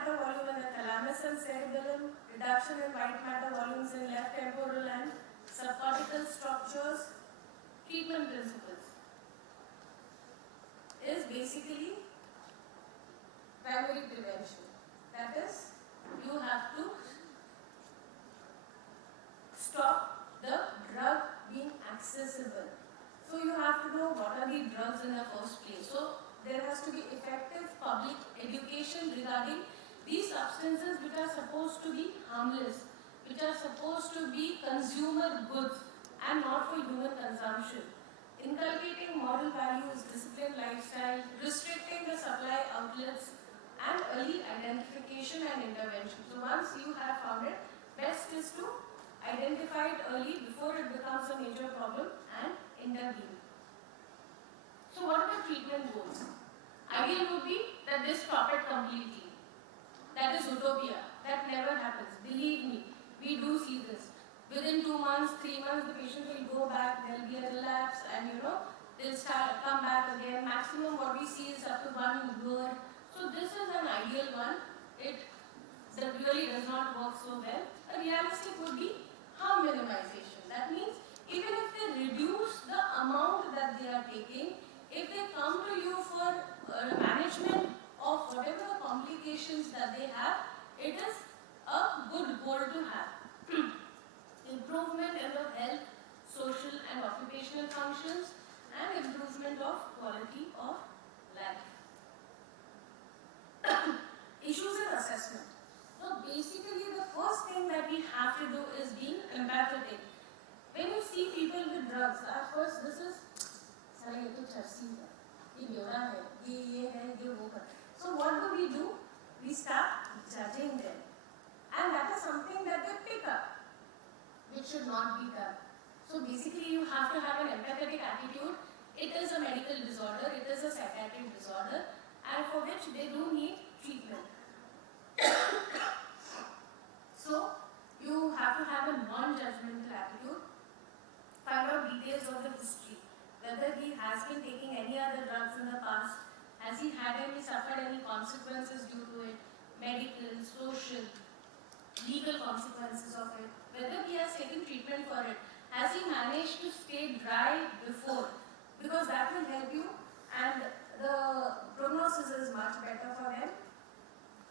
matter volume in the thalamus and cerebellum, reduction in white matter volumes in left temporal and subcortical structures. Treatment principles is basically primary prevention. That is, you have to stop the drug being accessible. So you have to know what are the drugs in the first place. So there has to be effective public education regarding these substances which are supposed to be harmless, which are supposed to be consumer goods and not for human consumption. Inculcating moral values, disciplined lifestyle, restricting the supply outlets, and early identification and intervention. So once you have found it, best is to identify it early before it becomes a major problem and intervene. So what are the treatment goals? Ideal would be that they stop it completely. That is utopia. That never happens. Believe me, we do see this. Within 2 months, 3 months, the patient will go back, there will be a relapse, and they'll come back again. Maximum what we see is up to 1 year. So this is an ideal one. It really does not work so well. A realistic would be harm minimization. That means even if they reduce the amount that they are taking, if they come to you for management of whatever the complications that they have, it is a good goal to have. Improvement in the health, social and occupational functions, and improvement of quality of life. Issues and assessment. So basically the first thing that we have to do is being empathetic. When you see people with drugs, at first this is, so what do? We start judging them. And that is something that they pick up, which should not be done. So basically you have to have an empathetic attitude. It is a medical disorder, it is a psychiatric disorder, and for which they do need treatment. So you have to have a non-judgmental attitude. Find out details of the history, whether he has been taking any other drugs in the past, has he suffered any consequences due to it, medical, social, legal consequences of it, whether he has taken treatment for it, has he managed to stay dry before, because that will help you and the prognosis is much better for them.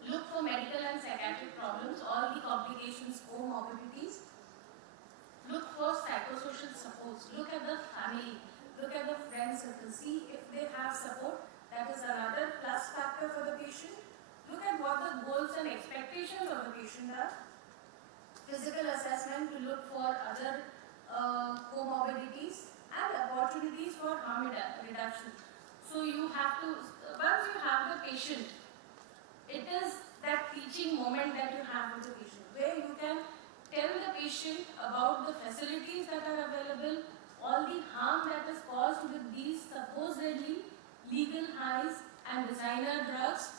Look for medical and psychiatric problems, all the complications, comorbidities. Look for psychosocial supports. Look at the family. Look at the friend circle. See if they have support. That is another plus factor for the patient. Look at what the goals and expectations of the patient are. Physical assessment to look for other comorbidities and opportunities for harm reduction. So you have to, once you have the patient, it is that teaching moment that you have with the patient, where you can tell the patient about the facilities that are available, all the harm that is caused with these supposedly legal highs and designer drugs,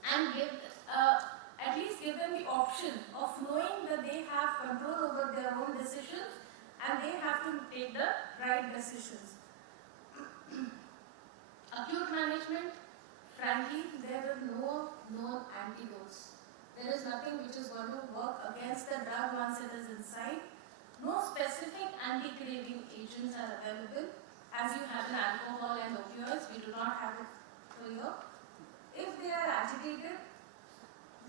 and at least give them the option of knowing that they have control over their own decisions and they have to take the right decisions. Acute management, frankly, there are no known antidotes. There is nothing which is going to work against the drug once it is inside. No specific anti-craving agents are available. As you have in alcohol and opioids, we do not have it for you. If they are agitated,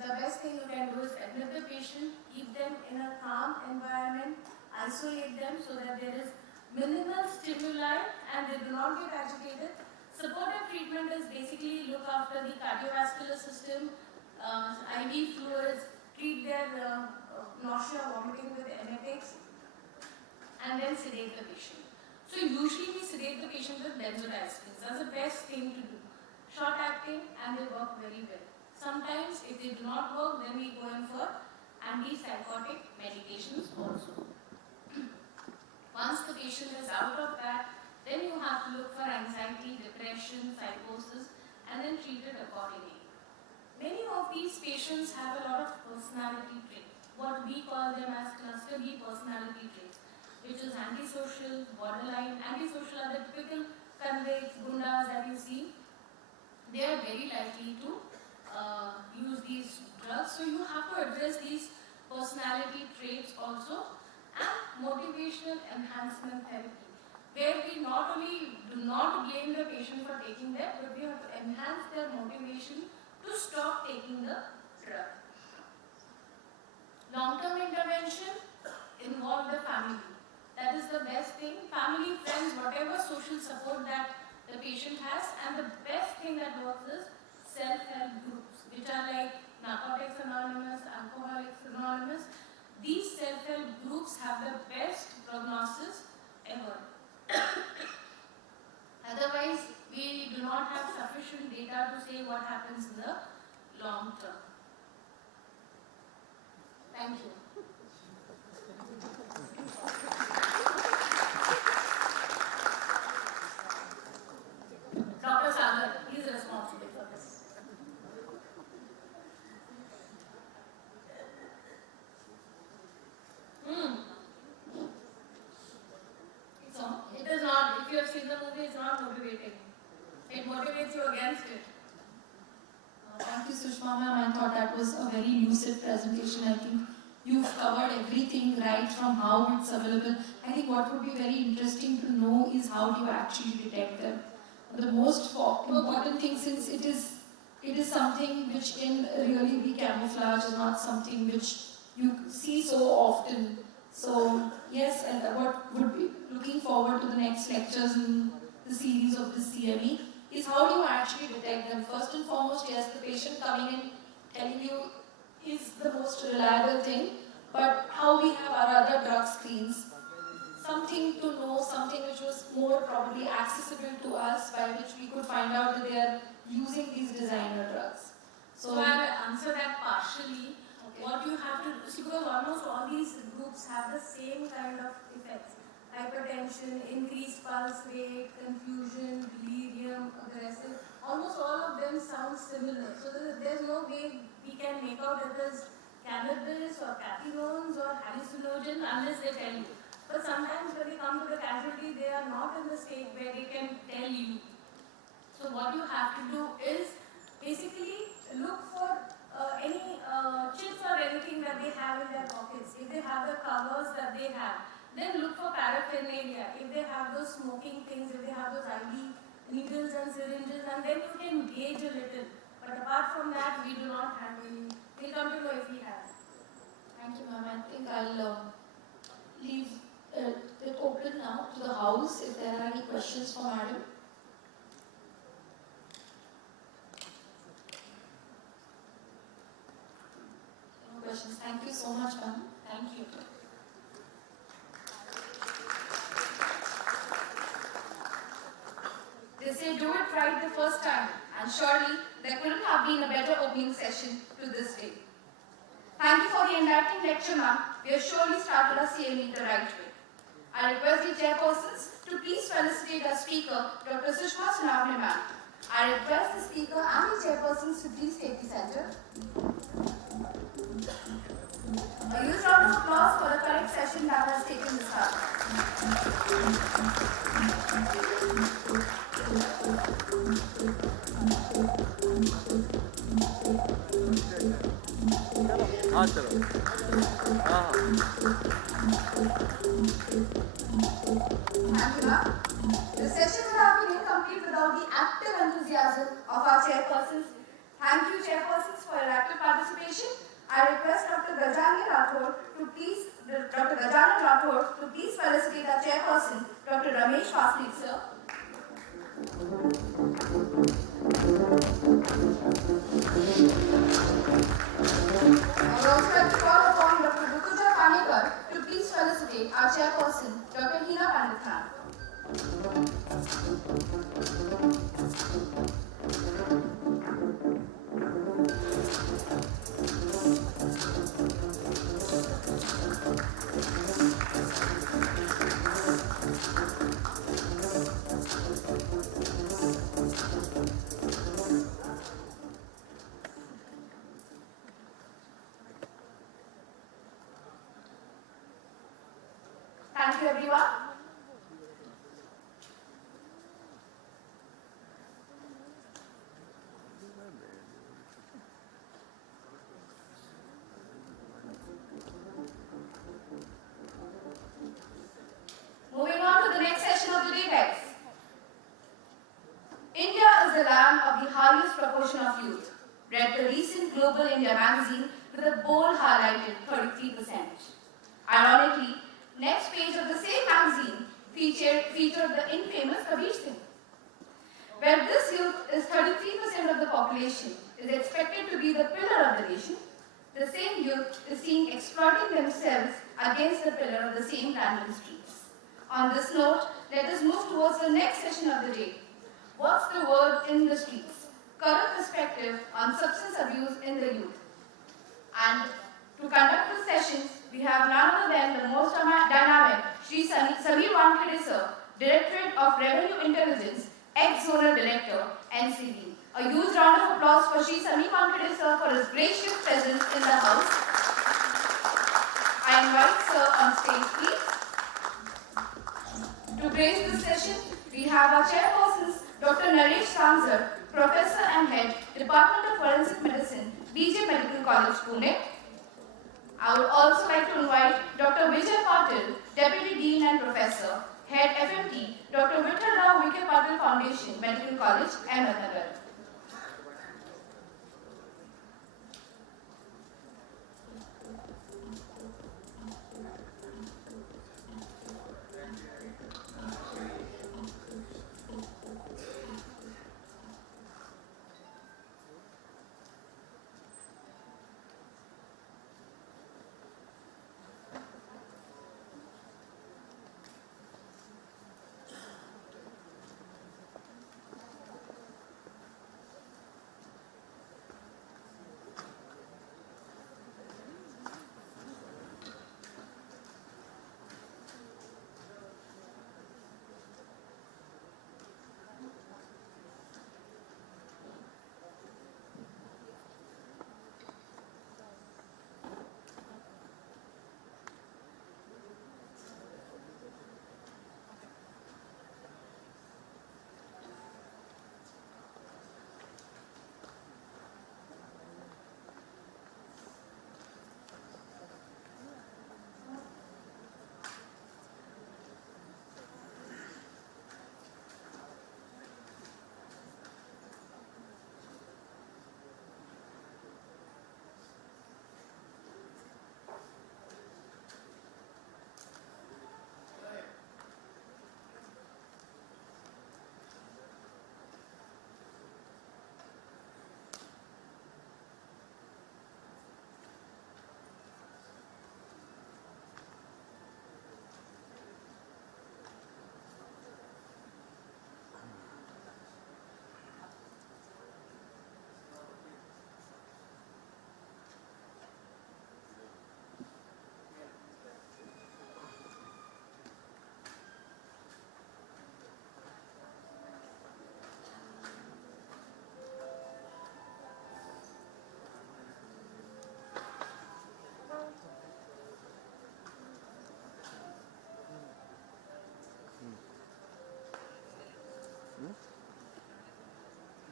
the best thing you can do is admit the patient, keep them in a calm environment, isolate them so that there is minimal stimuli and they do not get agitated. Supportive treatment is basically look after the cardiovascular system, IV fluids, treat their nausea, vomiting with emetics, and then sedate the patient. So usually we sedate the patient with benzodiazepines. That's the best thing to do. Short acting and they work very well. Sometimes if they do not work, then we go in for antipsychotic medications also. Once the patient is out of that, then you have to look for anxiety, depression, psychosis, and then treat it accordingly. Many of these patients have a lot of personality traits, what we call them as cluster B personality traits, which is antisocial, borderline. Antisocial are the typical convicts, gundas that you see. They are very likely to use address these personality traits also, and motivational enhancement therapy, where we not only do not blame the patient for taking that, but we have to enhance their motivation to stop taking the drug. Long-term intervention involve the family. That is the best thing. Family, friends, whatever social support that the patient has, and the best thing that works is self-help groups, which are like Narcotics Anonymous, Alcoholics Anonymous. These self-help groups have the best prognosis ever. Otherwise, we do not have sufficient data to say what happens in the long term. Thank you. Dr. Sagar, he is responsible for this. It is not, if you have seen the movie, it's not motivating. It motivates you against it. Thank you, Sushma ma'am. I thought that was a very lucid presentation. I think you've covered everything right from how it's available. I think what would be very interesting to know is how do you actually detect them. The most important thing, since it is something which can really be camouflaged, is not something which you see so often. So yes, and what would be looking forward to the next lectures in the series of this CME is how do you actually detect them. First and foremost, yes, the patient coming in telling you is the most reliable thing, but how we have our other drug screens, something to know, something which was more probably accessible to us, by which we could find out that they are using these designer drugs. So I will answer that partially. Okay. What you have to do, see, because almost all these groups have the same kind of effects. Hypertension, increased pulse rate, confusion, delirium, aggressive. Almost all of them sound similar. So there's no way we can make out that there's cannabis or catechinones or hallucinogens unless they tell you. But sometimes when they come to the casualty, they are not in the state where they can tell you. So what you have to do is basically look for any chips or anything that they have in their pockets. If they have the covers that they have, then look for paraphernalia. If they have those smoking things, if they have those IV needles and syringes, and then you can gauge a little. But apart from that, we do not have any. We'll come to know if we have. Thank you, ma'am. I think I'll leave it open now to the house if there are any questions for madam. No questions. Thank you so much, ma'am. Thank you. They say do it right the first time, and surely there couldn't have been a better opening session to this day. Thank you for the enlightening lecture, ma'am. We have surely started our CME the right way. I request the chairpersons to please felicitate our speaker, Dr. Sushma Sunavne ma'am. I request the speaker and the chairpersons to please take the center. A huge round of applause for the correct session that has taken the start. Thank you, ma'am. The session would have been incomplete without the active enthusiasm of our chairpersons. Thank you, chairpersons, for your active participation. I request Dr. Gajanan Rathore to please felicitate our chairperson, Dr. Ramesh Vasnik, sir. I would also like to call upon Dr. Rutuja Kanekar to please felicitate our chairperson, Dr. Hina Pandit ma'am. Thank you, everyone. read the recent Global India magazine with a bold highlighted 33%. Ironically, next page of the same magazine featured the infamous Kabir Singh. Where this youth is 33% of the population, is expected to be the pillar of the nation, the same youth is seen exploiting themselves against the pillar of the same random streets. On this note, let us move towards the next session of the day. What's the word in the streets? Current perspective on substance abuse in the youth. And to conduct the sessions, we have none other than the most dynamic Shri Samir Wankhede sir, Directorate of Revenue Intelligence, ex-Zonal Director, NCB. A huge round of applause for Shri Samir Wankhede sir for his gracious presence in the house. I invite sir on stage, please. To grace this session, we have our chairpersons, Dr. Naresh Sanzar, Professor and Head, Department of Forensic Medicine, BJ Medical College, Pune. I would also like to invite Dr. Vijay Patil, Deputy Dean and Professor, Head FMT, Dr. Vittal Rao Vikhe Patil Foundation, Medical College, Ahmednagar.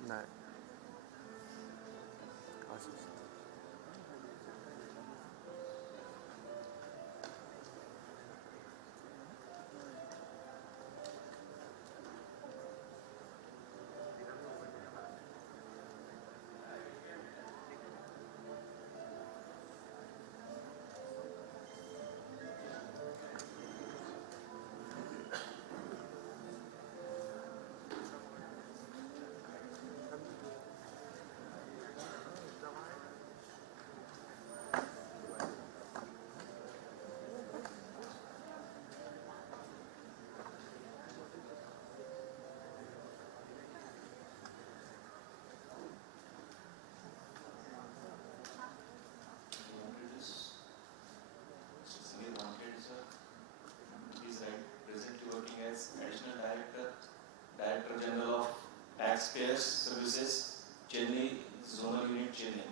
No. Additional Director, Director General of Taxpayers Services, Chennai, Zonal Unit, Chennai.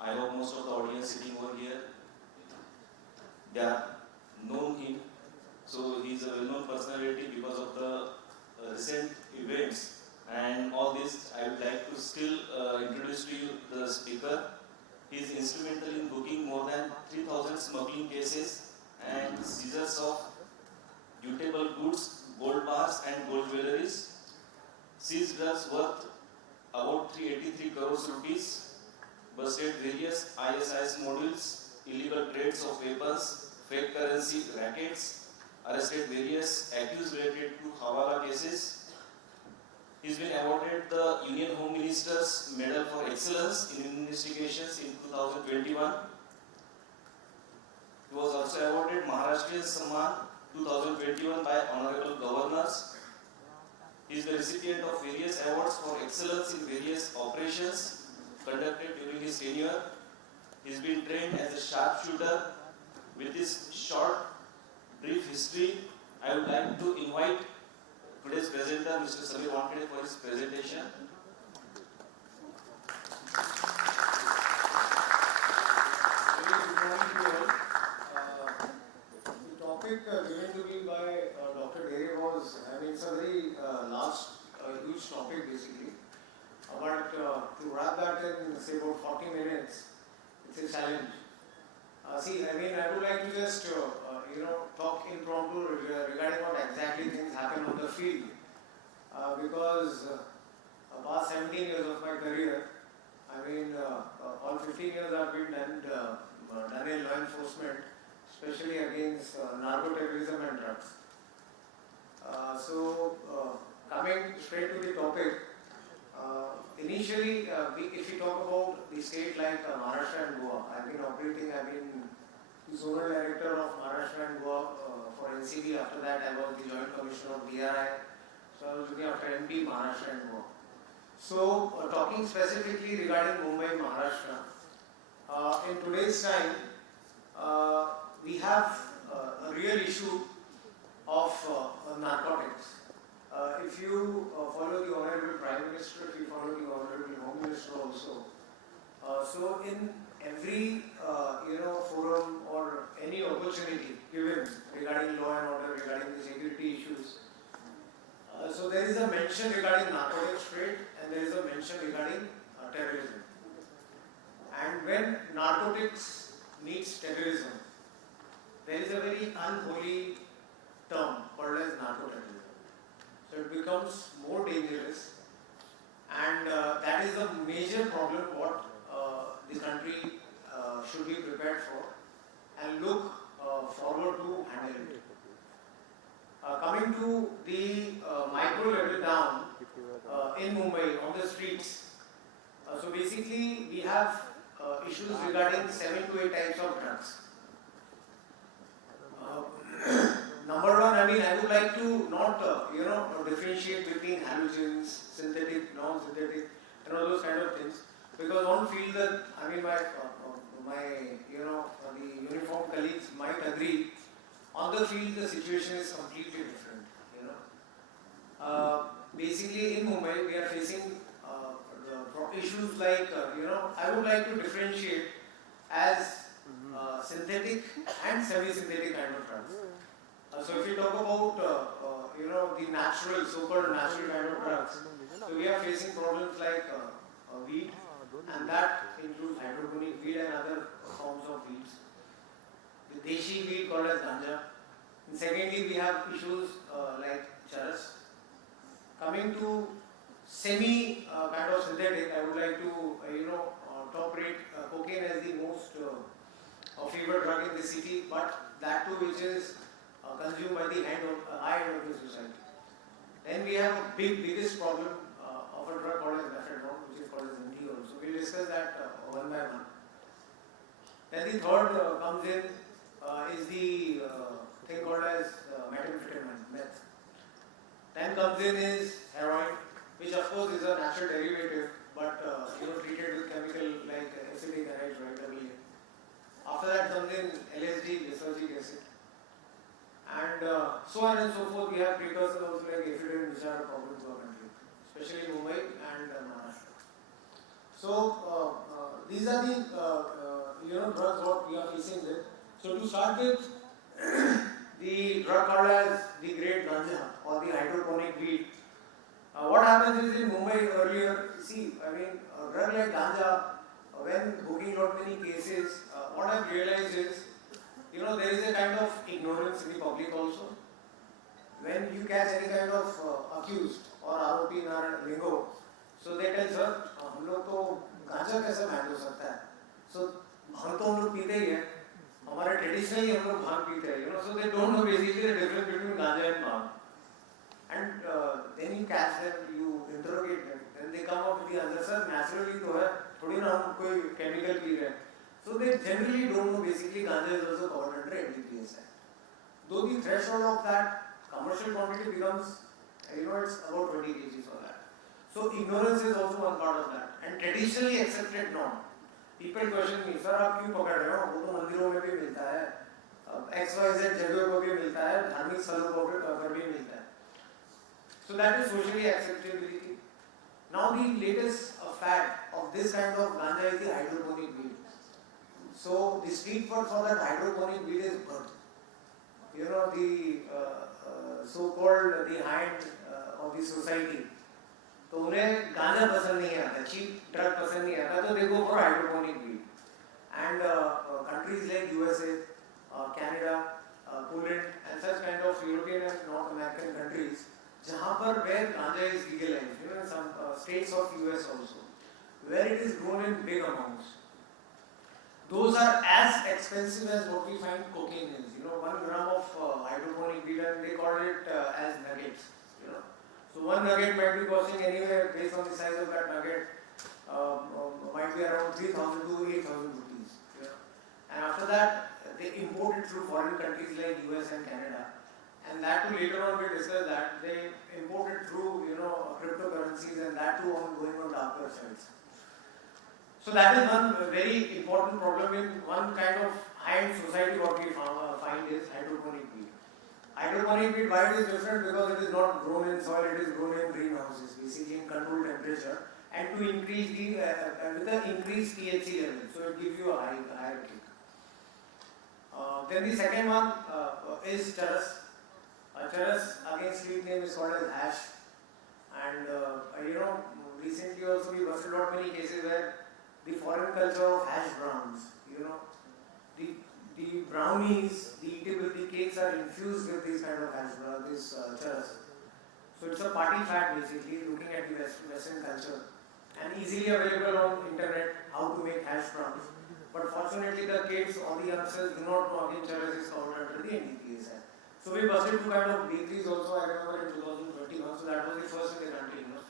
I hope most of the audience sitting over here, they have known him. So he is a well-known personality because of the recent events and all this. I would like to still introduce to you the speaker. He is instrumental in booking more than 3,000 smuggling cases and seizures of dutiable goods, gold bars and gold jewelries, seized drugs worth about 383 crores rupees, busted various ISIS modules, illegal trades of weapons, fake currency rackets, arrested various accused related to Hawala cases. He's been awarded the Union Home Minister's Medal for Excellence in Investigations in 2021. He was also awarded Maharashtrian Samman 2021 by Honorable Governors. He is the recipient of various awards for excellence in various operations conducted during his tenure. He has been trained as a sharpshooter. With this short, brief history, I would like to invite today's presenter, Mr. Samir Wankhede, for his presentation. Very good morning to you all. The topic given to me by Dr. Dere was, it's a very huge topic basically. But to wrap that in, say, about 40 minutes, it's a challenge. I would like to just, talk impromptu regarding what exactly things happen on the field. Because past 17 years of my career, all 15 years I've been done in law enforcement, especially against narco-terrorism and drugs. Coming straight to the topic, initially, if we talk about the state like Maharashtra and Goa, I've been the zonal director of Maharashtra and Goa for NCB. After that, I was the joint commissioner of DRI. So I was looking after MP, Maharashtra and Goa. So, talking specifically regarding Mumbai, Maharashtra, in today's time, we have a real issue of narcotics. If you follow the Honorable Prime Minister, if you follow the Honorable Home Minister also, so in every forum or any opportunity given regarding law and order, regarding the security issues, so there is a mention regarding narcotics trade and there is a mention regarding terrorism. And when narcotics meets terrorism, there is a very unholy term called as narco-terrorism. So it becomes more dangerous, and that is a major problem what the country should be prepared for and look forward to handle it. Coming to the micro level down in Mumbai on the streets, so basically we have issues regarding 7 to 8 types of drugs. Number one, I would like to not differentiate between hallucinogens, synthetic, non-synthetic, and all those kind of things, because one feel that the uniform colleagues might agree. On the field, the situation is completely different. Basically, in Mumbai, we are facing issues like I would like to differentiate as synthetic and semi-synthetic kind of drugs. So if you talk about the natural, so-called natural kind of drugs, so we are facing problems like weed, and that includes hydroponic weed and other forms of weeds. The deshi weed called as ganja. And secondly, we have issues like charas. Coming to semi kind of synthetic, I would like to top rate cocaine as the most favored drug in the city, but that too which is consumed by the high end of the society. Then we have a biggest problem of a drug called as methadone, which is called as NDPS Act. So we'll discuss that one by one. Then the third comes in is the thing called as methamphetamine, meth. Then comes in is heroin, which of course is a natural derivative, but treated with chemical like acetic anhydride. After that comes in LSD, lysergic acid. And so on and so forth. We have precursors also like ephedrine, which are a problem to our country, especially Mumbai and Maharashtra. So these are the drugs what we are facing with. So to start with, the drug called as the great ganja or the hydroponic weed. What happens is in Mumbai earlier, a drug like ganja, when booking lot many cases, what I've realized is, there is a kind of ignorance in the public also. When you catch any kind of accused or ROP in our lingo, so they tell, sir, हम लोग तो गांजा कैसे ban हो सकता है? So भांग तो हम लोग पीते ही हैं, हमारे ट्रेडिशनली हम लोग भांग पीते हैं, you know, so they don't know basically the difference between ganja and bhang. And then you catch them, you interrogate them, then they come up with the answer, sir naturally तो है, थोड़ी ना हम कोई chemical पी रहे हैं. So they generally don't know basically ganja is also covered under NDPS Act. Though the threshold of that commercial quantity becomes, you know, it's about 20 kg for that. So ignorance is also one part of that. And traditionally accepted norm. People question me, sir आप क्यों पकड़ रहे हो? वो तो मंदिरों में भी मिलता है, XYZ जगहों पर भी मिलता है, धार्मिक स्थलों पर भी मिलता है. So that is socially acceptability. Now the latest fad of this kind of ganja is the hydroponic weed. So the street word for that hydroponic weed is bud. You know, the so-called the hind of the society. तो उन्हें गांजा पसंद नहीं आता, cheap drug पसंद नहीं आता, तो they go for hydroponic weed. And countries like USA, Canada, Poland, and such kind of European and North American countries, जहाँ पर where ganja is legalized, you know, in some states of US also, where it is grown in big amounts. Those are as expensive as what we find cocaine is. You know, 1 gram of hydroponic weed, and they call it as nuggets. You know, so one nugget might be costing anywhere based on the size of that nugget, might be around 3,000 to 8,000 rupees. You know, and after that they import it through foreign countries like US and Canada, and that too later on we discuss that they import it through, you know, cryptocurrencies, and that too on going on dark websites. So that is one very important problem in one kind of high-end society. What we find is hydroponic weed. Hydroponic weed, why it is different? Because it is not grown in soil, it is grown in greenhouses, basically in controlled temperature, and to increase the with an increased THC level, so it gives you a higher kick. Then the second one is charas. Charas, again, street name is called as hash, and you know, recently also we busted out many cases where the foreign culture of hash browns, you know, the brownies, the eatable cakes are infused with these kind of hash browns, this charas. So it's a party fad basically, looking at the Western culture, and easily available on internet how to make hash browns. But fortunately the kids or the youngsters do not know again charas is covered under the NDPS Act. So we busted two kind of bakeries also, I remember in 2021, so that was the first in the country, you know.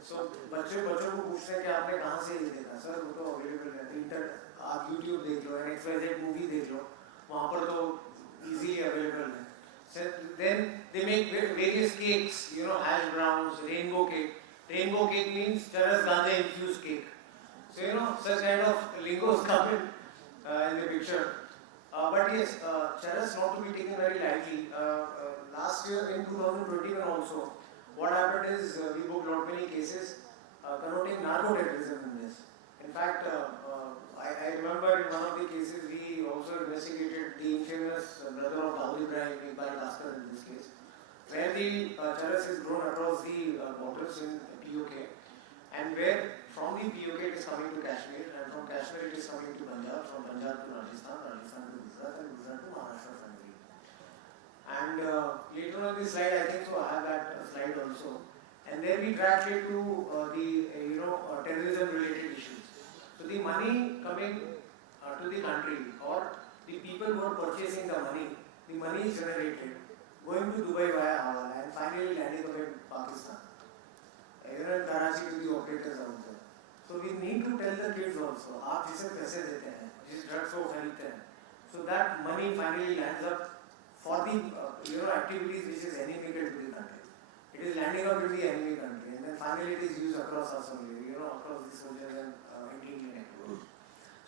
So बच्चों को पूछते हैं कि आपने कहाँ से ये देखा? सर वो तो अवेलेबल है, आप YouTube देख लो, XYZ मूवी देख लो, वहाँ पर तो easily available है. So then they make various cakes, you know, hash browns, rainbow cake. Rainbow cake means charas ganja infused cake. So you know, such kind of lingos come in the picture. But yes, charas not to be taken very lightly. Last year in 2021 also, what happened is we booked lot many cases connoting narco-terrorism in this. In fact, I remember in one of the cases we also investigated the infamous brother of Dawood Ibrahim, Iqbal Bhaskar in this case, where the charas is grown across the borders in POK, and where from the POK it is coming to Kashmir, and from Kashmir it is coming to Punjab, from Punjab to Rajasthan, Rajasthan to Gujarat, and Gujarat to Maharashtra finally. And later on the slide, I think so, I have that slide also. And there we tracked it to the terrorism related issues. So the money coming to the country, or the people who are purchasing the money is generated, going to Dubai via Hawala, and finally landing up in Pakistan. Even in Karachi to the operators out there. So we need to tell the kids also, आप जिसे पैसे देते हैं, जिस drugs को खरीदते हैं, so that money finally lands up for the activities which is inimical to the country. It is landing up in the enemy country, and then finally it is used across us only, across the soldiers and anti-Indian activities.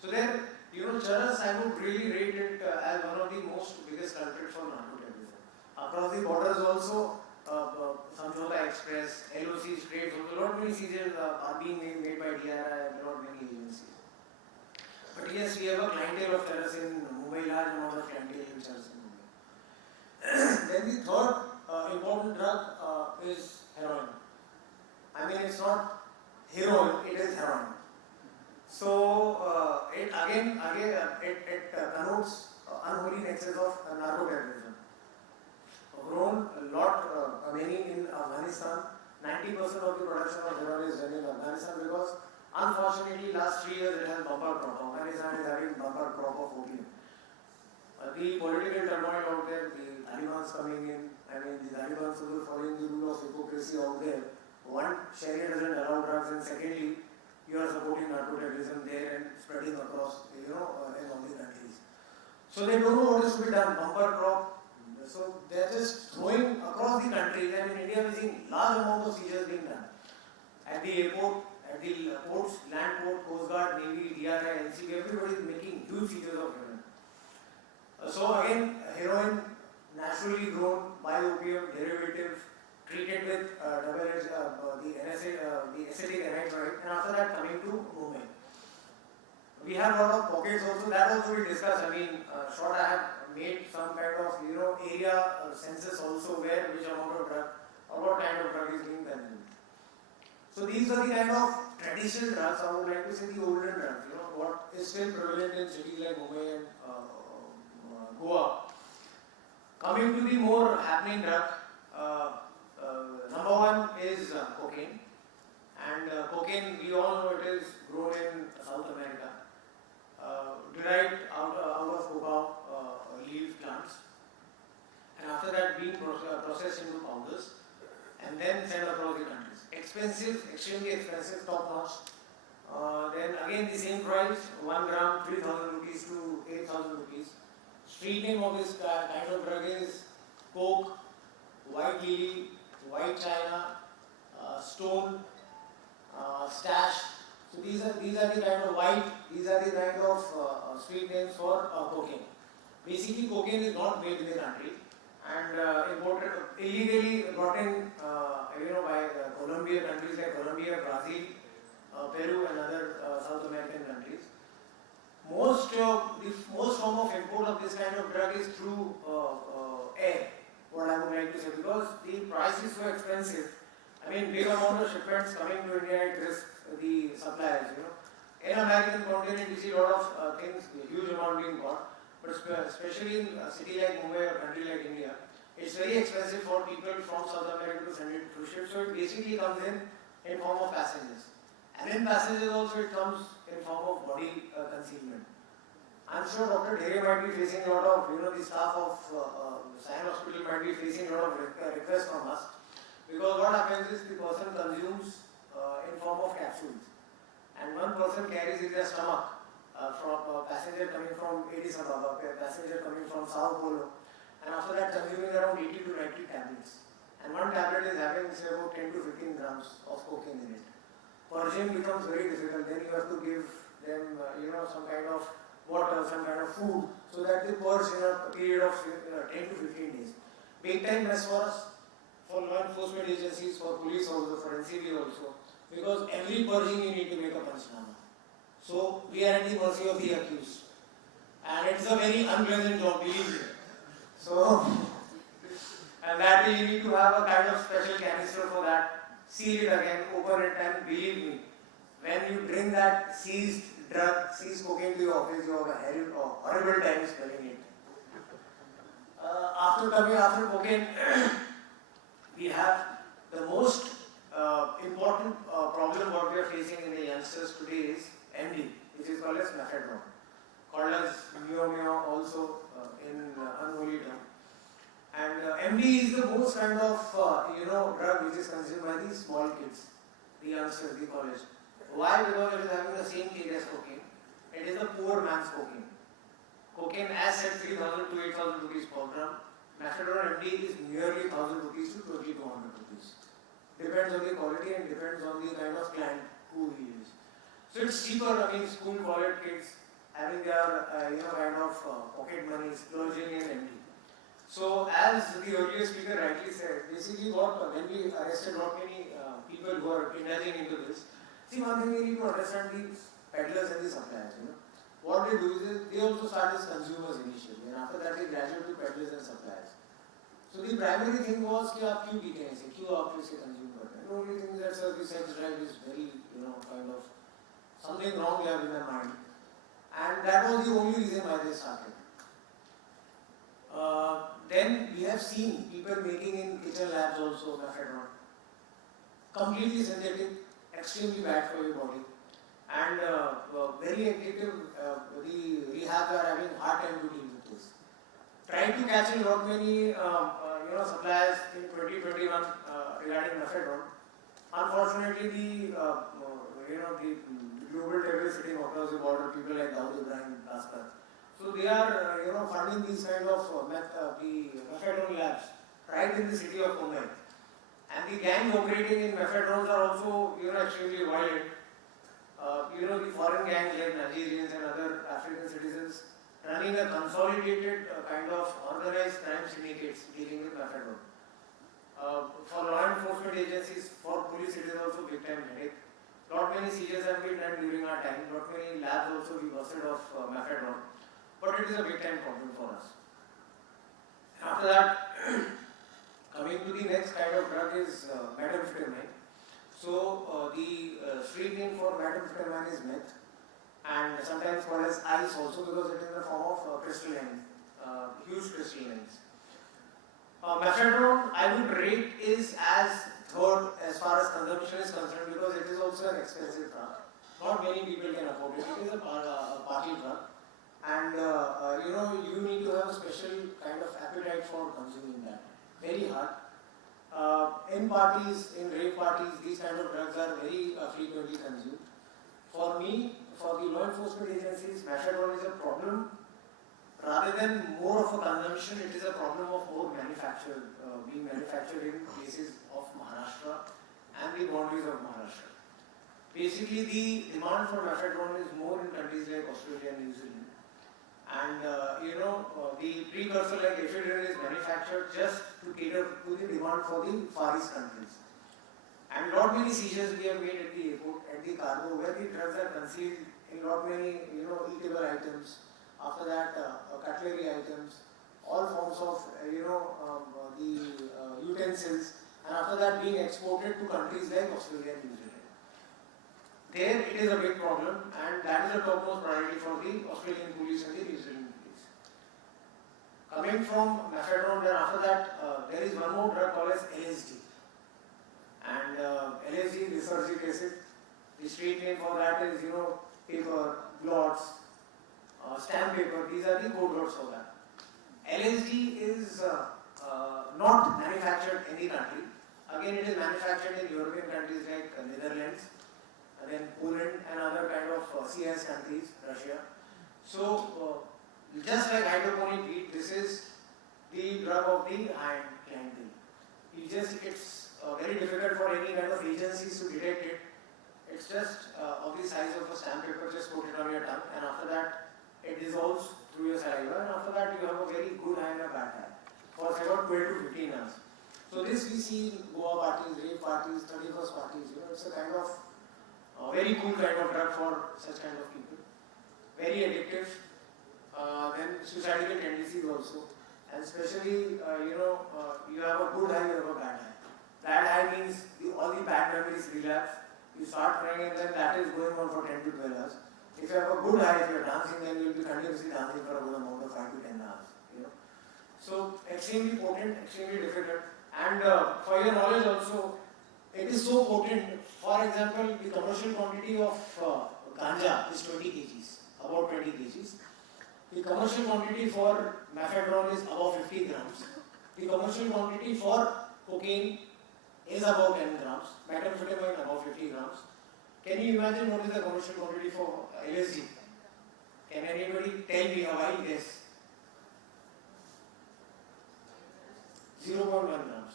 So there, charas, I would really rate it as one of the most biggest culprits for narco-terrorism. Across the borders also, Samjhota Express, LOCs, trades, a lot many seizures are being made by DRI and a lot many agencies. But yes, we have a clientele of charas in Mumbai, large amount of clientele in charas in Mumbai. Then the third important drug is heroin. I mean, it's not heroin, it is heroin. So it again connotes unholy nexus of narco-terrorism. Grown a lot, many in Afghanistan. 90% of the production of heroin is done in Afghanistan because Unfortunately, last 3 years it has bumper crop. Afghanistan is having bumper crop of opium. The political turmoil out there, the Taliban's coming in, I mean the Taliban's also following the rule of hypocrisy out there. One, Sharia doesn't allow drugs, and secondly, you are supporting narco-terrorism there and spreading across, in all the countries. So they don't know what is to be done, bumper crop. So they are just throwing across the country. I mean, India is seeing large amount of seizures being done. At the airport, at the ports, land port, Coast Guard, Navy, DRI, NCB, everybody is making huge seizures of heroin. So again, heroin, naturally grown by opium, derivative, treated with the acetic anhydride, and after that coming to Mumbai. We have a lot of pockets also, that also we discussed. I mean, short I have made some kind of, area census also where which amount of drug or what kind of drug is being consumed. So these are the kind of traditional drugs, I would like to say the olden drugs, what is still prevalent in cities like Mumbai and Goa. Coming to the more happening drug, number one is cocaine. And cocaine, we all know it is grown in South America, derived out of coca leaf plants, and after that being processed into powders, and then sent across the countries. Expensive, extremely expensive, top notch. Then again the same price, 1 gram, 3,000 rupees to 8,000 rupees. Street name of this kind of drug is coke, white lily, white china, stone, stash. So these are the kind of white, these are the kind of street names for cocaine. Basically cocaine is not made in the country and imported, illegally brought in by Colombia, countries like Colombia, Brazil, Peru and other South American countries. Most form of import of this kind of drug is through air, what I would like to say, because the price is so expensive. I mean, big amount of shipments coming to India, it risks the suppliers, In American continent, you see a lot of things, a huge amount being bought, but especially in a city like Mumbai or a country like India, it's very expensive for people from South America to send it through ships, so it basically comes in form of passengers. And in passengers also it comes in form of body concealment. I'm sure Dr. Dhere might be facing a lot of, the staff of Sion Hospital might be facing a lot of requests from us. Because what happens is the person consumes in form of capsules. And one person carries in their stomach from a passenger coming from Addis Ababa, a passenger coming from Sao Paulo. And after that consuming around 80 to 90 tablets. And one tablet is having say about 10 to 15 grams of cocaine in it. Purging becomes very difficult. Then you have to give them, some kind of water, some kind of food, so that they purge in a period of 10 to 15 days. Big time mess for us, for law enforcement agencies, for police also, for NCB also, because every purging you need to make a panchnama. So we are at the mercy of the accused, and it's a very unpleasant job, believe me. So, and that you need to have a kind of special canister for that. Seal it again, open it, and believe me, when you bring that seized drug, seized cocaine to your office, you have a horrible time smelling it. After cocaine, we have the most important problem what we are facing in the youngsters today is MD, which is called as methadone, called as myo also in unholy term. And MD is the most kind of drug which is consumed by the small kids, the youngsters, the college. Why? Because it is having the same kick as cocaine. It is the poor man's cocaine. Cocaine as said 3,000 to 8,000 rupees per gram. Methadone MD is nearly 1,000 rupees to 2,200 rupees. Depends on the quality and depends on the kind of client who he is. So it's cheaper. I mean, school college kids having their kind of pocket money splurging in MD. So as the earlier speaker rightly said, basically when we arrested not many people who are indulging into this, see one thing we need to understand the peddlers and the suppliers. What they do is they also start as consumers initially, and after that they graduate to peddlers and suppliers. So the primary thing was कि आप क्यों बिके ऐसे, क्यों आप इसे consume करते हैं? The only thing that the sex drive is very kind of something wrong they have in their mind, and that was the only reason why they started. Then we have seen people making in kitchen labs also methadone. Completely synthetic, extremely bad for your body. and very addictive. The rehabs are having hard time to deal with this. Trying to catch a lot many suppliers in 2021 regarding methadone. Unfortunately, the global terrorists sitting across the border, people like Dawood Ibrahim, Laskar. So they are funding these kind of the methadone labs right in the city of Mumbai. And the gangs operating in methadone are also extremely violent. The foreign gangs like Nigerians and other African citizens running a consolidated kind of organized crime syndicates dealing with methadone. For law enforcement agencies, for police, it is also big time headache. Not many seizures have been done during our time. Not many labs also we busted off methadone. But it is a big time problem for us. After that, coming to the next kind of drug is methamphetamine. So the street name for methamphetamine is meth, and sometimes called as ice also because it is in the form of crystalline, huge crystallines. Methadone, I would rate is as third as far as consumption is concerned because it is also an expensive drug. Not many people can afford it. It is a party drug, and you need to have a special kind of appetite for consuming that. Very hard. In parties, in rave parties, these kind of drugs are very frequently consumed. For me, for the law enforcement agencies, methadone is a problem. Rather than more of a consumption, it is a problem of more being manufactured in places of Maharashtra and the boundaries of Maharashtra. Basically, the demand for methadone is more in countries like Australia and New Zealand. And the precursor like ephedrine is manufactured just to cater to the demand for the Far East countries. And lot many seizures we have made at the airport, at the cargo, where the drugs are concealed in lot many eatable items. After that, cutlery items, all forms of the utensils, and after that being exported to countries like Australia and New Zealand. There it is a big problem, and that is the topmost priority for the Australian police and the New Zealand police. Coming from methadone, then after that there is one more drug called as LSD. And LSD, lysergic acid, the street name for that is paper, blots, stamp paper, these are the code words for that. LSD is not manufactured in the country. Again, it is manufactured in European countries like Netherlands, and then Poland and other kind of CIS countries, Russia. So, just like hydroponic weed, this is the drug of the high-end clientele. It's very difficult for any kind of agencies to detect it. It's just of the size of a stamp paper, just put it on your tongue, and after that, it dissolves through your saliva, and after that, you have a very good high and a bad high for about 12 to 15 hours. So, this we see in Goa parties, rave parties, 31st parties. It's a kind of very cool kind of drug for such kind of people. Very addictive. Then suicidal tendencies also, and especially you have a good high, you have a bad high. Bad high means all the bad memories relapse. You start crying and then that is going on for 10 to 12 hours. If you have a good high, if you are dancing, then you will be continuously dancing for a good amount of 5 to 10 hours. So extremely potent, extremely difficult. And for your knowledge also, it is so potent. For example, the commercial quantity of ganja is 20 kgs, about 20 kgs. The commercial quantity for methadone is above 50 grams. The commercial quantity for cocaine is about 10 grams. Methamphetamine above 50 grams. Can you imagine what is the commercial quantity for LSD? Can anybody tell me a wild guess? 0.1 grams.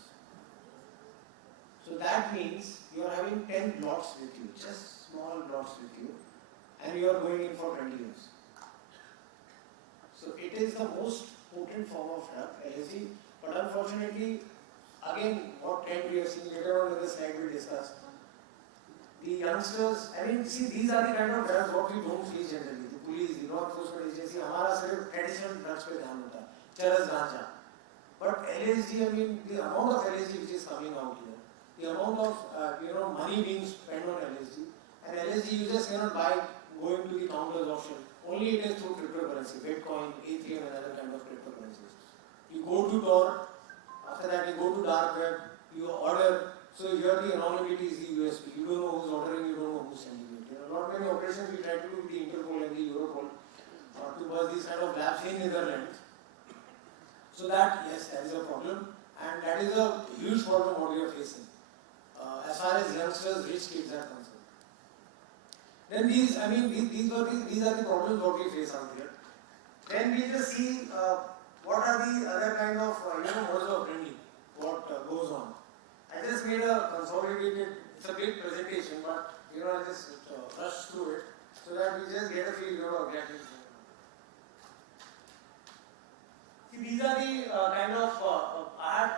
So that means you are having 10 blots with you, just small blots with you, and you are going in for 20 years. So it is the most potent form of drug, LSD, but unfortunately, again, what trend we have seen later on in the slide we discussed. The youngsters, see, these are the kind of drugs what we don't see generally. The police, the law enforcement agency, हमारा सिर्फ traditional drugs पे ध्यान होता है, चरस गांजा. But LSD, the amount of LSD which is coming out here, the amount of money being spent on LSD, and LSD you just cannot buy going to the counters option. Only it is through cryptocurrency, Bitcoin, Ethereum, and other kind of cryptocurrencies. You go to Tor, after that you go to dark web, you order. So here the anonymity is the USP. You don't know who's ordering, you don't know who's sending it. A lot many operations we try to do with the Interpol and the Europol to bust these kind of labs in Netherlands. So that, yes, that is a problem, and that is a huge problem what we are facing as far as youngsters, rich kids are concerned. Then these are the problems what we face out here. Then we just see what are the other kind of modes of operandi, what goes on. I just made a consolidated, it's a big presentation, but I just rush through it so that we just get a feel of exactly. See, these are the kind of, I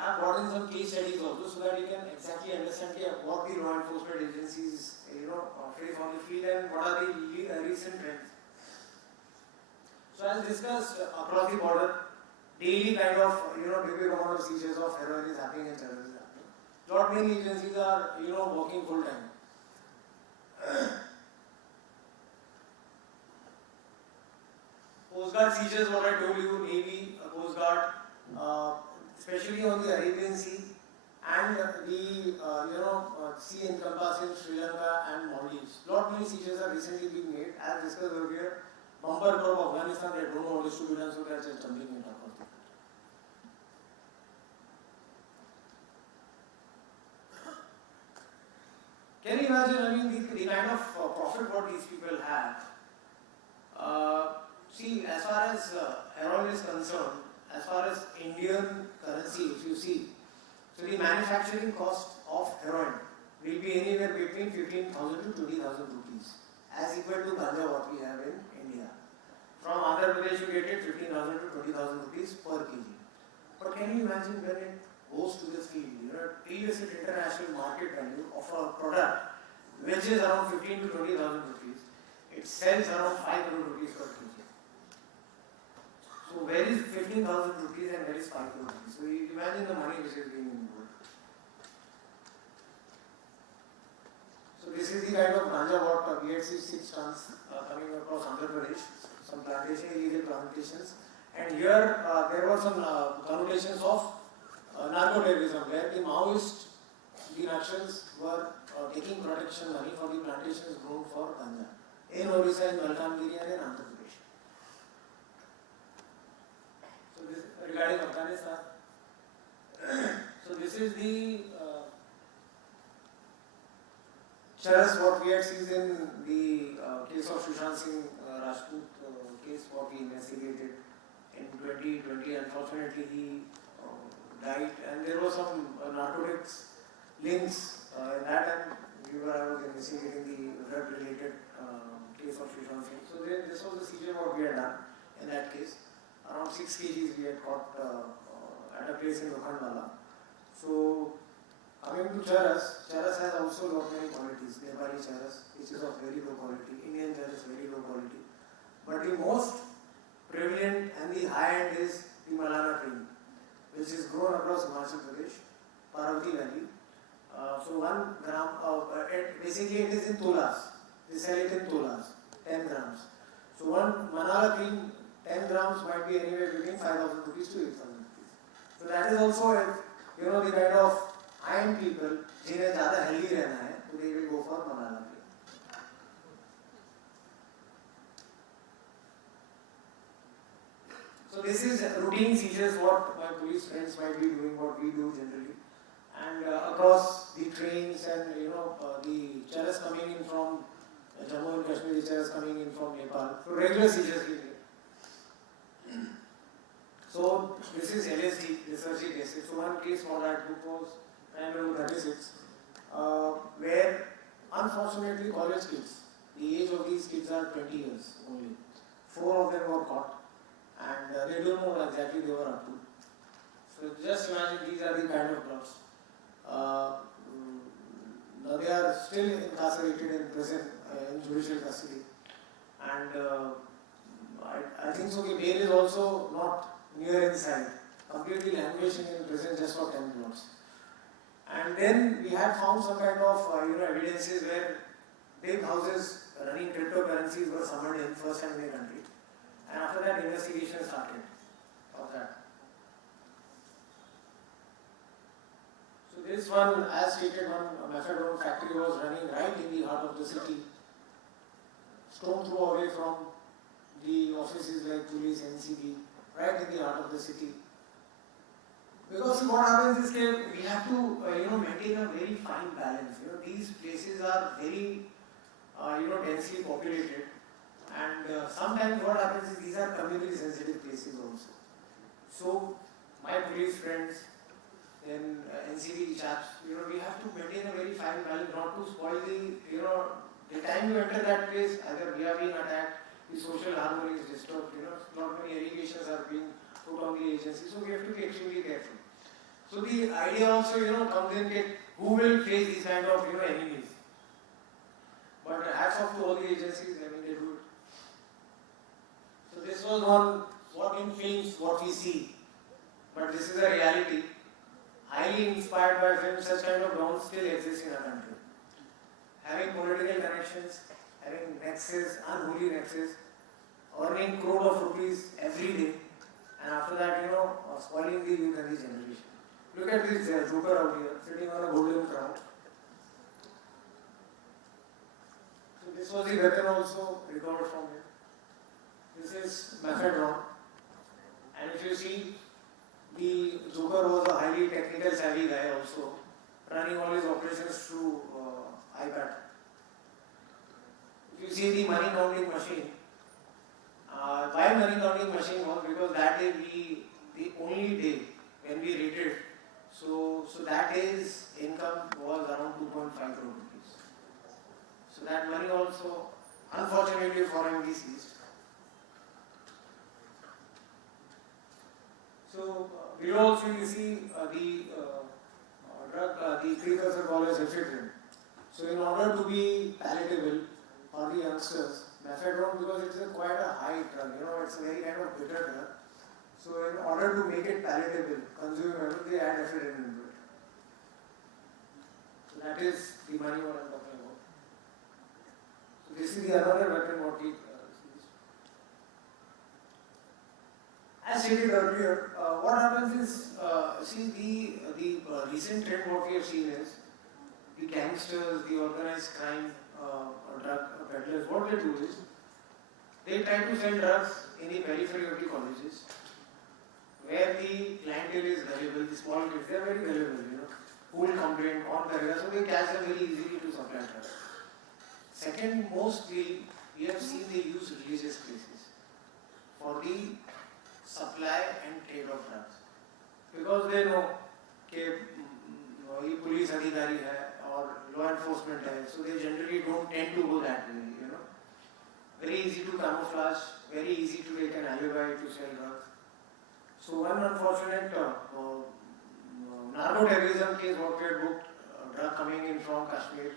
have brought in some case studies also so that you can exactly understand what the law enforcement agencies face on the field and what are the recent trends. So as discussed, across the border, daily kind of, big amount of seizures of heroin is happening and terrorism is happening. Not many agencies are, working full time. Coast Guard seizures, what I told you, Navy, Coast Guard, especially on the Arabian Sea and the sea encompassing Sri Lanka and Maldives. Lot many seizures are recently being made, as discussed earlier. Bumper crop of Afghanistan, they don't know what is to be done, so they are just jumping in across the country. Can you imagine, the kind of profit what these people have? See, as far as heroin is concerned, as far as Indian currency, if you see, so the manufacturing cost of heroin will be anywhere between 15,000 to 20,000 rupees, as equal to ganja what we have in India. From Andhra Pradesh you get it 15,000 to 20,000 rupees per kg. But can you imagine when it goes to this field, illicit international market value of a product which is around 15 to 20,000 rupees, it sells around 5 crore rupees per kg. So where is 15,000 rupees and where is 5 crore rupees? So you imagine the money which is being involved. So this is the kind of ganja what we had 6 tons coming across Andhra Pradesh, some illegal plantations. And here there were some connotations of narco-terrorism where the Maoists, the Russians were taking protection money for the plantations grown for ganja in Orissa, in Malkangiri and in Andhra Pradesh. So this regarding Afghanistan. So this is the charas what we had seen in the case of Sushant Singh Rajput case what we investigated in 2020. Unfortunately he died, and there were some narcotics links in that, and I was investigating the drug related case of Sion. So this was the seizure what we had done in that case. Around 6 kgs we had caught at a place in Lokhandwala. So coming to charas has also got many qualities. Nepali charas, which is of very low quality. Indian charas, very low quality. But the most prevalent and the high end is the Malana tree, which is grown across Himachal Pradesh, Parvati Valley. So 1 gram, basically it is in tolas. They sell it in tolas, 10 grams. So one Manala cream, 10 grams might be anywhere between 5,000 rupees to 8,000 rupees. So that is also, if the kind of high-end people, जिन्हें ज़्यादा healthy रहना है, so they will go for Manala cream. So this is routine seizures what my police friends might be doing, what we do generally. And across the trains and the charas coming in from Jammu and Kashmir, the charas coming in from Nepal. So regular seizures we get. So this is LSD, research cases. So one case what I took was 36, where unfortunately college kids, the age of these kids are 20 years only. 4 of them were caught, and they don't know what exactly they were up to. So just imagine these are the kind of drugs. They are still incarcerated in prison, in judicial custody, and I think so. The bail is also not near in sight, completely languishing in prison just for 10 blocks. And then we had found some kind of evidences where big houses running cryptocurrencies were summoned in first time in the country, and after that investigation started of that. So this one, as stated, one methadone factory was running right in the heart of the city, stone throw away from the offices like police, NCB, right in the heart of the city. Because what happens is that we have to, maintain a very fine balance. These places are very, densely populated, and sometimes what happens is these are community sensitive places also. So, my police friends, then NCB chaps, we have to maintain a very fine balance, not to spoil the time you enter that place, either we are being attacked, the social harmony is disturbed, not many allegations are being put on the agency, so we have to be extremely careful. So the idea also, comes in that who will face these kind of, enemies. But hats off to all the agencies, they do it. So this was on what in films, what we see. But this is a reality. Highly inspired by films, such kind of grounds still exist in our country. Having political connections, having nexus, unholy nexus, earning crore of rupees every day, and after that, spoiling the youth and the generation. Look at this joker out here, sitting on a golden crown. So this was the weapon also recovered from him. This is mephedron. And if you see, the joker was a highly technical savvy guy also, running all his operations through iPad. If you see the money counting machine, why money counting machine was because that day the only day when we rated, so that day's income was around 2.5 crore rupees. So that money also, unfortunately for him, we seized. So below also you see the drug, the precursor called as ephedrine. So in order to be palatable for the youngsters, mephedron, because it's quite a high drug, it's a very kind of bitter drug. So in order to make it palatable, consumable, they add ephedrine into it. So that is the money what I'm talking about. So this is the another weapon what we seized. As stated earlier, what happens is, see the recent trend what we have seen is, the gangsters, the organized crime, drug peddlers, what they do is, they try to sell drugs in the periphery of the colleges, where the clientele is valuable, the small kids, they are very valuable, who will complain, on career, so they catch them very easily to supply drugs. Second, mostly, we have seen they use religious places for the supply and trade of drugs. Because they know that ये police अधिकारी है और law enforcement है, so they generally don't tend to go that way, Very easy to camouflage, very easy to take an alibi to sell drugs. So one unfortunate narco-terrorism case what we had booked, drug coming in from Kashmir,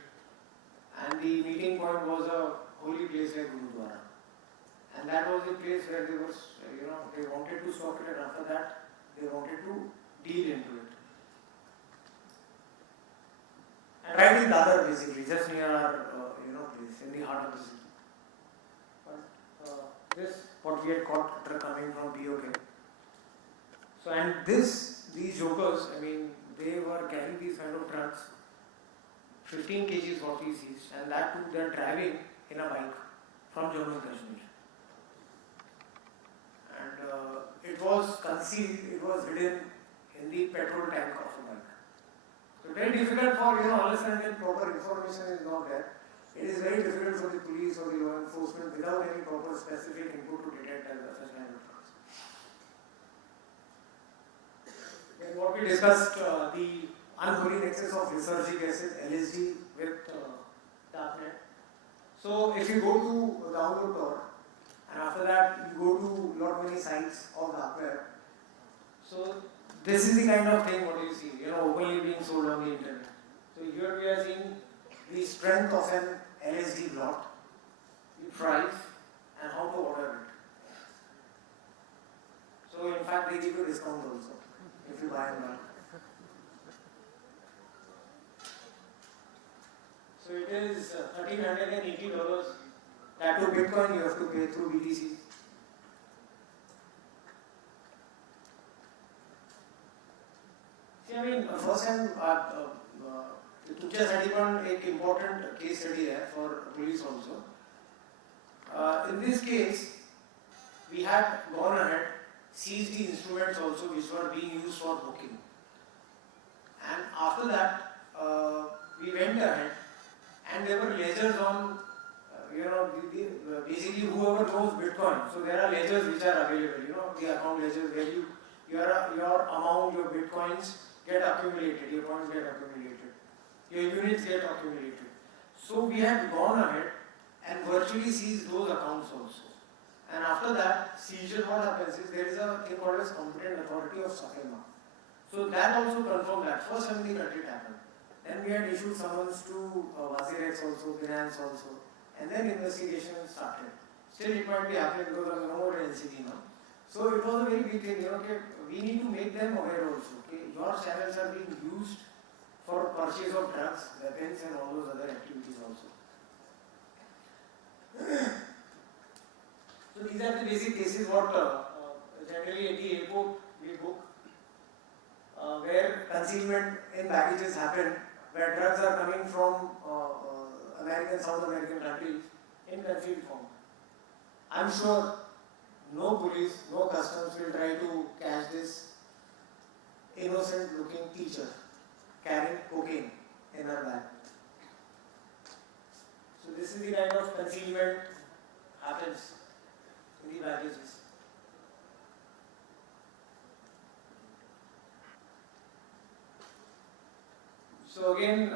and the meeting point was a holy place like Gurudwara. And that was the place where they was, they wanted to stock it, and after that, they wanted to deal into it. And right in Dadar, basically, just near our, place, in the heart of the city. But this, what we had caught, drug coming from POK. So, and these jokers, they were carrying these kind of drugs, 15 kgs what we seized, and that too, they are driving in a bike from Jammu and Kashmir. And it was concealed, it was hidden in the petrol tank of a bike. So very difficult for, unless and proper information is not there, it is very difficult for the police or the law enforcement without any proper specific input to detect such kind of drugs. Then what we discussed, the unholy nexus of lysergic acid, LSD with darknet. So if you go to download Tor, and after that you go to lot many sites of dark web. So this is the kind of thing what you see, openly being sold on the internet. So here we are seeing the strength of an LSD blot, the price, and how to order it. So in fact they give you discount also if you buy in bulk. So it is $1,380. That to Bitcoin you have to pay through BTC. See, first time, तुमच्यासाठी पण एक important case study आहे for police also. In this case, we had gone ahead, seized the instruments also which were being used for booking. And after that, we went ahead and there were ledgers on, basically whoever knows Bitcoin. So there are ledgers which are available, the account ledgers where your amount, your Bitcoins get accumulated, your points get accumulated, your units get accumulated. So we had gone ahead and virtually seized those accounts also. And after that, seizure, what happens is there is a thing called as competent authority of Sakema. So that also confirmed that. First something that it happened. Then we had issued summons to Wazirex also, Finance also. And then investigation started. Still it might be happening because of no more NCD now. So it was a very big thing, okay, we need to make them aware also. Okay, your channels are being used for purchase of drugs, weapons and all those other activities also. So these are the basic cases what generally at the airport we book, where concealment in baggages happen, where drugs are coming from South American countries in concealed form. I'm sure no police, no customs will try to catch this innocent looking teacher carrying cocaine in her bag. So this is the kind of concealment happens in the baggages. So again,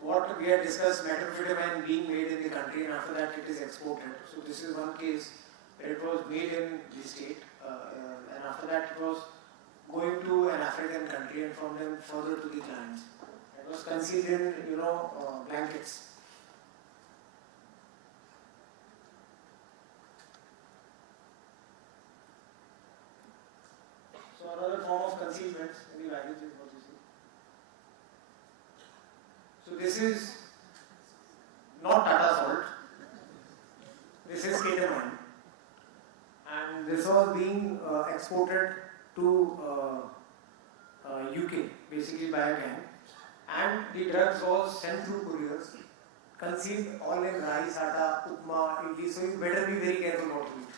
what we had discussed, methamphetamine being made in the country and after that it is exported. So this is one case where it was made in the state and after that it was going to an African country and from them further to the clients. It was concealed in, blankets. So another form of concealment in the baggage is what you see. So this is not Tata salt. This is ketamine. And this was being exported to UK, basically by a gang. And the drugs was sent through couriers, concealed all in rice, atta, upma, idli. So you better be very careful what you eat.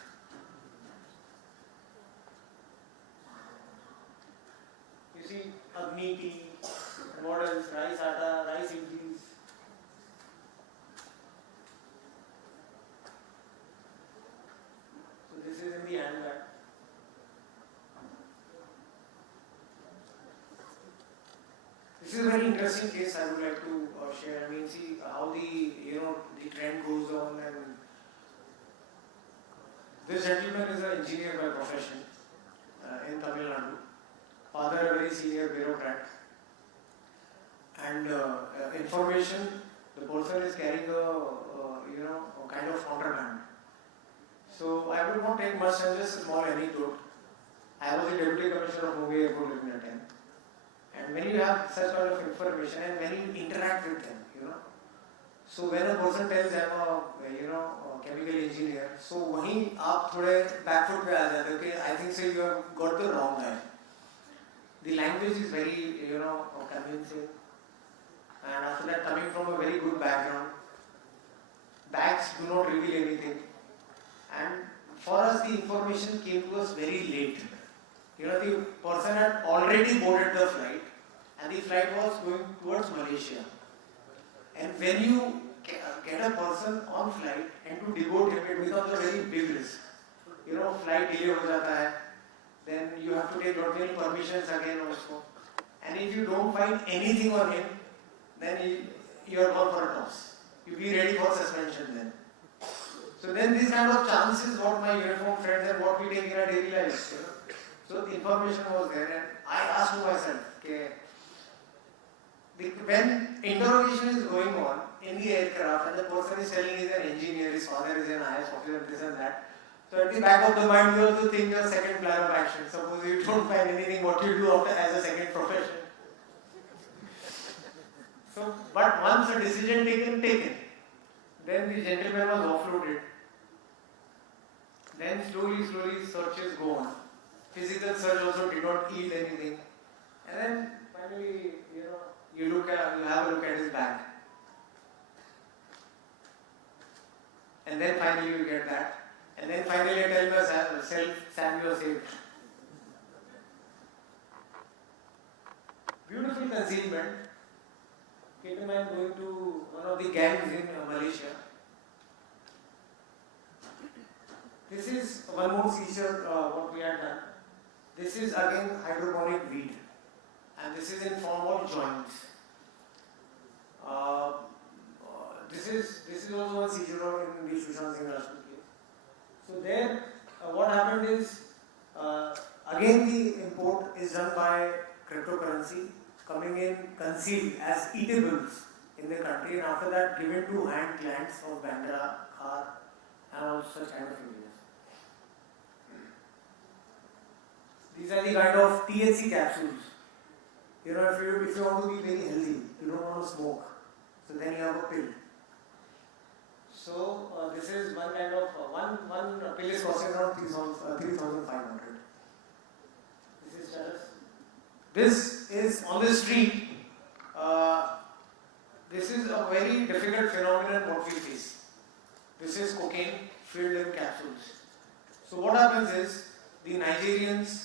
You see, Agni tea, and what else? Rice, atta, rice, idlis. So this is in the handbag. This is a very interesting case I would like to share. I mean, see how the trend goes on. And this gentleman is an engineer by profession in Tamil Nadu. Father, a very senior bureaucrat. And information, the person is carrying a kind of contraband. So I will not take much time, just a small anecdote. I was the Deputy Commissioner of Mumbai Airport during that time. And when you have such kind of information and when you interact with them, so when a person tells I'm a chemical engineer, so wahi aap thode back foot pe aa jate, okay, I think so you have got the wrong guy. The language is very, convincing. And after that, coming from a very good background, bags do not reveal anything. And for us, the information came to us very late. The person had already boarded the flight and the flight was going towards Malaysia. And when you get a person on flight and to deport him, it becomes a very big risk. Flight delay ho jata hai, then you have to take lot many permissions again also. And if you don't find anything on him, then you are gone for a toss. You be ready for suspension then. So then these kind of chances what my uniform friends and what we take in our daily lives. So the information was there and I asked to myself, okay, when interrogation is going on in the aircraft and the person is telling he's an engineer, his father is an IS officer, this and that. So at the back of the mind you also think your second plan of action. Suppose you don't find anything, what you do after as a second profession. So, but once a decision taken, then the gentleman was offloaded. Then slowly searches go on. Physical search also did not yield anything. And then finally, you have a look at his bag. and then finally you get that, and then finally I tell myself, Sam, you are saved. Beautiful concealment. Keep in mind going to one of the gangs in Malaysia. This is one more seizure what we had done. This is again hydroponic weed, and this is in form of joints. This is also one seizure in the Sushant Singh Rajput case. So there, what happened is again the import is done by cryptocurrency, coming in concealed as eatables in the country, and after that given to hand clients of Bandra, Khar, and all such kind of areas. These are the kind of THC capsules. You know, if you want to be very healthy, you don't want to smoke, so then you have a pill. So this is one kind of one pill is costing around 3,500. This is status. This is on the street. This is a very difficult phenomenon what we face. This is cocaine filled in capsules. So what happens is the Nigerians,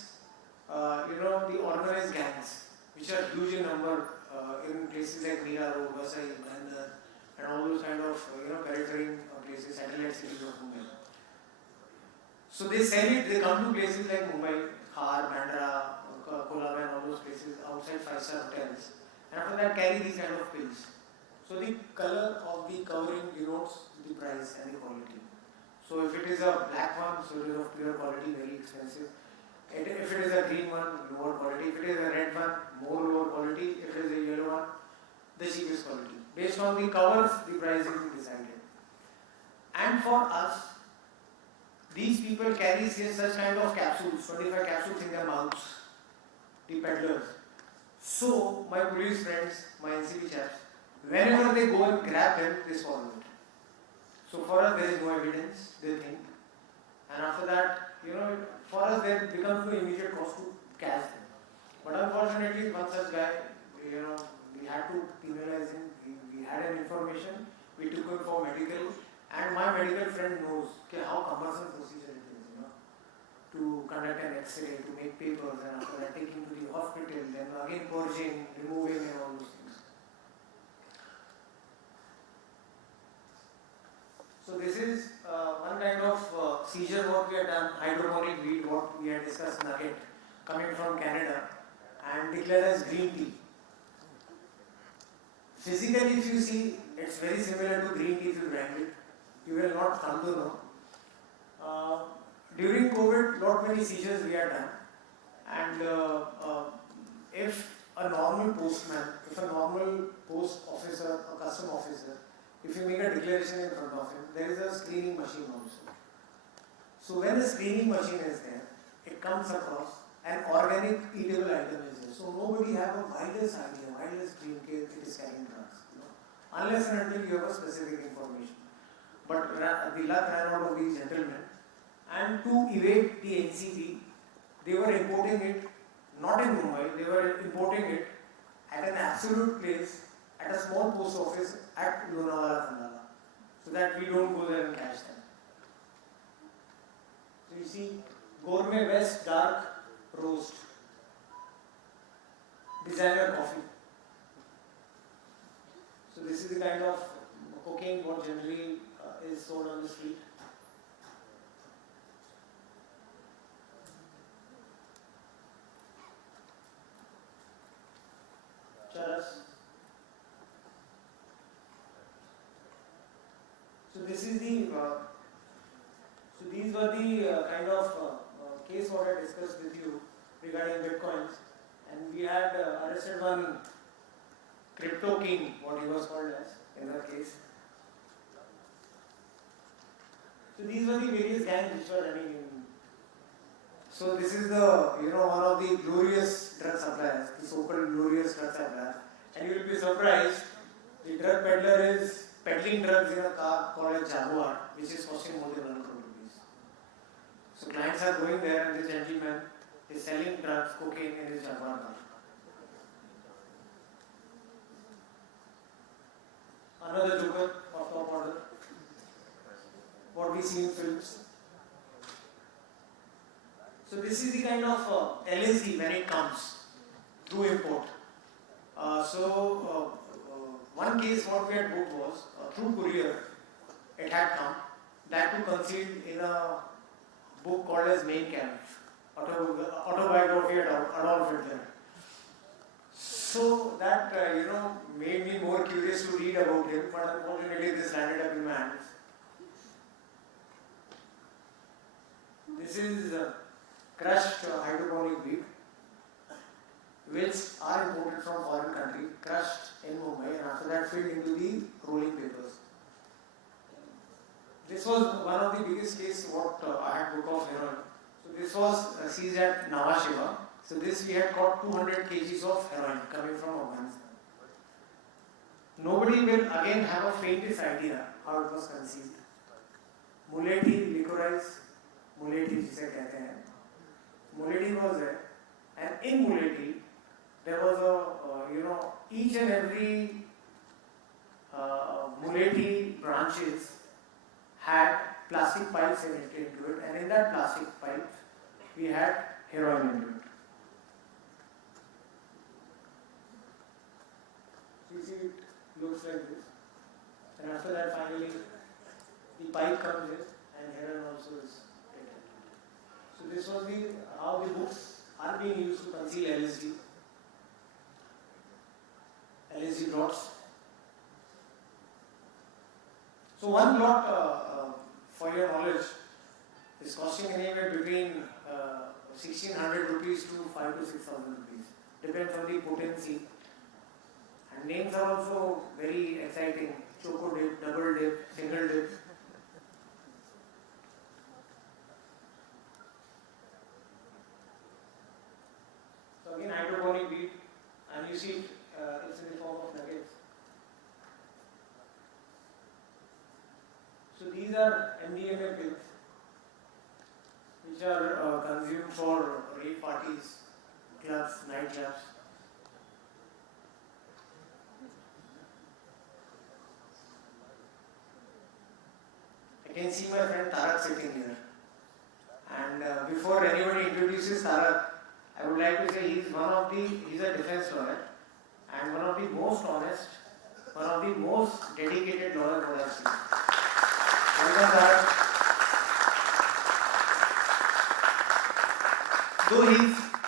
the organized gangs, which are huge in number in places like Mira Road, Vasai, Bandar, and all those kind of peripheral places, satellite cities of Mumbai. So they sell it. They come to places like Mumbai, Khar, Bandra, Kolaba, and all those places outside 5-star hotels, and after that carry these kind of pills. So the color of the covering denotes the price and the quality. So if it is a black one, so it is of pure quality, very expensive. If it is a green one, lower quality. If it is a red one, more lower quality. If it is a yellow one, the cheapest quality. Based on the covers, the price is decided. And for us, these people carry such kind of capsules, 25 capsules in their mouths, the peddlers. So, my police friends, my NCB chaps, whenever they go and grab them, they swallow it. So for us, there is no evidence, they think. And after that, for us, there becomes no immediate cost to catch them. But unfortunately, one such guy, we had to penalize him. We had an information, we took him for medical, and my medical friend knows how cumbersome procedure it is, to conduct an X-ray, to make papers, and after that take him to the hospital, then again purging, removing, and all those things. So this is one kind of seizure what we had done, hydroponic weed, what we had discussed nugget, coming from Canada, and declared as green tea. Physically, if you see, it's very similar to green tea if you grind it. You will not come to know. During COVID, not many seizures we had done, and if a normal postman, if a normal post officer or custom officer, if you make a declaration in front of him, there is a screening machine also. So when the screening machine is there, it comes across an organic eatable item is there. So nobody have a widest idea, widest dream case it is carrying drugs, unless and until you have a specific information. But the luck ran out of these gentlemen, and to evade the NCB, they were importing it not in Mumbai, they were importing it at an absolute place, at a small post office at Lonavala, Khandala, so that we don't go there and catch them. So you see, Gourmet West Dark Roast, designer coffee. So this is the kind of cocaine what generally is sold on the street. Charas. So this is the. So these were the kind of case what I discussed with you regarding bitcoins, and we had arrested one crypto king, what he was called as in that case. So these were the various gangs which were running in. So this is the one of the glorious drug suppliers, the so-called glorious drug supplier, and you will be surprised. The drug peddler is peddling drugs in a car called a Jaguar, which is costing more than 1 crore rupees. So clients are going there, and this gentleman is selling drugs, cocaine in his Jaguar car. Another joker of top order. probably seen films. So this is the kind of LSD when it comes through import. One case what we had booked was through courier. It had come. That too concealed in a book called as Main Camp, autobiography of Adolf Hitler. So that made me more curious to read about him, but unfortunately this landed up in my hands. This is crushed hydroponic wheat, which are imported from foreign country, crushed in Mumbai, and after that filled into the rolling papers. This was one of the biggest cases what I had book of heroin. So this was seized at Navashiva. So this we had caught 200 kgs of heroin coming from Afghanistan. Nobody will again have a faintest idea how it was conceived. Muleti, licorice, muleti जिसे कहते हैं. Muleti was there, and in muleti there was a each and every muleti branches had plastic pipes into it, and in that plastic pipe we had heroin into it. So you see it looks like this, and after that finally the pipe comes in and heroin also is taken. So this was how the books are being used to conceal LSD drops. So one lot, for your knowledge, is costing anywhere between 1600 rupees to 5 to 6,000 rupees. Depends on the potency. And names are also very exciting. Choco dip, double dip, single dip. So again, hydroponic wheat, and you see it's in the form of nuggets. So these are MDMA pills, which are consumed for rave parties, clubs, nightclubs. I can see my friend Tarak sitting here. And before anybody introduces Tarak, I would like to say he's a defense lawyer and one of the most honest, one of the most dedicated lawyers I have seen. Welcome, Tarak.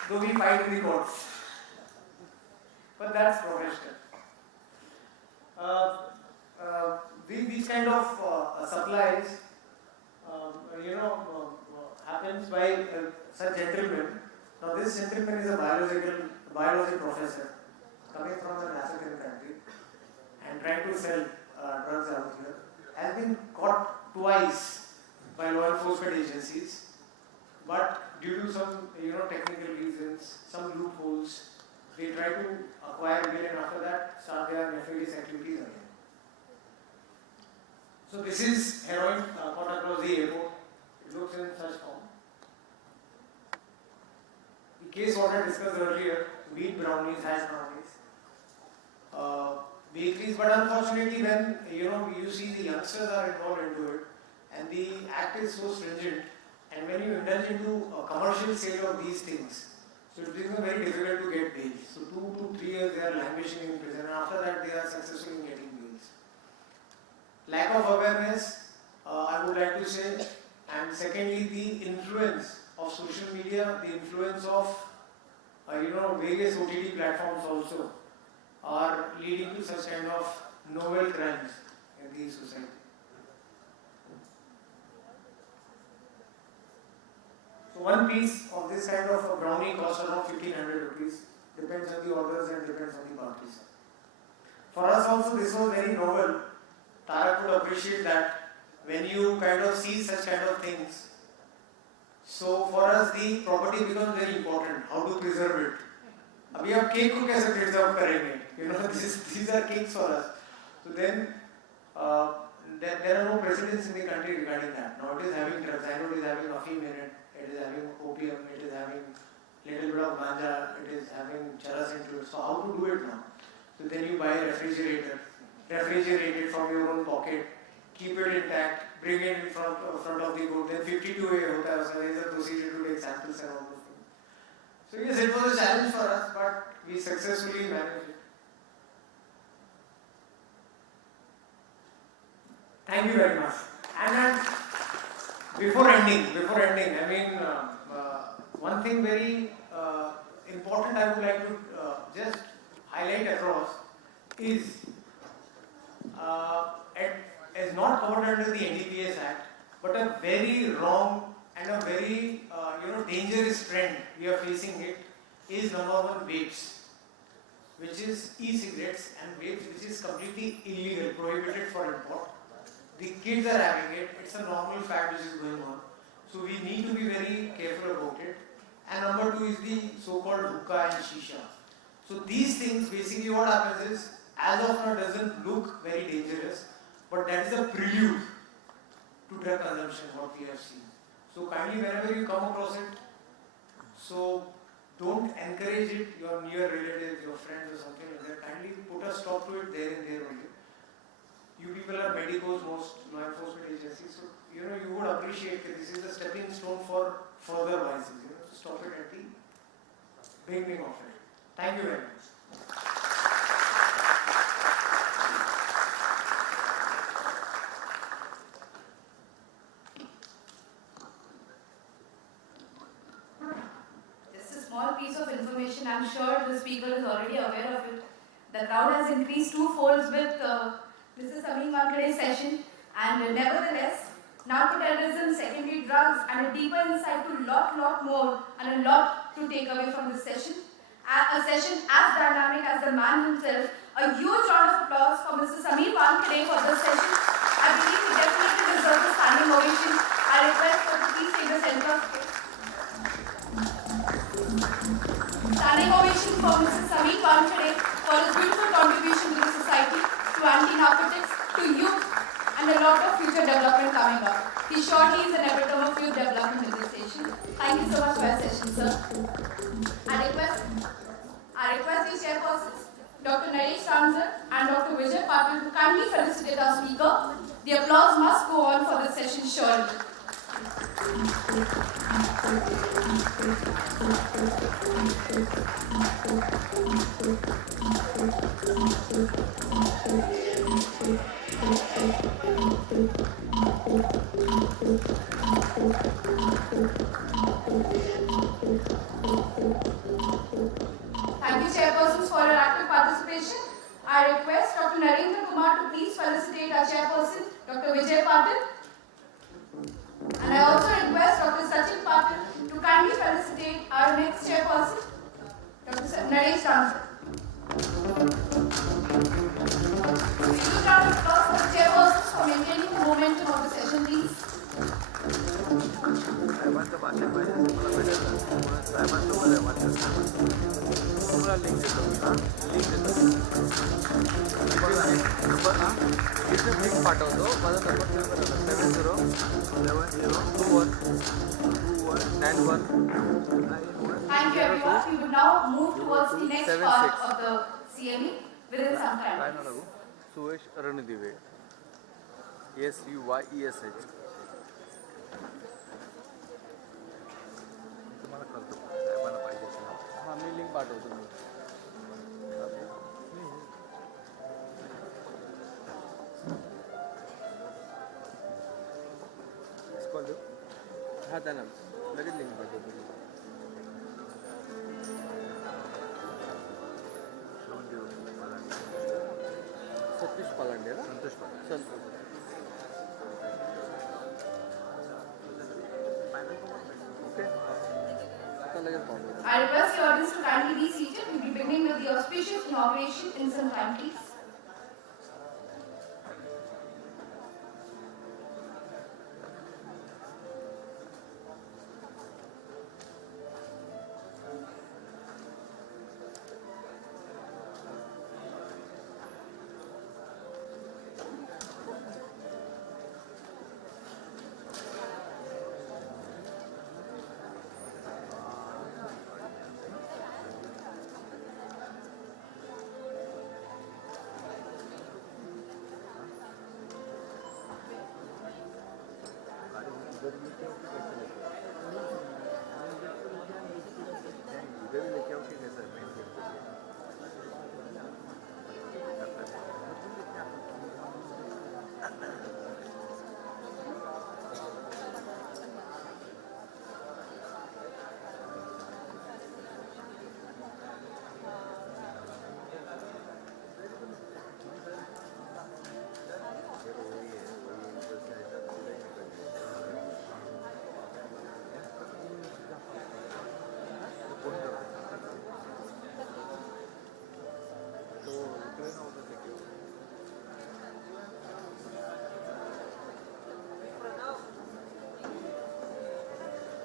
Though we fight in the courts, but that's professional. These kind of supplies, happens by such gentlemen. Now this gentleman is a biology professor coming from an African country and trying to sell drugs out here. Has been caught twice by law enforcement agencies, but due to some technical reasons, some loopholes, they try to acquire again and after that start their nefarious activities again. So this is heroin caught across the airport. It looks in such form. The case what I discussed earlier, wheat brownies, hash brownies, bakeries, but unfortunately when you see the youngsters are involved into it and the act is so stringent, and when you indulge into a commercial sale of these things, so it becomes very difficult to get bail. So 2 to 3 years they are languishing in prison, and after that they are successful in getting bails. Lack of awareness, I would like to say, and secondly the influence of social media, the influence of various OTT platforms also are leading to such kind of novel crimes in the society. So one piece of this kind of a brownie costs around 1500 rupees, depends on the orders and depends on the parties. For us also this was very novel. Tarak would appreciate that when you kind of see such kind of things. So for us the property becomes very important, how to preserve it. अभी आप cake को कैसे preserve करेंगे? These are cakes for us. So then there are no precedents in the country regarding that. Now it is having drugs. I know it is having afim in it. It is having opium. It is having little bit of ganja. It is having charas into it. So how to do it now? So then you buy a refrigerator, refrigerate it from your own pocket, keep it intact, bring it in front of the court. Then 52A hota hai, there is a procedure to take samples and all those things. So yes, it was a challenge for us, but we successfully managed it. Thank you very much. And then before ending, I mean, one thing very important I would like to just highlight across is as not covered under the NDPS Act, but a very wrong and a very dangerous trend we are facing it is number one, vapes, which is e-cigarettes and vapes, which is completely illegal, prohibited for import. The kids are having it, it's a normal fact which is going on. So we need to be very careful about it. And number two is the so-called hookah and shisha. So these things, basically what happens is, as of now doesn't look very dangerous, but that is a prelude to drug consumption, what we have seen. So kindly whenever you come across it, so don't encourage it, your near relatives, your friends or something like that, kindly put a stop to it there and there only. You people are medicos, most law enforcement agencies, so you would appreciate that this is a stepping stone for further vices. So stop it at the beginning of it. Thank you very much. Just a small piece of information, I'm sure the speaker is already aware of it. The crowd has increased twofolds with Mrs. Amin Wankade's session, and nevertheless, narco-terrorism, secondary drugs, and a deeper insight to lot more and a lot to take away from this session. A session as dynamic as the man himself. A huge round of applause for Mrs. Amin Wankade for this session. I believe he definitely deserves a standing ovation. I request her to please take the center of stage. Standing ovation for Mrs. Amin Wankade for his beautiful contribution to the society, to anti-narcotics, to youth, and a lot of future development coming up. He surely is an epitome of youth development in this station. Thank you so much for your session, sir. I request the chairpersons, Dr. Naresh Ramzan and Dr. Vijay Patil, to kindly felicitate our speaker. The applause must go on for this session surely. Thank you, chairpersons, for your active participation. I request Dr. Narendra Kumar to please felicitate our chairperson, Dr. Vijay Patil. And I also request Dr. Sachin Patil to kindly felicitate our next chairperson, Dr. Naresh Ramzan. A huge round of applause for the chairpersons for maintaining the momentum of the session, please. पाठवतो माझा number 70212191. Thank you, everyone. We would now move towards the next part of the CME within some time. काय नाव लागू? सुयश Ranadive. SUYESH. तुम्हाला कळतो साहेबांना पाहिजे असेल. हां मी लिंक पाठवतो. हाँ त्यांना लगेच लिंक पाठवतो. सतीश पालांडे ना संतोष पालांडे. ओके आता लगेच पाठवतो. I request the audience to kindly be seated. We will be beginning with the auspicious inauguration in some time, please.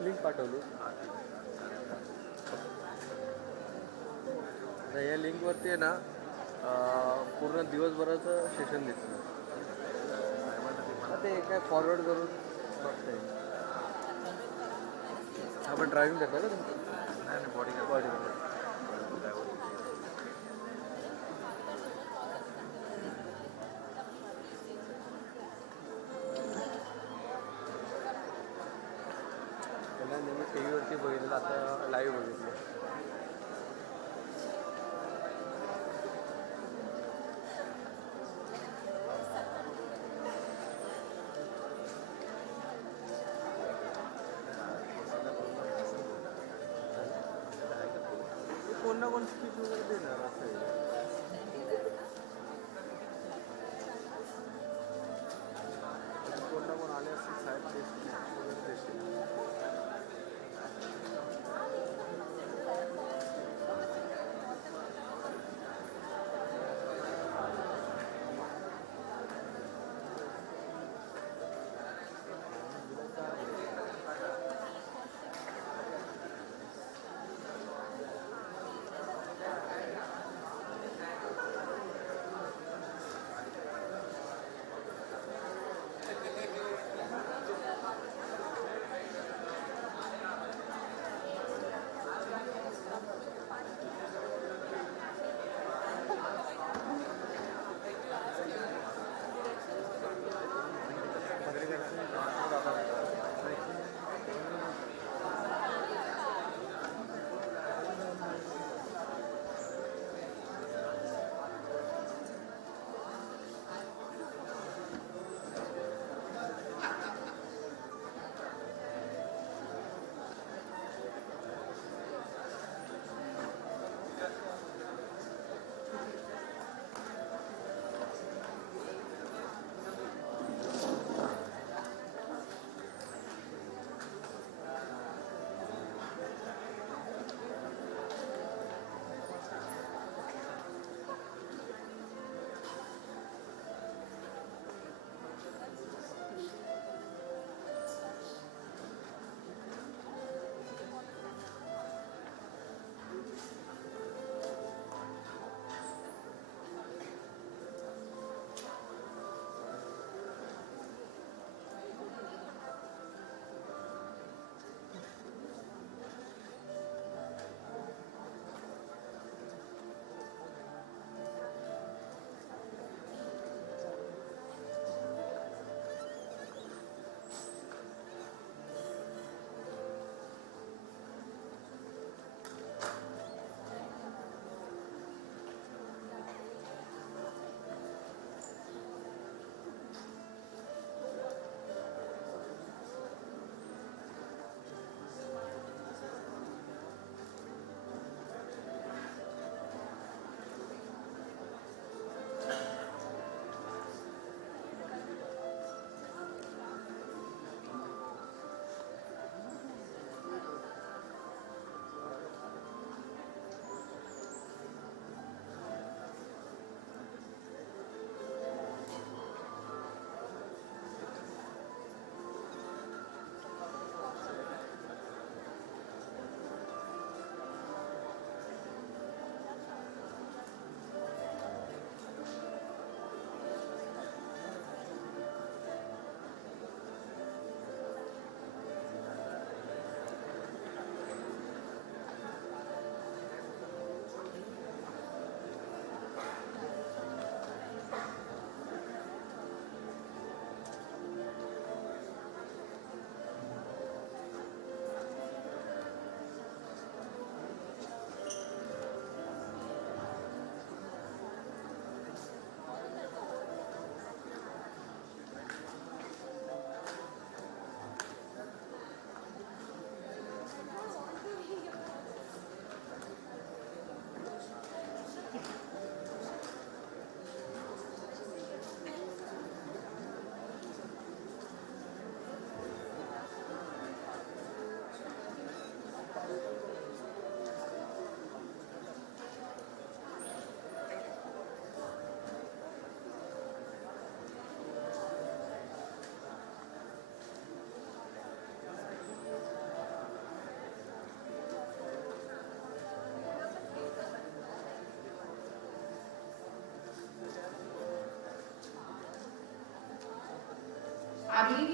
Link पाठवली. आता या लिंकवरती आहे ना पूर्ण दिवसभराचं सेशन दिसतं. ते काय फॉरवर्ड करून बघता येईल. आपण ड्रायव्हिंग करता का तुमचं? नाही बॉडी त्यांना नेहमी टी व्हीवरती बघितलं, आता लाईव्ह बघितलं. कोण ना कोण स्पीच वगैरे देणार असं आहे. कोण ना कोण आले असतील साहेब ते स्पीच वगैरे देतील.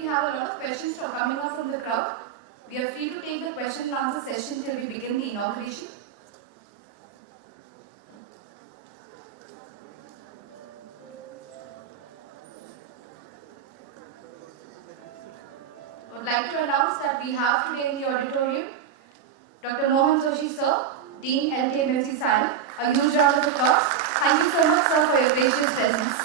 we have a lot of questions coming up from the crowd. We are free to take the question and answer session till we begin the inauguration. I would like to announce that we have today in the auditorium Dr. Mohan Joshi sir, Dean LKMFC Sion. A huge round of applause. Thank you so much sir for your gracious presence.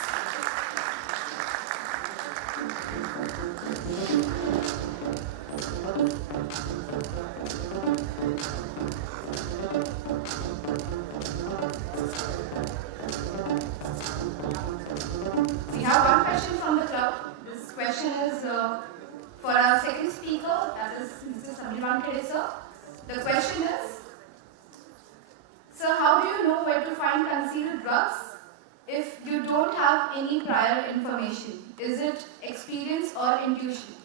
We have one question from the crowd. This question is for our second speaker, that is Mr. Samirvan Khede sir. The question is, sir, how do you know where to find concealed drugs if you don't have any prior information? Is it experience or intuition?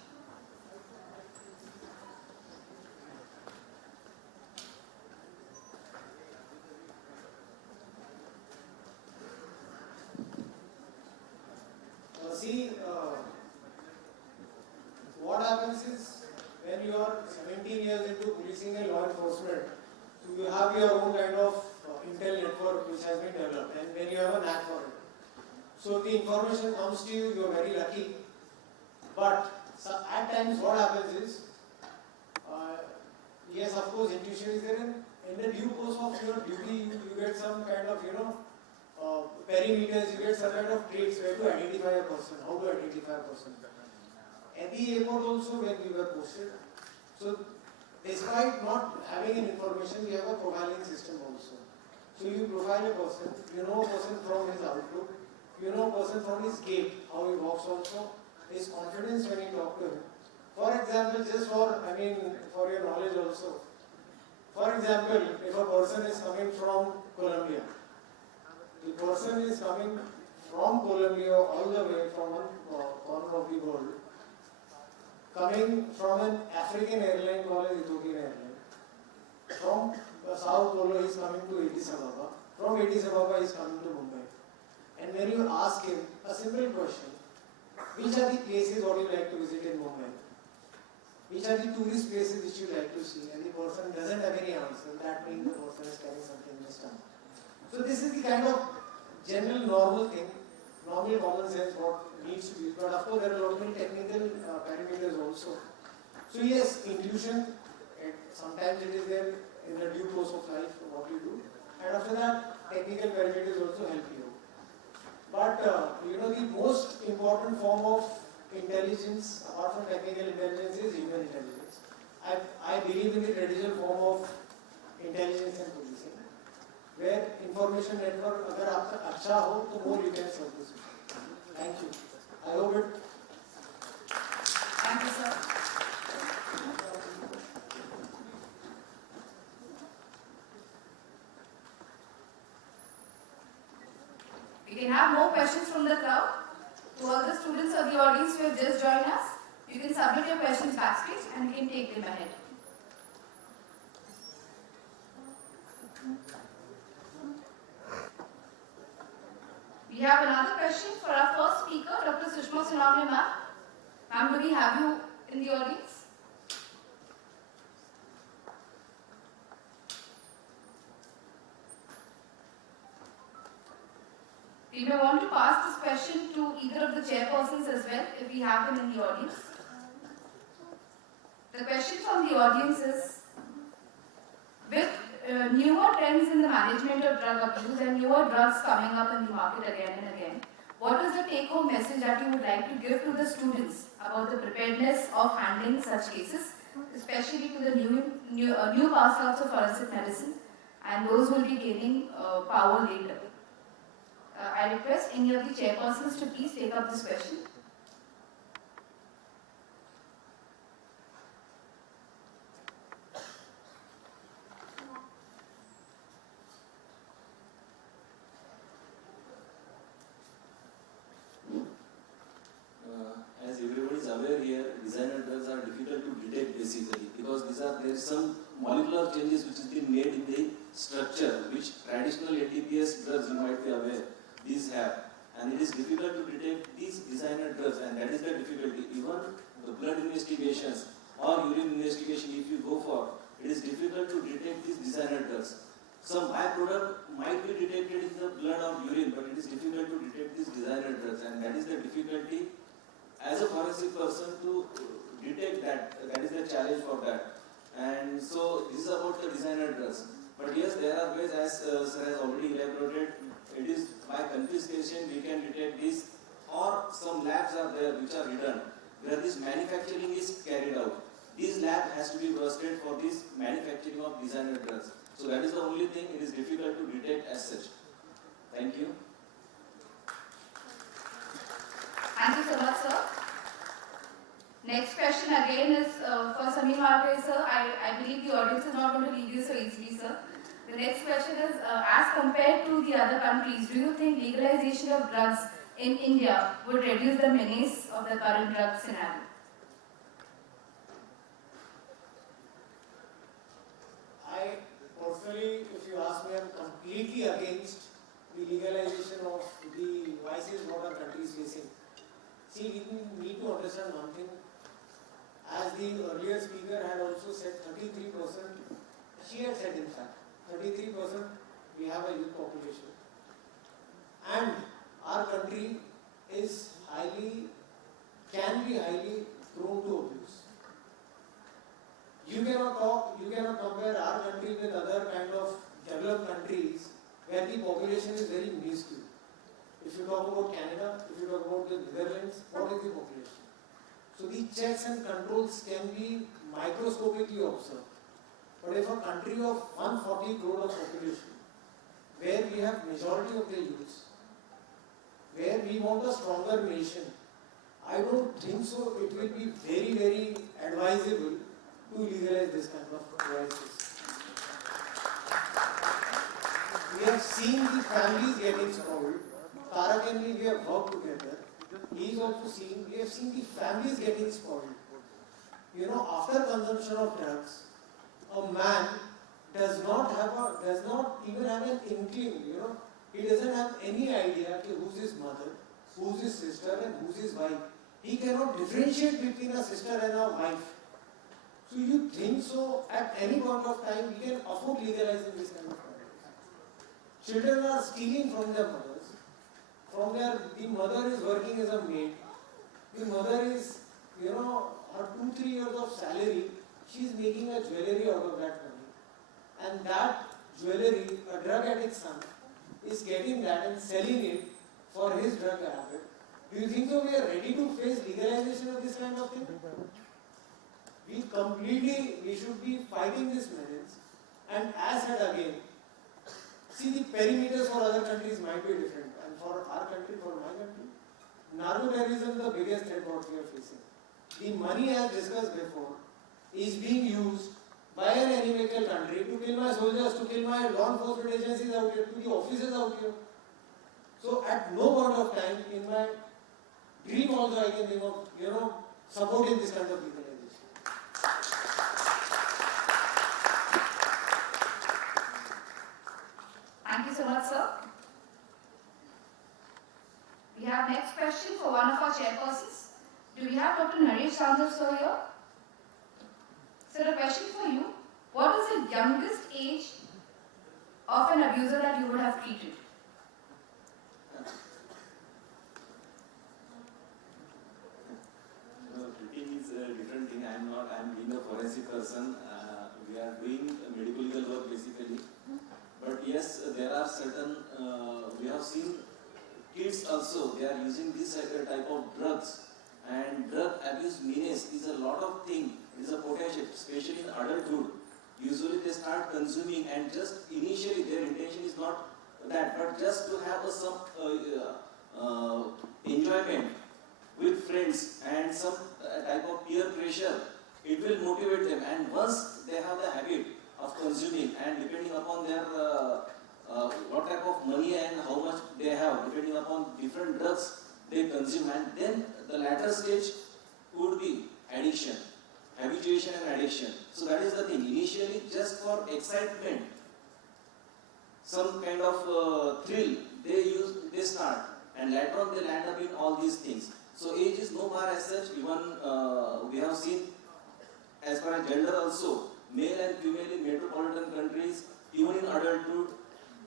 What happens is when you are 17 years into policing and law enforcement, so you have your own kind of intel network which has been developed, and when you have a knack for it. So the information comes to you, you are very lucky. But at times what happens is, yes, of course, intuition is there, and in the due course of your duty, you get some kind of, perimeters, you get some kind of traits where to identify a person, how to identify a person. At the airport also, when we were posted, so despite not having an information, we have a profiling system also. So you profile a person, you know a person from his outlook, you know a person from his gait, how he walks also, his confidence when you talk to him. For example, just for your knowledge also. For example, if a person is coming from Colombia, the person is coming from Colombia all the way from one corner of the world, coming from an African airline called Ethiopian airline. From Sao Paulo he is coming to Addis Ababa. From Addis Ababa he is coming to Mumbai. And when you ask him a simple question, which are the places what you like to visit in Mumbai? Which are the tourist places which you like to see? And the person doesn't have any answer. That means the person is carrying something in his stomach. So this is the kind of general normal thing, normal common sense what needs to be. But of course there are a lot of technical parameters also. So yes, intuition, sometimes it is there in the due course of life what you do. And after that, technical parameters also help you. But the most important form of intelligence, apart from technical intelligence, is human intelligence. I believe in the traditional form of intelligence and policing, where information network, agar aapka acha ho, to more you can serve this. Thank you. I hope it. Thank you, sir. We can have more questions from the crowd. To all the students or the audience who have just joined us, you can submit your questions backstage and we can take them ahead. We have another question for our first speaker, Dr. Sushma Sonawala ma'am. Ma'am, do we have you in the audience? We may want to pass this question to either of the chairpersons as well, if we have them in the audience. The question from the audience is, with newer trends in the management of drug abuse and newer drugs coming up in the market again and again, what is the take-home message that you would like to give to the students about the preparedness of handling such cases, especially to the new pass outs of forensic medicine and those who will be gaining power later? I request any of the chairpersons to please take up this question. As everybody is aware here, designer drugs are difficult to detect basically because there is some molecular changes which has been made in the structure which traditional NDPS drugs, you might be aware, these have, and it is difficult to detect these designer drugs, and that is the difficulty. Even the blood investigations or urine investigation if you go for, it is difficult to detect these designer drugs. Some byproduct might be detected in the blood or urine, but it is difficult to detect these designer drugs, and that is the difficulty as a forensic person to detect that. That is the challenge for that. And so this is about the designer drugs. But yes, there are ways, as sir has already elaborated, it is by confiscation we can detect this, or some labs are there which are hidden, where this manufacturing is carried out. This lab has to be busted for this manufacturing of designer drugs. So that is the only thing it is difficult to detect as such. Thank you. Thank you so much, sir. Next question again is for Samir Markey, sir. I believe the audience is not going to leave you so easily, sir. The next question is, as compared to the other countries, do you think legalization of drugs in India would reduce the menace of the current drug scenario? I personally, if you ask me, I'm completely against the legalization of the vices what our country is facing. See, we need to understand one thing. As the earlier speaker had also said, 33%, she had said in fact, 33% we have a youth population. And our country is can be highly prone to abuse. You cannot compare our country with other kind of developed countries where the population is very minuscule. If you talk about Canada, if you talk about the Netherlands, what is the population? So the checks and controls can be microscopically observed. But if a country of 140 crore of population, where we have majority of the youths, where we want a stronger nation, I don't think so it will be very, very advisable to legalize this kind of vices. We have seen the families getting spoiled. Tarak and me, we have worked together. He is also seeing, we have seen the families getting spoiled. You know, after consumption of drugs, a man does not even have an inkling, you know, he doesn't have any idea who's his mother, who's his sister and who's his wife. He cannot differentiate between a sister and a wife. So you think so at any point of time we can afford legalizing this kind of practice? Children are stealing from their mothers. The mother is working as a maid. The mother is, you know, her 2-3 years of salary, she is making a jewelry out of that money. And that jewelry, a drug addict's son, is getting that and selling it for his drug habit. Do you think so we are ready to face legalization of this kind of thing? We should be fighting this menace. And as said again, see, the perimeters for other countries might be different. And for our country, for my country, narco-terrorism is the biggest threat what we are facing. The money, as discussed before, is being used by an enemical country to kill my soldiers, to kill my law enforcement agencies out here, to the officers out here. So at no point of time in my dream also I can think of, you know, supporting this kind of legalization. Thank you so much, sir. We have next question for one of our chairpersons. Do we have Dr. Naresh Chandra sir here? Sir, a question for you. What is the youngest age of an abuser that you would have treated? Treating is a different thing. I'm being a forensic person. We are doing medical-legal work basically. But yes, there are certain, we have seen kids also, they are using this type of drugs. And drug abuse menace is a lot of things. It is a potential, especially in adulthood. Usually they start consuming and just initially their intention is not that, but just to have some enjoyment with friends and some type of peer pressure, it will motivate them. And once they have the habit of consuming and depending upon their what type of money and how much they have, depending upon different drugs they consume, and then the latter stage would be addiction, habituation and addiction. So that is the thing. Initially just for excitement, some kind of thrill they start, and later on they land up in all these things. So age is no bar as such. Even we have seen as far as gender also, male and female in metropolitan countries, even in adulthood,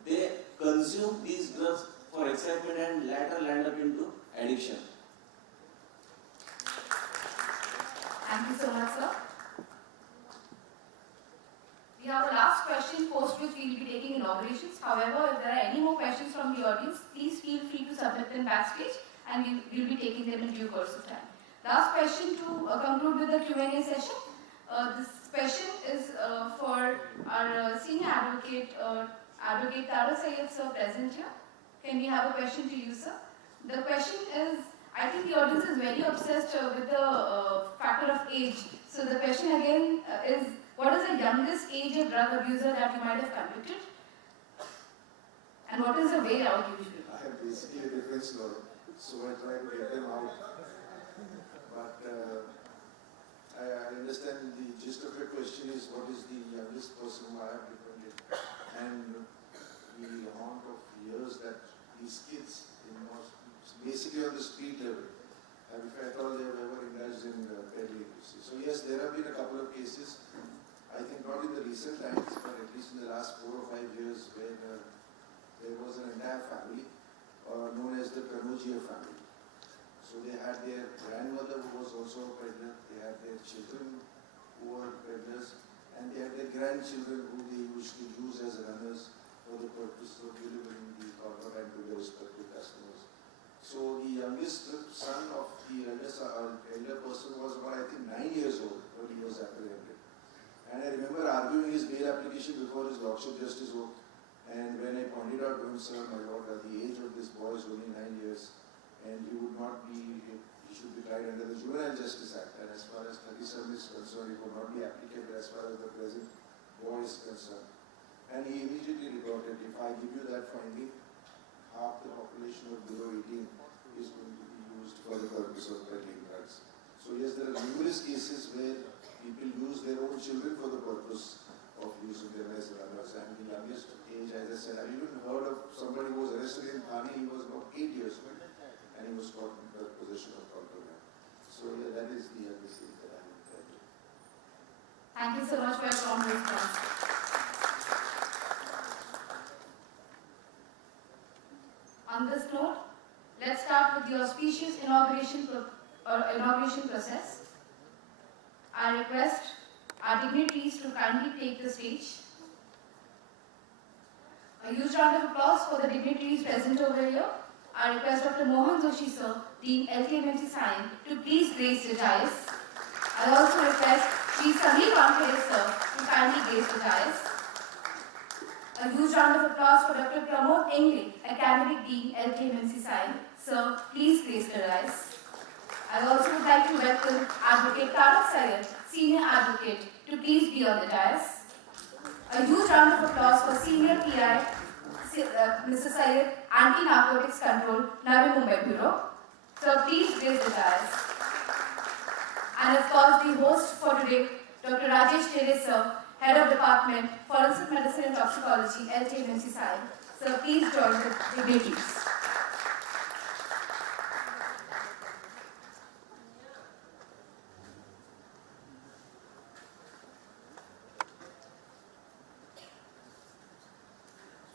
they consume these drugs for excitement and later land up into addiction. Thank you so much, sir. We have a last question, post which we will be taking inaugurations. However, if there are any more questions from the audience, please feel free to submit them backstage and we will be taking them in due course of time. Last question to conclude with the Q&A session. This question is for our senior advocate, Advocate Tara Sayed sir, present here. Can we have a question to you, sir? The question is, I think the audience is very obsessed with the factor of age. So the question again is, what is the youngest age of drug abuser that you might have convicted? And what is the way out usually? I have basically a difference law, so I try to get them out. But I understand the gist of your question is what is the youngest person who I have befriended and the amount of years that these kids, basically on the street level, if at all they have ever indulged in peddling. So yes, there have been a couple of cases. I think not in the recent times, but at least in the last 4 or 5 years, where there was an entire family known as the Ceremonial family. So they had their grandmother who was also a peddler, they had their children who were peddlers, and they had their grandchildren who they used to use as runners for the purpose of delivering the contraband to their respective customers. So the youngest son of the elder person was about, I think, 9 years old when he was apprehended. And I remember arguing his bail application before his Lordship Justice Oak. And when I pointed out to him, sir, my lord, the age of this boy is only 9 years, and he would not be, he should be tried under the Juvenile Justice Act. And as far as 37 is concerned, it would not be applicable as far as the present boy is concerned. And he immediately retorted, if I give you that finding, half the population of below 18 is going to be used for the purpose of peddling drugs. So yes, there are numerous cases where people use their own children for the purpose of using them as runners. And the youngest age, as I said, I've even heard of somebody who was arrested in Thane, he was about 8 years old, and he was caught in possession of contraband. So yeah, that is the youngest age that I have heard. Thank you so much for your prompt response. On this note, let's start with the auspicious inauguration process. I request our dignitaries to kindly take the stage. A huge round of applause for the dignitaries present over here. I request Dr. Mohan Joshi sir, Dean LKMC Sion, to please grace the dais. I also request Sri Sameer Wankhede sir to kindly grace the dais. A huge round of applause for Dr. Pramod Engle, Academic Dean, LKMC Sion. Sir, please grace the dais. I also would like to welcome Advocate Tarak Sayed, Senior Advocate, to please be on the dais. A huge round of applause for Senior PI, Mr. Sayed, Anti-Narcotics Control, Navi Mumbai Bureau. Sir, please grace the dais. And of course, the host for today, Dr. Rajesh Tere sir, Head of Department, Forensic Medicine and Toxicology, LTMC Science. Sir, please join the dignitaries.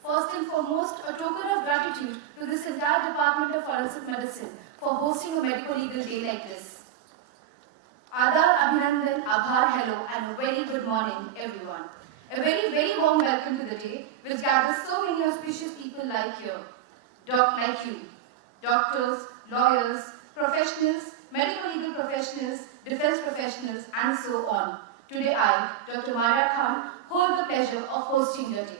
First and foremost, a token of gratitude to this entire Department of Forensic Medicine for hosting a medico-legal day like this. Adar, Abhinandan, Abhar, hello, and a very good morning, everyone. A very, very warm welcome to the day, which gathers so many auspicious people like you, doctors, lawyers, professionals, medico-legal professionals, defense professionals, and so on. Today I, Dr. Mara Khan, hold the pleasure of hosting the day.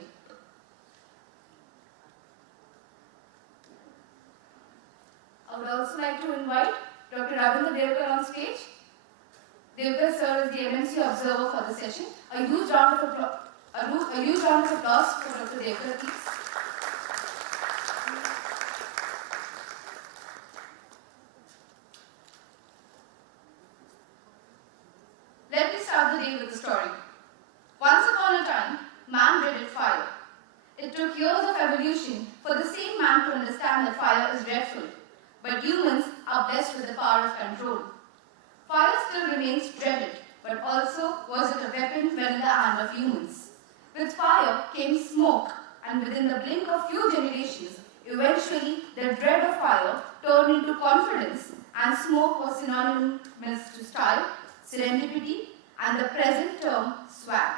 I would also like to invite Dr. Ravindra Devkar on stage. Devkar sir is the MMC observer for the session. A huge round of applause for Dr. Devkar, please. Let me start the day with a story. Once upon a time, man dreaded fire. It took years of evolution for the same man to understand that fire is dreadful. But humans are blessed with the power of control. Fire still remains dreaded, but also was it a weapon when in the hand of humans. With fire came smoke, and within the blink of few generations, eventually the dread of fire turned into confidence, and smoke was synonymous to style, serendipity, and the present term swag.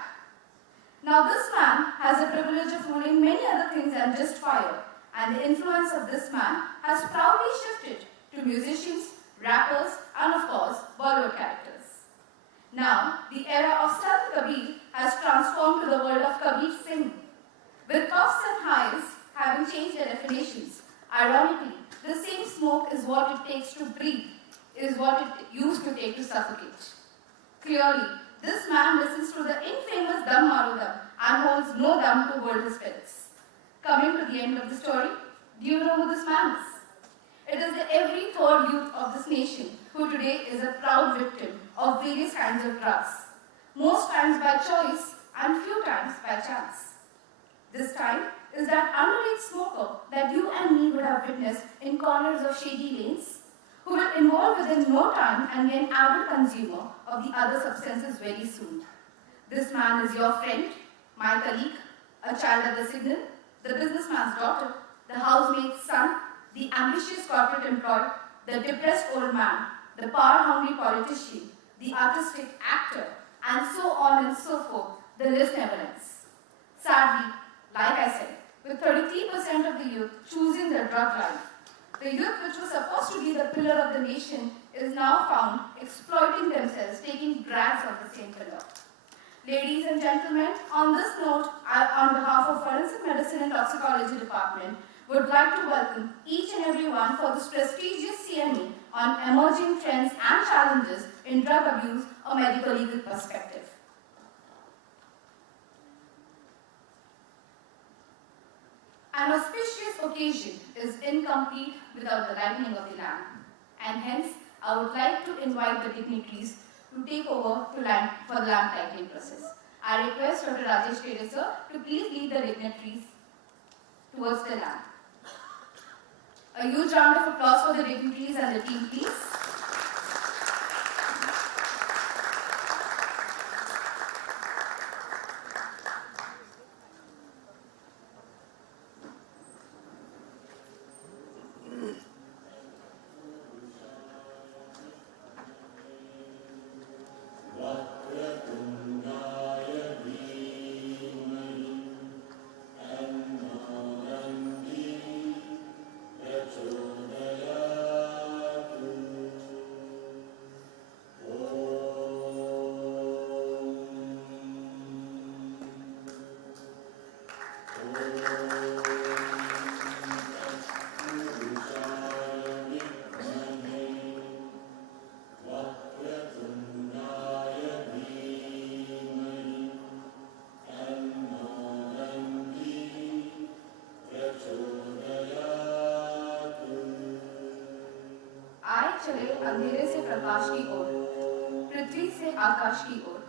Now this man has the privilege of ruling many other things than just fire, and the influence of this man has proudly shifted to musicians, rappers, and of course, Bollywood characters. Now, the era of Sant Kabir has transformed to the world of Kabir Singh, with puffs and highs having changed their definitions. Ironically, the same smoke is what it takes to breathe, is what it used to take to suffocate. Clearly, this man listens to the infamous Dam Maro Dam and holds no dam to hold his spirits. Coming to the end of the story, do you know who this man is? It is the every third youth of this nation who today is a proud victim of various kinds of drugs, most times by choice and few times by chance. This time is that underage smoker that you and me would have witnessed in corners of shady lanes, who will involve within no time and be an avid consumer of the other substances very soon. This man is your friend, my colleague, a child at the signal, the businessman's daughter, the housemaid's son, the ambitious corporate employee, the depressed old man, the power-hungry politician, the artistic actor, and so on and so forth. The list never ends. Sadly, like I said, with 33% of the youth choosing the drug life, the youth which was supposed to be the pillar of the nation is now found exploiting themselves, taking drags of the same pillar. Ladies and gentlemen, on this note, I, on behalf of Forensic Medicine and Toxicology Department, would like to welcome each and every one for this prestigious CME on emerging trends and challenges in drug abuse, a medico-legal perspective. An auspicious occasion is incomplete without the lighting of the lamp, and hence I would like to invite the dignitaries to take over for the lamp lighting process. I request Dr. Rajesh Kere sir to please lead the dignitaries towards the lamp. A huge round of applause for the dignitaries and the team, please. चले अंधेरे से प्रकाश की ओर, पृथ्वी से आकाश की ओर,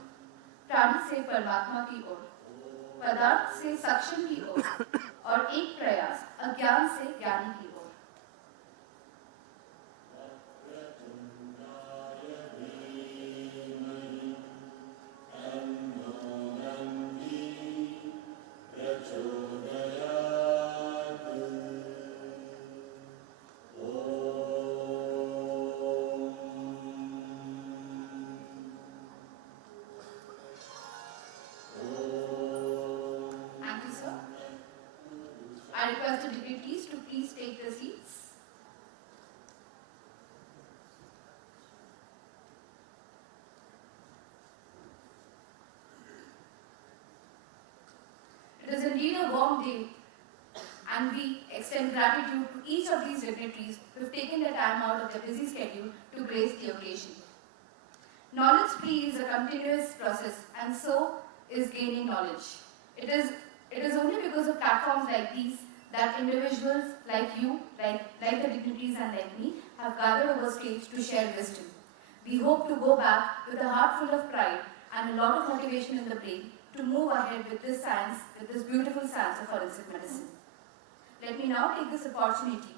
प्राणी से परमात्मा की ओर, पदार्थ से सक्षम की ओर और एक प्रयास अज्ञान से ज्ञानी की ओर। I request the dignitaries to please take their seats. It is indeed a warm day, and we extend gratitude to each of these dignitaries who have taken their time out of their busy schedule to grace the occasion. Knowledge spree is a continuous process, and so is gaining knowledge. It is only because of platforms like these that individuals like you, like the dignitaries and like me, have gathered over stage to share wisdom. We hope to go back with a heart full of pride and a lot of motivation in the brain to move ahead with this science, with this beautiful science of forensic medicine. Let me now take this opportunity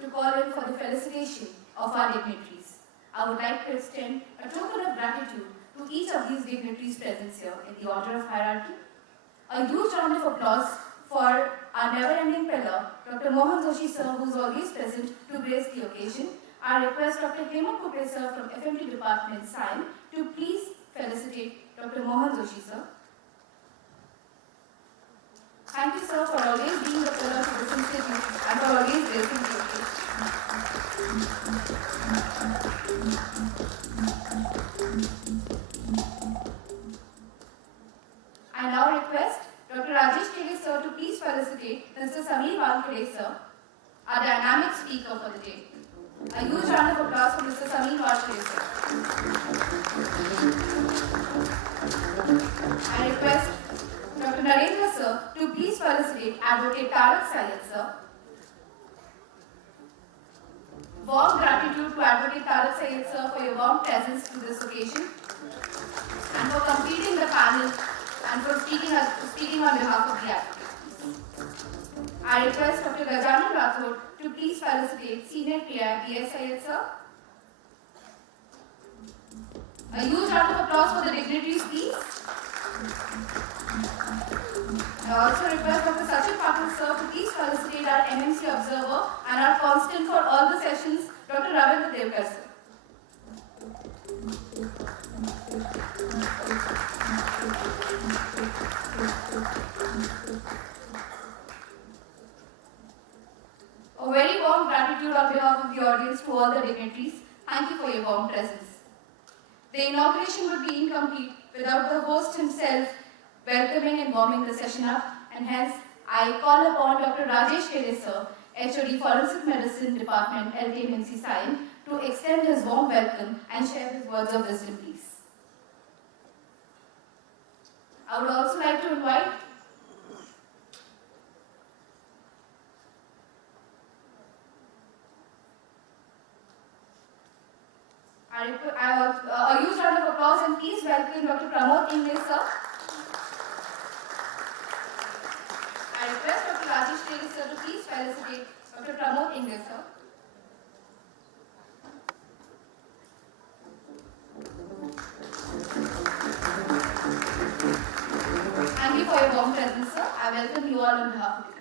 to call in for the felicitation of our dignitaries. I would like to extend a token of gratitude to each of these dignitaries present here in the order of hierarchy. A huge round of applause for our never-ending pillar, Dr. Mohan Joshi sir, who is always present to grace the occasion. I request Dr. Hemant Kupre sir from FMT Department, Sion, to please felicitate Dr. Mohan Joshi sir. Thank you sir for always being the pillar to this institute and for always gracing the occasion. I now request Dr. Rajesh Kele sir to please felicitate Mr. Sameer Walkade sir, our dynamic speaker for the day. A huge round of applause for Mr. Sameer Walkade sir. I request Dr. Narendra sir to please felicitate Advocate Tarak Syed sir. Warm gratitude to Advocate Tarak Syed sir for your warm presence to this occasion and for completing the panel and for speaking on behalf of the advocates. I request Dr. Gajanan Rathod to please felicitate Senior PI BS Syed sir. A huge round of applause for the dignitaries, please. I also request Dr. Sachin Patil sir to please felicitate our MMC observer and our constant for all the sessions, Dr. Ravindra Devkar sir. A very warm gratitude on behalf of the audience to all the dignitaries. Thank you for your warm presence. The inauguration would be incomplete without the host himself welcoming and warming the session up, and hence I call upon Dr. Rajesh Kele sir, HOD Forensic Medicine Department, LTMNC Sion, to extend his warm welcome and share his words of wisdom, please. I would also like to invite a huge round of applause and please welcome Dr. Pramod English sir. I request Dr. Rajesh Kele sir to please felicitate Dr. Pramod English sir. Thank you for your warm presence sir. I welcome you all on behalf of the crowd.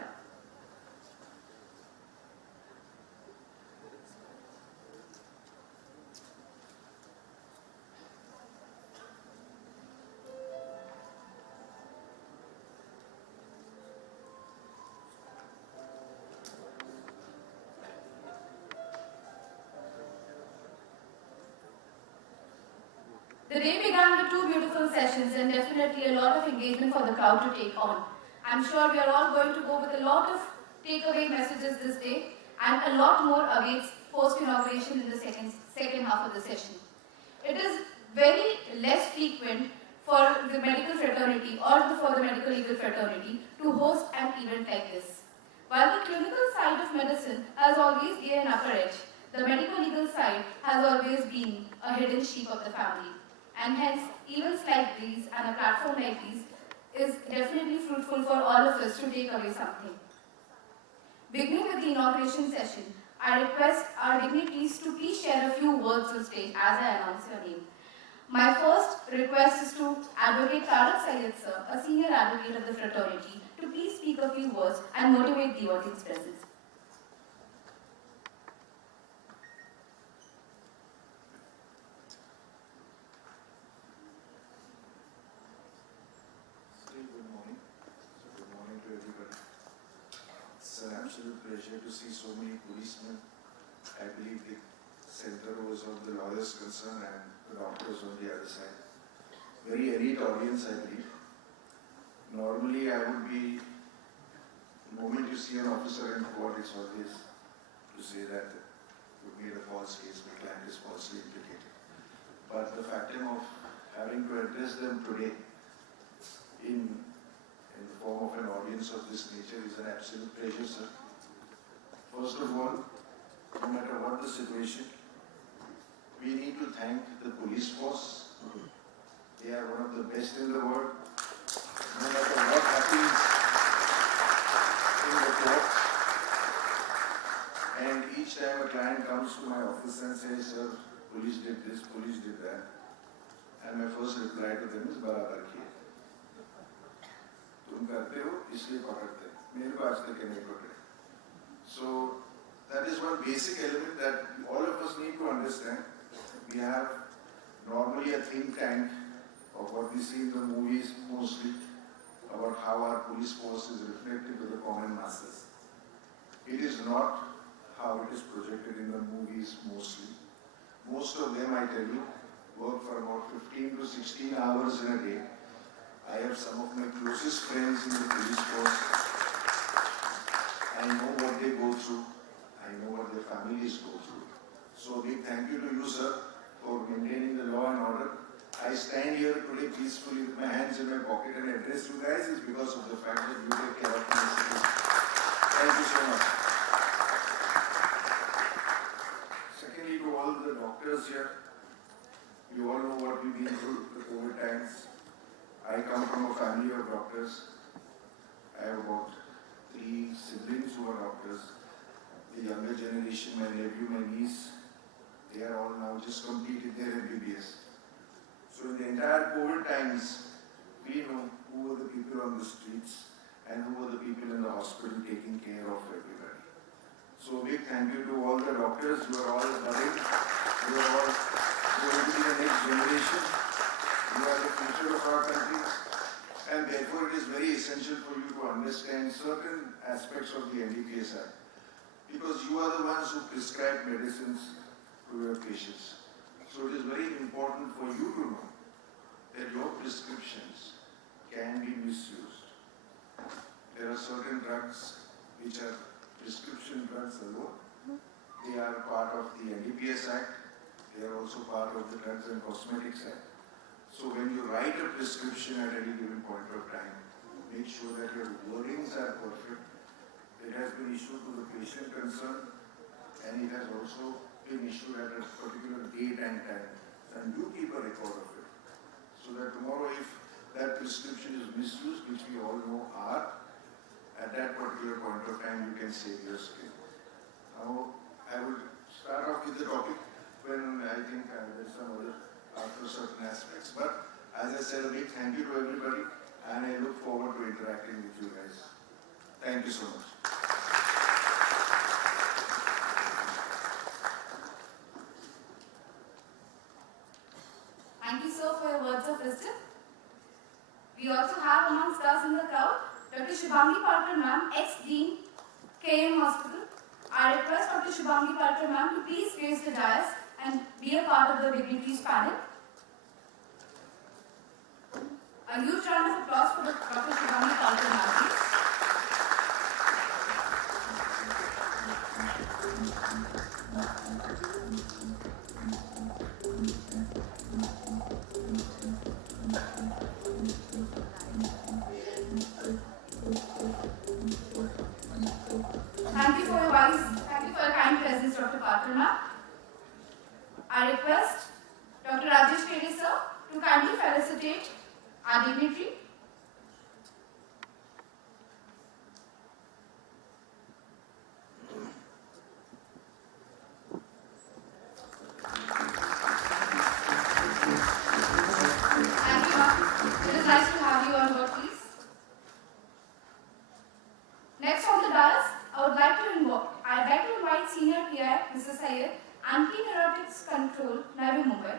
The day began with two beautiful sessions and definitely a lot of engagement for the crowd to take on. I'm sure we are all going to go with a lot of takeaway messages this day and a lot more awaits post-inauguration in the second half of the session. It is very less frequent for the medical fraternity or for the medico-legal fraternity to host an event like this. While the clinical side of medicine has always been an upper edge, the medico-legal side has always been a hidden sheep of the family. And hence, events like these and a platform like these is definitely fruitful for all of us to take away something. Beginning with the inauguration session, I request our dignitaries to please share a few words on stage as I announce your name. My first request is to Advocate Tarak Syed sir, a senior advocate of the fraternity, to please speak a few words and motivate the audience present. It's an absolute pleasure to see so many policemen. I believe the center was on the lawyers' concern and the doctors on the other side. Very elite audience, I believe. Normally, I would be, the moment you see an officer in court, it's always to say that you made a false case, the client is falsely implicated. But the fact of having to address them today in the form of an audience of this nature is an absolute pleasure, sir. First of all, no matter what the situation, we need to thank the police force. They are one of the best in the world. No matter what happens in the court, and each time a client comes comes to my office and says, sir, police did this, police did that. And my first reply to them is, बराबर किए. तुम करते हो इसलिए पकड़ते हैं. मेरे को आज तक नहीं पकड़े. So that is one basic element that all of us need to understand. We have normally a think tank of what we see in the movies mostly about how our police force is reflected to the common masses. It is not how it is projected in the movies mostly. Most of them, I tell you, work for about 15 to 16 hours in a day. I have some of my closest friends in the police force. I know what they go through. I know what their families go through. So a big thank you to you, sir, for maintaining the law and order. I stand here today peacefully with my hands in my pocket and address you guys is because of the fact that you take care of my city. Thank you so much. Secondly, to all the doctors here, you all know what we've been through the COVID times. I come from a family of doctors. I have about 3 siblings who are doctors. The younger generation, my nephew, my niece, they are all now just completed their NDPS. So in the entire COVID times, we know who were the people on the streets and who were the people in the hospital taking care of everybody. So a big thank you to all the doctors. You are all budding. You are all going to be the next generation. You are the future of our country. And therefore it is very essential for you to understand certain aspects of the NDPS Act. Because you are the ones who prescribe medicines to your patients. So it is very important for you to know that your prescriptions can be misused. There are certain drugs which are prescription drugs alone. They are part of the NDPS Act. They are also part of the Drugs and Cosmetics Act. So when you write a prescription at any given point of time, make sure that your wordings are perfect. It has been issued to the patient concerned, and it has also been issued at a particular date and time. And you keep a record of it. So that tomorrow if that prescription is misused, which we all know are, at that particular point of time you can save your skin. Now I will start off with the topic when I think there's some other after certain aspects. But as I said, a big thank you to everybody, and I look forward to interacting with you guys. Thank you so much. Thank you, sir, for your words of wisdom. We also have amongst us in the crowd Dr. Shubhangi Parker ma'am, ex-dean, KM Hospital. I request Dr. Shubhangi Parker ma'am to please grace the dais and be a part of the dignitaries panel. A huge round of applause for Dr. Shubhangi Parker ma'am, please. Thank you for your kind presence, Dr. Parker ma'am. I request Dr. Rajesh Kede sir to kindly felicitate our dignitary. Thank you, ma'am. It is nice to have you on board, please. Next on the dais, I'd like to invite Senior PI, Mrs. Iyer, Anti-Narcotics Control, Navi Mumbai.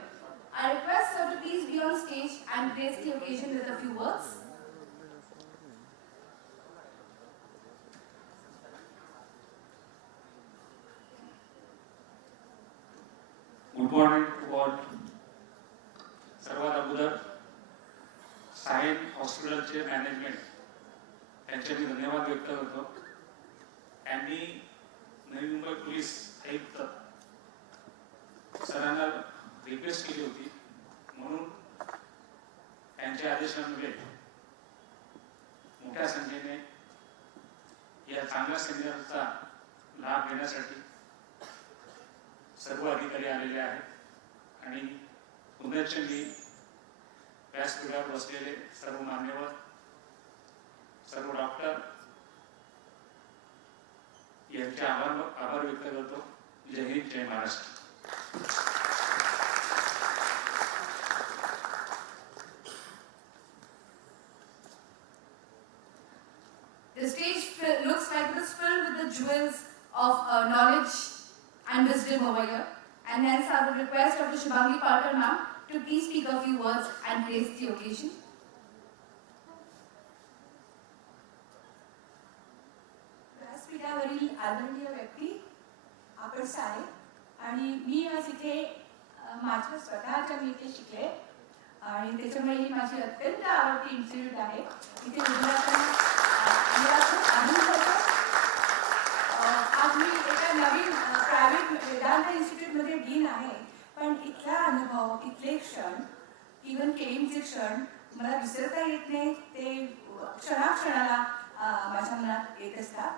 I request her to please be on stage and grace the occasion with a few words. Good morning to all. सर्वात अगोदर Sion हॉस्पिटलचे management यांचे मी धन्यवाद व्यक्त करतो. त्यांनी Navi Mumbai police आयुक्त सरांना request केली होती, म्हणून त्यांच्या आदेशामुळे मोठ्या संख्येने या चांगल्या सेमिनारचा लाभ घेण्यासाठी सर्व अधिकारी आलेले आहेत आणि पुण्याचे मी व्यासपीठावर बसलेले सर्व मान्यवर, सर्व डॉक्टर यांचे आभार व्यक्त करतो. जय हिंद, जय Maharashtra. The stage looks like it is filled with the jewels of knowledge and wisdom over here. And hence I would request Dr. Shubhangi Parkar ma'am to please speak a few words and grace the occasion. व्यासपीठावरील आदरणीय व्यक्ती, आपण सारे आणि मी आज इथे माझ्या स्वतःच्या मी इथे शिकले आणि त्याच्यामुळे ही माझी अत्यंत आवडती इन्स्टिट्यूट आहे. इथे उद्या मला खूप आनंद होतो. आज मी एका नवीन प्रायव्हेट वेदांत इन्स्टिट्यूटमध्ये डीन आहे, पण इथला अनुभव, इथले क्षण, इवन केईमचे क्षण मला विसरता येत नाही. ते क्षणाक्षणाला माझ्या मनात येत असतात.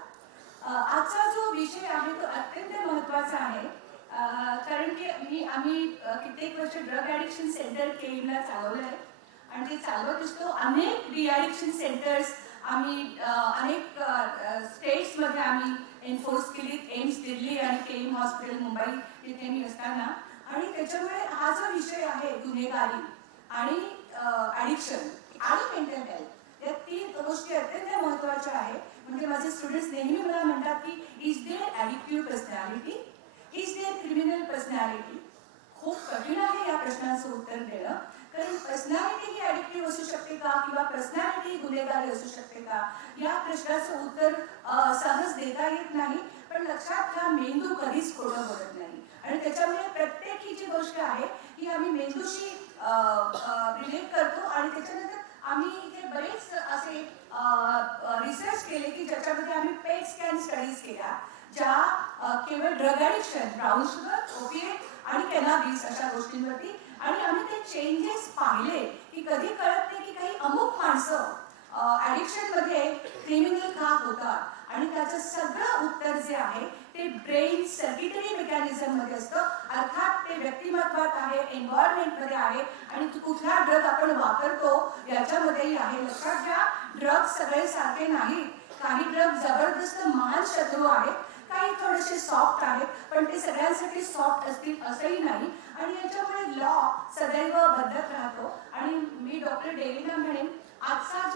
आजचा जो विषय आहे तो अत्यंत महत्त्वाचा आहे, कारण की आम्ही कित्येक वर्ष ड्रग ॲडिक्शन सेंटर केईमला चालवलं आहे आणि ते चालवत असतो. अनेक डी ॲडिक्शन सेंटर्स आम्ही अनेक स्टेट्समध्ये आम्ही एन्फोर्स केली. एम्स दिल्ली आणि केईम हॉस्पिटल मुंबई इथे मी असताना. आणि त्याच्यामुळे हा जो विषय आहे गुन्हेगारी आणि ॲडिक्शन आणि मेंटल हेल्थ, या तीन गोष्टी अत्यंत महत्त्वाच्या आहेत. म्हणजे माझे स्टुडंट्स नेहमी मला म्हणतात की is there addictive personality, is there criminal personality. खूप कठीण आहे या प्रश्नाचं उत्तर देणं, कारण पर्सनॅलिटी ही ॲडिक्टिव्ह असू शकते का किंवा पर्सनॅलिटी गुन्हेगारी असू शकते का, या प्रश्नाचं उत्तर सहज देता येत नाही. पण लक्षात घ्या, मेंदू कधीच खोटं बोलत नाही आणि त्याच्यामुळे प्रत्येक ही जी गोष्ट आहे ही आम्ही मेंदूशी रिलेट करतो. आणि त्याच्यानंतर आम्ही इथे बरेच असे रिसर्च केले की ज्याच्यामध्ये आम्ही पेट स्कॅन स्टडीज केल्या, ज्या केवळ drug addiction, brown sugar, opiate आणि कॅनाबिस अशा गोष्टींवरती. आणि आम्ही ते चेंजेस पाहिले की कधी कळत नाही की काही अमुक माणसं ॲडिक्शनमध्ये क्रिमिनल का होतात. आणि त्याचं सगळं उत्तर जे आहे ते ब्रेन सर्किटरी मेकॅनिझममध्ये असतं. अर्थात ते व्यक्तिमत्वात आहे, एन्व्हायरमेंटमध्ये आहे आणि कुठला ड्रग आपण वापरतो याच्यामध्येही आहे. लक्षात घ्या, ड्रग सगळे सारखे नाहीत. काही ड्रग जबरदस्त महान शत्रू आहेत, काही थोडेसे सॉफ्ट आहेत, पण ते सगळ्यांसाठी सॉफ्ट असतील असंही नाही. आणि याच्यामुळे लॉ सदैव बदलत राहतो. आणि मी डॉक्टर डेलीना म्हणेन, आजचा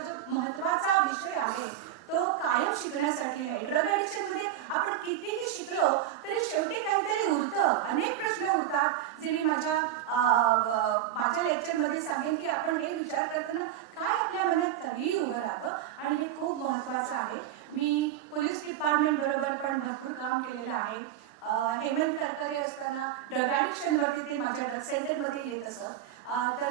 जो महत्त्वाचा विषय आहे तो कायम शिकण्यासाठी आहे. ड्रग ॲडिक्शनमध्ये आपण कितीही शिकलो तरी शेवटी काहीतरी उरतं, अनेक प्रश्न उरतात, जे मी माझ्या लेक्चरमध्ये सांगेन की आपण हे विचार करताना काय आपल्या मनात तरीही उभं राहतं. आणि हे खूप महत्त्वाचं आहे. मी पोलीस डिपार्टमेंट बरोबर पण भरपूर काम केलेलं आहे. हेमंत करकरे असताना ड्रग ॲडिक्शनवरती ते माझ्या ड्रग सेंटरमध्ये येत असत. तर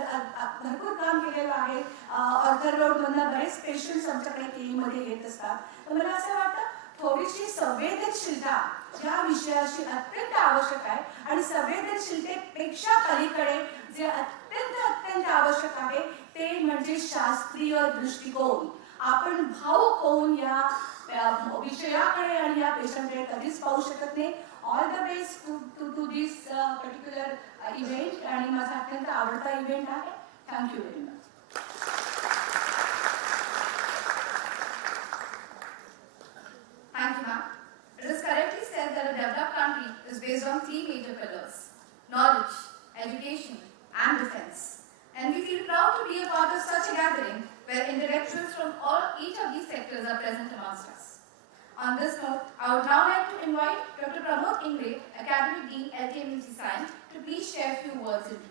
भरपूर काम केलेलं आहे. ऑर्थर रोडमधनं बरेच पेशंट्स आमच्याकडे केईमध्ये येत असतात. तर मला असं वाटतं थोडीशी संवेदनशीलता या विषयाशी अत्यंत आवश्यक आहे. आणि संवेदनशीलतेपेक्षा पलीकडे जे अत्यंत आवश्यक आहे ते म्हणजे शास्त्रीय दृष्टिकोन. आपण भावुक होऊन या विषयाकडे आणि या पेशंटकडे कधीच पाहू शकत नाही. All the best to this particular event. आणि माझा अत्यंत आवडता इव्हेंट आहे. Thank you very much. Thank you, ma'am. It is correctly said that a developed country is based on three major pillars: knowledge, education, and defense. And we feel proud to be a part of such a gathering where intellectuals from each of these sectors are present amongst us. On this note, I would now like to invite Dr. Pramod Ingre, Academic Dean, LTMUC Science, to please share a few words in brief.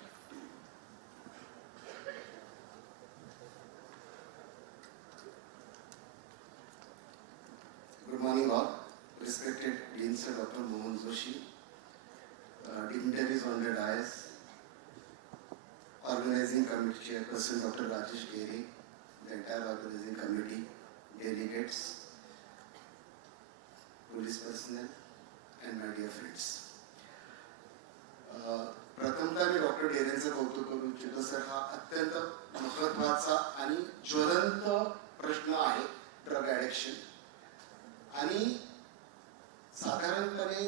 Good morning all. Respected Dean Sir Dr. Mohan Joshi, dignitaries on the dais, Organizing Committee Chairperson Dr. Rajesh Giri, the entire Organizing Committee, delegates, police personnel, and my dear friends. प्रथमतः मी doctor डेरेंचं कौतुक करू इच्छितो. Sir, हा अत्यंत महत्त्वाचा आणि ज्वलंत प्रश्न आहे ड्रग ॲडिक्शन. आणि साधारणपणे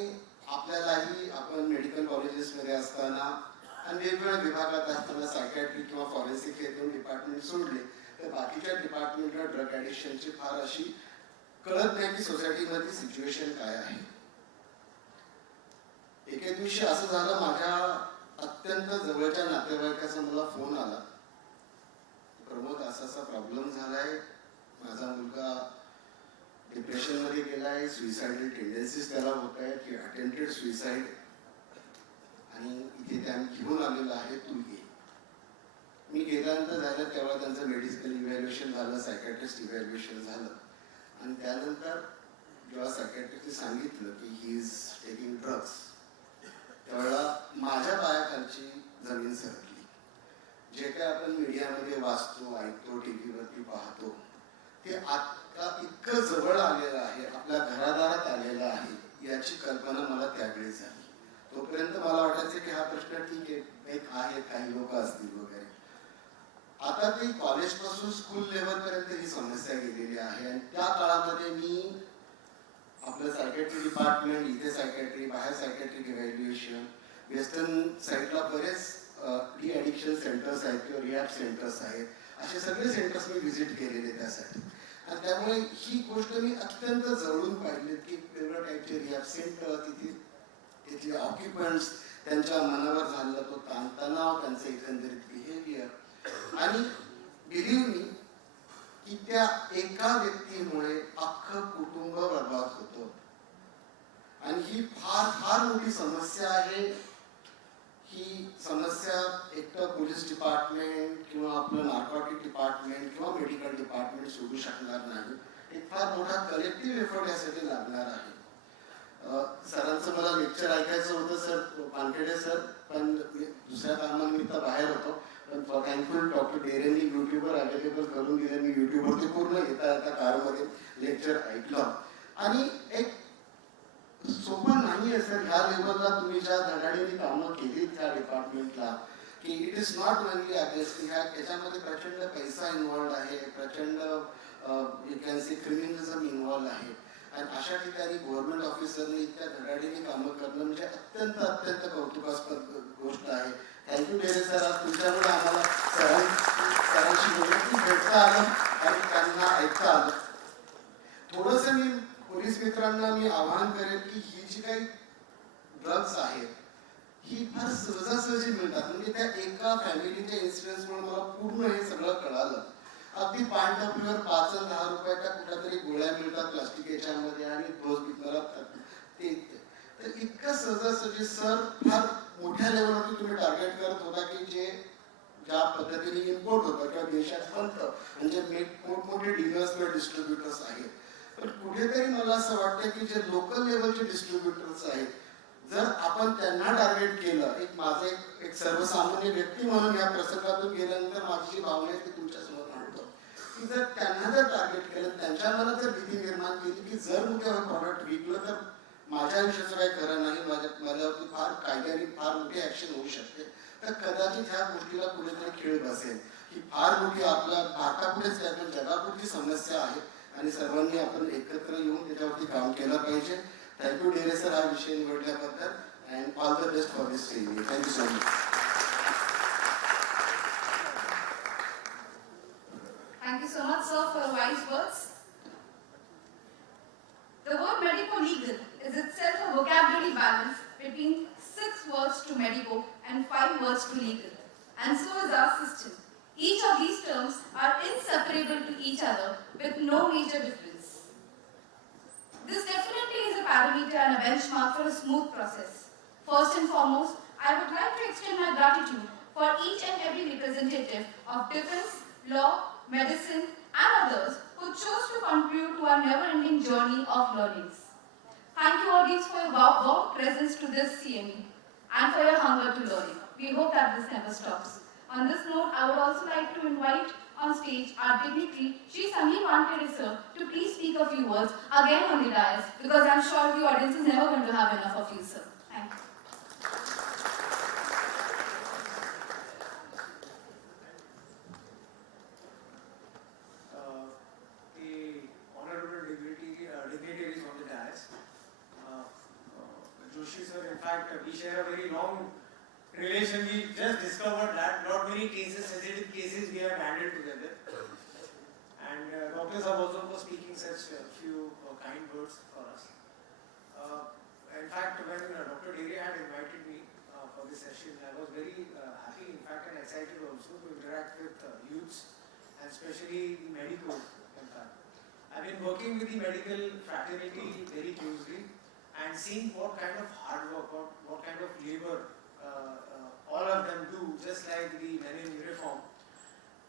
आपल्यालाही आपण मेडिकल कॉलेजेसमध्ये असताना आणि वेगवेगळ्या विभागात असताना सायकॅट्रिक किंवा फॉरेन्सिक हे दोन डिपार्टमेंट सोडले तर बाकीच्या डिपार्टमेंटला ड्रग ॲडिक्शनची फार अशी कळत नाही की सोसायटीमध्ये सिच्युएशन काय आहे. एके दिवशी असं झालं, माझ्या अत्यंत जवळच्या नातेवाईकाचा मला फोन आला, प्रमोद असा असा प्रॉब्लेम झालाय, माझा मुलगा डिप्रेशन मध्ये गेलाय, सुइसाइडल टेंडन्सीज त्याला होत आहेत, की अटेम्प्टेड सुइसाइड, आणि इथे त्यांनी घेऊन आलेलं आहे, तू ये. मी गेल्यानंतर झालं तेव्हा त्यांचं मेडिकल इव्हॅल्युएशन झालं, सायकॅट्रिस्ट इव्हॅल्युएशन झालं, आणि त्यानंतर जेव्हा सायकॅट्रिस्टने सांगितलं की ही इज टेकिंग ड्रग्स, त्यावेळेला माझ्या पायाखालची जमीन सरकली. जे काय आपण मीडियामध्ये वाचतो, ऐकतो, टीव्हीवरती पाहतो, ते आता इतकं जवळ आलेलं आहे, आपल्या घरादारात आलेलं आहे, याची कल्पना मला त्यावेळी झाली. तोपर्यंत मला वाटायचं की हा प्रश्न ठीक आहे, एक आहे, काही लोक असतील वगैरे. आता ती कॉलेजपासून स्कूल लेवलपर्यंत ही समस्या गेलेली आहे, आणि त्या काळामध्ये मी आपलं सायकॅट्री डिपार्टमेंट, इथे सायकॅट्री, बाहेर सायकॅट्रिक इव्हॅल्युएशन, वेस्टर्न साईडला बरेच डी ॲडिक्शन सेंटर्स आहेत किंवा रिहॅब सेंटर्स आहेत, असे सगळे सेंटर्स मी व्हिजिट केलेले त्यासाठी. आणि त्यामुळे ही गोष्ट मी अत्यंत जवळून पाहिली की वेगवेगळ्या टाईपचे रिहॅब सेंटर, तिथले ऑक्युपंट्स, त्यांच्या मनावर झालेला तो ताणतणाव, त्यांचं एकंदरीत बिहेवियर, आणि बिलीव्ह मी की त्या एका व्यक्तीमुळे अख्खं कुटुंब बर्बाद होतं. आणि ही फार फार मोठी समस्या आहे. ही समस्या एकतर पोलीस डिपार्टमेंट किंवा आपलं नार्कोटिक डिपार्टमेंट किंवा मेडिकल डिपार्टमेंट सोडू शकणार नाही. एक फार मोठा कलेक्टिव्ह एफर्ट यासाठी लागणार आहे. सरांचं मला लेक्चर ऐकायचं होतं सर, वानखेडे सर, पण दुसऱ्या कामानिमित्त बाहेर होतो. पण थँकफुल डॉक्टर डेरेंनी युट्यूबवर अवेलेबल करून दिलं. मी युट्यूबवरती पूर्ण येता कारमध्ये लेक्चर ऐकलं. आणि एक सोपं नाही आहे सर, ह्या लेवलला तुम्ही ज्या धडाडीने कामं केली त्या डिपार्टमेंटला, की it is not only against, याच्यामध्ये प्रचंड पैसा इन्व्हॉल्ड आहे, प्रचंड यू कॅन से क्रिमिनलिझम इन्व्हॉल्व आहे. आणि अशा ठिकाणी गव्हर्नमेंट ऑफिसरने इतक्या धडाडीने कामं करणं म्हणजे अत्यंत अत्यंत कौतुकास्पद गोष्ट आहे. थँक्यू डेरे सर, आज तुमच्यामुळे आम्हाला सरांशी बोलून भेटता आलं आणि त्यांना ऐकता आलं. थोडंसं मी पोलीस मित्रांना मी आवाहन करेन की ही जी काही ड्रग्स आहेत ही फार सहजासहजी मिळतात. म्हणजे त्या एका फॅमिलीच्या इन्सिडेंट्समुळे मला पूर्ण हे सगळं कळालं. अगदी पानटपरीवर 5 आणि 10 रुपयाच्या कुठल्या तरी गोळ्या मिळतात प्लास्टिक याच्यामध्ये आणि डोस विकतात ते. तर इतकं सहजासहजी सर फार मोठ्या लेवलवरती तुम्ही टार्गेट करत होता की जे ज्या पद्धतीने इम्पोर्ट होतं किंवा देशात बनतं, म्हणजे मोठमोठे डीलर्स किंवा डिस्ट्रीब्युटर्स आहेत. पण कुठेतरी मला असं वाटतं की जे लोकल लेवलचे डिस्ट्रीब्युटर्स आहेत, जर आपण त्यांना टार्गेट केलं, माझं एक सर्वसामान्य व्यक्ती म्हणून या प्रसंगातून गेल्यानंतर माझी जी भावना आहे ती तुमच्यासमोर मांडतो की जर त्यांना जर टार्गेट केलं, त्यांच्या मनात जर भीती निर्माण केली की जर मी ते प्रॉडक्ट विकलं तर माझ्या आयुष्याचं काही खरं नाही, माझ्यावरती फार कायद्याने फार मोठी ऍक्शन होऊ शकते, तर कदाचित ह्या गोष्टीला कुठेतरी खीळ बसेल. ही फार मोठी आपल्या भारतापुढेच नाही जगापुढची समस्या आहे आणि सर्वांनी आपण एकत्र येऊन त्याच्यावरती काम केलं पाहिजे. थँक्यू डेरे सर, हा विषय निवडल्याबद्दल, and all the best for this training. Thank you so much. Thank you so much, sir, for your wise words. The word medico-legal is itself a vocabulary balance between 6 words to medico and 5 words to legal. And so is our system. Each of these terms are inseparable to each other with no major difference. This definitely is a parameter and a benchmark for a smooth process. First and foremost, I would like to extend my gratitude for each and every representative of defense, law, medicine, and others who chose to contribute to our never-ending journey of learnings. Thank you, audience, for your warm presence to this CME and for your hunger to learning. We hope that this never stops. On this note, I would also like to invite on stage our dignitary, Shri Sangeet Wankhede sir, to please speak a few words again on the dais, because I'm sure the audience is never going to have enough of you, sir. Thank you. The honorable dignitaries on the dais, Joshi sir, in fact, we share a very long relation. We just discovered that not many cases, sensitive cases, we have handled together. And doctors are also for speaking such a few kind words for us. in fact, when Dr. Dere had invited me for this session, I was very happy, in fact, and excited also to interact with youths, and especially the medicals, in fact. I've been working with the medical fraternity very closely and seeing what kind of hard work, what kind of labor all of them do, just like the men in uniform.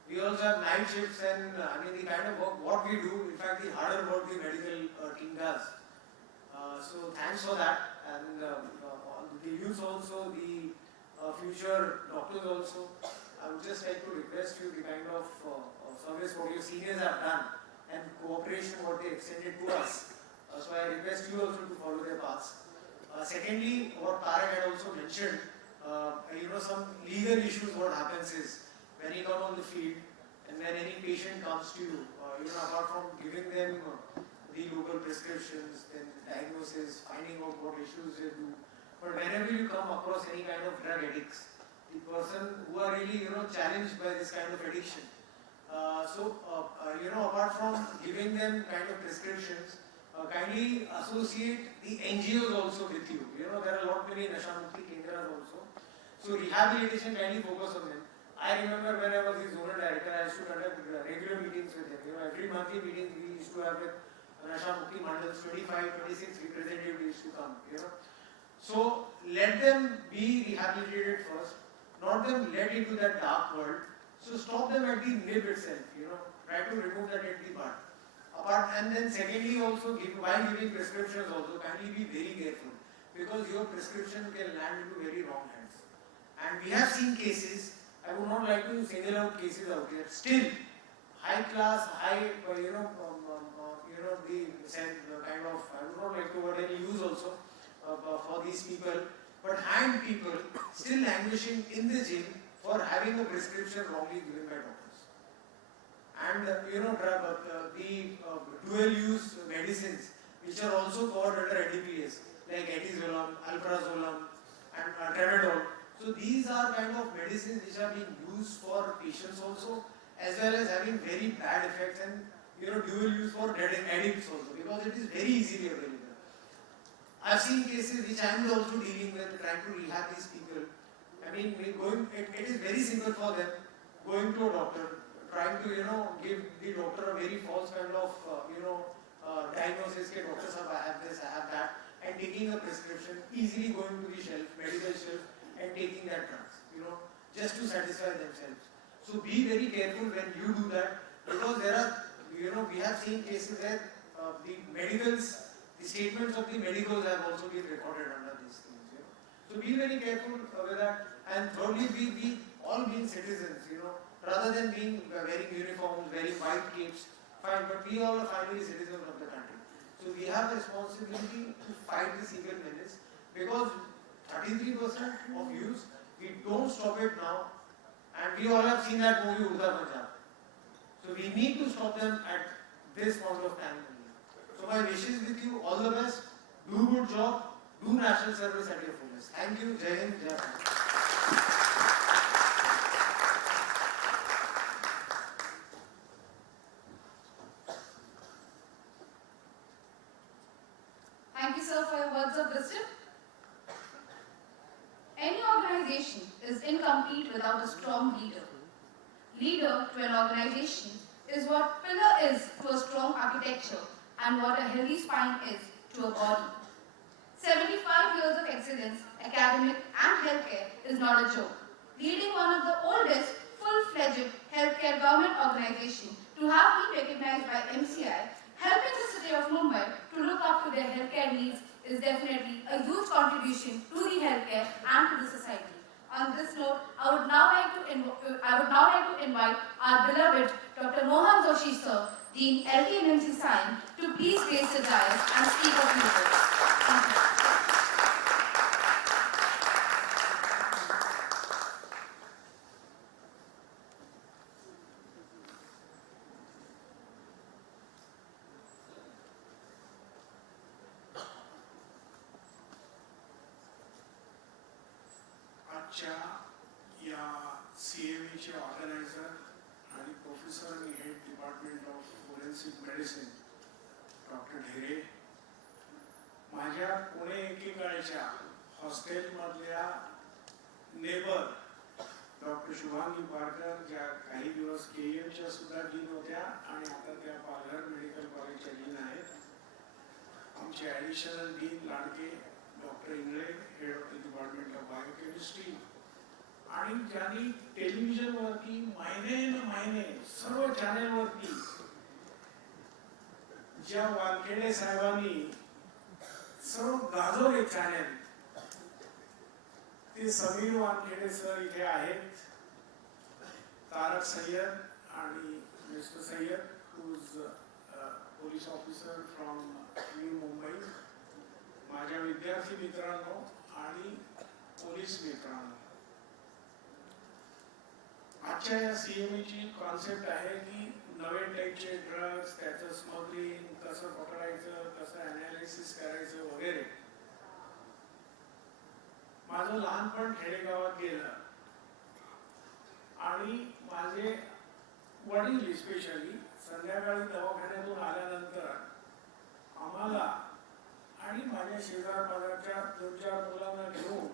We also have night shifts, and I mean the kind of work what we do, in fact the harder work the medical team does. So thanks for that, and the youth also, the future doctors also. I would just like to request you the kind of service what your seniors have done and cooperation what they extended to us. So I request you also to follow their paths. Secondly, what Tarak had also mentioned, some legal issues, what happens is when you come on the field and when any patient comes to you, apart from giving them the local prescriptions, then diagnosis, finding out what issues they do, but whenever you come across any kind of drug addicts, the person who are really challenged by this kind of addiction, apart from giving them kind of prescriptions, kindly associate the NGOs also with you. There are a lot many Nasha Mukti Kendras also. So rehabilitation, kindly focus on them. I remember when I was the zonal director, I used to conduct regular meetings with them. Every monthly meeting we used to have with Nasha Mukti Mandals, 25, 26 representatives used to come. So let them be rehabilitated first, not them led into that dark world. So stop them at the nib itself. Try to remove that at the butt. And then secondly also, while giving prescriptions also, kindly be very careful, because your prescription can land into very wrong hands. And we have seen cases, I would not like to single out cases out here, still high class, the kind of, I would not like to word any use also for these people, but hanged people still languishing in the jail for having a prescription wrongly given by doctors. And the dual-use medicines, which are also covered under NDPS, like etizolam, alprazolam, and tramadol. So these are kind of medicines which are being used for patients also, as well as having very bad effects, and dual use for addicts also, because it is very easily available. I've seen cases which I am also dealing with, trying to rehab these people. I mean, it is very simple for them, going to a doctor, trying to give the doctor a very false kind of diagnosis. Okay, doctor sahab, I have this, I have that, and taking a prescription, easily going to the shelf, medical shelf, and taking that drugs, just to satisfy themselves. So be very careful when you do that, because there are, we have seen cases where the medicals, the statements of the medicals have also been recorded under these things. So be very careful with that, and thirdly, we all being citizens, rather than wearing uniforms, wearing white capes, fine, but we all are finally citizens of the country. So we have a responsibility to fight this evil menace, because 33% of youth, we don't stop it now, and we all have seen that movie Urda Punjab. So we need to stop them at this point of time only. So my wishes with you, all the best, do good job, do national service at your fullest. Thank you, Jai Hind, Jai Bharat. Thank you, sir, for your words of wisdom. Any organization is incomplete without a strong leader. Leader to an organization is what pillar is to a strong architecture and what a healthy spine is to a body. 75 years of excellence, academic and healthcare is not a joke. Leading one of the oldest full-fledged healthcare government organization to have been recognized by MCI, helping the city of Mumbai to look up to their healthcare needs is definitely a huge contribution to the healthcare and to the society. On this note, I would now like to invite our beloved Dr. Mohan Joshi sir, Dean LTNMC Sion, to please grace the dais and speak a few words. Thank you. आजच्या या CMEचे organiser आणि professor आणि head department of forensic medicine doctor ढेरे, माझ्या Pune एकेकाळच्या हॉस्टेलमधल्या neighbour doctor Shubhangi पारकर, ज्या काही दिवस KEMच्या सुद्धा डीन होत्या आणि आता त्या पालघर मेडिकल कॉलेजच्या डीन आहेत. आमचे additional dean Ladke doctor Ingale, head of the department of biochemistry, आणि ज्यांनी टेलिव्हिजनवरती महिने सर्व चॅनेलवरती ज्या वानखेडे साहेबांनी सर्व गाजवले चॅनेल, ते समीर वानखेडे सर इथे आहेत, तारक सय्यद आणि mister Sayyed, who's police officer from new Mumbai. माझ्या विद्यार्थी मित्रांनो आणि पोलीस मित्रांनो, आजच्या या CMEची कॉन्सेप्ट आहे की नवे टाईपचे ड्रग्ज, त्याचं स्मगलिंग कसं पकडायचं, कसं ॲनालिसिस करायचं वगैरे. माझं लहानपण खेडेगावात गेलं आणि माझे वडील स्पेशली संध्याकाळी दवाखान्यातून आल्यानंतर आम्हाला आणि माझ्या शेजारपाजारच्या 2-4 मुलांना घेऊन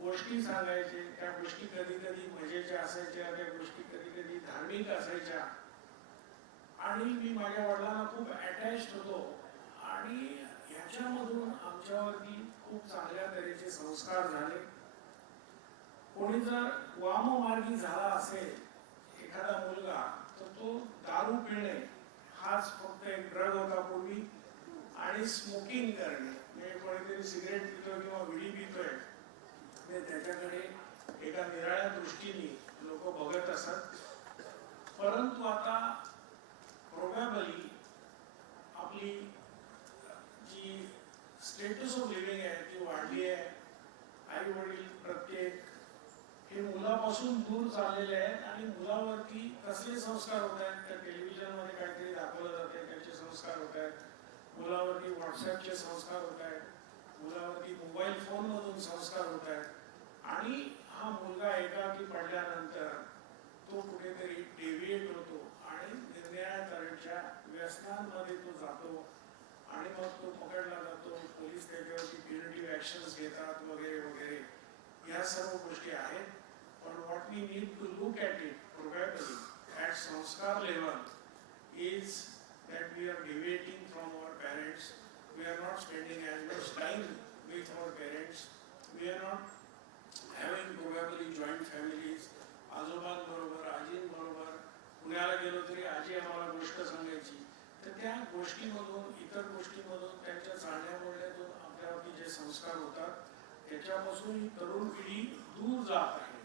गोष्टी सांगायचे. त्या गोष्टी कधी कधी मजेच्या असायच्या, त्या गोष्टी कधी कधी धार्मिक असायच्या, आणि मी माझ्या वडिलांना खूप अटॅच्ड होतो आणि ह्याच्यामधून आमच्यावरती खूप चांगल्या तऱ्हेचे संस्कार झाले. कोणी जर वाममार्गी झाला असेल एखादा मुलगा, तर तो दारू पिणे हाच फक्त एक ड्रग होता पूर्वी, आणि स्मोकिंग करणे म्हणजे कोणीतरी सिगरेट पितोय किंवा विडी पितोय त्याच्याकडे एका निराळ्या दृष्टीने लोक बघत असत. परंतु आता प्रोबॅबली आपली जी स्टेटस ऑफ लिव्हिंग आहे ती वाढली आहे. आई वडील प्रत्येक हे मुलापासून दूर चाललेले आहेत आणि मुलावरती कसले संस्कार होत आहेत, त्या टेलिव्हिजनमध्ये काहीतरी दाखवलं जाते त्याचे संस्कार होत आहेत, मुलावरती व्हॉट्सॲपचे संस्कार होत आहेत, मुलावरती मोबाईल फोनमधून संस्कार होत आहेत, आणि हा मुलगा एकाकी पडल्यानंतर तो कुठेतरी डेव्हिएट होतो आणि निरनिराळ्या तऱ्हेच्या व्यसनांमध्ये तो जातो आणि मग तो पकडला जातो. पोलीस त्याच्यावरती प्युनिटिव्ह ॲक्शन्स घेतात वगैरे वगैरे. ह्या सर्व गोष्टी आहेत. पण what we need to look at it probably at sanskar level is that we are deviating from our parents. We are not spending as much time with our parents. We are not having probably joint families. आजोबांबरोबर, आजींबरोबर पुण्याला गेलो तरी आजी आम्हाला गोष्ट सांगायची. तर त्या गोष्टीमधून, इतर गोष्टीमधून, त्यांच्या चालण्यामधून आपल्यावरती जे संस्कार होतात त्याच्यापासून ही तरुण पिढी दूर जात आहे.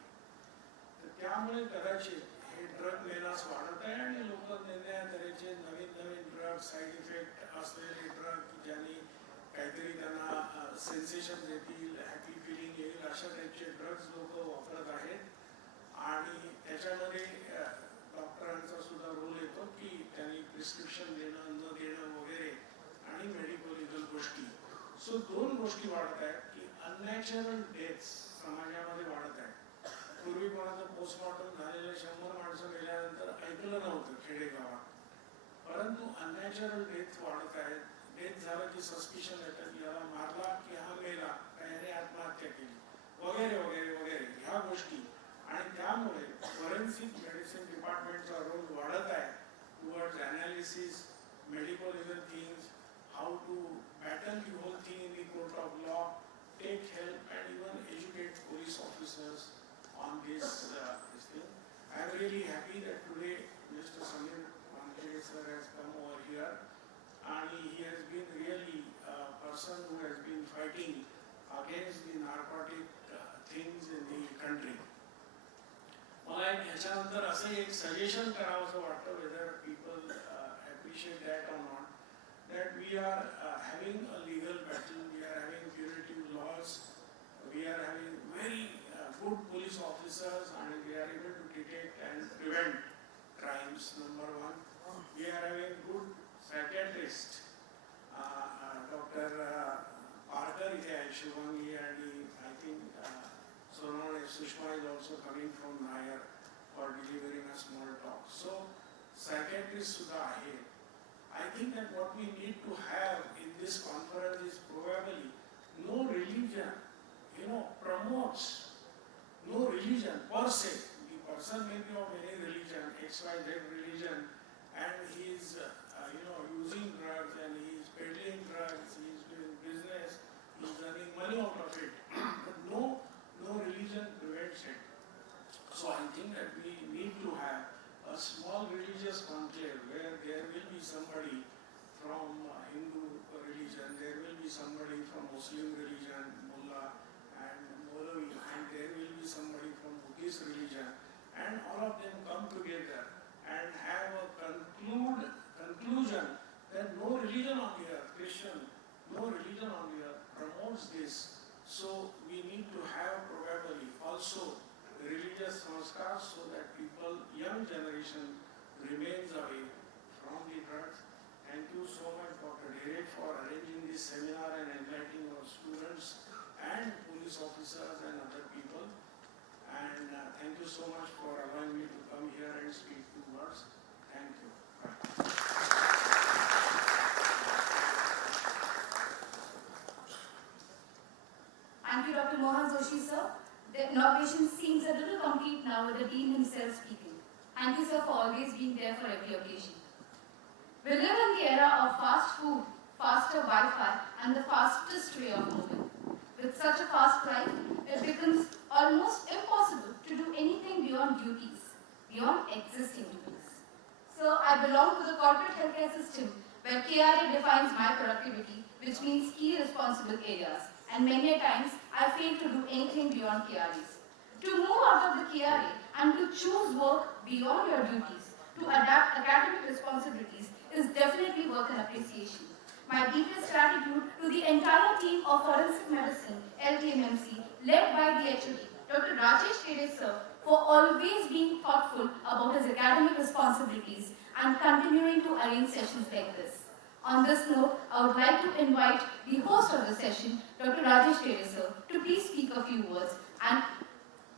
तर त्यामुळे कदाचित हे ड्रग मेनास वाढत आहे आणि लोक निर्णया तऱ्हेचे नवीन ड्रग, साईड इफेक्ट असलेले ड्रग की ज्यांनी काहीतरी त्यांना सेन्सेशन देतील, हॅपी फिलिंग येईल, अशा टाईपचे ड्रग्ज लोक वापरत आहेत. आणि त्याच्यामध्ये डॉक्टरांचा सुद्धा रोल येतो की त्यांनी प्रिस्क्रिप्शन देणं, न देणं वगैरे, आणि मेडिको-लिगल गोष्टी. सो 2 गोष्टी वाढत आहेत की अननॅचरल डेथ्स समाजामध्ये वाढत आहेत. पूर्वी कोणाचं पोस्टमॉर्टम झालेलं 100 माणसं गेल्यानंतर ऐकलं नव्हतं खेडेगावात, परंतु अननॅचरल डेथ वाढत आहेत. डेथ झालं की सस्पिशन येतं की याला मारला की हा मेला, त्याने आत्महत्या केली वगैरे वगैरे वगैरे ह्या गोष्टी. आणि त्यामुळे फॉरेन्सिक मेडिसिन डिपार्टमेंटचा रोल वाढत आहे towards analysis, medico-legal things, how to battle the whole thing in the court of law, take help and even educate police officers on this thing. I am really happy that today Mr. Samir Wankede sir has come over here, and he has been really a person who has been fighting against the narcotic things in the country. मला ह्याच्यानंतर असं एक suggestion करावं असं वाटतं, whether people appreciate that or not, that we are having a legal battle, we are having punitive laws, we are having very good police officers, and we are able to detect and prevent crimes, number one. We are having good psychiatrists. Dr. Parker is Shubhangi, and I think Sushma is also coming from Nair for delivering a small talk. So, psychiatrists सुद्धा आहेत. I think that what we need to have in this conference is probably no religion, promotes no religion per se. The person may be of any religion, XYZ religion, and he is, using drugs and he is peddling drugs, he is doing business, he is earning money out of it. But no religion prevents it. So I think that we need to have a small religious conclave where there will be somebody from Hindu religion, there will be somebody from Muslim religion, Mullah and Maulavi, and there will be somebody from Buddhist religion, and all of them come together and have a conclusion that no religion on the earth, Christian, no religion on the earth promotes this. So we need to have probably also religious sanskar so that people, young generation, remains away from the drugs. Thank you so much, Dr. Derek, for arranging this seminar and enlightening our students and police officers and other people. And thank you so much for allowing me to come here and speak 2 words. Thank you. Thank you, Dr. Mohan Joshi, sir. The inauguration seems a little complete now with the Dean himself speaking. Thank you, sir, for always being there for every occasion. We live in the era of fast food, faster Wi-Fi, and the fastest way of moving. With such a fast life, it becomes almost impossible to do anything beyond duties, beyond existing duties. So I belong to the corporate healthcare system where KRA defines my productivity, which means key responsible areas. And many a times, I fail to do anything beyond KRAs. To move out of the KRA and to choose work beyond your duties, to adapt academic responsibilities is definitely worth an appreciation. My deepest gratitude to the entire team of Forensic Medicine, LTMMC, led by the HOD, Dr. Rajesh Kere sir, for always being thoughtful about his academic responsibilities and continuing to arrange sessions like this. On this note, I would like to invite the host of the session, Dr. Rajesh Kere sir, to please speak a few words and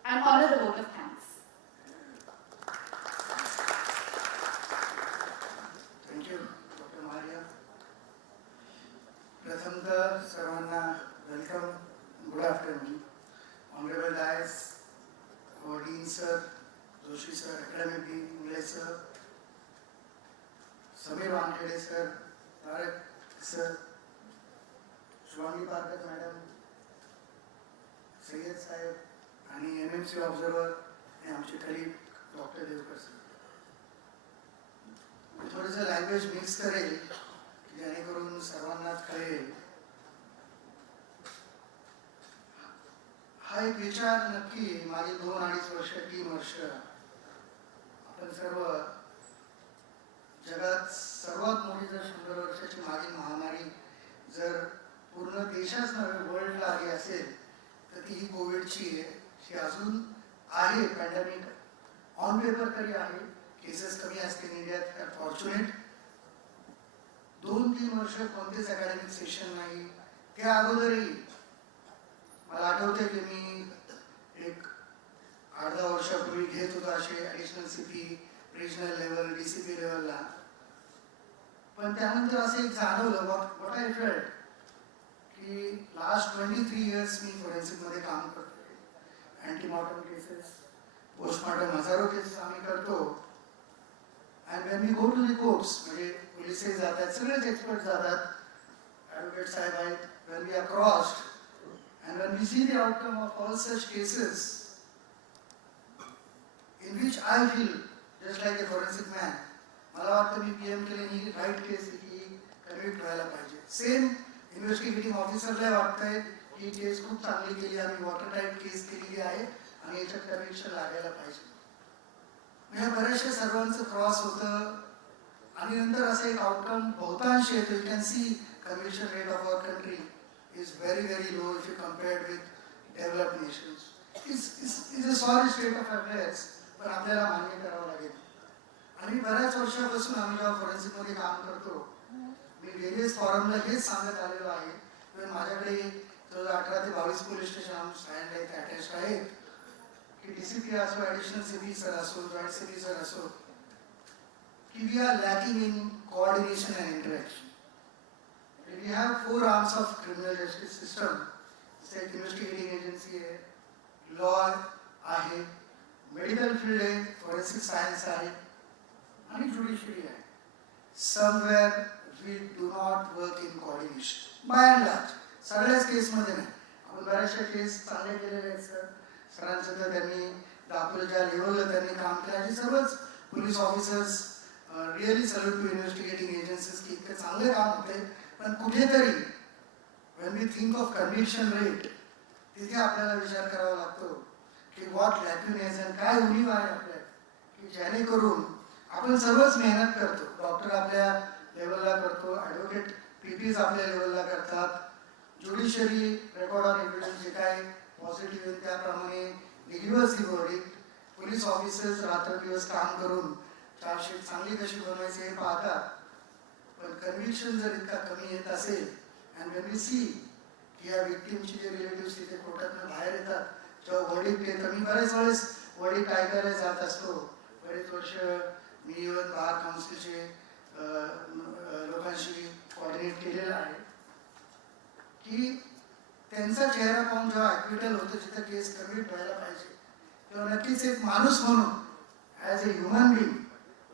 honor the vote of thanks. Thank you, Dr. Maria. Prathamta Sarvanna, welcome, good afternoon. Honorable Dias, our Dean sir, Joshi sir, Academic Dean, English sir, Samir Wankhede sir, Tarak sir, Shwangi Parkat madam, Syed sahib, आणि MMC observer आणि आमचे colleague doctor Devkar sir. थोडंसं language mix करेल जेणेकरून सर्वांनाच कळेल. हा एक विचार नक्की मागील 2-2.5 वर्ष 3 वर्ष आपण सर्व जगात सर्वात मोठी जर 100 वर्षाची मागील महामारी जर पूर्ण देशाच नव्हे वर्ल्डला आली असेल तर ती ही कोविडची आहे. ही अजून आहे. पॅन्डेमिक ऑन पेपर तरी आहे. केसेस कमी असतील इंडियात फॉर्च्युनेट. 2-3 वर्ष कोणतेच अकॅडमिक सेशन नाही. त्या अगोदरही मला आठवते की मी एक 8-10 वर्षापूर्वी घेत होतो असे additional CP regional level DCP लेवलला. पण त्यानंतर असं एक जाणवलं व्हॉट आय फेल्ट की लास्ट 23 इयर्स मी फॉरेन्सिकमध्ये काम करतो. अँटीमॉर्टम केसेस, पोस्टमॉर्टम हजारो केसेस आम्ही करतो. And when we go to the courts म्हणजे पोलिसही जातात, सगळेच एक्सपर्ट जातात, ॲडव्होकेट साहेब आहेत. When we are crossed and when we see the outcome of all such cases in which I feel just like a forensic man, मला वाटतं मी PM केले ही राईट केस की कन्व्हिक्ट व्हायला पाहिजे. सेम इन्व्हेस्टिगेटिव्ह ऑफिसरला वाटतंय ही केस खूप चांगली केली, आम्ही वॉटर टाईट केस केलेली आहे आणि याच्यात कन्व्हिक्शन लागायला पाहिजे. म्हणजे बऱ्याचशा सर्वांचं क्रॉस होतं आणि नंतर असं एक आउटकम बहुतांश येतो. You can see conviction rate of our country is very low if you compared with developed nations. Is a sorry state of affairs, पण आपल्याला मान्य करावं लागेल. आणि बऱ्याच वर्षापासून आम्ही जेव्हा फॉरेन्सिकमध्ये काम करतो, मी व्हेरियस फॉरमला हेच सांगत आलेलो आहे. माझ्याकडे 18 ते 22 पोलीस स्टेशन स्टँड आहेत, अटॅच आहेत की DCP असो, ॲडिशनल CP सर असो, जॉईंट CP सर असो, की we are lacking in coordination and interaction. We have 4 arms of criminal justice system. State investigating agency आहे, law आहे, medical field आहे, forensic science आहे, आणि judiciary आहे. Somewhere we do not work in coordination. By and large, सगळ्याच केसमध्ये नाही. आपण बऱ्याचशा केस चांगले केलेले आहेत सर. सरांचं तर त्यांनी दाखवलं ज्या लेवलला त्यांनी काम केलं आणि सर्वच police officers really salute to investigating agencies की इतकं चांगलं काम होते. पण कुठेतरी when we think of conviction rate, तिथे आपल्याला विचार करावा लागतो की what lacunae आणि काय उणीव आहे आपल्यात, की जेणेकरून आपण सर्वच मेहनत करतो. डॉक्टर आपल्या लेवलला करतो, ॲडव्होकेट पीपीज आपल्या लेवलला करतात, ज्युडिशरी रेकॉर्ड ऑन एव्हिडन्स जे काय पॉझिटिव्ह येईल त्याप्रमाणे गिव्हस दी वर्डिक्ट. पोलीस ऑफिसर्स रात्रदिवस काम करून चार्जशीट चांगली कशी बनवायची हे पाहतात. पण कन्व्हिक्शन जर इतका कमी येत असेल अँड वेन वी सी की या व्यक्तींची जे रिलेटिव्स तिथे कोर्टातून बाहेर येतात जेव्हा वर्डिक्ट येतं, मी बरेच वेळेस वर्डिक्ट ऐकायला जात असतो. बरेच वर्ष मी इव्हन बार काउन्सिलचे लोकांशी कोऑर्डिनेट केलेलं आहे की त्यांचा चेहरा पाहून जेव्हा ॲक्विटल होतं जिथं केस कन्व्हिक्ट व्हायला पाहिजे तेव्हा नक्कीच एक माणूस म्हणून as a human being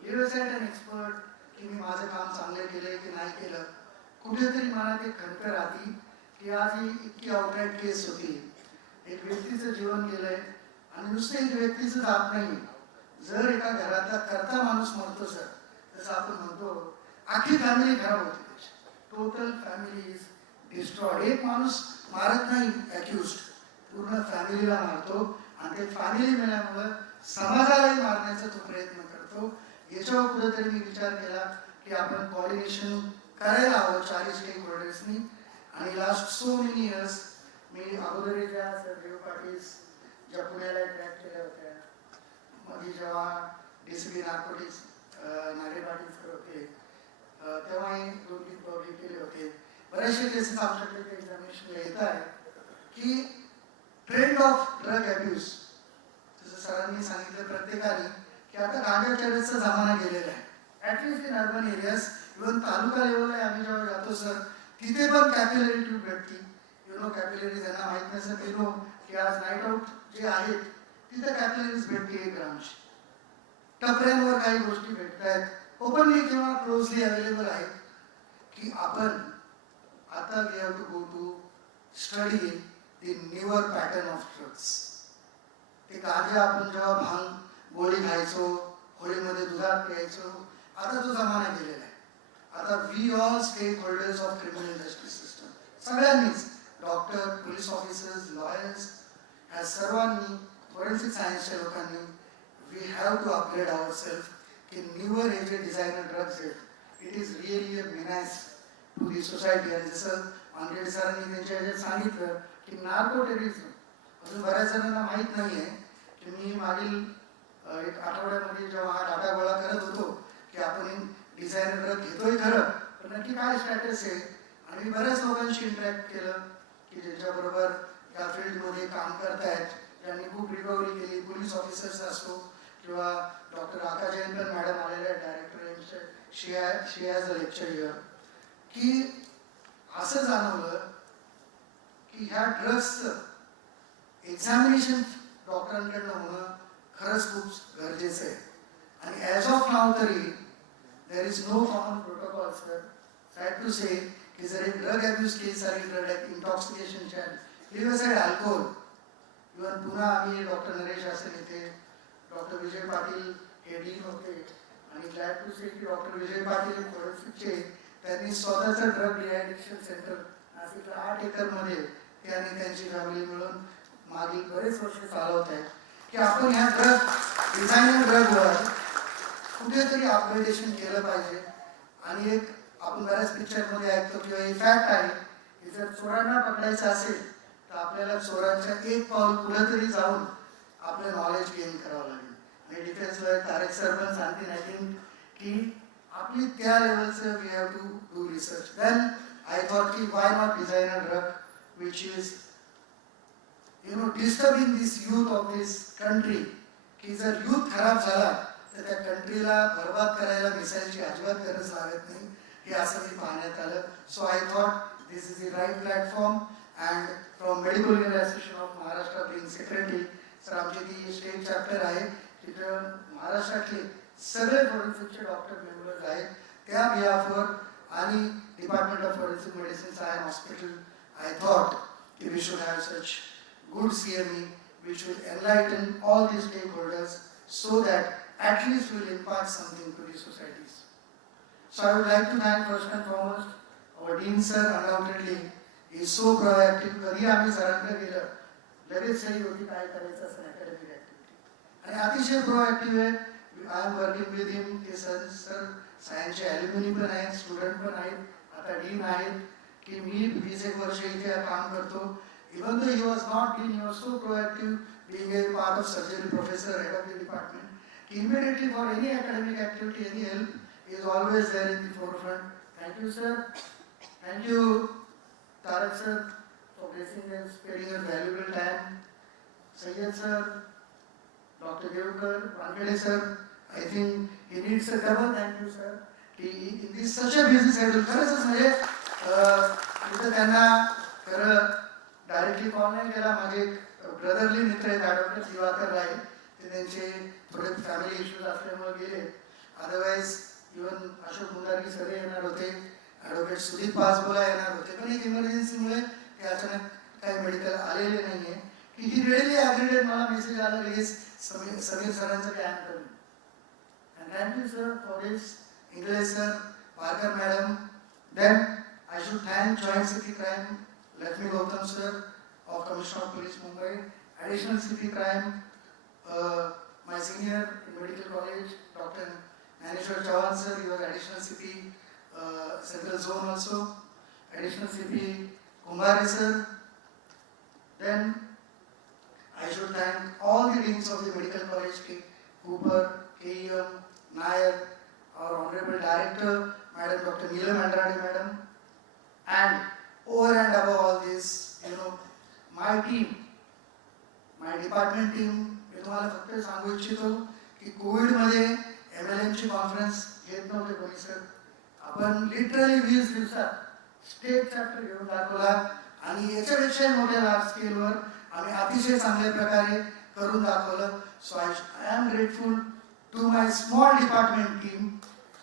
live at an expert की मी माझं काम चांगलं केलंय की नाही केलं, कुठेतरी मनात एक खंत राहती की आज ही इतकी आउटराईट केस होती. एक व्यक्तीचं जीवन गेलंय आणि नुसतं एक व्यक्तीचं जात नाही. जर एका घरातला करता माणूस मरतो सर, जसं आपण म्हणतो अख्खी फॅमिली खराब होते. Total family is destroyed. एक माणूस मारत नाही अॅक्युज्ड, पूर्ण फॅमिलीला मारतो आणि ते फॅमिली मिळाल्यामुळं समाजालाही मारण्याचा तो प्रयत्न करतो. याच्यावर कुठेतरी मी विचार केला की आपण कोऑर्डिनेशन करायला हवं 40 स्टेक होल्डर्सनी. आणि लास्ट सो मेनी इयर्स मी अगोदर ज्या देव पाटील ज्या पुण्याला ट्रॅक केल्या होत्या, मध्ये जेव्हा DCP नार्कोटिक्स नागे पाटील सर होते तेव्हाही 2-3 पब्लिक केले होते. बरेचसे केसेस आमच्याकडे एक्झामिनेशनला येत आहे की ट्रेंड ऑफ ड्रग अब्यूज, जसं सरांनी सांगितलं प्रत्येकाने की आता गांजा चॅरेजचा जमाना गेलेला आहे. At least in urban areas, even taluka लेवलला आम्ही जेव्हा जातो सर तिथे पण कॅपिलरी ट्यूब भेटती. कॅपिलरी त्यांना माहीत नसेल गेलो की आज नाईट आउट जे आहेत तिथे कॅपिलरीज भेटते 1 ग्रामची. टपऱ्यांवर काही गोष्टी भेटत आहेत ओपनली किंवा क्लोजली अवेलेबल आहेत की आपण आता we have to go to study the newer pattern of drugs. ते गांजा आपण जेव्हा भांग गोळी खायचो, होळीमध्ये दुधात प्यायचो, आता तो जमाना गेलेला आहे. आता we all stake holders of criminal justice system, सगळ्यांनीच डॉक्टर, पोलीस ऑफिसर्स, लॉयर्स, ह्या सर्वांनी, फोरेन्सिक सायन्सच्या लोकांनी we have to upgrade our self की न्यूअर हे जे डिझायनर ड्रग्स आहेत it is really a menace to the society. आणि जसं आंबेडकर सरांनी त्यांच्या ह्याच्यात सांगितलं की नार्को टेररिझम अजून बऱ्याच जणांना माहीत नाही आहे की मी मागील 1 आठवड्यामध्ये जेव्हा हा डाटा गोळा करत होतो की आपण डिझायनर ड्रग घेतोय खरं पण नक्की काय स्टॅटस आहे. आणि मी बऱ्याच लोकांशी इंटरॅक्ट केलं की ज्यांच्याबरोबर या फील्डमध्ये काम करतायत, ज्यांनी खूप रिकव्हरी केली, पोलीस ऑफिसर्स असतो किंवा डॉक्टर आका जैन पण मॅडम आलेल्या आहेत डायरेक्टर एम्सचे, she has a lecture here, की असं जाणवलं की ह्या ड्रग्सचं एक्झामिनेशन डॉक्टरांकडनं होणं खरंच खूप गरजेचं आहे. आणि ॲज ऑफ नाव तरी there is no common protocol sir. Sad to say की जर एक ड्रग अब्यूज केस आली, ड्रग इंटॉक्सिकेशनच्या, लिव्ह असाइड अल्कोहोल, इव्हन पुन्हा आम्ही डॉक्टर नरेश असेल इथे, डॉक्टर विजय पाटील हे डीन होते आणि ग्लॅड टू से की डॉक्टर विजय पाटील फोरेन्सिकचे त्यांनी स्वतःचं ड्रग रिहॅबिलिटेशन सेंटर नाशिकला 8 एकरमध्ये ते आणि त्यांची फॅमिली मिळून मागील बरेच वर्ष चालवत आहेत की आपण ह्या ड्रग डिझायनर ड्रगवर कुठेतरी अपग्रेडेशन केलं पाहिजे. आणि एक आपण बऱ्याच पिक्चरमध्ये ऐकतो किंवा ही फॅक्ट आहे की जर चोरांना पकडायचं असेल तर आपल्याला चोरांच्या 1 पाऊल पुढे तरी जाऊन आपलं नॉलेज गेन करावं लागेल. आणि डिफेन्स लॉयर तारेक सर पण सांगतील आय थिंक की आपली त्या लेवलचं we have to do research. Then I thought की why not designer drug which is disturbing this youth of this country. की जर यूथ खराब झाला तर त्या कंट्रीला बरबाद करायला मिसाईलची अजिबात गरज लागत नाही हे असं मी पाहण्यात आलं. So I thought this is the right platform and from medico legal association of Maharashtra being secretary, sir आमची ती स्टेट चॅप्टर आहे तिथं महाराष्ट्रातले सगळे फॉरेन्सिकचे डॉक्टर मेंबर्स आहेत. त्या बिहाफवर आणि department of forensic medicine I hospital I thought we should have such good CME which will enlighten all the stakeholders so that at least will impart something to the societies. So I would like to thank first and foremost our Dean sir, undoubtedly he is so proactive. कधी आम्ही सरांकडे गेलं लगेच सही होती काय करायचं असं academic activity आणि अतिशय प्रोएक्टिव्ह आहे. I am working with him. ते सर सायन्सचे ॲल्युमिनी पण आहेत, स्टुडंट पण आहेत, आता डीन आहेत की मी 20 वर्ष इथे काम करतो. Even though he was not dean, he was so proactive, being a part of surgery professor, head of the department. Immediately for any academic activity, any help, he is always there in the forefront. Thank you, sir. Thank you, Tarak sir, for blessing us, sparing your valuable time. Sayyed sir, Dr. Devkar, Vankade sir, I think he needs a double thank you, sir. In this such a busy schedule, खरंच म्हणजे तिथं त्यांना खरं directly call नाही केला. माझे एक brotherly मित्र आहेत ॲडव्होकेट दिवाकर राय, ते त्यांचे थोडे फॅमिली इश्यूज असल्यामुळे गेले. अदरवाईज इवन अशोक मुंदारकी सगळे येणार होते, ॲडव्होकेट सुदीप पासबोला येणार होते, पण एक इमर्जन्सीमुळे ते अचानक काही मेडिकल आलेले नाही आहे की ही रेडली ॲग्रीडेड. मला मेसेज आला लगेच समीर सरांचं कॅम्प करून. And thank you sir for this. Ingale sir, Parkar madam. Then I should thank joint city crime Lakshmi Gautam sir of Commissioner of Police Mumbai, additional CP crime, my senior in Medical College, Dr. Naneshwar Chavan sir, he was additional CP Central Zone also, additional CP Kumbhare sir. Then I should thank all the deans of the Medical College, Cooper, KEM, Nair, our Honorable Director, Madam Dr. Neelam Andrade Madam, and over and above all this, my team, my department team. मी तुम्हाला फक्त सांगू इच्छितो की कोविडमध्ये MLMची conference घेत नव्हते कोणी sir. आपण लिटरली 20 दिवसात स्टेट चॅप्टर घेऊन दाखवला आणि याच्यापेक्षा मोठ्या लार्ज स्केलवर आम्ही अतिशय चांगल्या प्रकारे करून दाखवलं. So I am grateful to my small department team.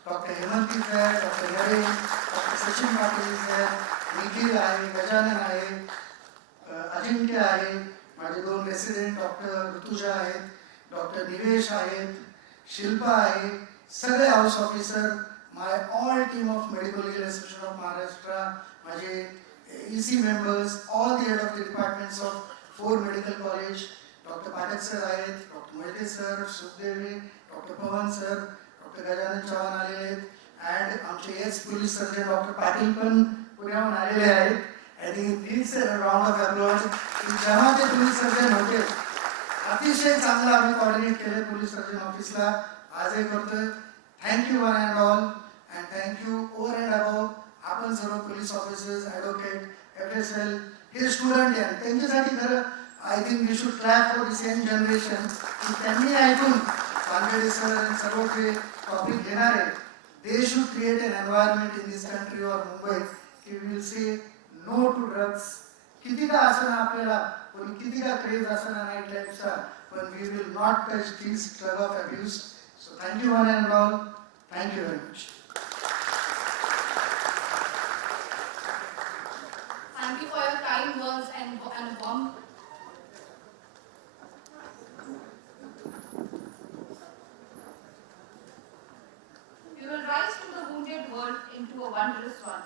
Doctor Hemant sir, doctor Naresh, doctor Sachin Patil sir, Nikhil आहे, गजानन आहे, अजिंक्य आहे, माझे 2 रेसिडेंट डॉक्टर ऋतुजा आहेत, डॉक्टर निवेश आहेत, शिल्पा आहे, सगळे house officer, my all team of medico-legal association of Maharashtra, माझे EC members, all the head of the departments of 4 medical college, doctor Pathak sir आहेत, doctor Mohite sir, Sukhdeve, doctor पवन सर, डॉक्टर गजानन चव्हाण आलेले आहेत, and आमचे x police surgeon doctor Patil पण पुण्याहून आलेले आहेत. I think this round of applause. जेव्हा ते पोलीस सर्जन होते अतिशय चांगलं आम्ही कॉर्डिनेट केलं पोलीस सर्जन ऑफिसला, आजही करतोय. Thank you one and all and thank you over and above. आपण सर्व पोलीस ऑफिसर्स, ॲडव्होकेट, FSL हे स्टुडंट आहे, त्यांच्यासाठी खरं I think we should clap for the same generation की त्यांनी ऐकून वानखेडे सर सर्व जे टॉपिक घेणार आहे, they should create an environment in this country or Mumbai की we will say no to drugs. किती का असं आपल्याला कोणी किती का क्रेज असं नाईट लाईफचा, पण we will not touch this drug of abuse. So thank you one and all. Thank you very much. Thank you for your kind words and a warm. We will rise from the wounded world into a wondrous one.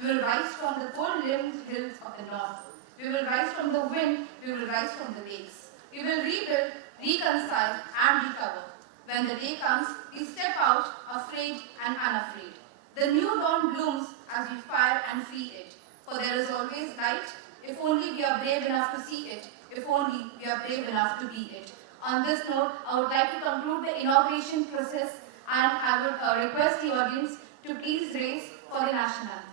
We will rise from the cold-limbed hills of the north. We will rise from the wind. We will rise from the lakes. We will rebuild, reconcile, and recover. When the day comes, we step out, afraid and unafraid. The new dawn blooms as we fire and feed it. For there is always light, if only we are brave enough to see it, if only we are brave enough to be it. On this note, I would like to conclude the inauguration process, and I would request the audience to please raise for the national anthem.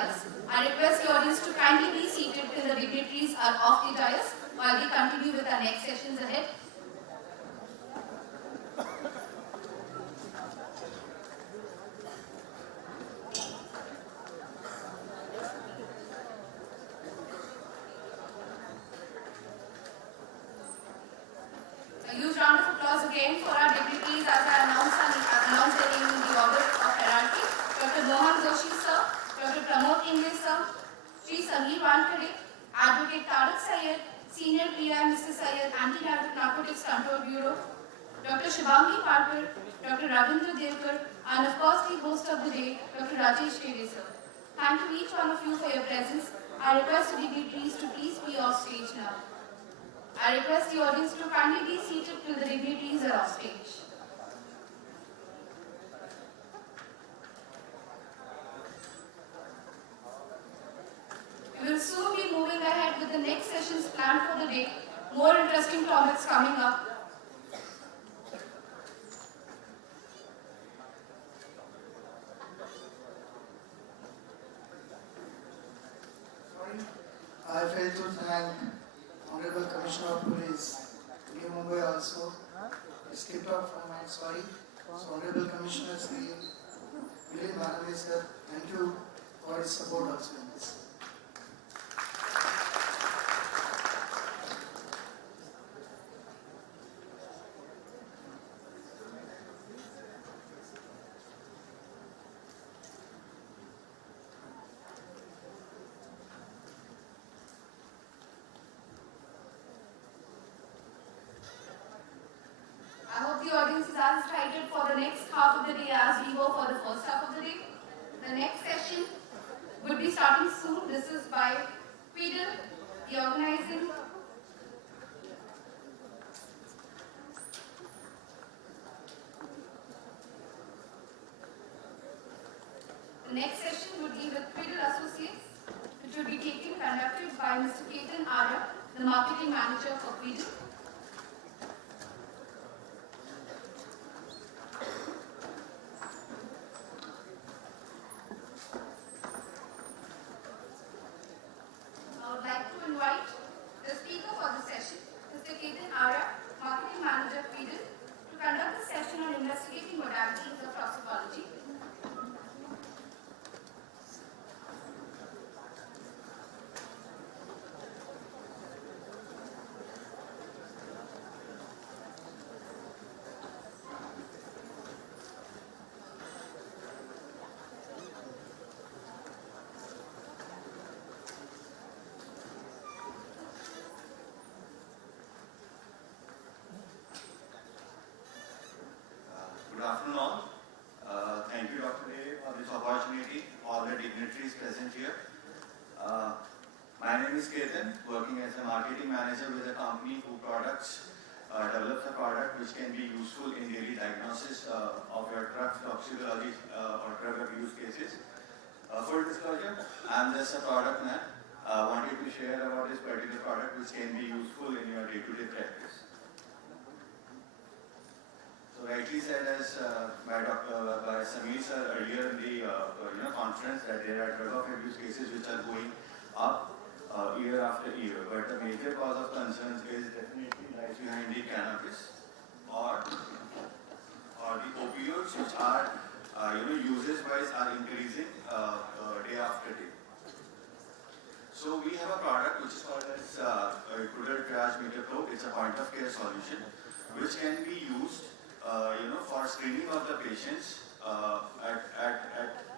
dais. I request the audience to kindly be seated till the dignitaries are off the dais while we continue with our next sessions ahead. A huge round of applause again for our dignitaries as I announce their name in the order of hierarchy. Dr. Mohan Joshi sir, Dr. Pramod Ingre sir, Sri Sangeet Wankade, Advocate Tarak Syed, Senior PI Mr. Syed, Anti-Narcotics Control Bureau, Dr. Shubhangi Parker, Dr. Ravindra Devkar, and of course the host of the day, Dr. Rajesh Kere sir. Thank you each one of you for your presence. I request the dignitaries to please be off stage now. I request the audience to kindly be seated till the dignitaries are off stage. We will soon be moving ahead with the next sessions planned for the day. More interesting topics coming up. I fail to thank Honorable Commissioner of Police, New Mumbai also. It skipped off from my sorry. So Honorable Commissioner Sri William Bhaname sir, thank you for his support also in this. I hope the audience is as excited for the next half of the day as we were for the first half of the day. The next session would be starting soon. This is by Peter, the organizing. The next session would be with Peter Associates, which will be conducted by Mr. Ketan Arya, the marketing manager for Peter. I would like to invite the speaker for the session, Mr. Ketan Arya, marketing manager Peter, to conduct the session on investigating modalities of toxicology. Good afternoon all. Thank you Dr. A for this opportunity, all the dignitaries present here. My name is Ketan, working as a marketing manager with a company who develops a product which can be useful in daily diagnosis of your drug toxicology or drug abuse cases. Full disclosure, I am just a product man. Wanted to share about this particular product which can be useful in your day-to-day practice. So rightly said as by Sameer sir earlier in the conference that there are drug abuse cases which are going up year after year, but the major cause of concern is definitely lies behind the cannabis or the opioids which are uses wise are increasing day after day. So we have a product which is called as Recruiter Triage Meter Probe. It's a point of care solution which can be used for screening of the patients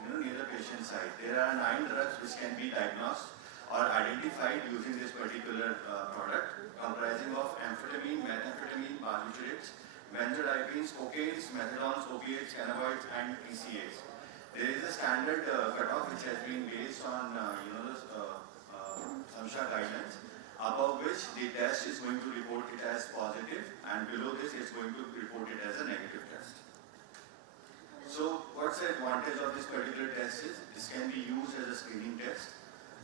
near the patient site. There are 9 drugs which can be diagnosed or identified using this particular product, comprising of amphetamine, methamphetamine, barbiturates, benzodiazepines, cocaines, methadones, opiates, cannabinoids, and PCAs. There is a standard cutoff which has been based on SAMHSA guidelines, above which the test is going to report it as positive, and below this it's going to report it as a negative test. So what's the advantage of this particular test is, this can be used as a screening test.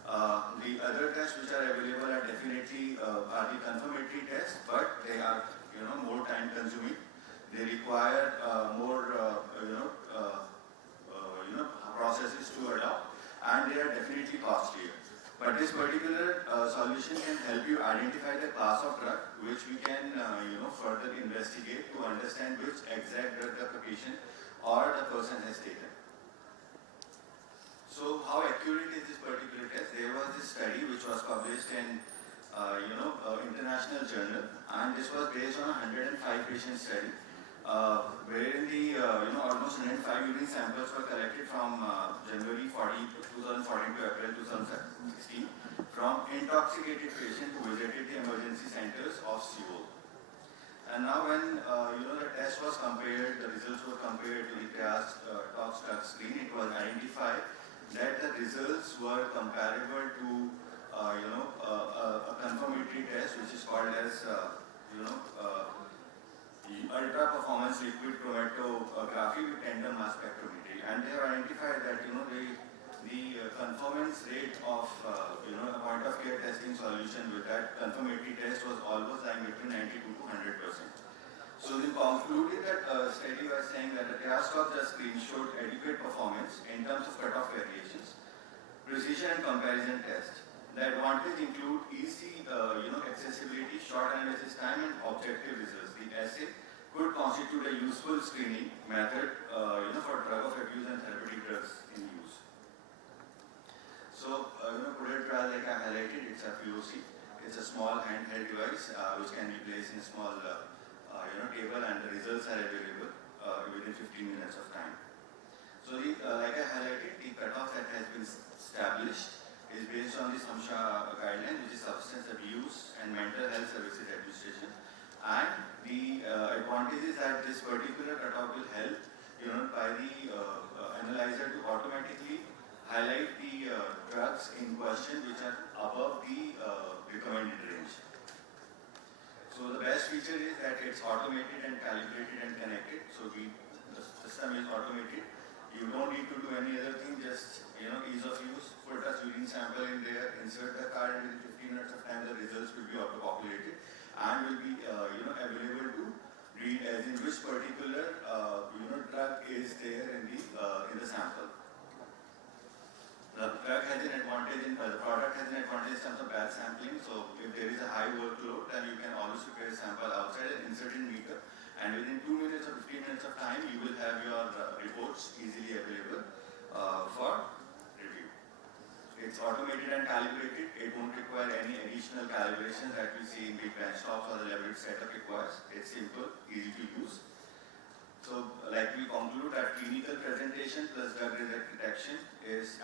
The other tests which are available are definitely are the confirmatory tests, but they are more time consuming. They require more processes to adopt. and they are definitely costlier. But this particular solution can help you identify the class of drug which we can further investigate to understand which exact drug the patient or the person has taken. So how accurate is this particular test? There was this study which was published in international journal, and this was based on a 105 patient study, wherein the almost 105 urine samples were collected from January 2014 to April 2016 from intoxicated patients who visited the emergency centers of Sion. And now when the test was compared, the results were compared to the tox drug screen, it was identified that the results were comparable to a confirmatory test which is called as ultra performance liquid chromatography with tandem mass spectrometry, and they have identified that the conformance rate of a point of care testing solution with that confirmatory test was almost lying between 92 to 100%. So they concluded that study was saying that the diagnostic screen showed adequate performance in terms of cutoff variations, precision and comparison test. The advantage include easy accessibility, short analysis time, and objective results. The assay could constitute a useful screening method for drug of abuse and therapeutic drugs in use. So, Coder trial, like I highlighted, it's a POC. It's a small handheld device which can be placed in a small table, and the results are available within 15 minutes of time. So, like I highlighted, the cutoff that has been established is based on the SAMHSA guideline, which is Substance Abuse and Mental Health Services Administration. And the advantage is that this particular cutoff will help by the analyzer to automatically highlight the drugs in question which are above the recommended range. So the best feature is that it's automated and calibrated and connected. So the system is automated. You don't need to do any other thing, just ease of use. Put a urine sample in there, insert the card, and within 15 minutes of time the results will be auto-populated and will be available to read as in which particular drug is there in the sample. The drug has an advantage the product has an advantage in terms of batch sampling. So if there is a high workload, then you can always prepare a sample outside and insert in meter, and within 2 minutes or 15 minutes of time you will have your reports easily available for review. It's automated and calibrated. It won't require any additional calibration that we see in big benchtops or the laboratory setup requires. It's simple, easy to use. So, like we conclude that clinical presentation plus drug detection is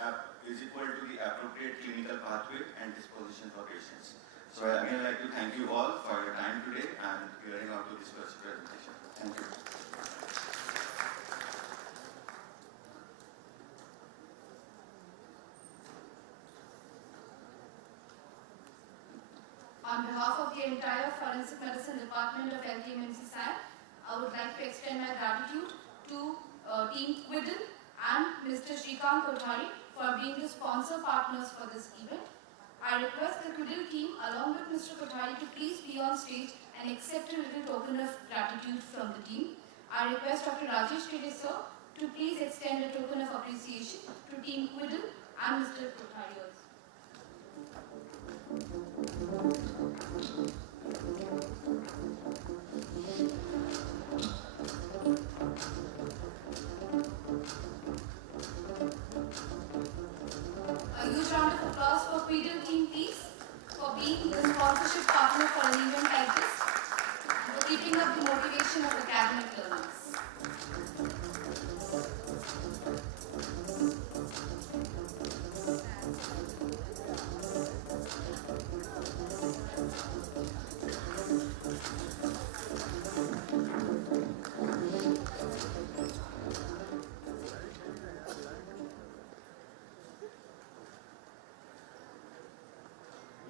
equal to the appropriate clinical pathway and disposition for patients. So, I again like to thank you all for your time today and hearing out to this presentation. Thank you. On behalf of the entire Forensic Medicine Department of LTMNC Sion, I would like to extend my gratitude to Team Quiddle and Mr. Shrikant Kothari for being the sponsor partners for this event. I request the Quiddle team along with Mr. Kothari to please be on stage and accept a little token of gratitude from the team. I request Dr. Rajesh Kede sir to please extend a token of appreciation to Team Quiddle and Mr. Kothari also. A huge round of applause for Quiddle team, please, for being the sponsorship partner for an event like this, and for keeping up the motivation of academic learners.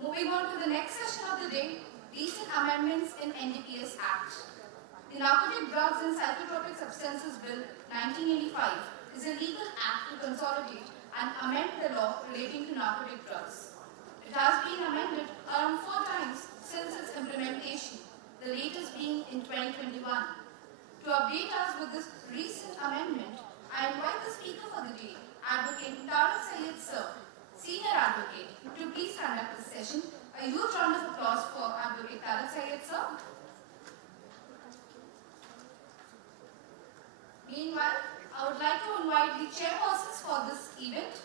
Moving on to the next session of the day, recent amendments in NDPS Act. The Narcotic Drugs and Psychotropic Substances Bill 1985 is a legal act to consolidate and amend the law relating to narcotic drugs. It has been amended around 4 times since its implementation, the latest being in 2021. To update us with this recent amendment, I invite the speaker for the day Advocate Tariq Sayed Sir, Senior Advocate, to please conduct this session. A huge round of applause for Advocate Tariq Sayed Sir. Meanwhile, I would like to invite the chairpersons for this event,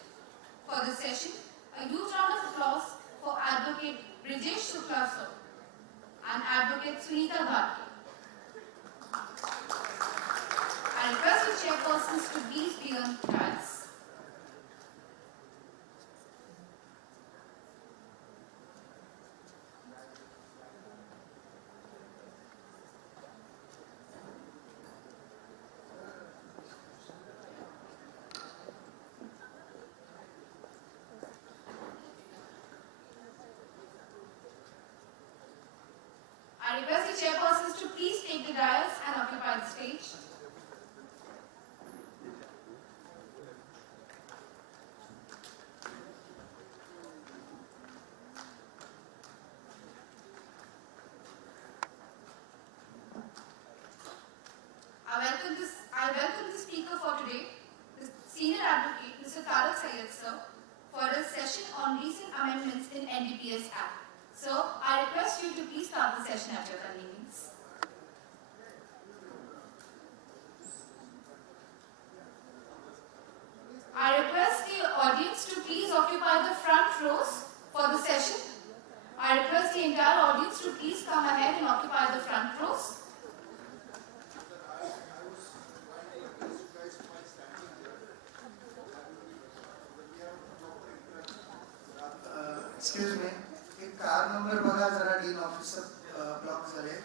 for this session. A huge round of applause for Advocate Brijesh Shukla Sir and Advocate Sunita Bharti. I request the chairpersons to please be on dais. I request the chairpersons to please take the dais and occupy the stage. I welcome the speaker for today, the Senior Advocate, Mr. Tariq Sayed Sir, for a session on recent amendments in NDPS Act. So, I request you to please start the session at your convenience. I request the audience to please occupy the front rows for the session. I request the entire audience to please come ahead and occupy the front rows. Excuse me, एक car number बघा जरा dean officer block झाले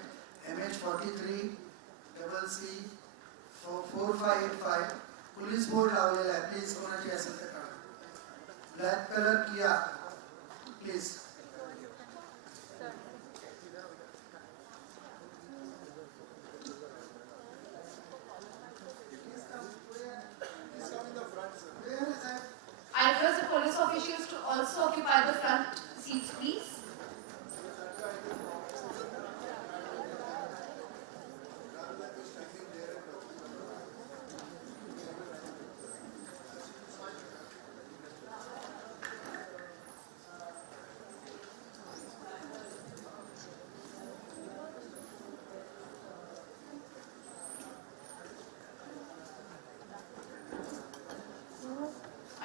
MH43 CC 4585 police board लावलेला आहे please कोणाची असेल तर काढा ब्लॅक कलर किया please I request the police officials to also occupy the front seats, please.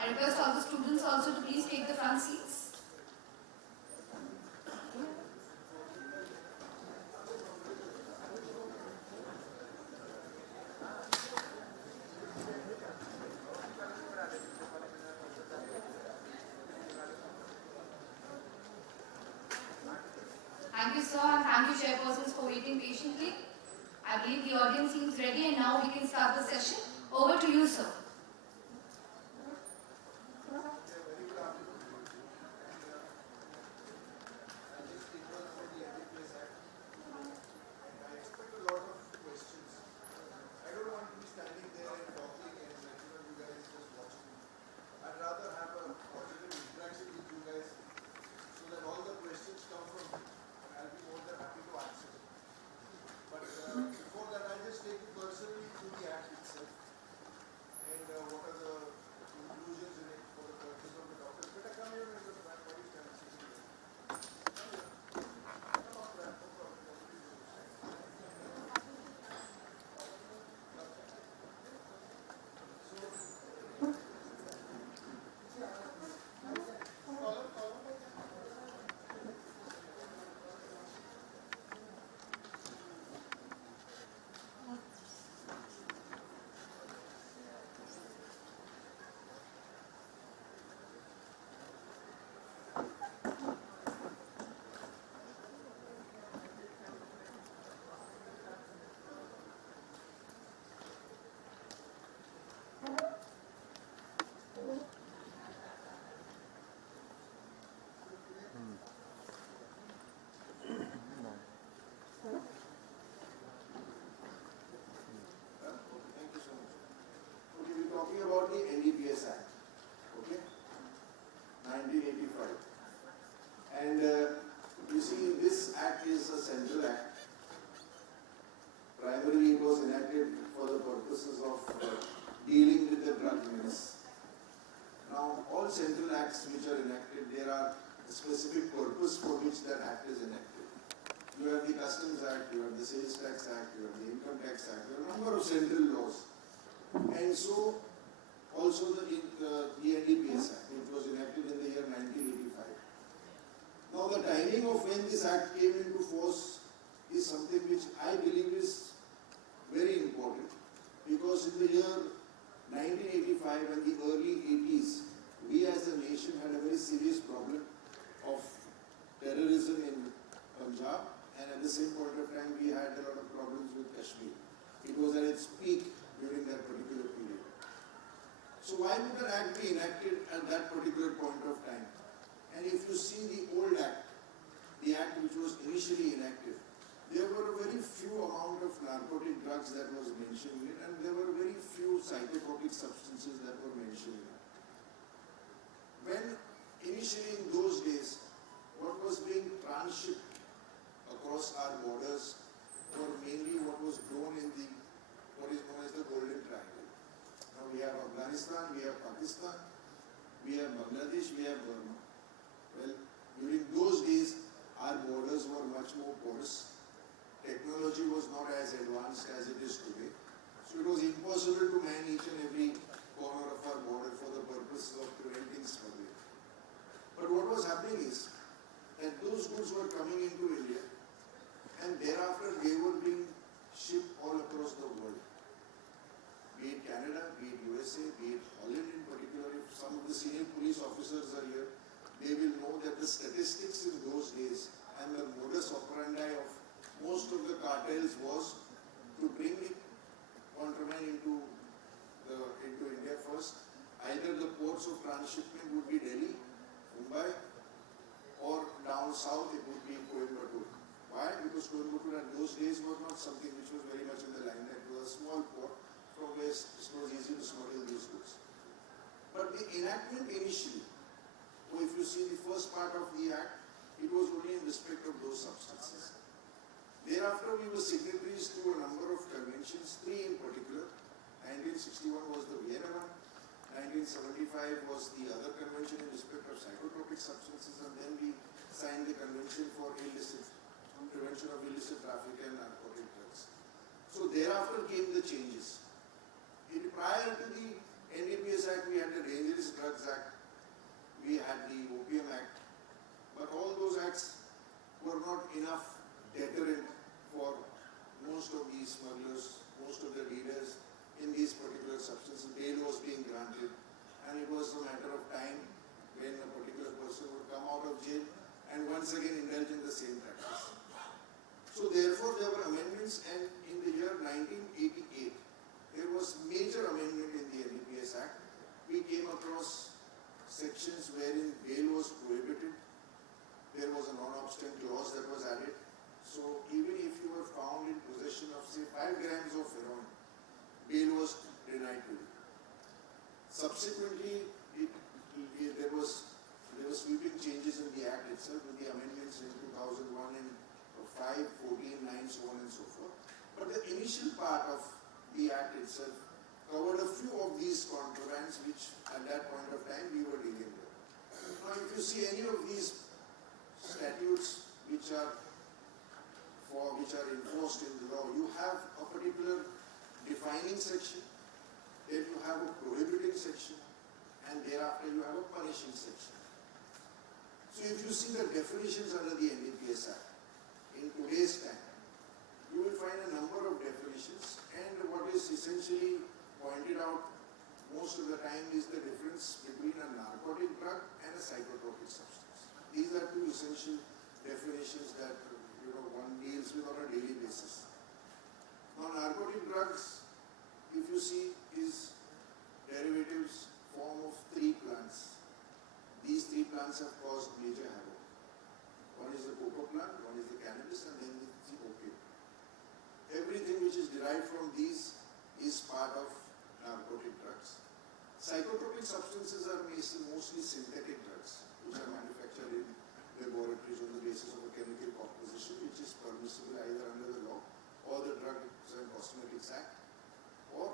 I request all the students also to please take the front seats. Thank you, sir, and thank you, chairpersons, for waiting patiently. I believe the audience seems ready, and now we can start the session. Over to you, sir. Talking about the NDPS Act, okay, 1985, and you see this act is a central act. Primarily it was enacted for the purposes of dealing with the drug menace, Now, all central acts which are enacted, there are a specific purpose for which that act is enacted. You have the Customs Act, you have the Sales Tax Act, you have the Income Tax Act, there are a number of central laws. And so, also the NDPS Act, which was enacted in the year 1985. Now, the timing of when this act came into force is something which I believe is very important, because in the year 1985 and the early 80s, we as a nation had a very serious problem of terrorism in Punjab, and at the same point of time we had a lot of problems with Kashmir. It was at its peak during that particular period. So why would an act be enacted at that particular point of time? And if you see the old act, the act which was initially enacted, there were a very few amount of narcotic drugs that was mentioned in it, and there were very few psychotropic substances that were mentioned in it. When initially in those days, what was being transshipped across our borders were mainly what was grown in the, what is known as the Golden Triangle. Now we have Afghanistan, we have Pakistan, we have Bangladesh, we have Burma. Well, during those days, our borders were much more porous. Technology was not as advanced as it is today. So it was impossible to man each and every corner of our border for the purpose of preventing smuggling. But what was happening is that those goods were coming into India, and thereafter they were being shipped all across the world. Be it Canada, be it USA, be it Holland in particular. If some of the senior police officers are here, they will know that the statistics in those days and the modus operandi of most of the cartels was to bring it contraband into India first. Either the ports of transshipment would be Delhi, Mumbai, or down south it would be Coimbatore. Why? Because Coimbatore at those days was not something which was very much in the limelight. It was a small port from where it was easy to smuggle these goods. But the enactment initially, so if you see the first part of the act, it was only in respect of those substances. Thereafter, we were signatories to a number of conventions, three in particular. 1961 was the Vienna one, 1975 was the other convention in respect of psychotropic substances, and then we signed the convention for prevention of illicit traffic and narcotic drugs. So thereafter came the changes. Prior to the NDPS Act, we had the Dangerous Drugs Act, we had the Opium Act, but all those acts were not enough deterrent for most of these smugglers, most of the leaders in these particular substances. Bail was being granted, and it was a matter of time when a particular person would come out of jail and once again indulge in the same practice. So therefore there were amendments, and in the year 1988 there was major amendment in the NDPS Act. We came across sections wherein bail was prohibited. There was a non-obstant clause that was added. So even if you were found in possession of say 5 grams of heroin, bail was denied to you. Subsequently, there were sweeping changes in the Act itself with the amendments in 2001 and 5, 14, 9, so on and so forth. But the initial part of the Act itself covered a few of these contrabands which at that point of time we were dealing with. Now if you see any of these statutes which are enforced in the law, you have a particular defining section, then you have a prohibiting section, and thereafter you have a punishing section. So if you see the definitions under the NDPS Act, in today's time, you will find a number of definitions, and what is essentially pointed out most of the time is the difference between a narcotic drug and a psychotropic substance. These are two essential definitions that one deals with on a daily basis. Now, narcotic drugs, if you see, is derivatives form of 3 plants. These 3 plants have caused major havoc. One is the cocoa plant, one is the cannabis, and then the opium. Everything which is derived from these is part of narcotic drugs. Psychotropic substances are mostly synthetic drugs, which are manufactured in laboratories on the basis of a chemical composition, which is permissible either under the law or the Drugs and Cosmetics Act, or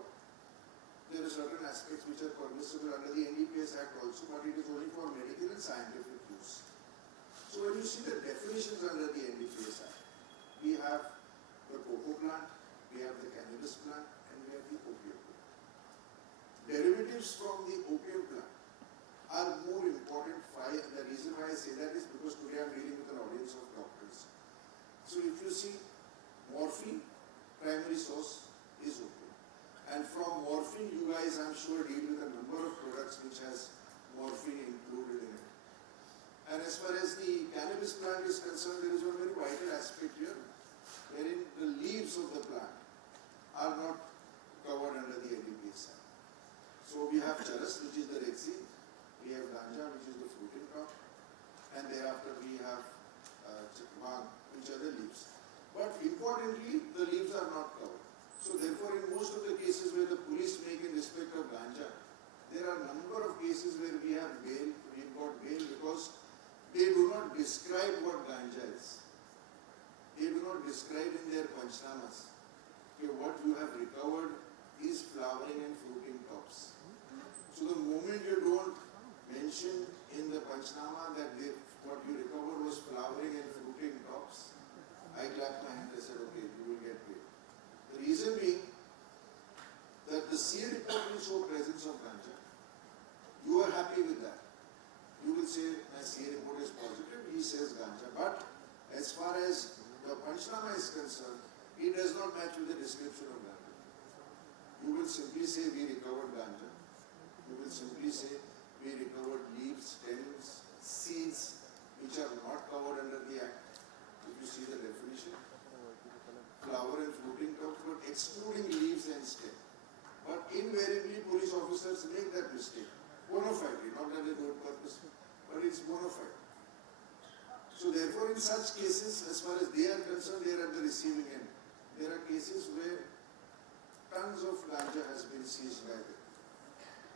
there are certain aspects which are permissible under the NDPS Act also. and scientific use. So when you see the definitions under the NDPS Act, we have the cocoa plant, we have the cannabis plant, and we have the opium plant. Derivatives from the opium plant are more important. The reason why I say that is because today I am dealing with an audience of doctors. So if you see morphine, primary source is opium. And from morphine, you guys I'm sure deal with a number of products which has morphine included in it. And as far as the cannabis plant is concerned, there is one very vital aspect here, wherein the leaves of the plant are not covered under the NDPS Act. So we have charas, which is the resin, we have ganja, which is the fruiting crop, and thereafter we have bhang, which are the leaves. But importantly, the leaves are not covered. So therefore, in most of the cases where the police make in respect of ganja, there are a number of cases where we have bail, we've got bail because they do not describe what ganja is. They do not describe in their panchnamas. Okay, what you have recovered is flowering and fruiting tops. So the moment you don't mention in the panchnama that what you recovered was flowering and fruiting tops, I clapped my hand and said, okay, you will get paid. The reason being that the CA report will show presence of ganja. You are happy with that. You will say, my CA report is positive, he says ganja. But as far as the panchnama is concerned, it does not match with the description of ganja. You will simply say, we recovered ganja. You will simply say, we recovered leaves, stems, seeds, which are not covered under the Act. If you see the definition, flower and fruiting tops, but excluding leaves and stem. But invariably, police officers make that mistake. Bona fide, not that they do it purposely, but it's bona fide. So therefore, in such cases, as far as they are concerned, they are at the receiving end. There are cases where tons of ganja has been seized by them.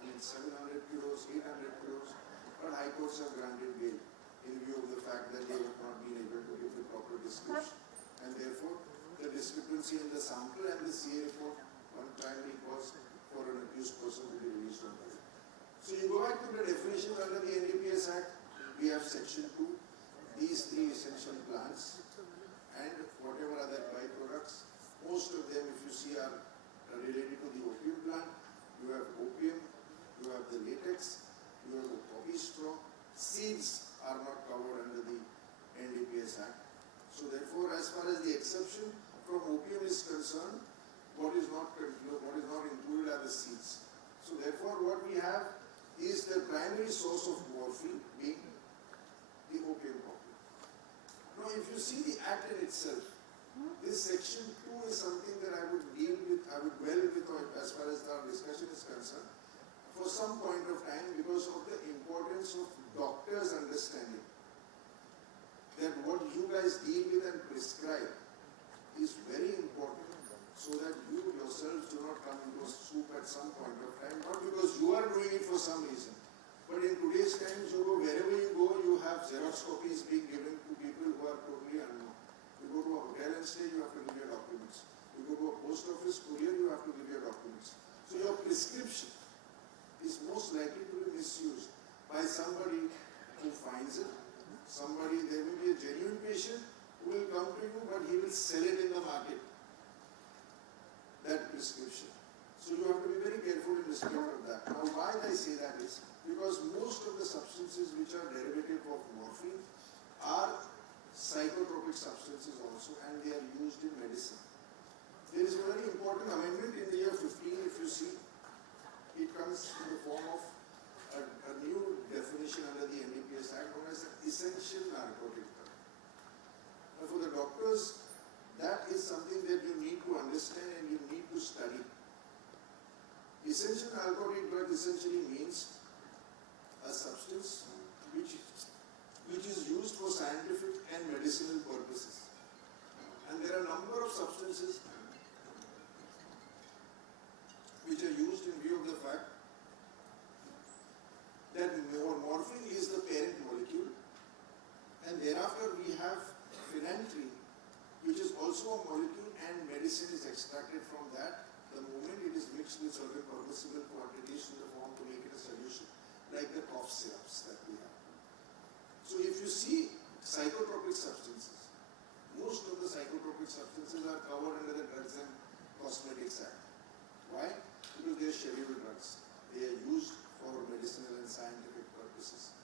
I mean, 700 kilos, 800 kilos, but high courts have granted bail in view of the fact that they have not been able to give the proper description. And therefore, the discrepancy in the sample and the CA report one primary cause for an accused person to be released on bail. So you go back to the definitions under the NDPS Act, we have section 2, these 3 essential plants and whatever other byproducts. Most of them, if you see, are related to the opium plant. You have opium, you have the latex, you have the poppy straw. Seeds are not covered under the NDPS Act. So therefore, as far as the exception from opium is concerned, what is not included are the seeds. So therefore, what we have is the primary source of morphine being the opium poppy. Now, if you see the Act in itself, this section 2 is something that I would deal with, I would dwell with as far as our discussion is concerned for some point of time because of the importance of doctors' understanding that what you guys deal with and prescribe is very important so that you yourselves do not come into a soup at some point of time, not because you are doing it for some reason, but in today's times, you go wherever you go, you have Xerox copies being given to people who are totally unknown. You go to a hotel and stay, you have to give your documents. You go to a post office courier, you have to give your documents. So your prescription is most likely to be misused by somebody who finds it. Somebody, there will be a genuine patient who will come to you, but he will sell it in the market, that prescription. So you have to be very careful in respect of that. Now, why I say that is because most of the substances which are derivative of morphine are psychotropic substances also, and they are used in medicine. There is a very important amendment in the year 15, if you see. It comes in the form of a new definition under the NDPS Act known as an essential narcotic drug. Now for the doctors, that is something that you need to understand and you need to study. Essential narcotic drug essentially means a substance which is used for scientific and medicinal purposes. And there are a number of substances which are used in view of the fact that morphine is the parent molecule, and thereafter we have phenanthrene, which is also a molecule, and medicine is extracted from that the moment it is mixed with certain permissible quantities in the form to make it a solution, like the cough syrups that we have. psychotropic substances. Most of the psychotropic substances are covered under the Drugs and Cosmetics Act. Why? Because they are scheduled drugs. They are used for medicinal and scientific purposes.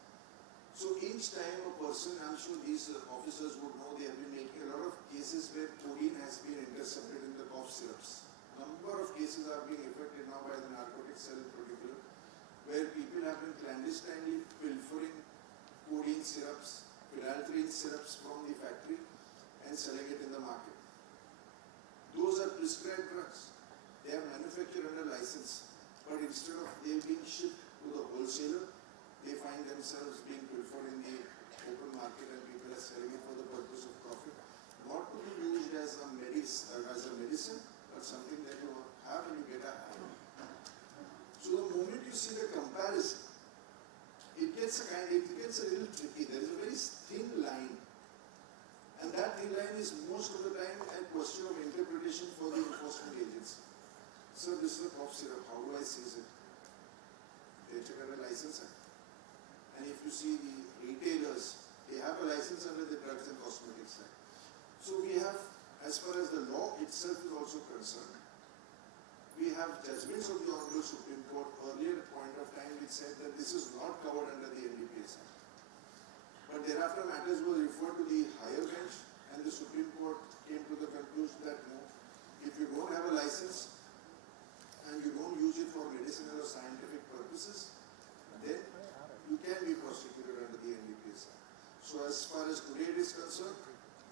So each time a person, I'm sure these officers would know, they have been making a lot of cases where codeine has been intercepted in the cough syrups. Number of cases are being affected now by the narcotics cell in particular, where people have been clandestinely pilfering codeine syrups, phenylpheniramine syrups from the factory and selling it in the market. Those are prescribed drugs. They are manufactured under license, but instead of they being shipped to the wholesaler, they find themselves being pilfered in the open market and people are selling it for the purpose of profit. Not to be used as a medicine, but something that you have and you get a high. So the moment you see the comparison, it gets a little tricky. There is a very thin line, and that thin line is most of the time a question of interpretation for the enforcement agency. So this is a cough syrup. How do I seize it? They check out a license act. And if you see the retailers, they have a license under the Drugs and Cosmetics Act. So we have, as far as the law itself is also concerned, we have judgments of the Honorable Supreme Court earlier point of time which said that this is not covered under the NDPS Act. But thereafter matters were referred to the higher bench and the Supreme Court came to the conclusion that no, if you don't have a license and you don't use it for medicinal or scientific purposes, then you can be prosecuted under the NDPS Act. So as far as today it is concerned,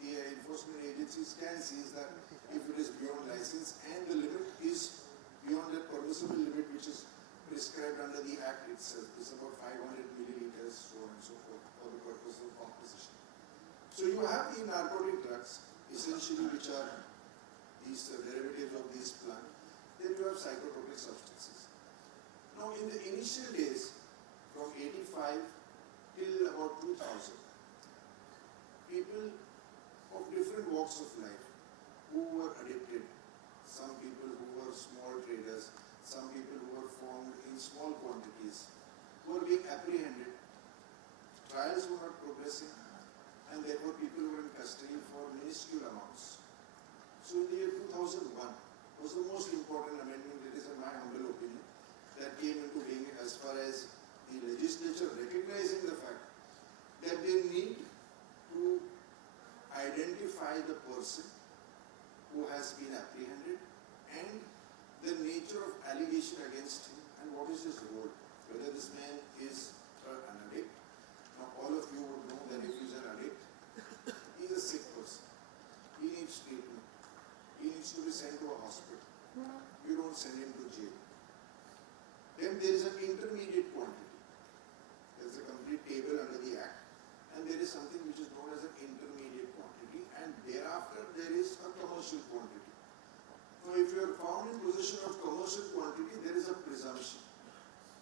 the enforcement agencies can seize that if it is beyond license and the limit is beyond the permissible limit which is prescribed under the Act itself. It's about 500 milliliters, so on and so forth, for the purpose of composition. So you have the narcotic drugs, essentially which are these derivatives of these plants. Then you have psychotropic substances. Now in the initial days, from 85 till about 2000, people of different walks of life who were addicted, some people who were small traders, some people who were formed in small quantities, were being apprehended. Trials were not progressing, and therefore people were in custody for minuscule amounts. So in the year 2001 was the most important amendment, it is in my humble opinion, that came into being as far as the legislature recognizing the fact that they need to identify the person who has been apprehended and the nature of allegation against him and what is his role, whether this man is an addict. Now all of you would know that if he is an addict, he is a sick person. He needs treatment. He needs to be sent to a hospital. You don't send him to jail. Then there is an intermediate quantity. There is a complete table under the Act, and there is something which is known as an intermediate quantity, and thereafter there is a commercial quantity. So if you are found in possession of commercial quantity, there is a presumption.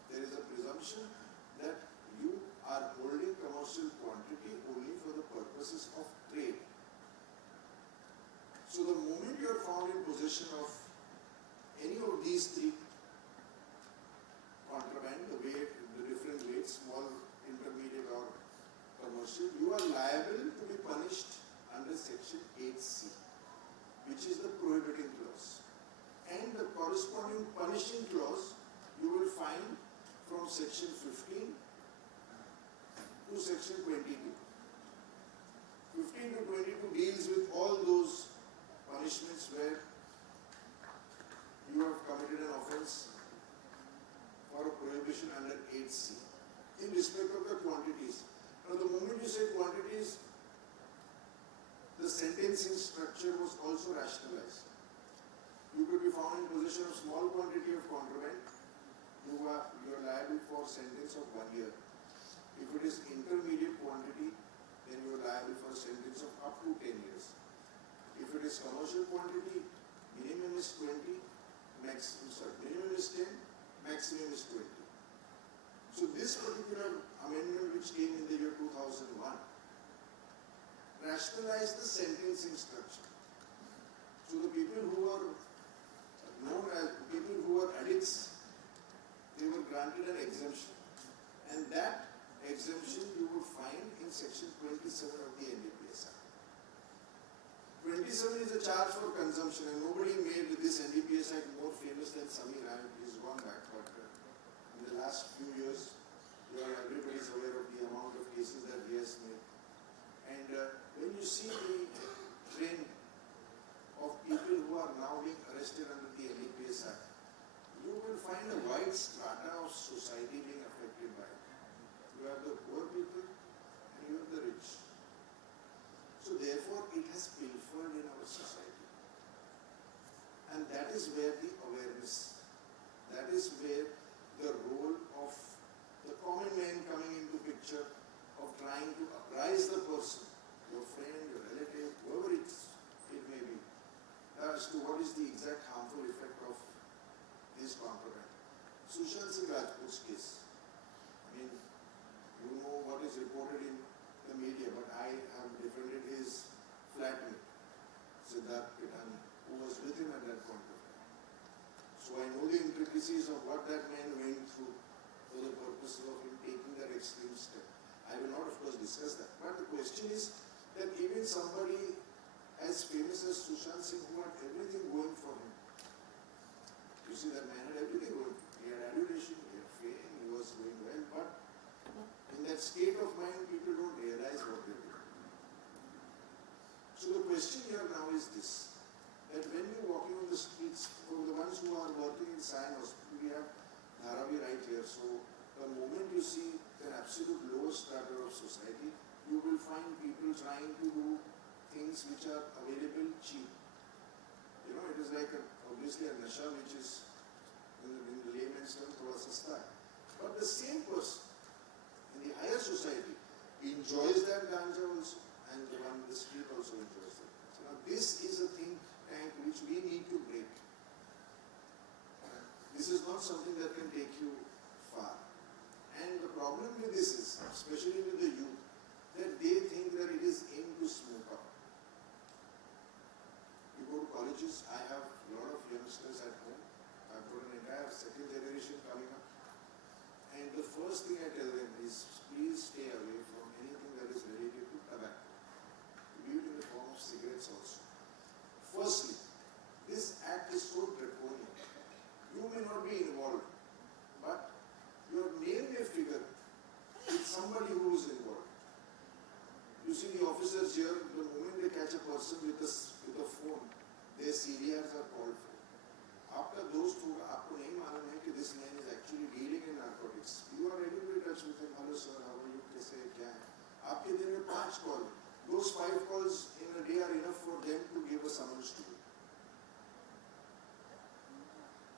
There is a presumption that you are holding commercial quantity only for the purposes of trade. So the moment you are found in possession of any of these three contraband, the different weights, small, intermediate or commercial, you are liable to be punished under section 8C, which is the prohibiting clause. And the corresponding punishing clause you will find from section 15 to section 22. 15 to 22 deals with all those punishments where you have committed an offence for a prohibition under 8C in respect of the quantities. Now the moment you say quantities, the sentencing structure was also rationalized. You could be found in possession of small quantity of contraband, you are liable for sentence of 1 year. If it is intermediate quantity, then you are liable for a sentence of up to 10 years. If it is commercial quantity, minimum is 20, minimum is 10, maximum is 20. So this particular amendment which came in the year 2001 rationalized the sentencing structure. So the people who are known as people who are addicts, they were granted an exemption. And that exemption you would find in section 27 of the 27 is a charge for consumption, and nobody made this NDPS Act more famous than Samir. He's gone back, but in the last few years, everybody is aware of the amount of cases that he has made. And when you see the trend of people who are now being arrested under the NDPS Act, you will find a wide strata of society being affected by it. You have the poor people and you have the rich. So therefore, it has pilfered in our society. And that is where the awareness, that is where the role of the common man coming into picture, of trying to apprise the person, your friend, your relative, whoever it may be, as to what is the exact harmful effect of this contraband. Sushant Singh Rajput's case. I mean, you know what is reported in the media, but I have defended his flatmate, Siddharth Pitani, who was with him at that point of time. So I know the intricacies of what that man went through for the purpose of him taking that extreme step. I will not, of course, discuss that. But the question is that even somebody as famous as Sushant Singh, who had everything going for him, you see, that man had everything going. He had adulation, he had fame, he was doing well, but in that state of mind, people don't realize what they do. So the question here now is this, that when you're walking on the streets, for the ones who are working in Sion hospital, we have Dharavi right here, so the moment you see the absolute lowest strata of society, you will find people trying to do things which are available cheap. You know, it is like obviously a nasha which is in the layman's term thoda sasta. But the same person in the higher society enjoys that ganja also, and the one in the street also enjoys it. So now this is a think tank which we need to break. This is not something that can take you far. And the problem with this is, especially with the youth, that they think that it is in to smoke up. You go to colleges, I have a lot of youngsters at home. I've got an entire second generation coming up. And the first thing I tell them is, please stay away from anything that is related to tobacco. Be it in the form of cigarettes also. Firstly, this act is so draconian. You may not be involved, but your name may figure with somebody who is involved. You see the officers here, the moment they catch a person with a phone, their CDRs are called for. After those two, आपको नहीं मालूम है कि this man is actually dealing in narcotics. You are ready to touch with him. Hello sir, how are you? कैसे क्या है? आपके दिन में 5 calls. Those 5 calls in a day are enough for them to give a summons to you.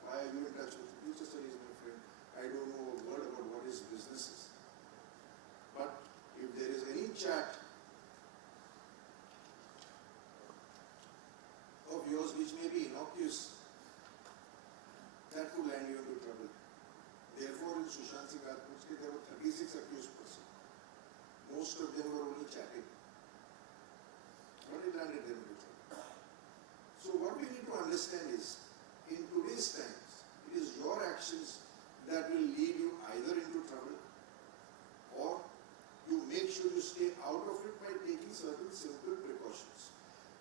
Why are you in touch with him? You just say he's my friend. I don't know a word about what his business is. But if there is any chat of yours which may be innocuous, that could land you into trouble. Therefore, in Sushant Singh Rajput's case, there were 36 accused persons. Most of them were only chatting. But it landed them into trouble. So what we need to understand is, in today's times, it is your actions that will lead you either into trouble, or you make sure you stay out of it by taking certain simple precautions.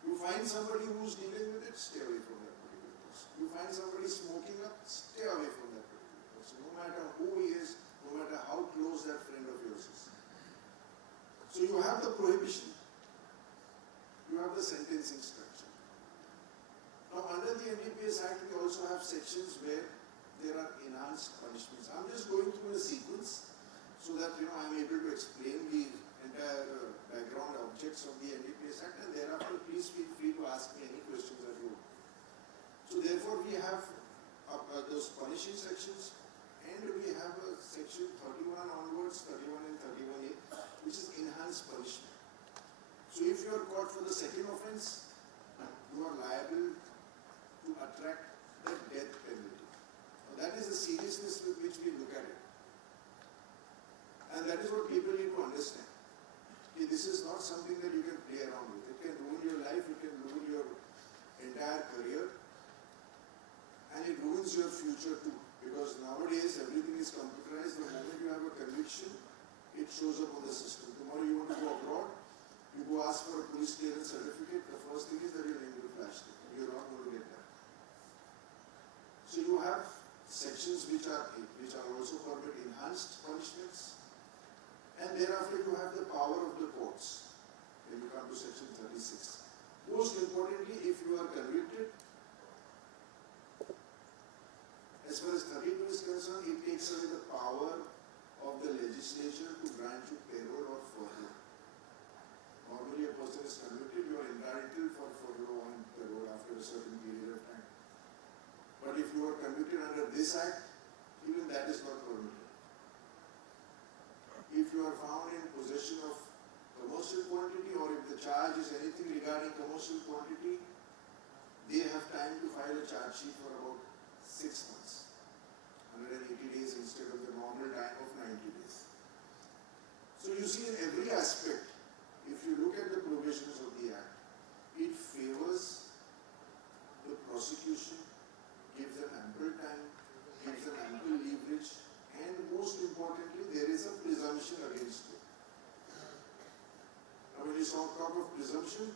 You find somebody who's dealing with it, stay away from that particular person. You find somebody smoking up, stay away from that particular person. No matter who he is, no matter how close that friend of yours is. So you have the prohibition, you have the sentencing structure. Now under the NDPS Act, we also have sections where there are enhanced punishments. I'm just going through a sequence so that I'm able to explain the entire background objects of the NDPS Act, and thereafter please feel free to ask me any questions that you want. So therefore we have those punishing sections, and we have a section 31 onwards, 31 and 31A, which is enhanced punishment. So if you are caught for the second offence, you are liable to attract the death penalty. Now that is the seriousness with which we look at it. And that is what people need to understand. This is not something that you can play around with. It can ruin your life, it can ruin your entire career, and it ruins your future too. Because nowadays everything is computerized. The moment you have a conviction, it shows up on the system. Tomorrow you want to go abroad, you go ask for a police clearance certificate, the first thing is that your which also permit enhanced punishments. And thereafter you have the power of the courts when you come to section 36. Most importantly, if you are convicted, as far as 32 is concerned, it takes away the power of the legislature to grant you parole or furlough. Normally a person is convicted, you are entitled for furlough and parole after a certain period of time. But if you are convicted under this act, even that is not permitted. If you are found in possession of commercial quantity, or if the charge is anything regarding commercial quantity, they have time to file a charge sheet for about 6 months, 180 days instead of the normal time of 90 days. So you see, in every aspect, if you look at the provisions of the Act, it favors the prosecution, gives them ample time, gives them ample leverage, and most importantly, there is a presumption against it. Now, when you talk of presumption,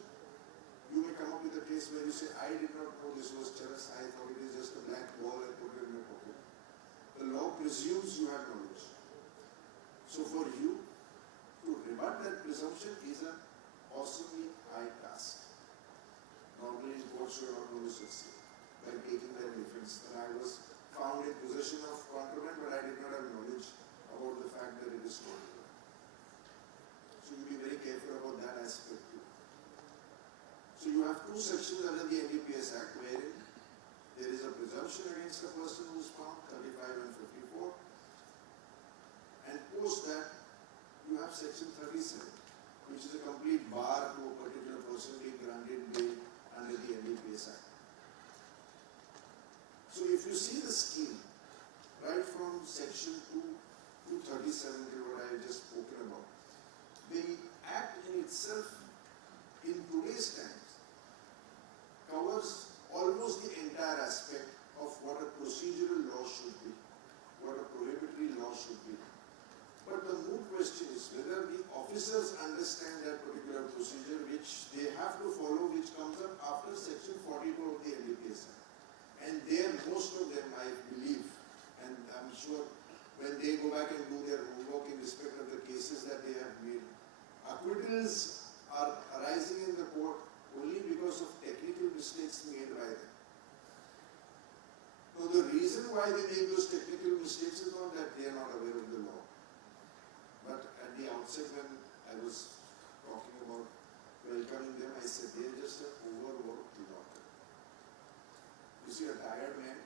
you may come up with a case where you say, I did not know this was charas, I thought it is just a black ball and put it in your pocket. The law presumes you have knowledge. So for you to rebut that presumption is an awesomely high task. Normally, courts should not know this by taking that defense that I was found in possession of contraband, but I did not have knowledge about the fact that it is contraband. So you be very careful about that aspect too. So you have 2 sections under the NDPS Act wherein there is a presumption against a person who is found, 35 and 54. And post that, you have section 37, which is a complete bar to a particular person being granted bail under the NDPS Act. So if you see the scheme, right from section 2 to 37, what I have just spoken about, the Act in itself, in today's times, covers almost the entire aspect of what a procedural law should be, what a prohibitory law should be. But the moot question is whether the officers understand that particular procedure which they have to follow, which comes up after section 42 of the NDPS Act. And there, most of them, I believe, and I'm sure when they go back and do their homework in respect of the cases that they have made, acquittals are arising in the court only because of technical mistakes made by them. Now, the reason why they make those technical mistakes is not that they are not aware of the law. But at the outset, when I was talking about welcoming them, I said they are just an overworked lot. You see, a tired man,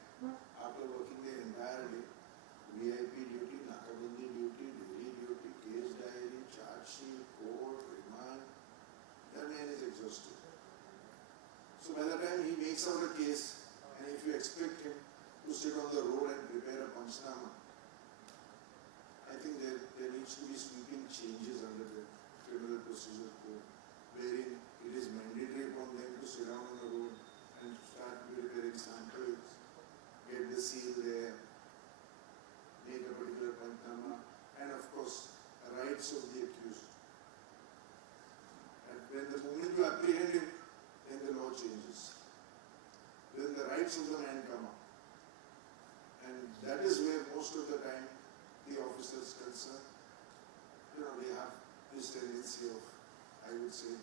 after working the entire day, VIP duty, nakabandi duty, daily duty, case diary, charge sheet, court, remand, that man is exhausted. So by the time he makes out a case, and if you expect him to sit on the road and prepare a panchnama, I think there needs to be sweeping changes under the Criminal Procedure Code, wherein it is mandatory upon them to sit down on the road and start preparing samples, get the seal there, make a particular panchnama, and of course, rights of the accused. And when the moment you apprehend him, then the law changes. Then the rights of the man come up. And that is where most of the time the officers concerned, they have this tendency of, I would say,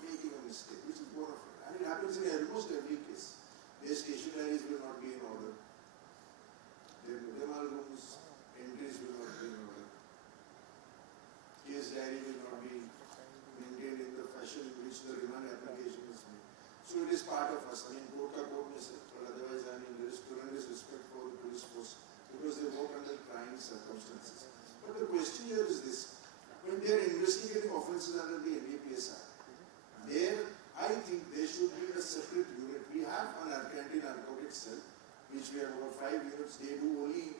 making a mistake, which is one of it. And it happens in almost every case. Their stationaries will not be in order. Their minimal rooms, entries will not be in order. Case diary will not be maintained in the fashion in which the remand application is made. So it is part of us. I mean, court ka court mein se, but otherwise, I mean, there is tremendous respect for the police force because they work under trying circumstances. But the question here is this: when they are investigating offences under the NDPS Act, there, I think there should be a separate unit. We have an anti-narcotics cell, which we have about 5 units. They do only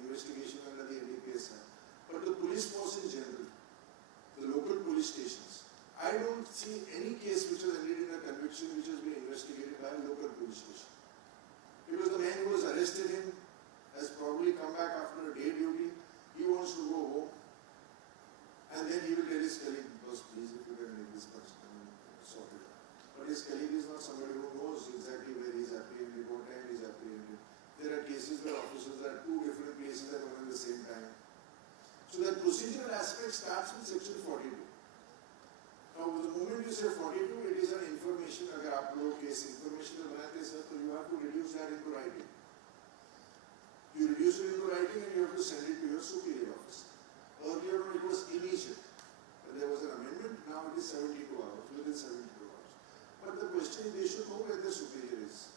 investigation under the NDPS Act. But the police force in general, the local police stations, I don't see any case which has ended in a conviction which has been investigated by a local police station. Because the man who has arrested him has probably come back after a day duty. He wants to go home. And then he will tell his colleague, boss, please, if you can make this person sort it out. But his colleague is not somebody who knows exactly where he is apprehended, what time he is apprehended. There are cases where officers are 2 you say 42, it is an information. अगर आप लोग case information में बनाते हैं sir, तो you have to reduce that into writing. You reduce it into writing and you have to send it to your superior officer. Earlier on it was immediate. There was an amendment, now it is 72 hours, within 72 hours. But the question is, they should know where the superior is.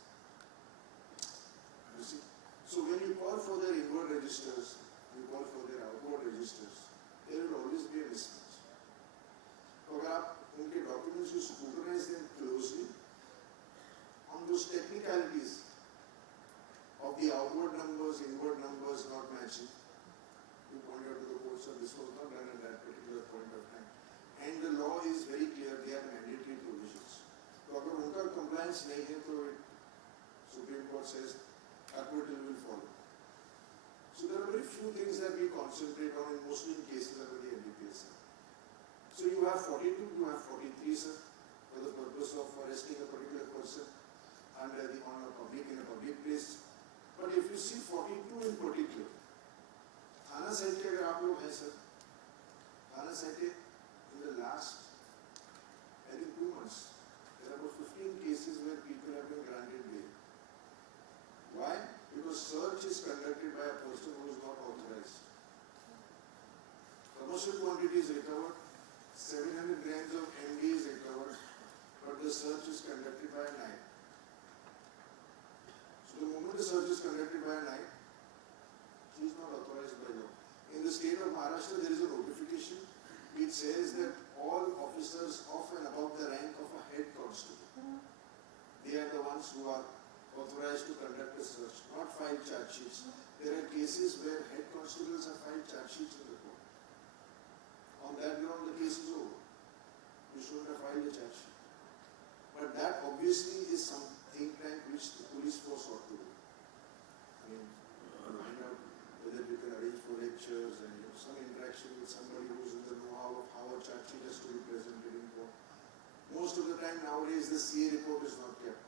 You see? So when you call for their inward registers, you call for their outward registers, there will always be a mismatch. अगर आप उनके documents you scrutinize them closely on those technicalities of the outward numbers, inward numbers not matching, you point out to the court, so this was not done at that particular point of time. And the law is very clear, they are mandatory provisions. तो अगर उनका compliance नहीं है तो Supreme Court says acquittal will follow. So there are very few things that we concentrate on in mostly in cases under the NDPS Act. So you have 42, you have 43, sir, for the purpose of arresting a particular person under the on a public in a public place. But if you see 42 in particular, थाना side के अगर आप लोग हैं sir, थाना side के in the last, I think 2 months, there are about 15 cases where people have been granted bail. Why? Because search is conducted by a person who is not authorized. Commercial quantity is recovered, 700 grams of MD is recovered, but the search is conducted by a night. So the moment the search is conducted by a night, he is not authorized by law. In the state of Maharashtra, there is a notification which says that all officers of and above the rank of a head constable, they are the ones who are authorized to conduct a search, not file charge sheets. There are cases where head constables have filed charge sheets in the court. On that ground, the case is over. You shouldn't have filed a charge sheet. But that obviously is some think tank which the police force ought to do. I mean, find out whether you can arrange for lectures and some interaction with somebody who's in the know-how of how a charge sheet has to be presented in court. Most of the time nowadays, the CA report is not kept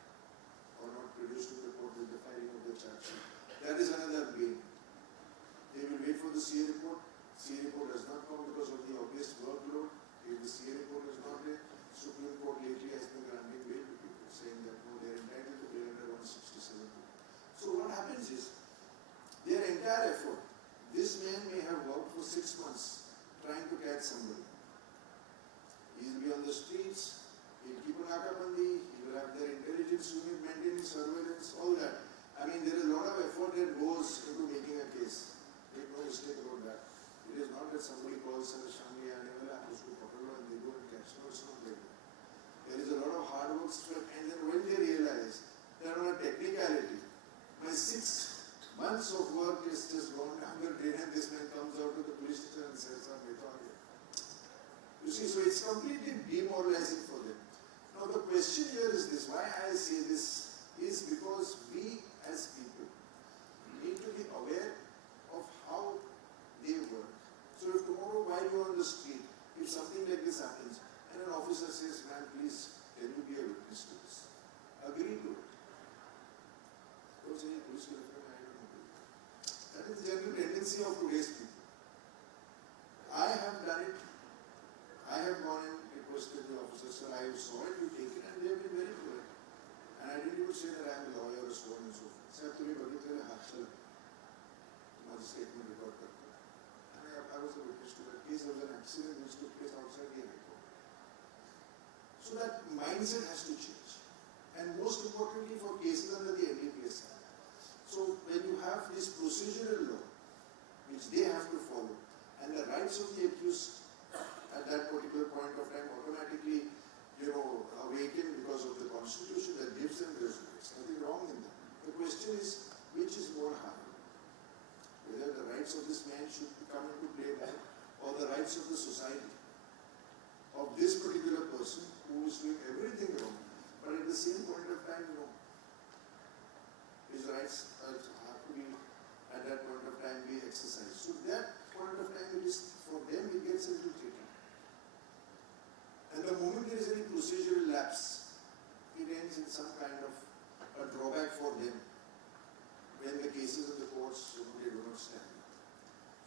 or not produced to the court with the filing of the charge sheet. That is another game. They will wait for the CA report. CA report does not come because of the obvious workload. If the CA report is not there, Supreme Court lately has been granting bail to people, saying that no, they are entitled to bail under 167. So what happens is, their entire effort, this man may have worked for 6 months trying to catch somebody. He will be on the streets, he will keep a nakabandi, he will have their intelligence unit maintaining surveillance, all that. I mean, there is a lot of effort that goes into making a case. Make no mistake about that. It is not that somebody calls Sir Shamli and they go and catch. No, it's not like that. There is a lot of hard work, and then when they realize that on a technicality, my 6 months of work is just gone down the drain, and this man comes out to the police station and says, you see, so it's completely demoralizing for them. Now the question here is this, why I say this is because we as people need to be aware of how they work. So if tomorrow while you are on the street, if something like this happens, and an officer says, man, please, can you be a witness to this? Agree to it. Don't say, police will refer, I don't know. That is the general tendency of today's people. I have done it. I have gone and requested the officer, sir, I saw it, you take it, and they have been very polite. And I didn't even say that I am a lawyer or so on and so forth. Sir, to me, particularly, my statement record. And I was a witness to that case. There was an accident which took place outside the high court. So that mindset has to change. And most importantly, for cases under the NDPS Act. So when you have this procedural law, which they have to follow, and the rights of the accused at that particular point of time automatically, awaken because of the Constitution that gives them those rights. Nothing wrong in that. The question is, which is more harm? Whether the rights of this man should come into play there, or the rights of the society, of this particular person who is doing everything wrong, but at the same point of time, his rights have to be, at that point of time, be exercised. So that point of time, it is, for them, it gets a little tricky. And the moment there is any procedural lapse, it ends in some kind of a drawback for them when the cases in the courts, they do not stand.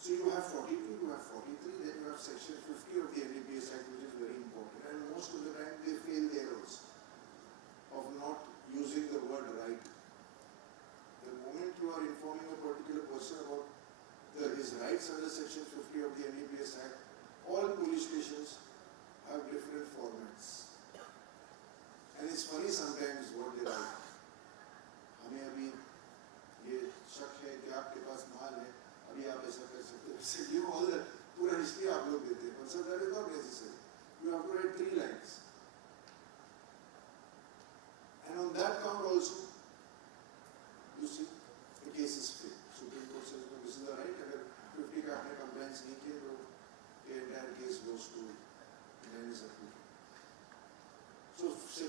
So you have 42, you have 43, then you have section 50 of the NDPS Act, which is very important. And most of the time they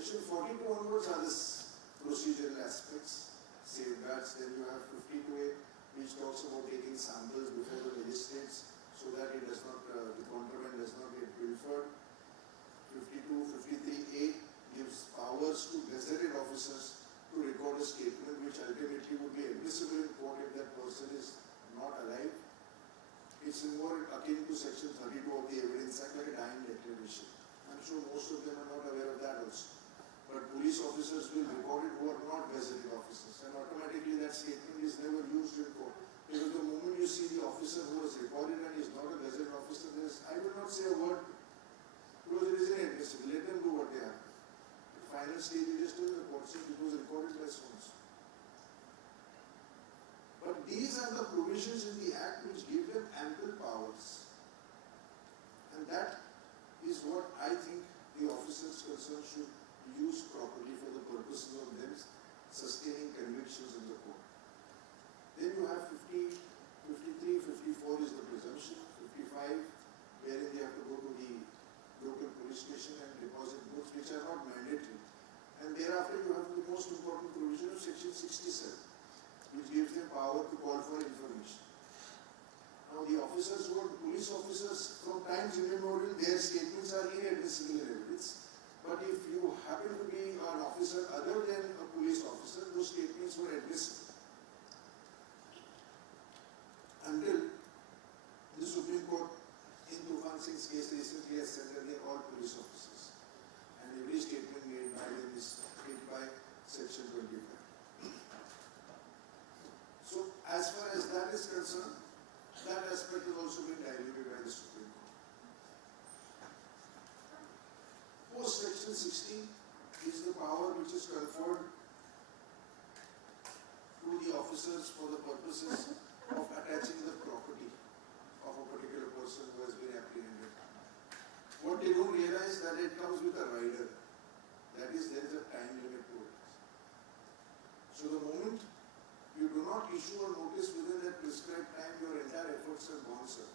Section 42 onwards are the procedural aspects, safeguards. Then you have 52A, which talks about taking samples before the magistrates so that it does not, the contraband does not get pilfered. 52, 53A gives powers to gazetted officers to record a statement which ultimately would be admissible in court if that person is not alive. It's more akin to Section 32 of the Evidence Act, like a dying declaration. I'm sure most of them are not aware of that also. But police officers will record it who are not gazetted officers, and automatically that statement is never used in court. Because the moment you see the officer who was recorded and is not a gazetted officer, I will not say a word because it is inadmissible. Let them do what they have. The final stage is just in the court saying it was recorded by someone. But these are the provisions in the Act which give them ample powers. And that is what I think the officers concerned should use properly for the purposes of them sustaining convictions in the court. Then you have 50, 53, 54 is the presumption, 55 wherein they have to go to the local police station and deposit notes which are not mandatory. And thereafter you have the most important provision of Section 67 which gives them power to call for information. Now the officers who are police officers from times immemorial, their statements are inadmissible in evidence. But if you happen to be an officer other than a police officer, those statements were admissible. Until the Supreme Court in Tufan Singh's case recently has said that they are all police officers. And every statement made by them is made by Section 25. So as far as that is concerned, that aspect has also been diluted by the Supreme Court. Post Section 16 is the power which is conferred to the officers for the purposes of attaching the property of a particular person who has been apprehended. What they don't realize that it comes with a rider. That is, there is a time limit to it. So the moment you do not issue a notice within that prescribed time, your entire efforts are gone, sir.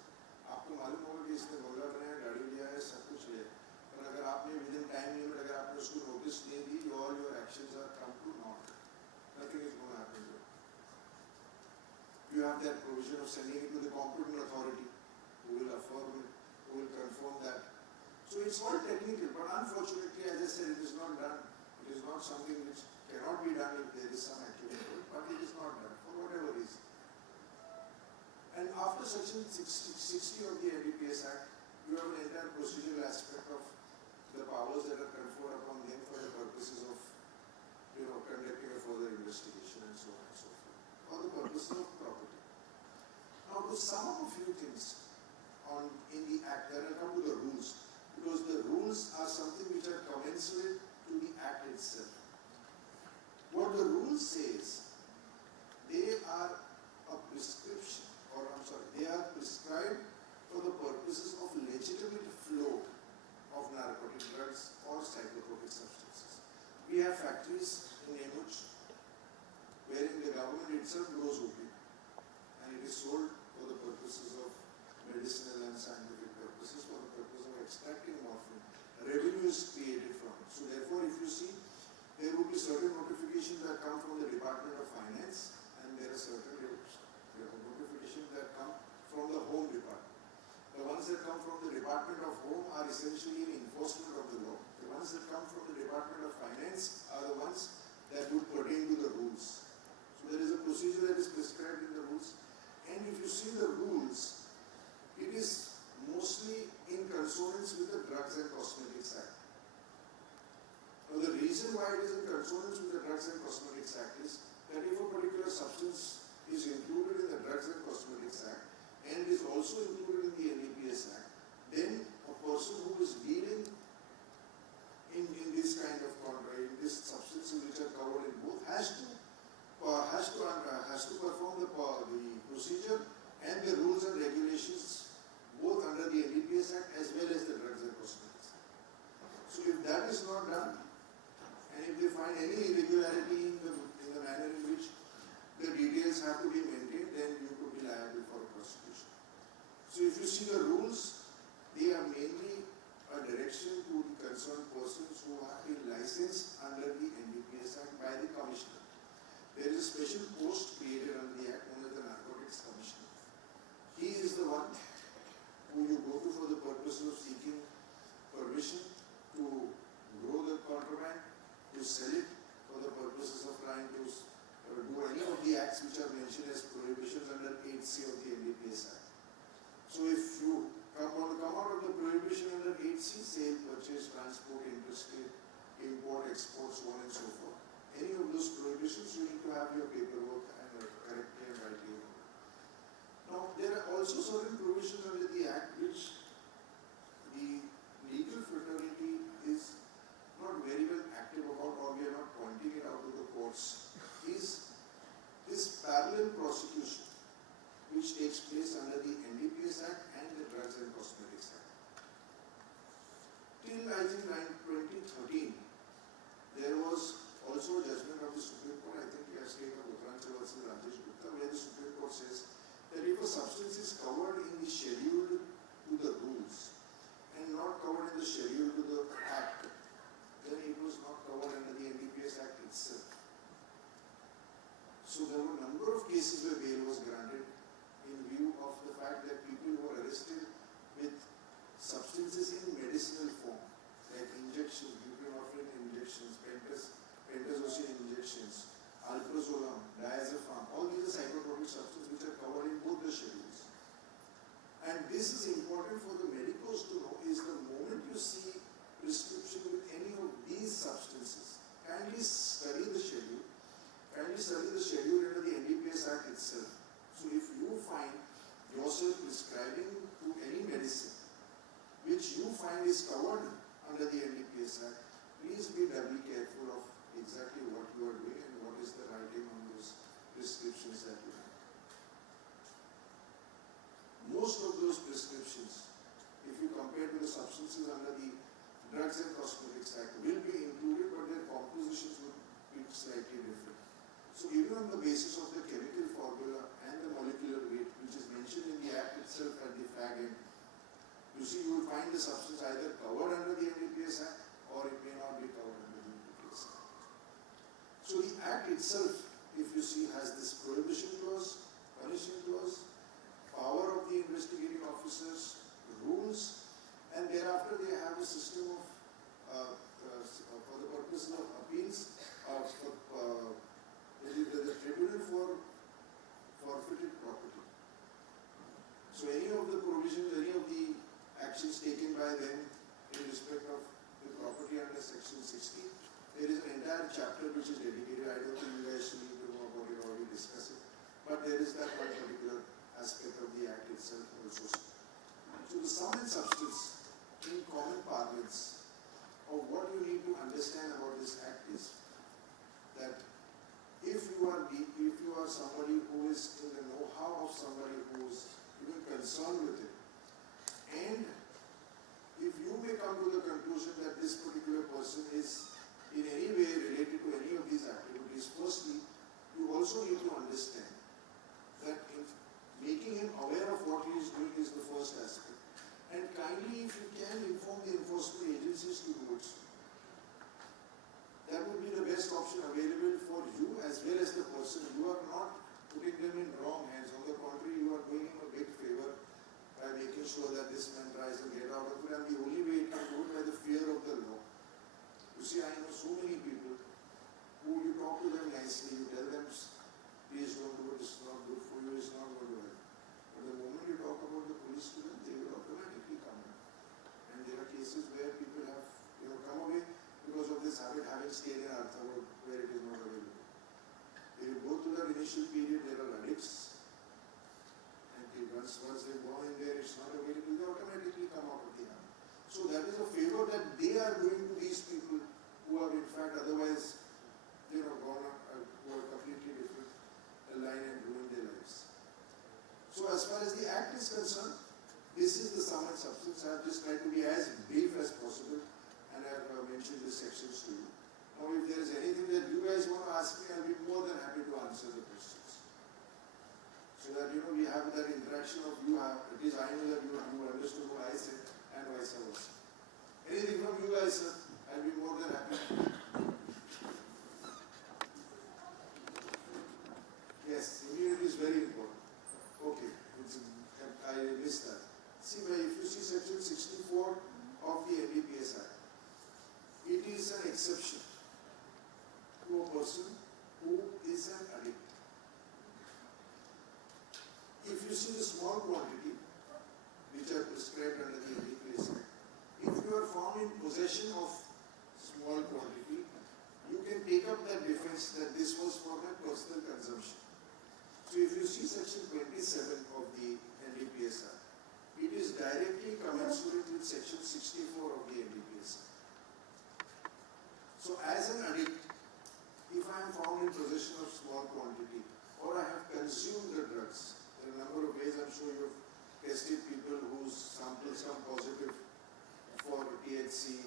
आपको मालूम होगा कि इसने बंगला बनाया, गाड़ी लिया है, सब कुछ है. पर अगर आपने within time limit अगर आपने उसको notice नहीं दी, all your actions are come to naught. Nothing is going to happen to you. You have that provision of sending it to the competent authority who will affirm it, who will confirm that. So it's all technical, but unfortunately, as I said, it is not done. It is not something which cannot be done if there is some activity, but it is not done for whatever reason. And after Section 60 of the NDPS Act, you have an entire procedural aspect of the powers that are conferred upon them for the purposes of, conducting a further investigation and so on and so forth, for the purposes of property. Now, to sum up a few things in the Act, then I'll come to the rules, because the rules are something which are commensurate to the Act itself. What the rule says, they are a prescription, they are prescribed for the purposes of legitimate flow of narcotic drugs or psychotropic substances. We have factories in Nemuch wherein the government itself grows opium and it is sold for the purposes of medicinal and scientific purposes, for the purpose of extracting morphine. Revenue is created from it. So therefore, if you see, there will be certain notifications that come from the Department of Finance and there are certain notifications that come from the Home Department. The ones that come from the Department of Home are essentially an enforcement of the law. The ones that come from the Department of Finance are the ones that would pertain to the rules. So there is a procedure that is prescribed in the rules. And if you see the rules, it is mostly in consonance with the Drugs and Cosmetics Act. Now the reason why it is in consonance with the Drugs and Cosmetics Act is that if a particular substance is included in the Drugs and Cosmetics Act and is also included in the NDPS Act, then a person who is dealing in this kind of contract, in these substances which are covered in both, has to perform the procedure and the rules and regulations both under the NDPS Act as well as the Drugs and Cosmetics Act. So if that is not done, and if they find any irregularity in the manner in which the details have to be maintained, then you could be liable for prosecution. So if you see the rules, they are mainly a direction to the concerned persons who have been licensed under the NDPS Act by the Commissioner. There is a special post created under the Act known as the Narcotics Commissioner. He is the one who you go to for the purpose of seeking permission to grow the contraband, to sell it for the purposes of trying to do any of the acts which are mentioned as prohibitions under 8C of the NDPS Act. So if you come out of the prohibition under 8C, sale, purchase, transport, interstate, import, export, so on and so forth, any of those prohibitions, you need to have your paperwork and correctly and rightly. Now, there are also certain provisions under the Act which the legal fraternity is not very well active about, or we are not pointing it out to the courts, is this parallel prosecution which takes place under the NDPS Act and the Drugs and Cosmetics Act. Till I think 2013, there was also a judgment of the Supreme Court, I think we are saying of Uttarakhand versus Rajesh Gupta, where the Supreme Court says that if a substance is covered in the schedule to the rules and not covered in the schedule to the Act, then it was not covered under the NDPS Act itself. So there were a number of cases where bail was granted in view of the fact that people were arrested with substances in medicinal form, like injections, buprenorphine injections, pentazocine injections, alprazolam, diazepam, all these are psychotropic substances which are covered in both the schedules. And this is important for the medicos to know, is the moment you see prescription with any of these substances, kindly study the schedule under the NDPS Act itself. So if you find yourself prescribing to any medicine which you find is covered under the NDPS Act, please be doubly careful of exactly what you are doing and what is the writing on those prescriptions that you have. Most of those prescriptions, if you compare to the substances under the Drugs and Cosmetics Act, will be included, but their compositions would be slightly different. So even on the basis of the chemical formula and the molecular weight, which is mentioned in the Act itself at the fag end, you see, you will find the substance either covered under the NDPS Act or it may not be covered under the NDPS Act. So the Act itself, if you see, has this prohibition clause, punishing clause, power of the investigating officers, rules, and thereafter they have a system of, for the purpose of appeals, the tribunal for forfeited property. So any of the provisions, any of the actions taken by them in respect of the property under Section 60, there is an entire chapter which is dedicated. I don't think you guys need to know about it or we discuss it, but there is that one particular aspect of the Act itself also. So the sum and substance in common parlance of what you need to understand about this Act is that if you are somebody who is in the know-how of somebody who is even concerned with it, and if you may come to the conclusion that this particular person is in any way related to any of these activities, firstly, you also need to understand that in making him aware of what he is doing is the first aspect. And kindly, if you can, inform the enforcement agencies to do it. That would be the best option available for you as well as the person. You are not putting them in wrong hands. On the contrary, you are doing him a big favor by making sure that this man tries to get out of it. And the only way it can do it by the fear of the law. You see, I know so many people who you talk to them nicely, you tell them, please don't do it, it's not good for you, it's not going to help. But the moment you talk about the police to them, they will automatically come in. And there are cases where people have come away because of this habit having stayed in Arthur where it is not available. They will go through that initial period, there are addicts, and once they've gone in there, it's not available, they automatically come out of the habit. So that is a favor that they are doing to these people who have in fact otherwise gone who are completely different line and ruined their lives. So as far as the Act is concerned, this is the sum and substance. I have just tried to be as brief as possible and I have mentioned the sections to you. Now if there is anything that you guys want to ask me, I will be more than happy to answer the questions. So that we have that interaction of at least I know that you understood what I said and vice versa. Anything from you guys, sir? I'll be more than happy. Yes, immunity is very important. Okay, I missed that. See, if you see section 64 of the NDPS Act, it is an exception to a person who is an addict. If you see the small quantity, which are prescribed under the NDPS Act, if you are found in possession of small quantity, you can take up that defense that this was for my personal consumption. So if you see section 27 of the NDPS Act, it is directly commensurate with section 64 of the NDPS Act. So as an addict, if I am found in possession of small quantity or I have consumed the drugs, there are a number of ways I'm sure you've tested people whose samples come positive for THC,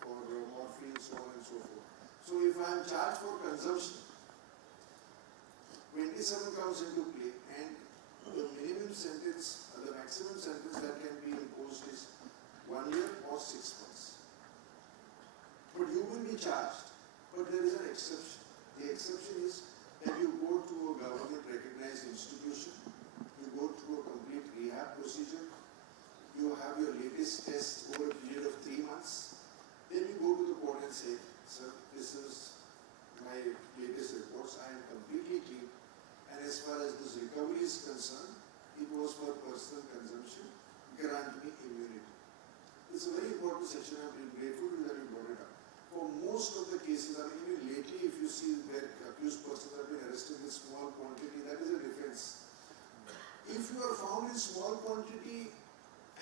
for morphine, so on and so forth. So if I am charged for consumption, 27 comes into play and the minimum sentence, the maximum sentence that can be imposed is 1 year or 6 months. But you will be charged, but there is an exception. The exception is that you go to a government recognized institution, you go through a complete rehab procedure, you have your latest test over a period of 3 months, then you go to the court and say, sir, this is my latest reports, I am completely clean, and as far as this recovery is concerned, it was for personal consumption, grant me immunity. It's a very important section, I'm really grateful that you brought it up. For most of the cases, I mean, even lately, if you see where accused persons have been arrested in small quantity, that is a defense. If you are found in small quantity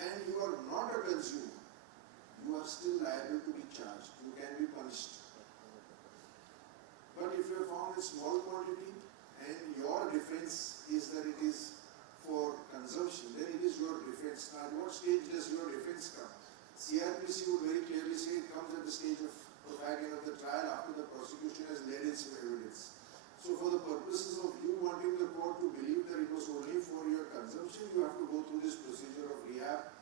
and you are not a consumer, you are still liable to be charged. You can be punished. But if you are found in small quantity and your defense is that it is for consumption, then it is your defense. Now, at what stage does your defense come? CRPC would very clearly say it comes at the stage of the back end of the trial after the prosecution has laid its evidence. So for the purposes of you wanting the court to believe that it was only for your consumption, you have to go through this procedure of rehab,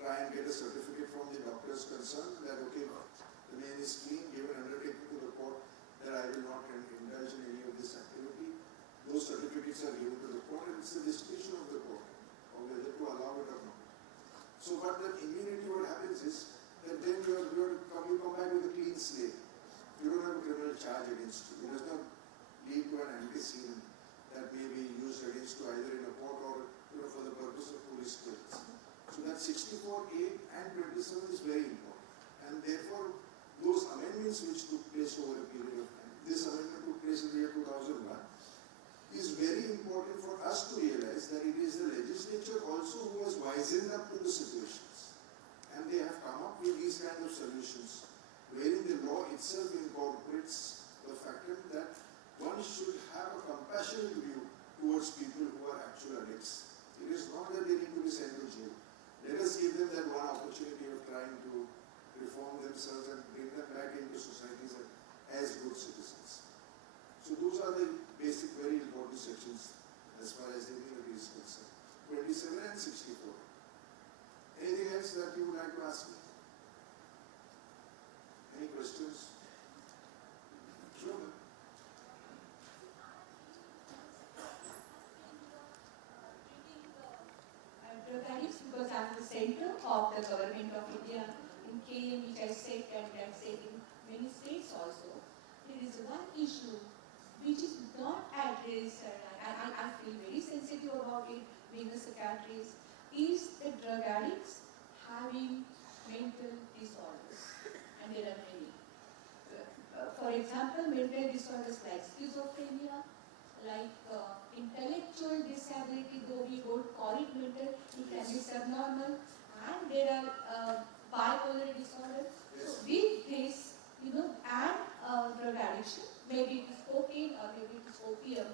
try and get a certificate from the doctors concerned that, okay, the man is clean, give an undertaking to the court that I will not indulge in any of this activity. Those certificates are given to the court and it's the discretion of the court of whether to allow it or not. So, but the immunity, what happens is that then you come back with a clean slate. You don't have a criminal charge against you. It does not lead to an antecedent that may be used against you either in a court or for the purpose of police clearance. So that 64(8) and 27 is very important. And therefore, those amendments which took place over a period of time, this amendment took place in the year 2001, is very important for us to realize that it is the legislature also who has wisened up to the situations. And they have come up with these kind of solutions, wherein the law itself incorporates the factor that one should have a compassionate view towards people who are actual addicts. It is not that they need to be sent to jail. Let us give them that one opportunity of trying to reform themselves and bring them back into societies as good citizens. So those are the basic, very important sections as far as immunity is concerned. 27 and 64. Anything else that you would like to ask me? Any questions? Sure. Because I'm the center of the government of India in KM, which I said, and I said in many states also. There is one issue which is not addressed, and I feel very sensitive about it, being a psychiatrist, is the drug addicts having mental disorders, and there are many. For example, mental disorders like schizophrenia, like intellectual disability, though we don't call it mental, it can be subnormal, and there are bipolar disorder. So with this, and drug addiction, maybe it is cocaine or maybe it is opium,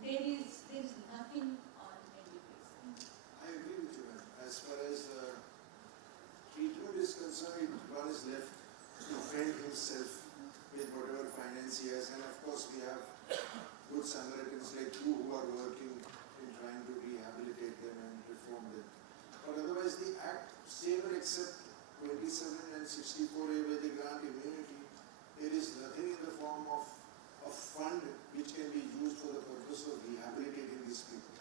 there is nothing on NDPS. I agree with you, ma'am. As far as treatment is concerned, one is left to fend himself with whatever finance he has, and of course we have good Samaritans like you who are working in trying to rehabilitate them and reform them. But otherwise the Act, save and except 27 and 64A where they grant immunity, there is nothing in the form of a fund which can be used for the purpose of rehabilitating these people.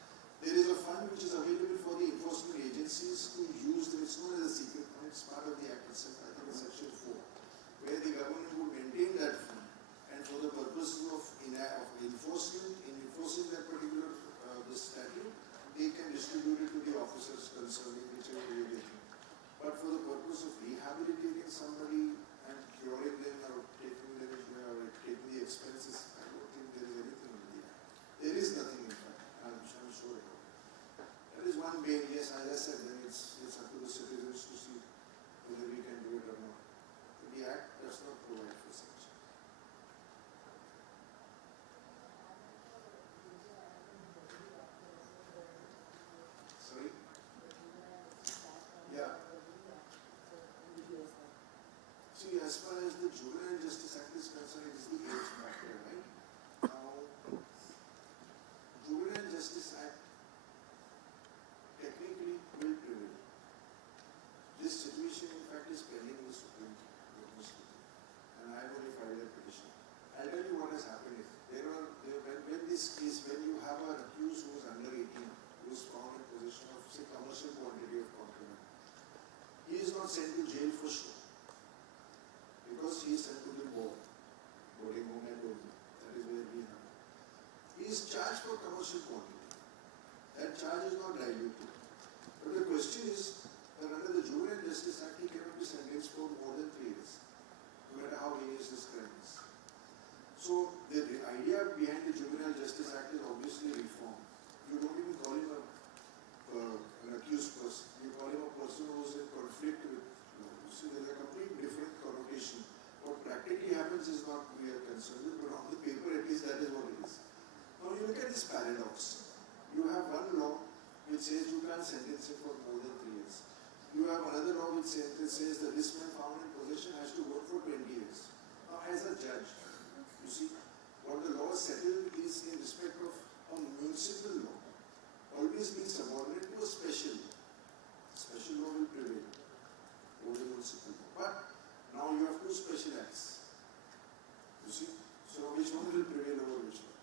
There is a fund which is available for the enforcement agencies to use them. It's known as a secret fund. It's part of the Act itself, I think it's Section 4, where the government would maintain that fund. And for the purposes of enforcement, in enforcing that particular this statute, they can distribute it to the officers concerning whichever way they think. But for the purpose of rehabilitating somebody and curing them or taking the expenses, I don't think there is anything in the Act. There is nothing in fact, I'm sure about it. That is one way, yes, as I said, then it's up to the citizens to see whether we can do it or not. But the Act does not provide for such. Sorry? Yeah. See, as far as the Juvenile Justice Act is concerned, it is the age factor, right? Now, Juvenile Justice Act technically will prevail. This situation, in fact, is pending in the Supreme Court, and I have only filed a petition. I'll tell you what has happened. When this case, when you have an accused who is under 18, who is found in possession of, say, commercial quantity of contraband, he is not sent to jail for sure, because he is sent to the boarding home and boarding. That is where we have. He is charged for commercial quantity. That charge is not diluted. But the question is that under the Juvenile Justice Act, he cannot be sentenced for more than 3 years, no matter how heinous his crime is. So the idea behind the Juvenile Justice Act is obviously reform. You don't even call him an accused person. You call him a person who is in conflict with. So there is a complete different connotation. What practically happens is not we are concerned with, but on the paper at least that is what it is. Now you look at this paradox. You have one law which says you can't sentence him for more than 3 years. You have another law which says that this man found in possession has to work for 20 years. Now as a judge, you see, what the law settled is in respect of a municipal law, always being subordinate to a special law. Special law will prevail over the municipal law. But now you have 2 special acts. You see, so which one will prevail over which one?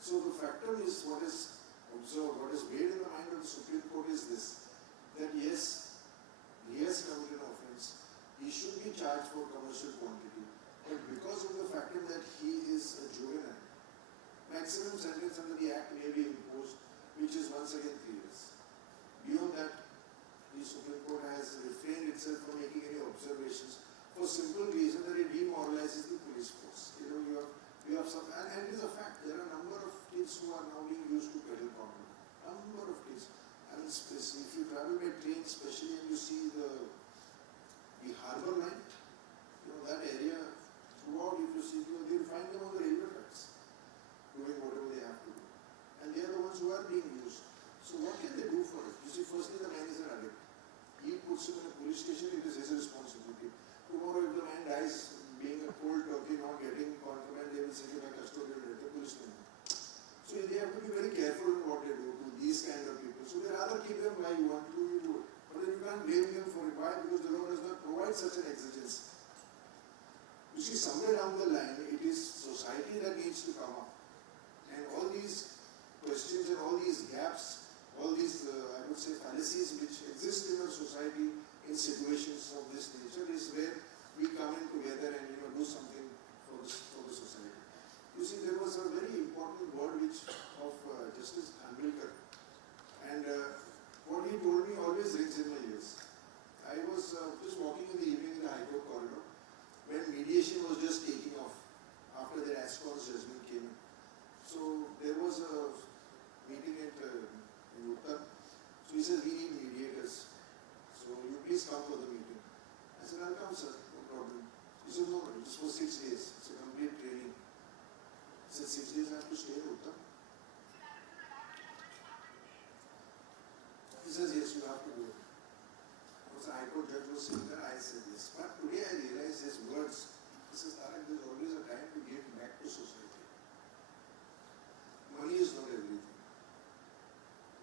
So the factor is what is observed, what is made in the mind of the Supreme Court is this, that yes, he has committed an offence, he should be charged for commercial quantity, but because of the factor that he is a juvenile, maximum sentence under the Act may be imposed, which is once again 3 years. Beyond that, the Supreme Court has refrained itself from making any observations for simple reason that it demoralizes the police force. You know, you have some, and it is a fact, there are a number of kids who are now being used to peddle contraband. Number of kids. I mean, if you travel by train, especially and you see the harbour line, you know, that area, throughout, if you see, you'll find them on the railway tracks, doing whatever they have to do. And they are the ones who are being used. So what can they do for it? You see, firstly, the man is an addict. He puts him in a police station, it is his responsibility. Tomorrow, if the man dies being a cold turkey, not getting contraband, they will say, by custodial death, the policeman. So they have to be very careful in what they do to these kind of people. So they rather keep them why you want to do, you do it. But then you can't blame them for it. Why? Because the law does not provide such an exigence. You see, somewhere down the line, it is society that needs to come up. And all these questions and all these gaps, all these, I would say, fallacies which exist in our society in situations of this nature is where we come in together and, you know, do something for the society. You see, there was a very important word of Justice Khanvilkar, and what he told me always rings in my ears. I was just walking in the evening in the High Court corridor when mediation was just taking off after the Ascon's judgment came in. So there was a meeting in Uttar. So he says, we need mediators. So you please come for the meeting. I said, I'll come, sir, no problem. He said, no, this was 6 days. It's a complete training. He said, 6 days I have to stay in Uttar. He says, yes, you have to do it. Once the High Court judge was saying that, I said yes. But today I realized his words. He says, Tarak, there's always a time to give back to society. Money is not everything.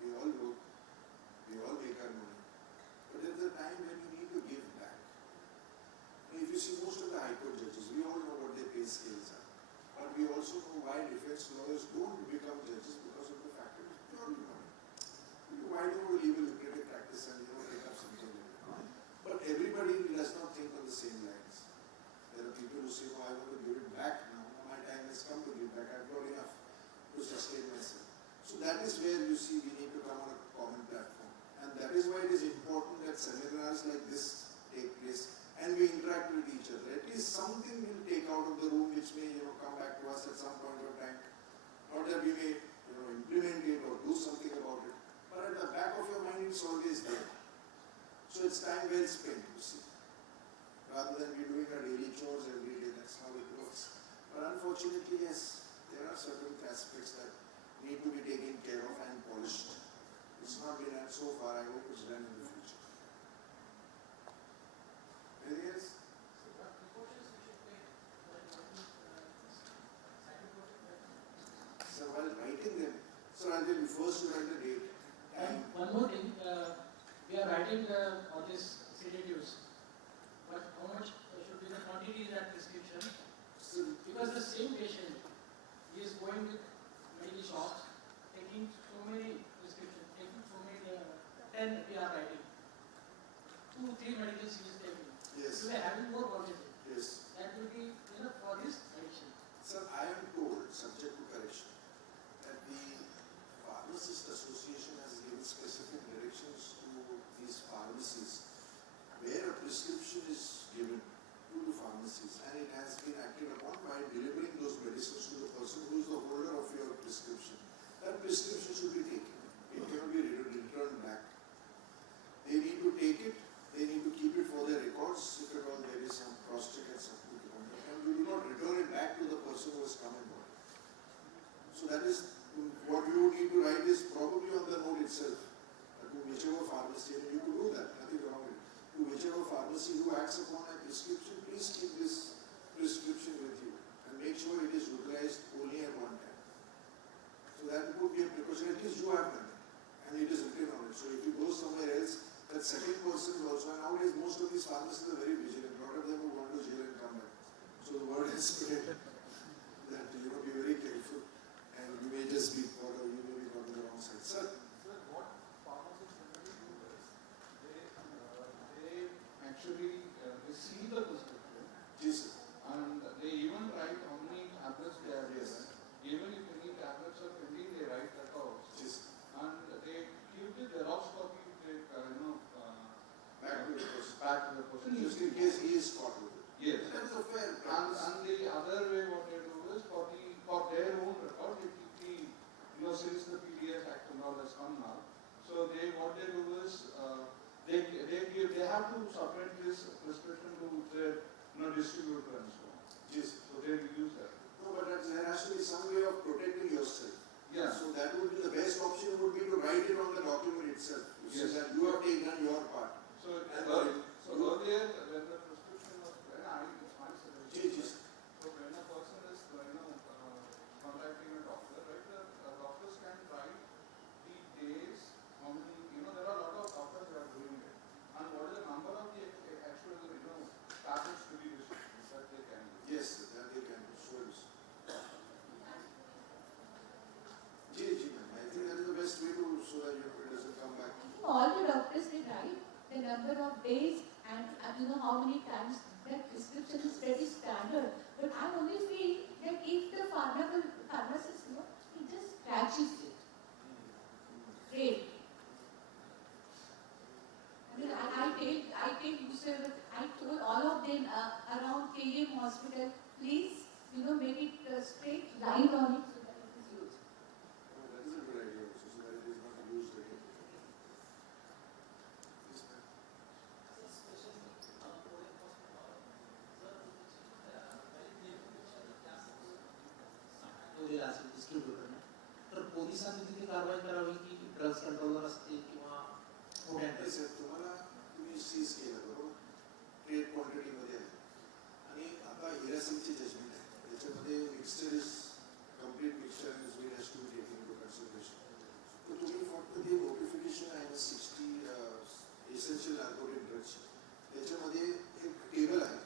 We all work. We all make our money. But there's a time when you need to also know why defense lawyers don't become judges because of the fact that it's purely money. Why do you leave a lucrative practice and take up something like that? But everybody does not think on the same lines. There are people who say, oh, I want to give it back now. My time has come to give back. I've got enough to sustain myself. So that is where you see we need to come on a common platform. And that is why it is important that seminars like this take place and we interact with each other. At least something we'll take out of the room which may come back to us at some point of time. Not that we may implement it or do something about it. But at the back of your mind it's always there. So it's time well spent, you see. Rather than we doing our daily chores every day, that's how it works. But unfortunately, yes, there are certain aspects that need to be taken care of and polished. It's not been done so far, I hope it's done in the future. Anything else? So while writing them, so I'll tell you first to write the date. And one more thing, we are writing all these sedatives, but how much should be the quantity in that prescription? Because the same patient is going with medical shops, taking so many prescriptions, taking so many, 10 we are writing, 2, 3 medicines he is taking. Yes. So we are having more quantity. Yes. That will be enough for this addiction. Sir, I am told, subject to correction, that the Pharmacist Association has given specific directions to these pharmacies where a prescription is given to the pharmacies and it has been acted upon by delivering those medicines to the person who is the holder of your prescription. That prescription should be taken. It cannot be returned back. They need to take it, they need to keep it for their records if at all there is some cross-check and something to come back. And you do not return it back to the person who has come and bought it. So that is what you need to write is probably on the note itself. To whichever pharmacy, and you could do that, nothing wrong with it. To whichever pharmacy who acts upon a prescription, please keep this prescription with you and make sure it is utilized only at one time. So that would be a precaution, at least you have done it and it is written on it. So if you go somewhere else, that second person is also, and nowadays most of these pharmacies are very vigilant. A lot of them will want to jail and come back. So the word is spread that be very careful and you may just be caught or you may be caught on the wrong side. Sir? What pharmacists generally do is they actually receive the prescription. Yes, And they even write how many tablets they have given. Even if any tablets are pending, they write that out. Yes. And they give the Xerox copy Back to the person. back to the person. Just in case he is caught with it. Yes. That is a fair And practice. the other way what they do is for their own record, they keep since the NDPS Act and all has come now, so what they do is they have to submit this prescription to their distributor and so on. Yes. So they use that. No, but there has to be some way of protecting yourself. Yeah. So that would be the best option would be to write it on the document itself. So Yes. that you have taken your part. So And earlier when the prescription was it's my suggestion. Yes. So when a person is contacting a doctor, right, the doctors can write the days, how many, there are a lot of doctors who are doing it. And what is the number of the actual, tablets to be distributed that they can do. Yes, that they can do. So it is. I think that is the best way to so that it doesn't come back. All the doctors they write the number of days and how many times. That prescription is very standard. But I only feel that if the pharmacist, he just scratches it. Great. I take Lucerne, I told all of them around KM hospital, please, make it straight line on it so that it is used. Oh, that is a good idea also, so that it is not used again. Yes, ma'am. डिस्ट्रीब्युटरने तर पोलिसांनी तिथे कारवाई करावी की drugs controller असतील किंवा नाही sir, तुम्ही सीज केलं बरोबर, ट्रेड क्वांटिटीमध्ये आहे आणि आता हिरासिंगची जजमेंट आहे, त्याच्यामध्ये mixture is complete mixture is well has to be taken into consideration. तर तुम्ही फक्त ते नोटिफिकेशन आहे 60 एसेन्शियल नार्कोटिक ड्रग्स, त्याच्यामध्ये एक टेबल आहे.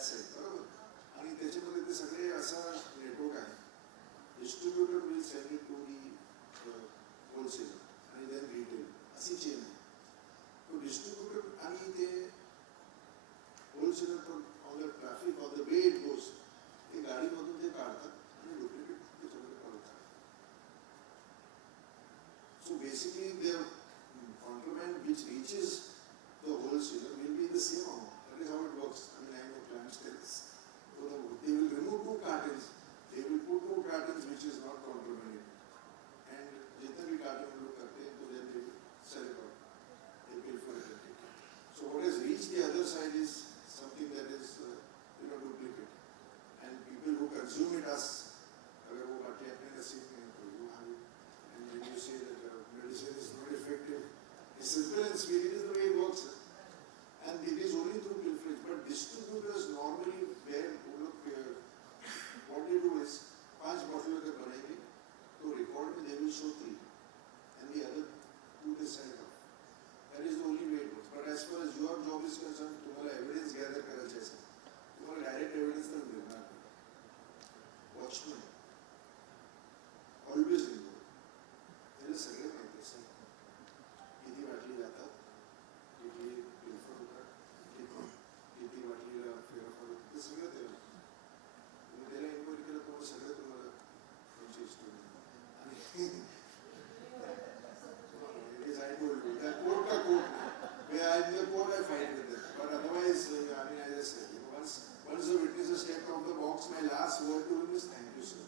दॅट साईड बरोबर. आणि त्याच्यामध्ये ते सगळे असा नेटवर्क आहे. Distributor will send it to the wholesaler आणि देन रिटेल अशी चेन आहे. तो डिस्ट्रीब्युटर आणि ते होलसेलर पण on the traffic on the way it goes ते गाडीमधून ते काढतात आणि डुप्लिकेट त्याच्यामध्ये पडतात. So basically the contraband which reaches the wholesaler will be the same amount. That is how it works. I mean, I know clients tell us. So they will remove 2 cartons. They will put 2 cartons which is not contraband. And जितने भी carton लोग करते हैं तो then they will sell it out. They will for it. So what has reached the other side is something that is duplicate. And people who consume it as अगर वो बातें अपने नसीब में तो वो have it. And when you say that medicine is not effective, it's simple and sweet. It is the way it works. And it is only through pilferage. But distributors normally, what they do is 5 bottles अगर बनाएंगे तो record में they will show 3 and the other 2 they sell it off. That is the only way it works. But as far as your job is concerned, तुम्हाला evidence gather करायचं असेल, तुम्हाला direct evidence तर मिळणार नाही. Watchman, always involved. त्याला सगळे माहिती असतं. किती वाटली जातात, किती पिलफर होतात, किती वाटलीला फेरफार होतात, ते सगळं त्याला. तुम्ही त्याला इन्क्वायरी केलं तर सगळं तुम्हाला तुमची हिस्ट्री आणि I told you, that court का court नाही. Where I am the court, I fight with them. But otherwise, I mean, as I said, once the witness has stepped out of the box, my last word to him is thank you, sir.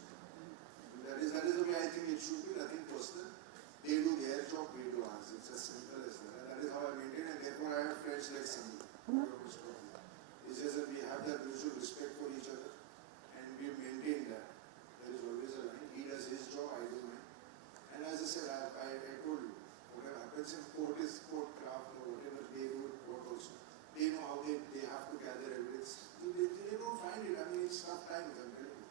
That is the way I think it should be. Nothing personal. They do their job, we do ours. It's as simple as that. And that is how I maintain, and therefore I have friends like Sandeep. It's just that we have that mutual respect for each other, and we maintain that. There is always a line. He does his job, I do mine. And as I said, I told you, whatever happens in court is court craft or whatever they do in court also. They know how they have to gather evidence. They don't find it. I mean, it's tough times, I'm telling you.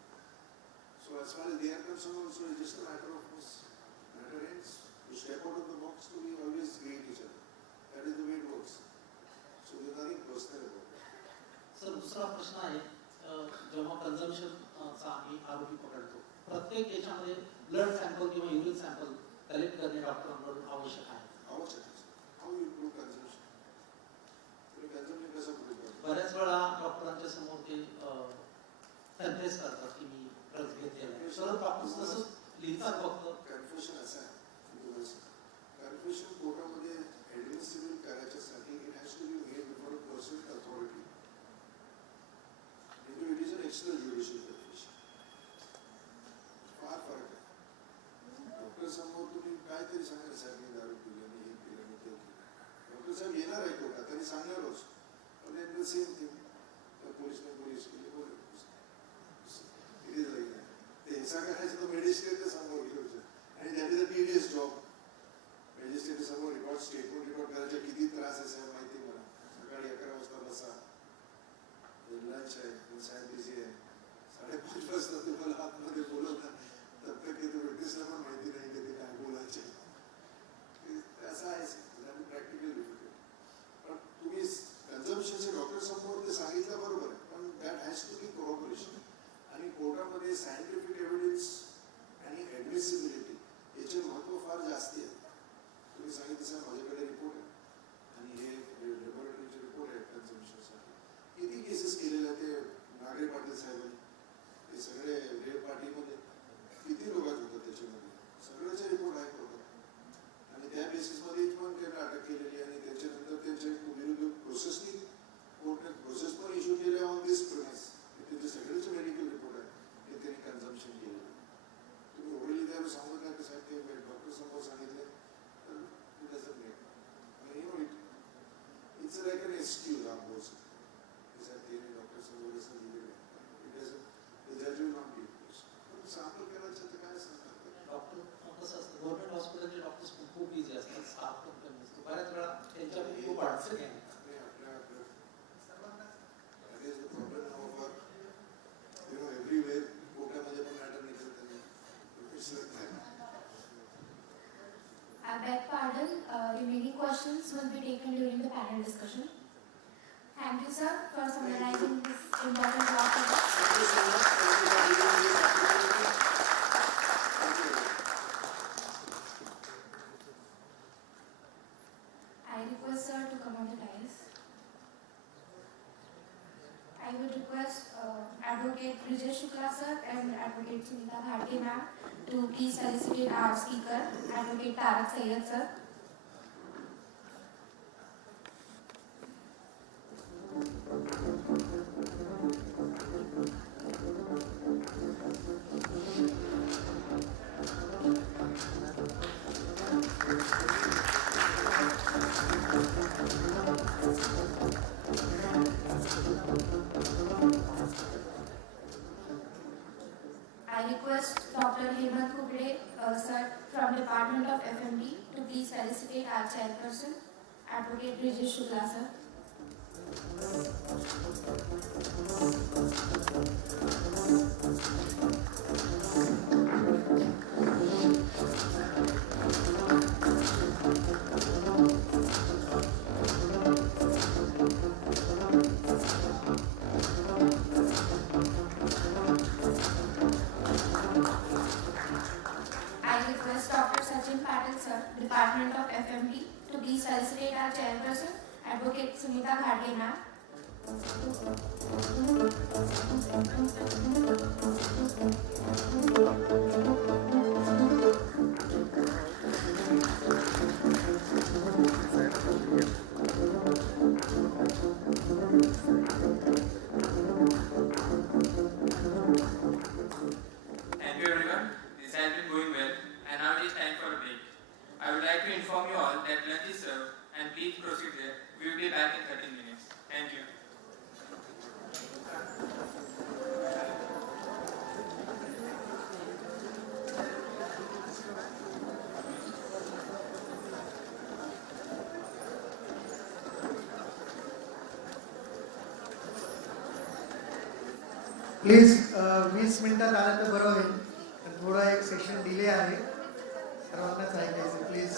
So as far as they are concerned also, it's just a matter of course. Matter ends. You step out of the box to we always greet each other. That is the way it works. So there's nothing personal about it. Sir दुसरा प्रश्न आहे, जेव्हा कन्झम्पशनचा आम्ही आरोपी पकडतो, प्रत्येक याच्यामध्ये blood sample किंवा युरिन सॅम्पल कलेक्ट करणे डॉक्टरांकडून आवश्यक आहे. आवश्यक आहे. How you prove consumption? तुम्ही कन्झम्पशन कसं प्रूव्ह करता? बऱ्याच वेळा डॉक्टरांच्या समोर ते कन्फेस करतात की मी ड्रग्ज घेतलेला आहे. तर डॉक्टर तसं लिहितात फक्त. कन्फ्युशन असं आहे. कन्फ्युशन कोर्टामध्ये ॲडमिसिबल करायच्यासाठी it has to be made before a person authority. It is an extra judicial confession. फार फरक आहे. डॉक्टर समोर तुम्ही काहीतरी सांगा, साहेब मी दारू पिली आणि हे पिलं आणि ते पिलं. डॉक्टर साहेब येणार आहे कोर्टात तरी सांगणारच. पण इन द सेम थिंग पोलीसने पोलीस केली बोले इट इज लाईक दॅट. ते हिस्सा करायचं तर मॅजिस्ट्रेटच्या समोर घेऊ आणि that is a tedious job. Magistrate समोर स्टेटमेंट रेकॉर्ड करायचा किती त्रास आहे साहेब माहिती मला. सकाळी 11 वाजता बसा, लंच आहे, साहेब बिझी आहे, 5:30 वाजता तुम्हाला आतमध्ये बोलवतात, तब तक ते विटनेसला पण माहिती नाही की ते काय बोलायचे. असं आहे प्रॅक्टिकल डिफिकल्ट. पण तुम्ही कन्झम्पशनचे डॉक्टर समोर ते सांगितलं बरोबर आहे, पण that has to be cooperation. आणि कोर्टामध्ये सायंटिफिक एव्हिडन्स आणि ॲडमिसिबिलिटी याचे महत्त्व फार जास्ती आहे. तुम्ही सांगितलं साहेब माझ्याकडे रिपोर्ट आहे आणि हे लॅबोरेटरीचे रिपोर्ट आहेत कन्झम्पशनसाठी. किती केसेस केलेल्या ते नागरे पाटील साहेबांनी, ते सगळे रेड पार्टीमध्ये किती लोक होतात त्याच्यामध्ये, सगळ्याचे रिपोर्ट आहे कोर्टात. आणि त्या बेसिसमध्ये पण त्यांना अटक केलेली आणि त्याच्यानंतर त्यांच्या विरुद्ध प्रोसेसनी कोर्टने प्रोसेस पण इश्यू केल्या ऑन दिस प्रेमिस. त्याचे सगळेचे मेडिकल रिपोर्ट आहे की त्यांनी कन्झम्पशन केलेलं. तुम्ही ओरली त्यावर सांगत नाही की साहेब ते डॉक्टर समोर सांगितले तर इट डझंट मेक. आणि you know it's like an excuse on both sides. साहेब ते डॉक्टर समोर असं लिहिलेलं आहे, इट डझंट द जज विल नॉट गिव्ह. पण सॅम्पल करायचं तर काय सांगतात डॉक्टर. कसं असतं, गव्हर्नमेंट हॉस्पिटलचे डॉक्टर्स खूप बिझी असतात, स्टाफ पण कमी असतो. बऱ्याच वेळा त्यांच्याकडे खूप अडचणी आहेत. That is the problem now for everywhere. कोर्टामध्ये पण मॅटर निघत नाही. It's like that. I beg pardon, remaining questions will be taken during the panel discussion. Thank you, sir, for summarizing this. important law for us. Thank you so much. Thank you for giving me this opportunity. Thank you. I request sir to come on the dais. I would request Advocate Vijay Shukla sir and Advocate Sunita Bharti ma'am to please felicitate our speaker, Advocate Tarak Sayed sir. I request Dr. Hemant Kugde, sir, from Department of FMD to please felicitate our chairperson, Advocate Vijay Shukla sir. I request Dr. Sachin Patil sir, Department of FMD, to please felicitate our chairperson, Advocate Sunita Bharti ma'am. Thank you everyone. This has been going well and now it is time for a break. I would like to inform you all that lunch is served and please proceed there. We will be back in 13 minutes. Thank you. Please 20 मिनिटात आलं तर बरं होईल. पण थोडा एक session delay आहे, सर्वांनाच ऐकायचं please.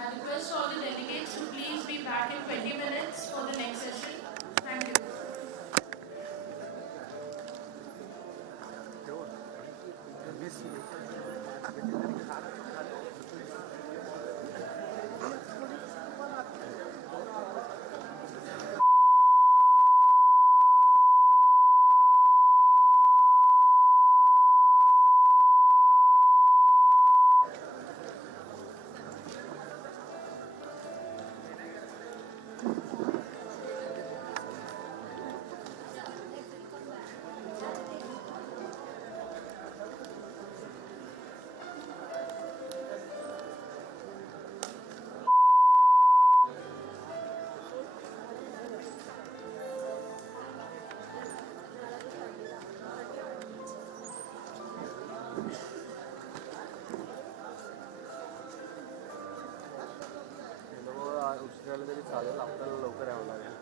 I request all the delegates to please be back in 20 minutes for the next session. Thank you. उशीर झालं तरी चालेल, आपल्याला लवकर यावं लागेल.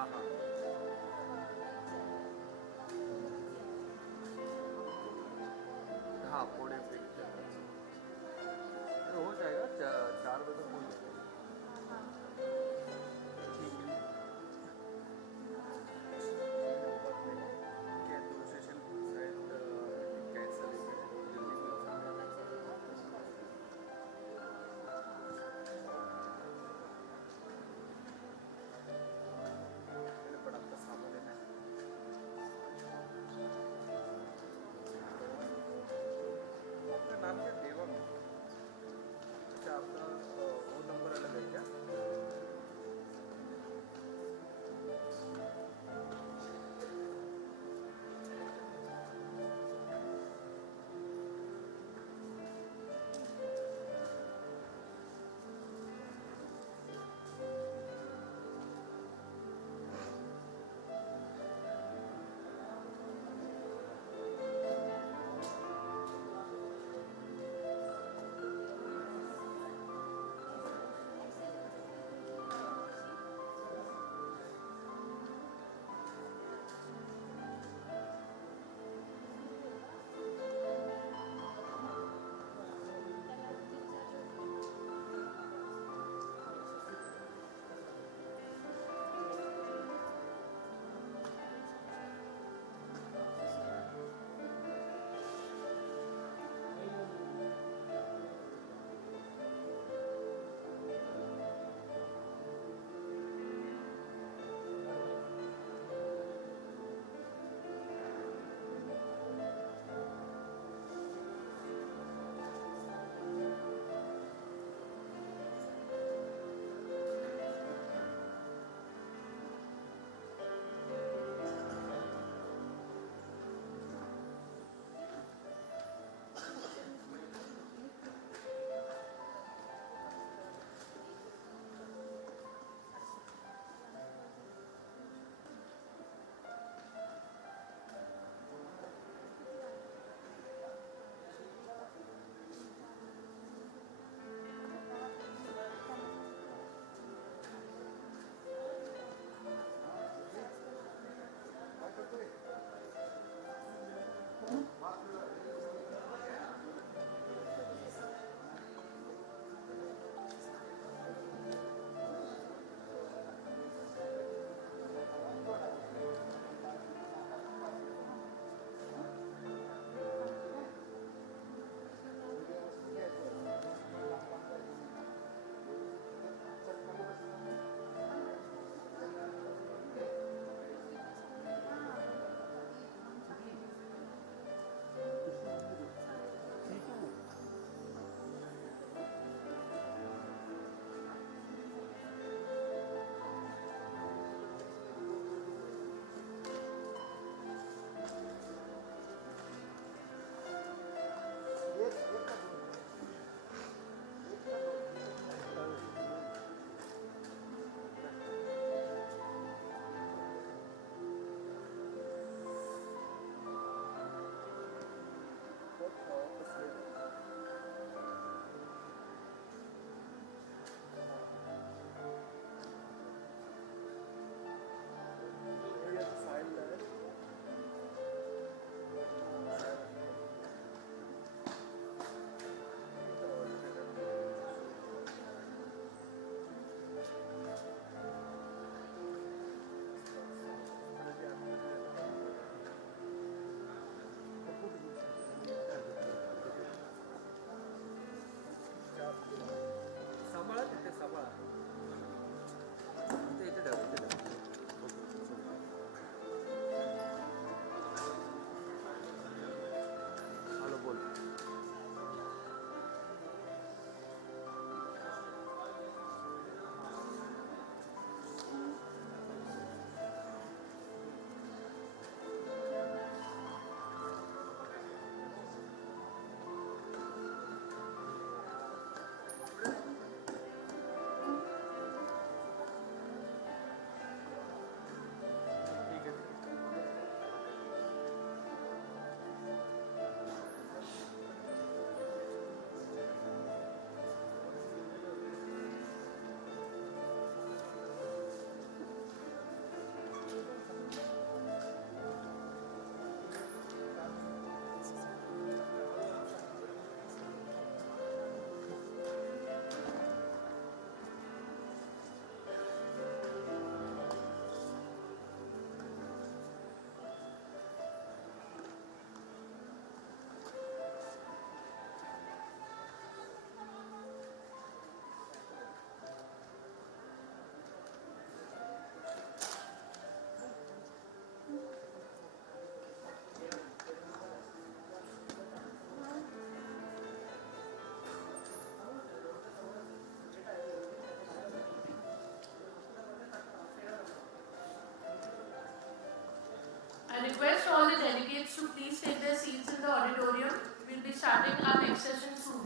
हाँ हाँ हाँ पौने पे हो जाएगा 4 बजे तक हो जाएगा ठीक है क्या दो सेशन शायद कैंसिल मैंने बड़ा आपका सामान लेना है आपका नाम क्या to please take their seats in the auditorium. We'll be starting our next session soon.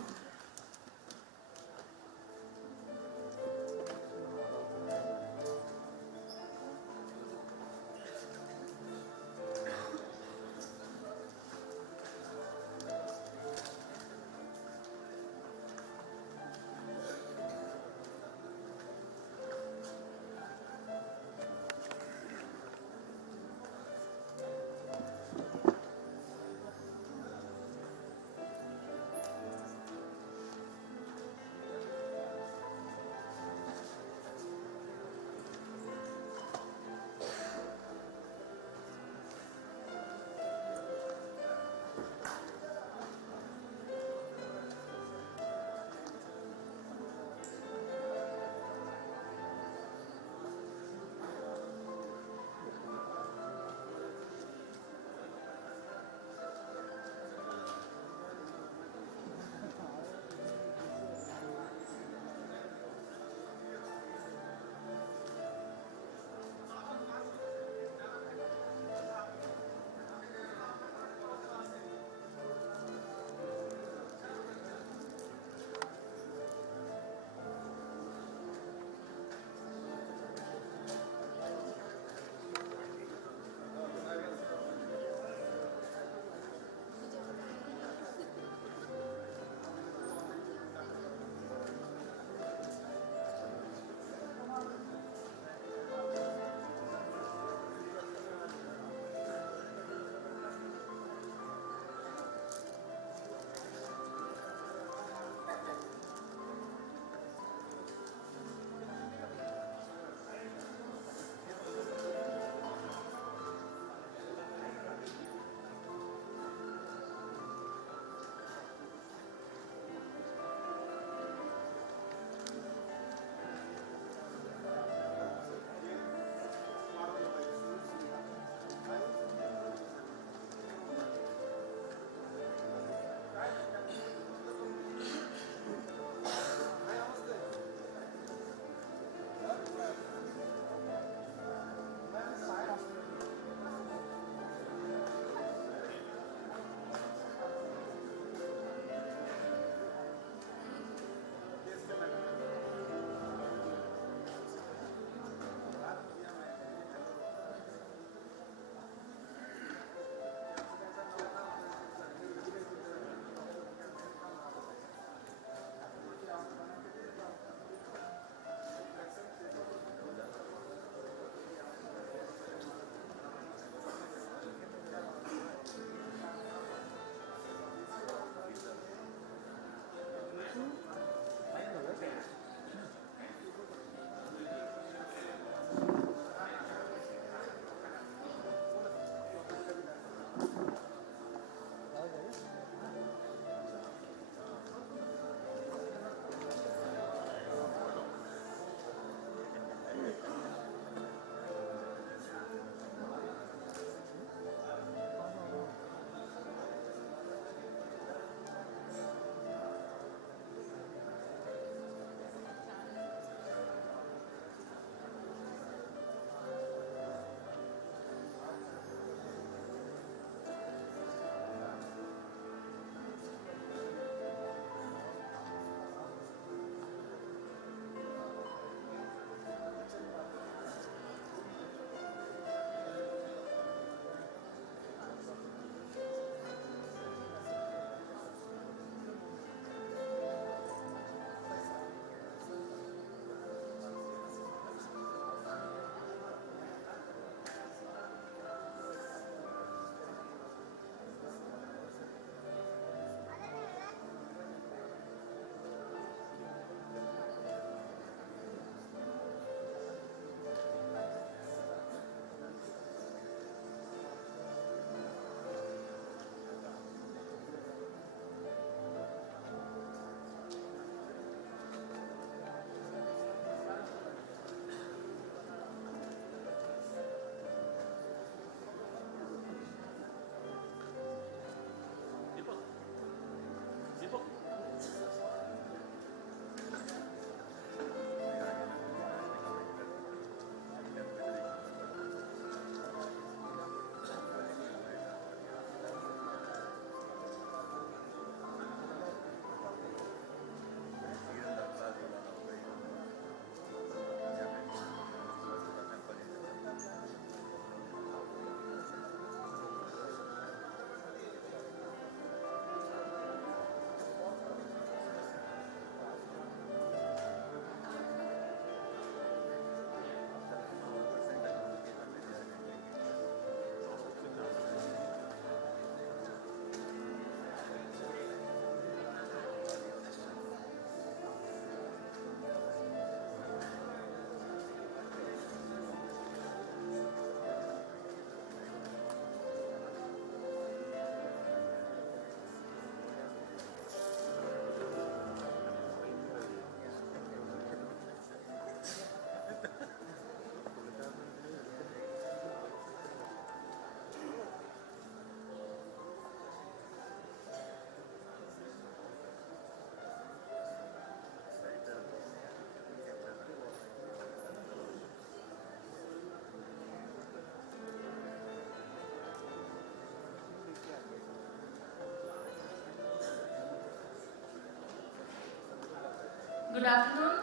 afternoon.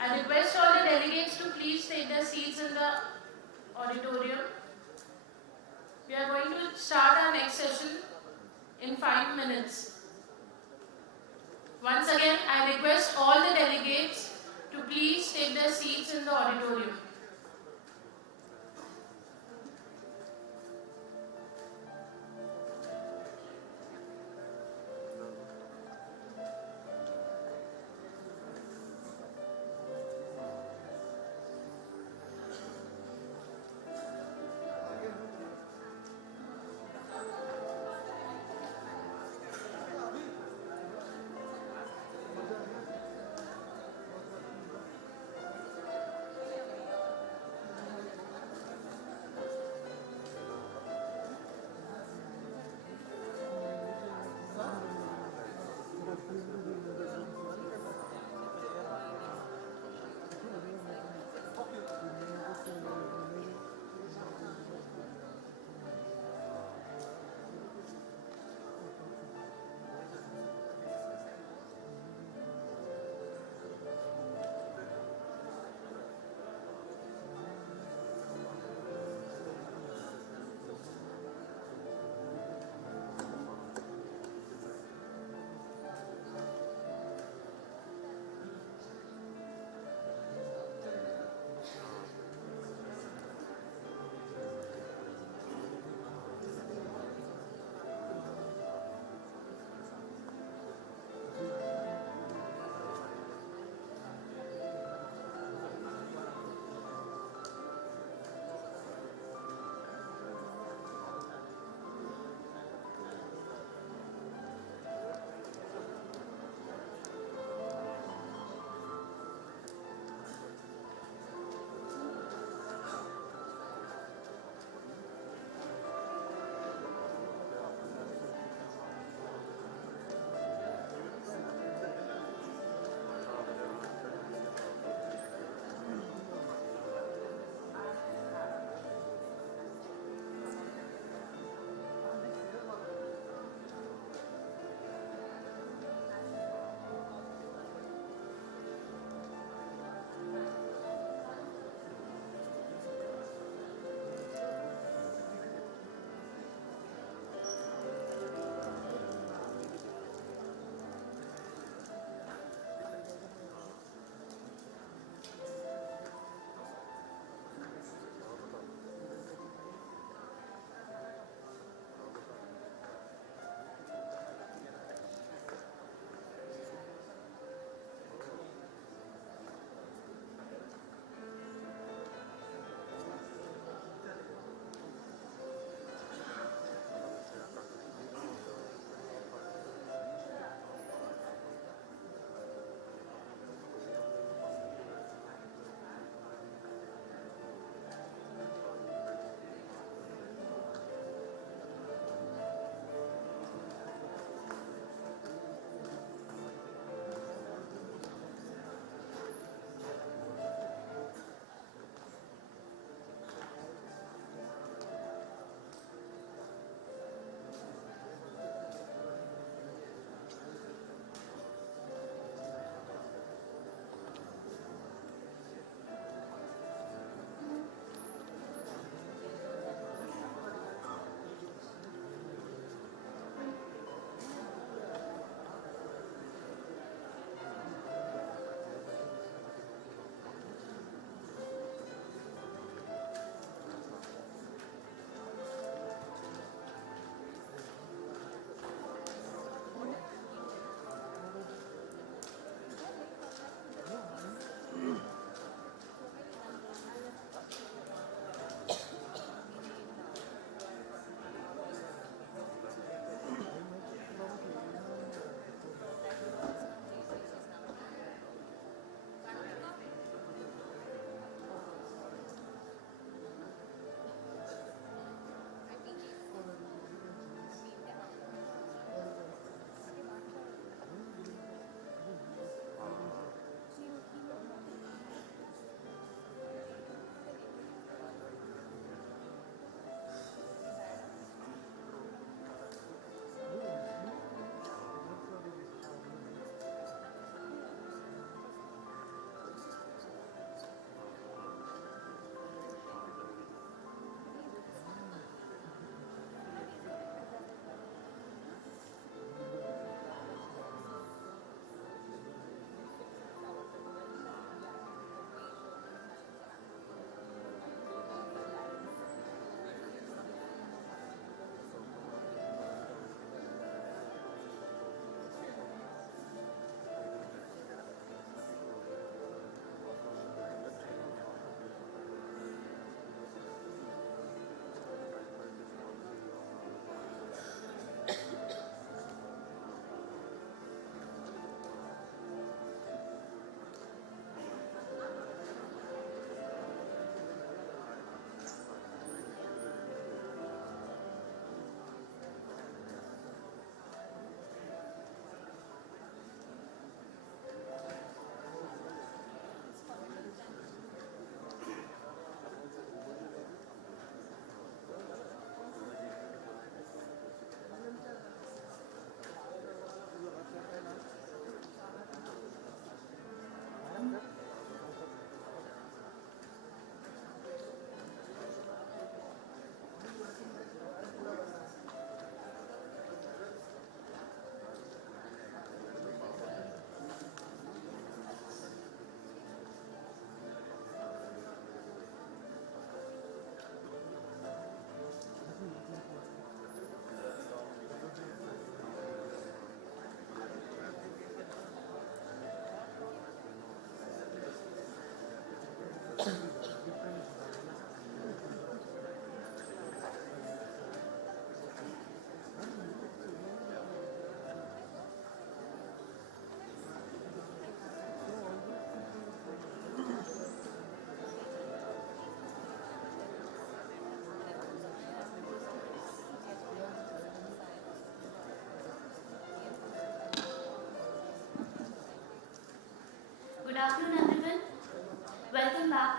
I request all the delegates to please take their seats in the auditorium. We are going to start our next session in 5 minutes. Once again, I request all the delegates to please take their seats in the auditorium. Good afternoon, everyone. Welcome back.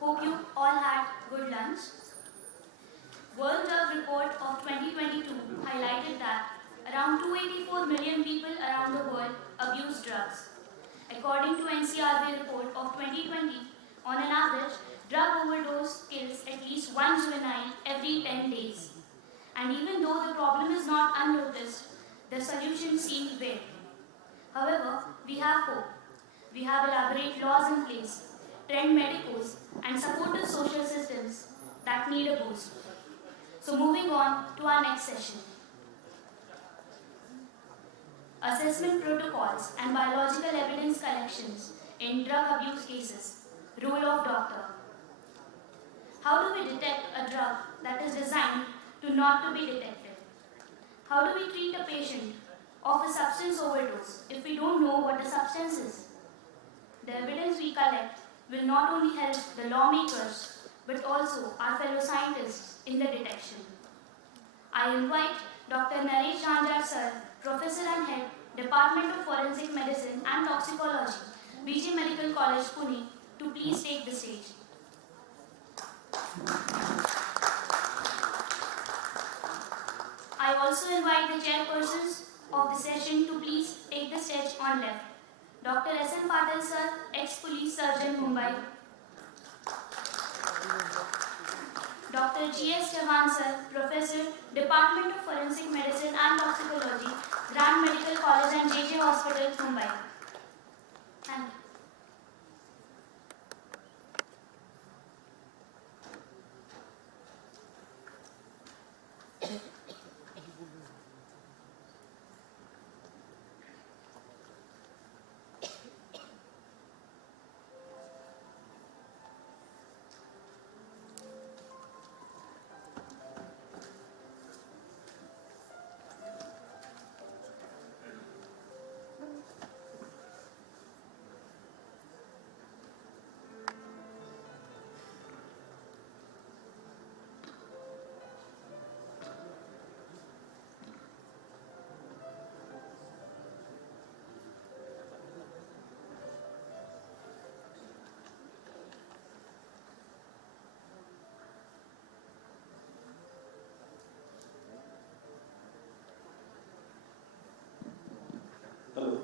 Hope you all had good lunch. World Drug Report of 2022 highlighted that around 284 million people around the world abuse drugs. According to NCRB report of 2020, on an average, drug overdose kills at least one juvenile every 10 days. And even though the problem is not unnoticed, the solution seems vague. However, we have hope. We have elaborate laws in place, trained medicos, and supportive social systems that need a boost. So moving on to our next session. Assessment protocols and biological evidence collections in drug abuse cases. Role of doctor. How do we detect a drug that is designed to not to be detected? How do we treat a patient of a substance overdose if we don't know what the substance is? The evidence we collect will not only help the lawmakers but also our fellow scientists in the detection. I invite Dr. Naresh Janjad sir, Professor and Head, Department of Forensic Medicine and Toxicology, BG Medical College, Pune, to please take the stage. I also invite the chairpersons of the session to please take the stage on left. Dr. S.M. Patel sir, ex-police surgeon, Mumbai. Dr. G.S. Chavan sir, Professor, Department of Forensic Medicine and Toxicology, Grand Medical College and J.J. Hospital, Mumbai. Thank you. Hello.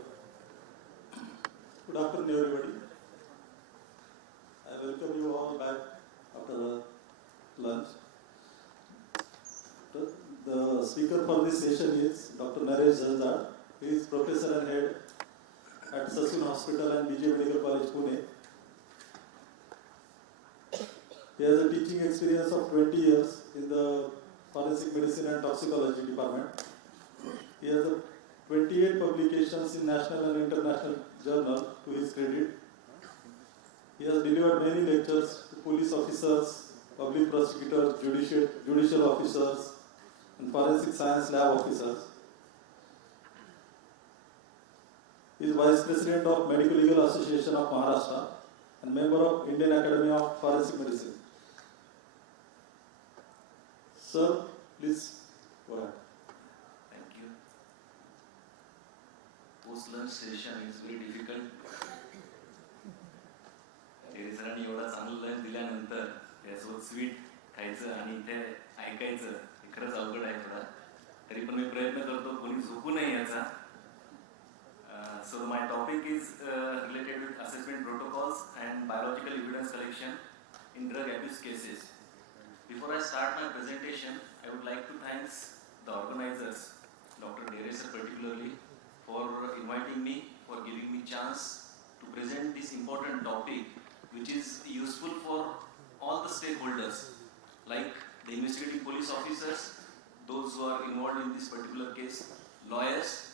Good afternoon, everybody. I welcome you all back after lunch. The speaker for this session is Dr. Naresh Janjad. He is Professor and Head at Sion Hospital and BJ Medical College, Pune. He has a teaching experience of 20 years in the Forensic Medicine and Toxicology Department. He has 28 publications in national and international journals to his credit. He has delivered many lectures to police officers, public prosecutors, judicial officers, and forensic science lab officers. He is Vice President of Medico-legal Association of Maharashtra and member of Indian Academy of Forensic Medicine. Sir, please go ahead. Thank you. Post-lunch session is very difficult. सरांनी एवढा चांगला lunch दिल्यानंतर त्यासोबत sweet खायचं आणि इथे ऐकायचं हे खरंच अवघड आहे थोडा. तरी पण मी प्रयत्न करतो कोणी झोपू नये याचा. So my topic is related with assessment protocols and biological evidence collection in drug abuse cases. Before I start my presentation, I would like to thank the organizers, Dr. Deres particularly, for inviting me, for giving me chance to present this important topic, which is useful for all the stakeholders, like the investigating police officers, those who are involved in this particular case, lawyers.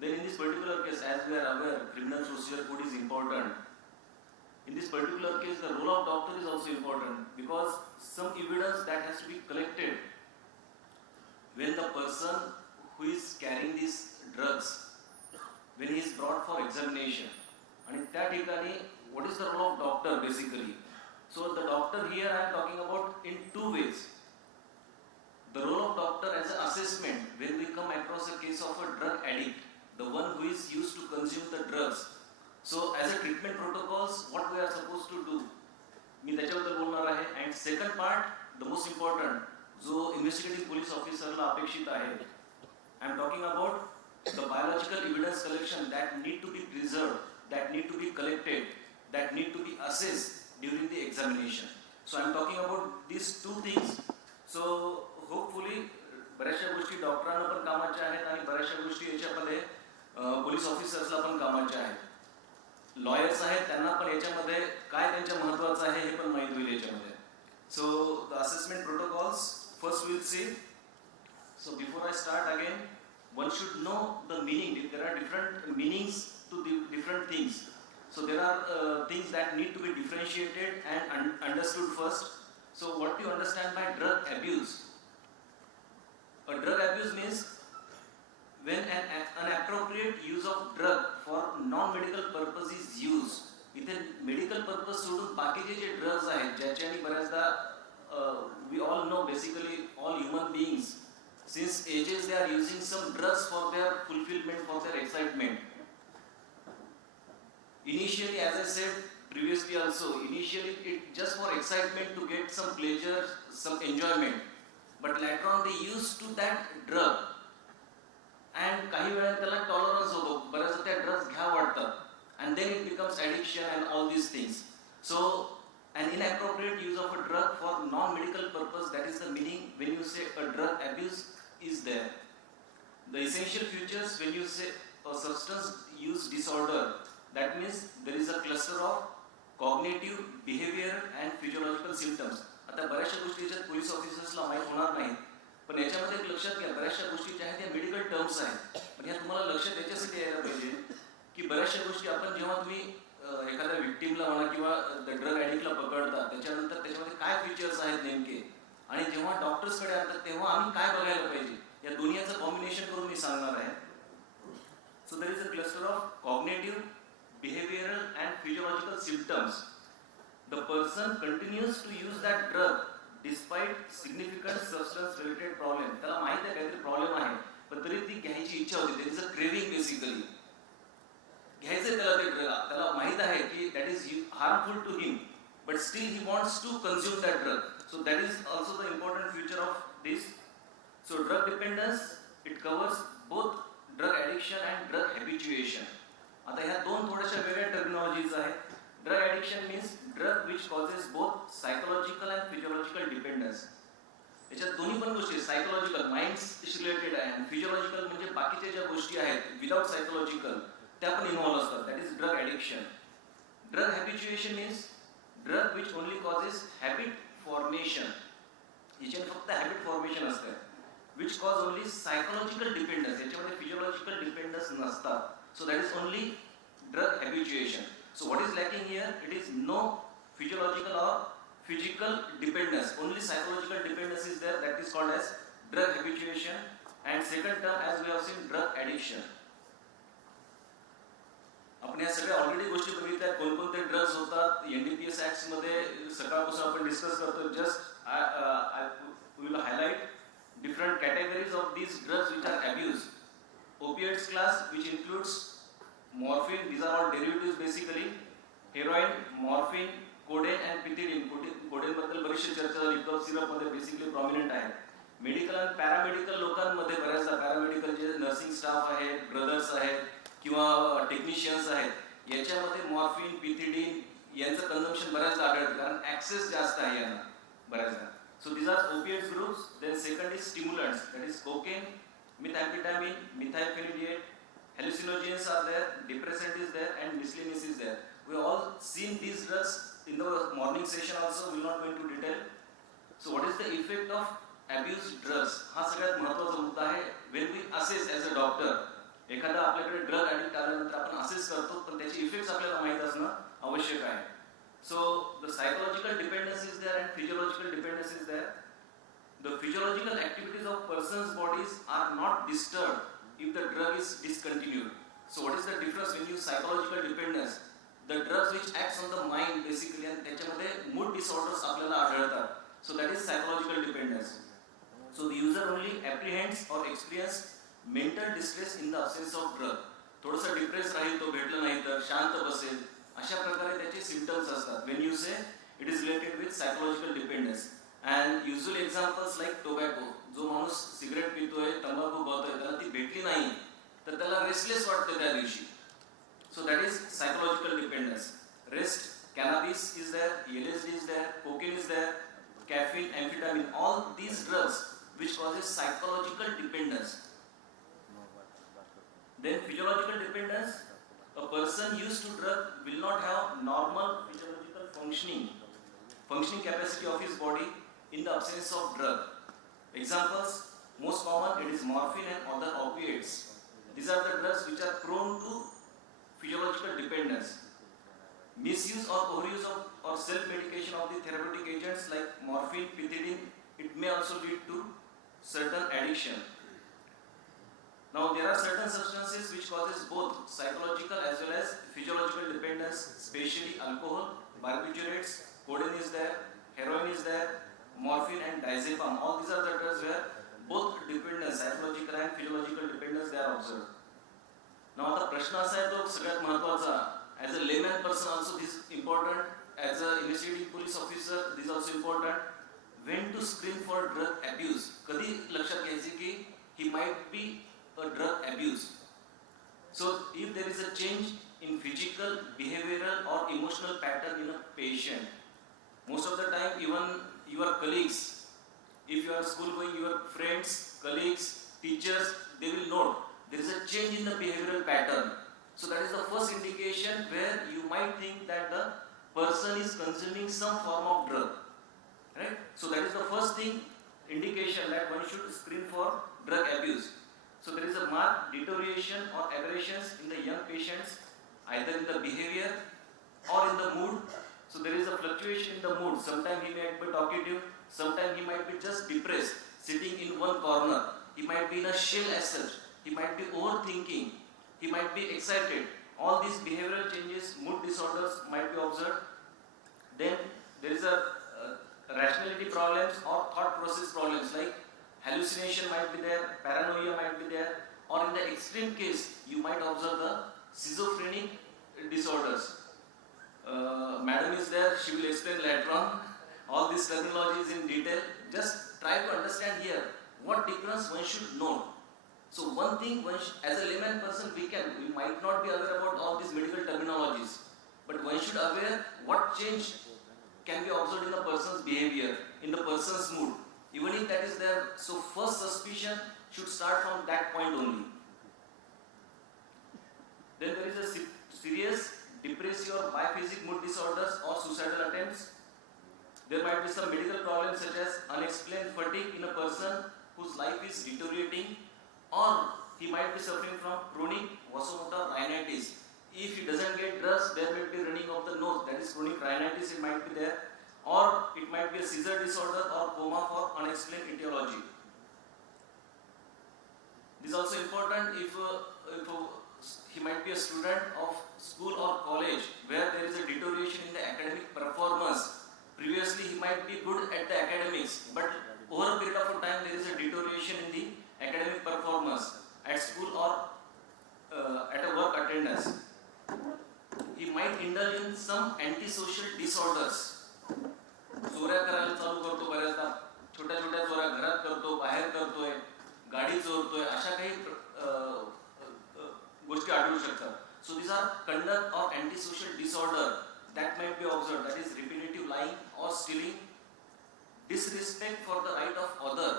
Then in this particular case, as we are aware, criminal procedure code is important. in this particular case, the role of doctor is also important because some evidence that has to be collected when the person who is carrying these drugs, when he is brought for examination. And that what is the role of doctor basically? So the doctor here I am talking about in two ways. The role of doctor as an assessment when we come across a case of a drug addict, the one who is used to consume the drugs. So as a treatment protocols, what we are supposed to do? मी त्याच्याबद्दल बोलणार आहे. And second part, the most important, जो investigating police officer ला अपेक्षित आहे. I am talking about the biological evidence collection that need to be preserved, that need to be collected, that need to be assessed during the examination. So I am talking about these two things. So hopefully बऱ्याचशा गोष्टी डॉक्टरांना पण कामाच्या आहेत आणि बऱ्याचशा गोष्टी याच्यामध्ये पोलीस ऑफिसर्सला पण कामाच्या आहेत. लॉयर्स आहेत त्यांना पण याच्यामध्ये काय त्यांच्या महत्त्वाचं आहे हे पण माहिती होईल याच्यामध्ये. So the assessment protocols first we'll see. So before I start again, one should know the meaning. There are different meanings to the different things. So there are things that need to be differentiated and understood first. So what do you understand by drug abuse? A drug abuse means when an inappropriate use of drug for non-medical purpose is used. इथे medical purpose सोडून बाकीचे जे drugs आहेत ज्याच्याने बऱ्याचदा we all know basically all human beings since ages they are using some drugs for their fulfillment, for their excitement. Initially, as I said previously also, initially it just for excitement to get some pleasure, some enjoyment. But later on they used to that drug. And काही वेळा त्याला tolerance होतो, बऱ्याचदा त्या drugs घ्या वाटतात. And then it becomes addiction and all these things. So an inappropriate use of a drug for non-medical purpose, that is the meaning when you say a drug abuse is there. The essential features when you say a substance use disorder, that means there is a cluster of cognitive, behavioral and physiological symptoms. आता बऱ्याचशा गोष्टी याच्यात police ऑफिसर्सला माहीत होणार नाही, पण याच्यामध्ये एक लक्षात घ्या बऱ्याचशा गोष्टी ज्या आहेत त्या मेडिकल टर्म्स आहेत. पण ह्या तुम्हाला लक्षात याच्यासाठी यायला पाहिजे की बऱ्याचशा गोष्टी आपण जेव्हा तुम्ही एखाद्या विक्टिमला म्हणा किंवा ड्रग ॲडिक्टला पकडता त्याच्यानंतर त्याच्यामध्ये काय फीचर्स आहेत नेमके आणि जेव्हा डॉक्टर्सकडे आणतात तेव्हा आम्ही काय बघायला पाहिजे या दोन्हीचं कॉम्बिनेशन करून मी सांगणार आहे. So there is a cluster of cognitive, behavioral and physiological symptoms. The person continues to use that drug despite significant substance related problem. त्याला माहित आहे काहीतरी प्रॉब्लेम आहे पण तरी ती घ्यायची इच्छा होती. There is a craving basically. घ्यायचं त्याला ते ड्रग, त्याला माहित आहे की that is harmful to him but still he wants to consume that drug. So that is also the important feature of this. So drug dependence, it covers both drug addiction and drug habituation. आता ह्या दोन थोड्याशा वेगळ्या टर्मिनॉलॉजीज आहेत. Drug addiction means drug which causes both psychological and physiological dependence. याच्यात दोन्ही पण गोष्टी सायकोलॉजिकल माइंड्स रिलेटेड आहे आणि फिजिओलॉजिकल म्हणजे बाकीच्या ज्या गोष्टी आहेत विदाउट सायकोलॉजिकल त्या पण इन्व्हॉल्व असतात. That is drug addiction. Drug habituation means drug which only causes habit formation. याच्यात फक्त हॅबिट फॉर्मेशन असतं which cause only psychological dependence. याच्यामध्ये फिजिओलॉजिकल डिपेंडन्स नसतात. So that is only drug habituation. So what is lacking here? It is no physiological or physical dependence. Only psychological dependence is there. That is called as drug habituation. And second term, as we have seen, drug addiction. आपण या सगळ्या already गोष्टी बघितल्या कोणकोणते drugs होतात. NDPS Act मध्ये सकाळपासून आपण डिस्कस करतो. Just I will highlight different categories of these drugs which are abused. Opiates class, which includes morphine, these are all derivatives basically, heroin, morphine, codeine and pethidine. Codeine बद्दल बरीचशी चर्चा झाली, cough syrup मध्ये basically prominent आहे. Medical आणि paramedical लोकांमध्ये बऱ्याचदा paramedical जे nursing staff आहेत, ब्रदर्स आहेत किंवा टेक्निशियन्स आहेत याच्यामध्ये मॉर्फिन, पिथिडीन यांचं कन्झम्पशन बऱ्याचदा आढळतं कारण ॲक्सेस जास्त आहे यांना बऱ्याचदा. So these are opiates groups. Then second is stimulants, that is cocaine, methamphetamine, methylphenidate, hallucinogens are there, depressant is there and miscellaneous is there. We all seen these drugs in the morning session also, we will not go into detail. So what is the effect of abused drugs? हा सगळ्यात महत्त्वाचा मुद्दा आहे. When we assess as a doctor, एखादा आपल्याकडे drug addict आल्यानंतर आपण assess करतो पण त्याचे इफेक्ट्स आपल्याला माहीत असणं आवश्यक आहे. So the psychological dependence is there and physiological dependence is there. The physiological activities of person's bodies are not disturbed if the drug is discontinued. So what is the difference when you psychological dependence? The drugs which acts on the mind basically, and त्याच्यामध्ये mood disorders आपल्याला आढळतात. So that is psychological dependence. So the user only apprehends or experience mental distress in the absence of drug. थोडंसं depress राहील, तो भेटलं नाही तर शांत बसेल, अशा प्रकारे त्याचे सिम्पटम्स असतात. When you say it is related with psychological dependence. And usual examples like tobacco. जो माणूस सिगरेट पितोय, तंबाखू खातोय, त्याला ती भेटली नाही तर त्याला रेस्टलेस वाटतं त्या दिवशी. So that is psychological dependence. Rest, cannabis is there, LSD is there, cocaine is there, caffeine, amphetamine, all these drugs which causes psychological dependence. Then physiological dependence, a person used to drug will not have normal physiological functioning capacity of his body in the absence of drug. Examples, most common it is morphine and other opiates. These are the drugs which are prone to physiological dependence. Misuse or overuse of or self-medication of the therapeutic agents like morphine, pethidine, it may also lead to certain addiction. Now there are certain substances which causes both psychological as well as physiological dependence, especially alcohol, barbiturates, codeine is there, heroin is there, morphine and diazepam. All these are the drugs where both dependence, psychological and physiological dependence, they are observed. Now आता प्रश्न असा आहे तो सगळ्यात महत्त्वाचा. As a layman person also this is important. As a investigating police officer this is also important. When to screen for drug abuse? कधी लक्षात घ्यायचे की he might be a drug abuse. So if there is a change in physical, behavioral or emotional pattern in a patient, most of the time even your colleagues, if you are school going, your friends, colleagues, teachers, they will note there is a change in the behavioral pattern. So that is the first indication where you might think that the person is consuming some form of drug, right? So that is the first thing, indication that one should screen for drug abuse. So there is a marked deterioration or aberrations in the young patients, either in the behavior or in the mood. So there is a fluctuation in the mood. Sometimes he might be talkative, sometimes he might be just depressed, sitting in one corner. He might be in a shell as such. He might be overthinking. He might be excited. All these behavioral changes, mood disorders might be observed. Then there is a rationality problems or thought process problems like hallucination might be there, paranoia might be there, or in the extreme case you might observe the schizophrenic disorders. Madam is there, she will explain later on all these terminologies in detail. Just try to understand here what difference one should know. So one thing, as a layman person, we might not be aware about all these medical terminologies, but one should aware what change can be observed in a person's behavior, in the person's mood, even if that is there. So first suspicion should start from that point only. Then there is a serious depressive or biphasic mood disorders or suicidal attempts. There might be some medical problems such as unexplained fatigue in a person whose life is deteriorating, or he might be suffering from chronic vasomotor rhinitis. If he doesn't get drugs, there may be running of the nose, that is chronic rhinitis, it might be there, or it might be a seizure disorder or coma for unexplained etiology. This is also important if he might be a student of school or college where there is a deterioration in the academic performance. Previously he might be good at the academics, but over a period of time there is a deterioration in the academic performance at school or at a work attendance. He might indulge in some antisocial disorders. चोऱ्या करायला चालू करतो बऱ्याचदा, छोट्या छोट्या चोऱ्या घरात करतो, बाहेर करतोय, गाडी चोरतोय, अशा काही गोष्टी आढळू शकतात. So these are conduct or antisocial disorder that might be observed, that is repetitive lying or stealing, disrespect for the right of other.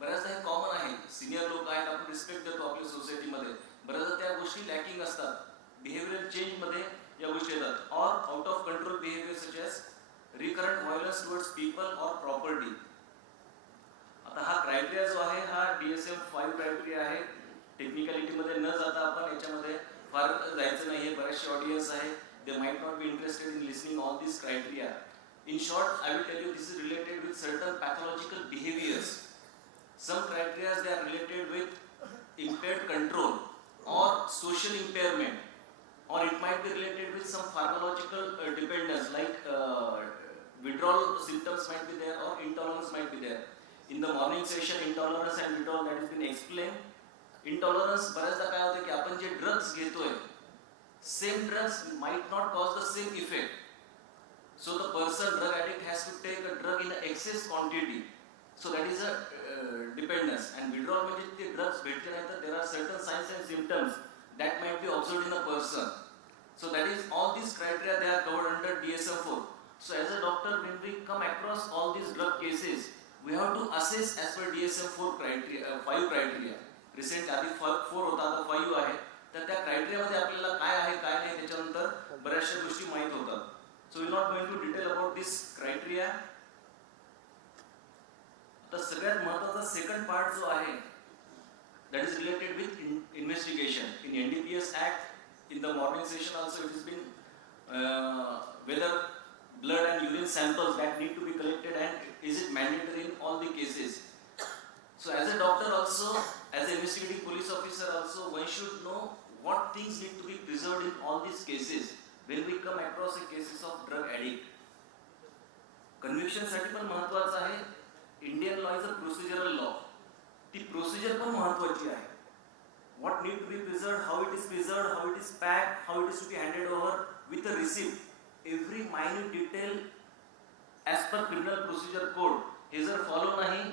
बऱ्याचदा हे कॉमन आहे, सिनियर लोक आहेत, आपण रिस्पेक्ट देतो आपल्या सोसायटीमध्ये, बऱ्याचदा त्या गोष्टी लॅकिंग असतात. बिहेवियरल चेंज मध्ये या गोष्टी येतात. और out of control behaviour such as recurrent violence towards people और प्रॉपर्टी. आता हा क्रायटेरिया जो आहे हा DSM-5 क्रायटेरिया आहे. टेक्निकॅलिटी मध्ये न जाता आपण याच्यामध्ये फार जायचं नाहीये, बरेचसे ऑडियन्स आहे, they might not be interested in listening all these criteria. In short, I will tell you this is related with certain pathological behaviors. Some criteria they are related with impaired control or social impairment, or it might be related with some pharmacological dependence like withdrawal symptoms might be there or intolerance might be there. In the morning session, intolerance and withdrawal that has been explained. Intolerance बऱ्याचदा काय होतं की आपण जे drugs घेतोय, same drugs might not cause the same effect. So the person, drug addict, has to take a drug in excess quantity. So that is a dependence. And withdrawal म्हणजे ते drugs भेटल्यानंतर there are certain signs and symptoms that might be observed in a person. So that is all these criteria they are covered under DSM-4. So as a doctor, when we come across all these drug cases, we have to assess as per DSM-4 criteria, 5 criteria. Recent आधी 4 होता, आता 5 आहे. तर त्या क्रायटेरियामध्ये आपल्याला काय आहे काय नाही त्याच्यानंतर बऱ्याचशा गोष्टी माहित होतात. So we are not going to detail about this criteria. तर सगळ्यात महत्त्वाचा सेकंड पार्ट जो आहे that is related with investigation. In NDPS Act, in the morning session also it has been whether blood and urine samples that need to be collected and is it mandatory in all the cases. So as a doctor also, as an investigating police officer also, one should know what things need to be preserved in all these cases when we come across the cases of drug addict. Conviction साठी पण महत्त्वाचं आहे. Indian law is a procedural law. ती procedure पण महत्त्वाची आहे. What need to be preserved, how it is preserved, how it is packed, how it is to be handed over with a receipt. Every minute detail as per criminal procedure code. हे जर follow नाही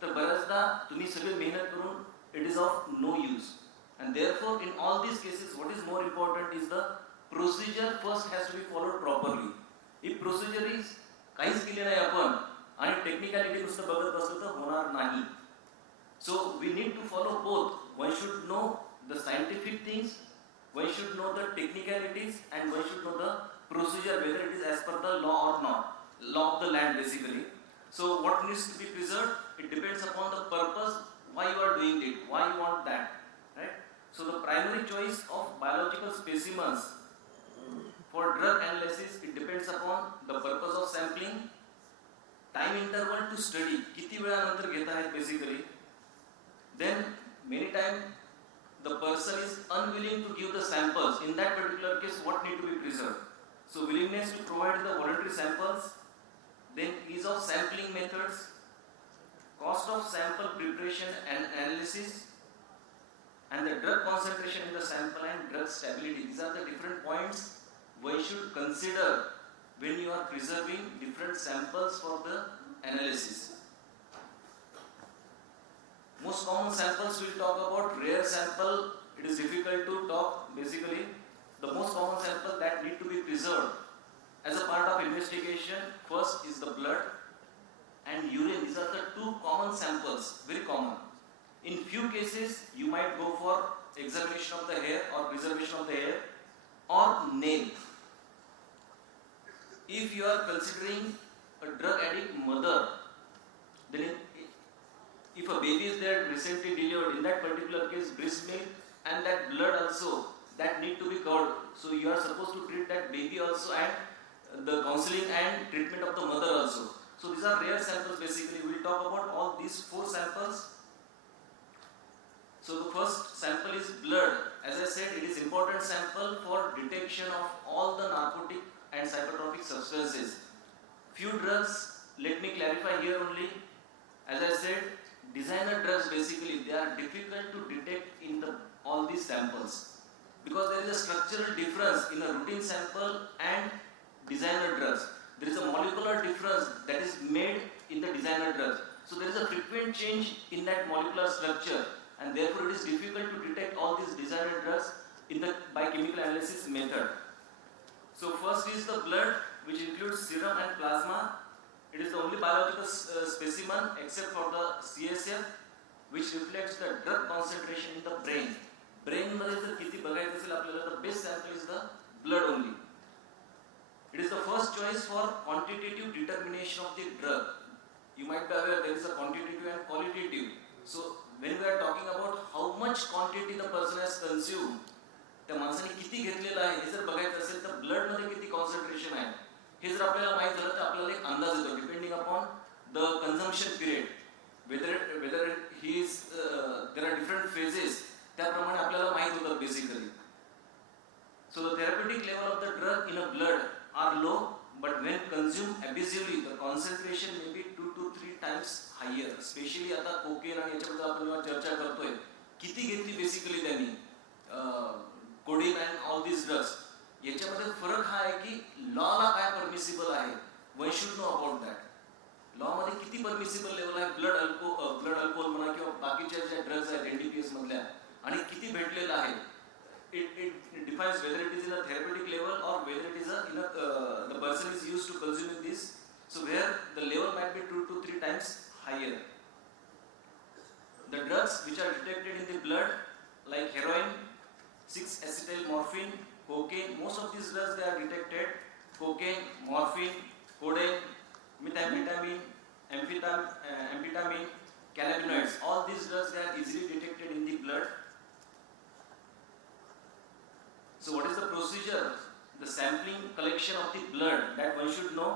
तर बऱ्याचदा तुम्ही सगळे मेहनत करून it is of no use. And therefore in all these cases what is more important is the procedure first has to be followed properly. If procedure is काहीच केले नाही आपण आणि टेक्निकॅलिटी नुसतं बघत बसलं तर होणार नाही. So we need to follow both. One should know the scientific things, one should know the technicalities, and one should know the procedure whether it is as per the law or not. Law of the land basically. So what needs to be preserved? It depends upon the purpose, why you are doing it, why you want that, right? So the primary choice of biological specimens for drug analysis, it depends upon the purpose of sampling, time interval to study, किती वेळानंतर घेत आहेत basically. Then many times the person is unwilling to give the samples. In that particular case, what need to be preserved? So willingness to provide the voluntary samples, then ease of sampling methods, cost of sample preparation and analysis, and the drug concentration in the sample and drug stability. These are the different points one should consider when you are preserving different samples for the analysis. Most common samples we'll talk about. Rare sample, it is difficult to talk basically. The most common sample that need to be preserved as a part of investigation, first is the blood and urine. These are the two common samples, very common. In few cases, you might go for examination of the hair or preservation of the hair or nail. If you are considering a drug addict mother, then if a baby is there recently delivered, in that particular case, breast milk and that blood also, that need to be covered. So you are supposed to treat that baby also and the counseling and treatment of the mother also. So these are rare samples basically. We will talk about all these 4 samples. So the first sample is blood. As I said, it is important sample for detection of all the narcotic and psychotropic substances. Few drugs, let me clarify here only. As I said, designer drugs basically, they are difficult to detect in all these samples. Because there is a structural difference in a routine sample and designer drugs. There is a molecular difference that is made in the designer drugs. So there is a frequent change in that molecular structure, and therefore it is difficult to detect all these designer drugs by chemical analysis method. So first is the blood, which includes serum and plasma. It is the only biological specimen except for the CSF, which reflects the drug concentration in the brain. Brain मध्ये जर किती बघायचं असेल आपल्याला तर best sample is the blood only. It is the first choice for quantitative determination of the drug. You might be aware there is a quantitative and qualitative. So when we are talking about how much quantity the person has consumed, त्या माणसाने किती घेतलेलं आहे हे जर बघायचं असेल तर ब्लडमध्ये किती कॉन्सन्ट्रेशन आहे हे जर आपल्याला माहित झालं तर आपल्याला एक अंदाज येतो depending upon the consumption period whether he is there are different phases त्याप्रमाणे आपल्याला माहित होतं basically. So the therapeutic level of the drug in a blood are low, but when consumed abusively the concentration may be 2 to 3 times higher. Especially आता cocaine आणि याच्याबद्दल आपण जेव्हा चर्चा करतोय किती घेतली बेसिकली त्यांनी codeine and all this drugs याच्यामध्ये फरक हा आहे की लॉला काय परमिसिबल आहे one should know about that. Law मध्ये किती परमिसिबल लेवल आहे ब्लड अल्कोहोल म्हणा किंवा बाकीच्या ज्या ड्रग्ज आहेत NDPS मधल्या आणि किती भेटलेलं आहे. It defines whether it is in a therapeutic level or whether it is the person is used to consuming this. So where the level might be 2 to 3 times higher. The drugs which are detected in the blood like heroin, 6-acetyl morphine, cocaine, most of these drugs they are detected. Cocaine, morphine, codeine, methamphetamine, amphetamine, cannabinoids, all these drugs they are easily detected in the blood. So what is the procedure? The sampling collection of the blood that one should know.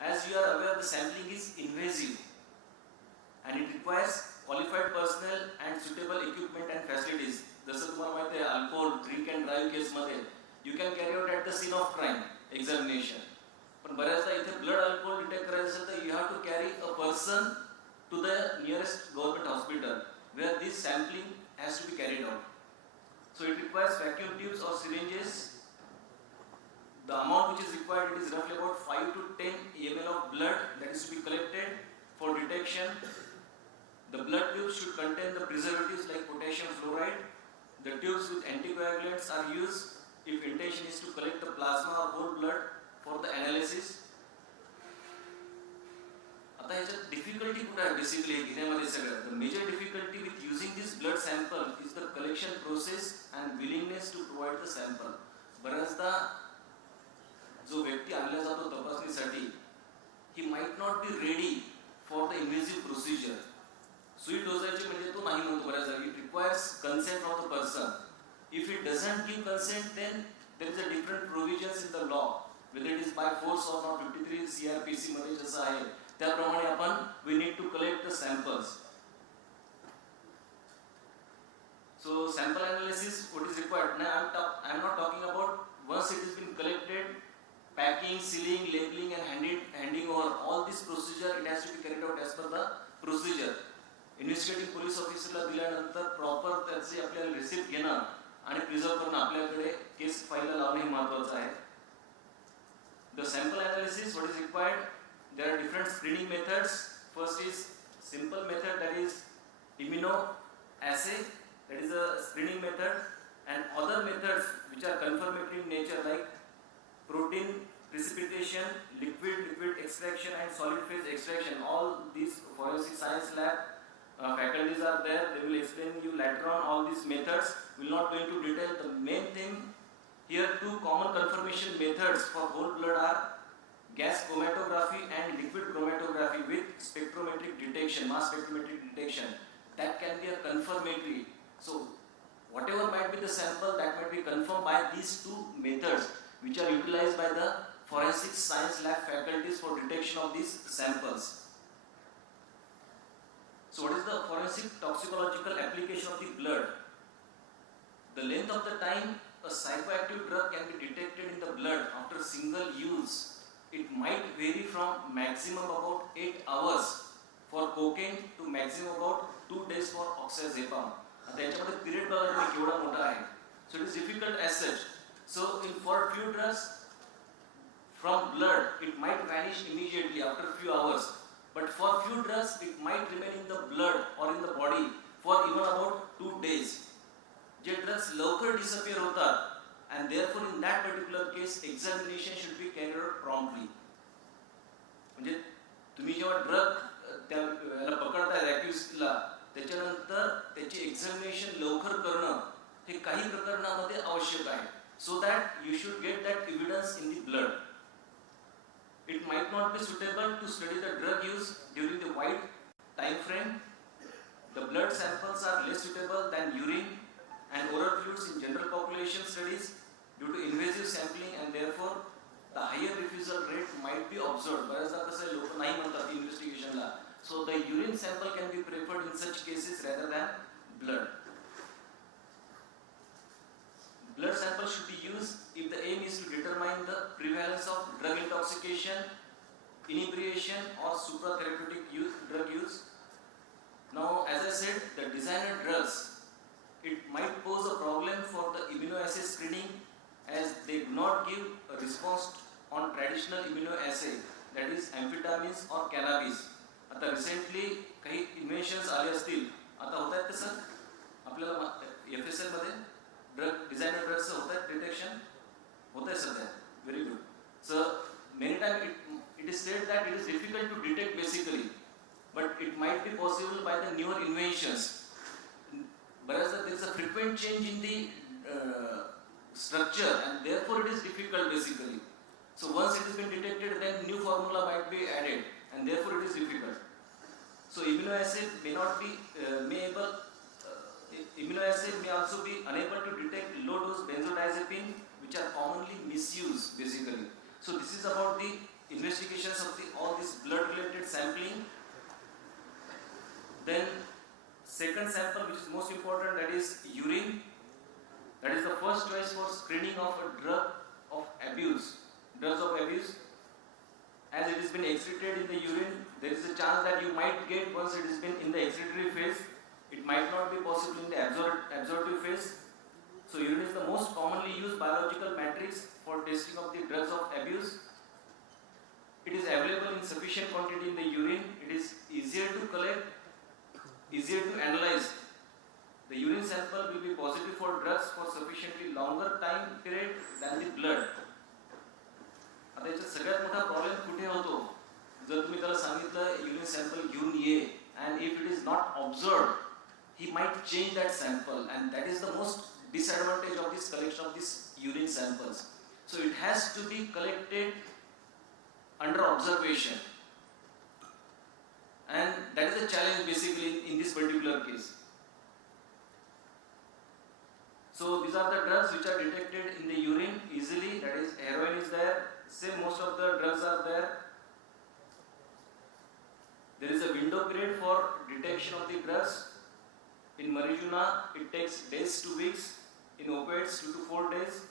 As you are aware, the sampling is invasive and it requires qualified personnel and suitable equipment and facilities. जसं तुम्हाला माहिती आहे alcohol drink and drive केसमध्ये you can carry out at the scene of crime examination. पण बऱ्याचदा इथे blood alcohol detect करायचं असेल तर you have to carry a person to the nearest government hospital where this sampling has to be carried out. So it requires vacuum tubes or syringes. The amount which is required it is roughly about 5 to 10 ml of blood that is to be collected for detection. The blood tubes should contain the preservatives like potassium fluoride. The tubes with anticoagulants are used if intention is to collect the plasma or whole blood for the analysis. आता ह्याच्यात difficulty कुठे आहे basically घेण्यामध्ये सगळं the major difficulty with using this blood sample is the collection process and willingness to provide the sample. बऱ्याचदा जो व्यक्ती आणला जातो तपासणीसाठी he might not be ready for the invasive procedure. सुई टोचायची म्हणजे तो नाही म्हणतो बऱ्याचदा it requires consent from the person. If it doesn't give consent then there is a different provisions in the law whether it is by force or not. 53 CRPC मध्ये जसं आहे त्याप्रमाणे आपण we need to collect the samples. So sample analysis what is required. Now I am not talking about once it has been collected, packing, sealing, labeling and handing over. All this procedure it has to be carried out as per the procedure. Investigating police officer ला दिल्यानंतर proper त्याची आपल्याला receipt घेणं आणि preserve करणं आपल्याकडे case फाईलला लावणे हे महत्त्वाचं आहे. The sample analysis what is required, there are different screening methods. First is simple method that is immunoassay, that is a screening method, and other methods which are confirmatory in nature like protein precipitation, liquid extraction and solid phase extraction. All these forensic science lab faculties are there, they will explain you later on all these methods. Will not go into detail. The main thing here, two common confirmation methods for whole blood are gas chromatography and liquid chromatography with spectrometric detection, mass spectrometric detection. That can be a confirmatory. So whatever might be the sample that might be confirmed by these two methods which are utilized by the forensic science lab faculties for detection of these samples. So what is the forensic toxicological application of the blood? The length of the time a psychoactive drug can be detected in the blood after single use. It might vary from maximum about 8 hours for cocaine to maximum about 2 days for oxazepam. आता याच्यामध्ये period बघा केवढा मोठा आहे. So it is difficult as such. So in for few drugs from blood it might vanish immediately after few hours. But for few drugs it might remain in the blood or in the body for even about 2 days. J drugs लवकर disappear होतात and therefore in that particular case examination should be carried out promptly. म्हणजे तुम्ही जेव्हा drug त्याला पकडताय अॅक्युजला त्याच्यानंतर त्याची examination लवकर करणं हे काही प्रकरणामध्ये आवश्यक आहे so that you should get that evidence in the blood. It might not be suitable to study the drug use during the wide time frame. The blood samples are less suitable than urine and oral fluids in general population studies due to invasive sampling, and therefore the higher refusal rate might be observed. बऱ्याचदा कसं आहे, लोक नाही म्हणतात इन्व्हेस्टिगेशनला. So the urine sample can be preferred in such cases rather than blood. Blood sample should be used if the aim is to determine the prevalence of drug intoxication, inebriation or supratherapeutic drug use. Now, as I said, the designer drugs, it might pose a problem for the immunoassay screening as they do not give a response on traditional immunoassay, that is amphetamines or cannabis. आता recently काही इन्व्हेन्शन्स आले असतील, आता होत आहेत sir आपल्याला FSL मध्ये drug designer drugs होत आहेत डिटेक्शन होत आहे सध्या. Very good. So many time it is said that it is difficult to detect basically, but it might be possible by the newer inventions. Whereas there is a frequent change in the structure and therefore it is difficult basically. So once it has been detected, then new formula might be added and therefore it is difficult. So immunoassay may not be immunoassay may also be unable to detect low dose benzodiazepine which are commonly misused basically. So this is about the investigations of all this blood related sampling. Then second sample which is most important, that is urine. That is the first choice for screening of a drugs of abuse. As it has been excreted in the urine, there is a chance that you might get once it has been in the excretory phase. It might not be possible in the absorptive phase. So urine is the most commonly used biological matrix for testing of the drugs of abuse. It is available in sufficient quantity in the urine. It is easier to collect, easier to analyze. The urine sample will be positive for drugs for sufficiently longer time period than the blood. आता याचा सगळ्यात मोठा problem कुठे होतो, जर तुम्ही त्याला सांगितलं युरिन सॅम्पल घेऊन ये and if it is not observed, he might change that sample, and that is the most disadvantage of this collection of these urine samples. So it has to be collected under observation, and that is a challenge basically in this particular case. So these are the drugs which are detected in the urine easily, that is heroin is there. Same, most of the drugs are there. There is a window period for detection of the drugs. In marijuana, it takes days to weeks. In opiates, 2 to 4 days.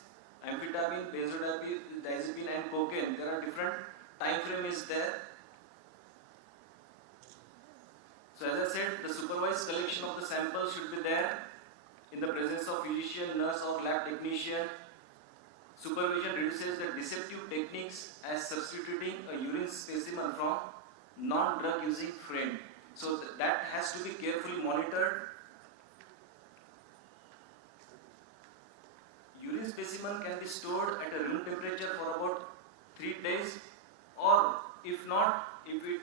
Amphetamine, benzodiazepine and cocaine, there are different time frame is there. So as I said, the supervised collection of the samples should be there in the presence of physician, nurse or lab technician. Supervision reduces the deceptive techniques as substituting a urine specimen from non-drug using friend. So that has to be carefully monitored. Urine specimen can be stored at a room temperature for about 3 days, or if not, if it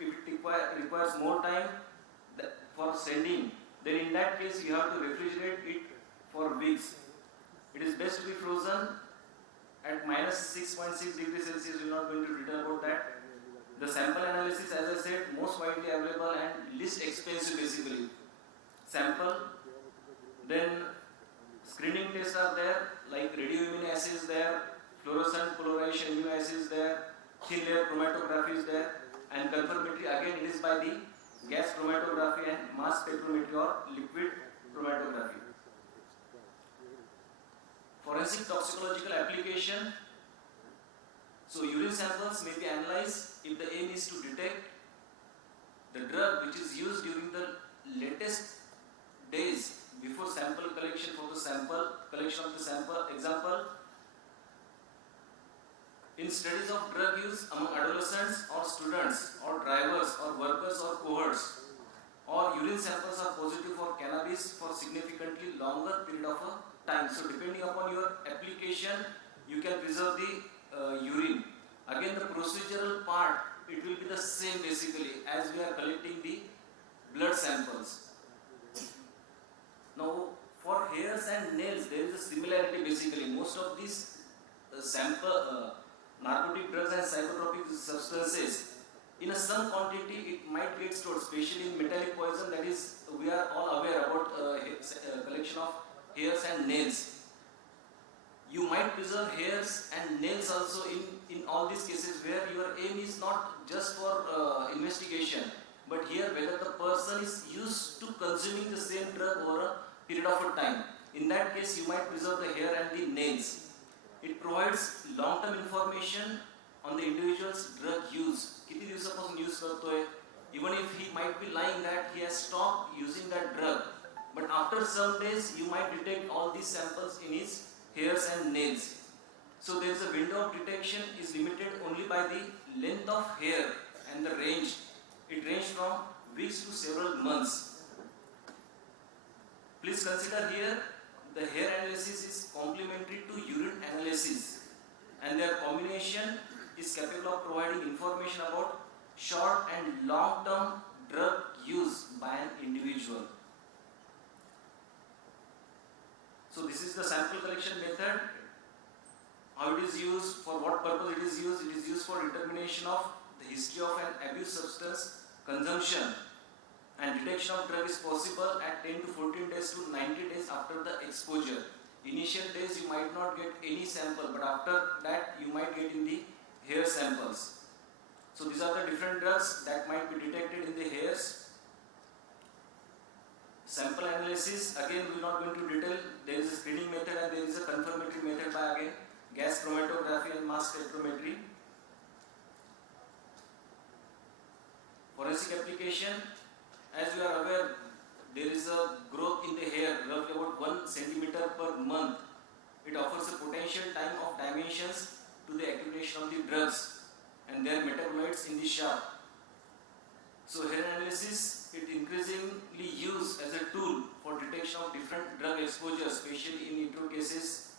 requires more time for sending, then in that case you have to refrigerate it for weeks. It is best to be frozen at minus 6.6 degrees Celsius. We are not going to read about that. The sample analysis, as I said, most widely available and least expensive basically. Sample, then screening tests are there, like radioimmunoassays is there, fluorescent polarization immunoassays is there, thin layer chromatography is there, and confirmatory again it is by the gas chromatography and mass spectrometry or liquid chromatography. Forensic toxicological application. So urine samples may be analyzed if the aim is to detect the drug which is used during the latest days before sample collection for the collection of the sample. Example, in studies of drug use among adolescents or students or drivers or workers or cohorts, or urine samples are positive for cannabis for significantly longer period of time. So depending upon your application, you can preserve the urine. Again, the procedural part, it will be the same basically as we are collecting the blood samples. Now, for hairs and nails, there is a similarity basically. Most of these narcotic drugs and psychotropic substances, in some quantity it might get stored, especially in metallic poison. That is, we are all aware about collection of hairs and nails. You might preserve hairs and nails also in all these cases where your aim is not just for investigation, but here whether the person is used to consuming the same drug over a period of a time. In that case, you might preserve the hair and the nails. It provides long-term information on the individual's drug use. किती दिवसापासून use करतोय? Even if he might be lying that he has stopped using that drug, but after some days you might detect all these samples in his hairs and nails. So there is a window of detection is limited only by the length of hair and the range. It ranges from weeks to several months. Please consider here the hair analysis is complementary to urine analysis, and their combination is capable of providing information about short and long-term drug use by an individual. So this is the sample collection method. How it is used, for what purpose it is used. It is used for determination of the history of an abused substance consumption, and detection of drug is possible at 10 to 14 days to 90 days after the exposure. Initial days you might not get any sample, but after that you might get in the hair samples. So these are the different drugs that might be detected in the hairs. Sample analysis, again we are not going to detail. There is a screening method and there is a confirmatory method by again gas chromatography and mass spectrometry. Forensic application, as you are aware, there is a growth in the hair roughly about 1 centimeter per month. It offers a potential time of dimensions to the accumulation of the drugs and their metabolites in the shaft. So hair analysis, it increasingly used as a tool for detection of different drug exposure, especially in intro cases,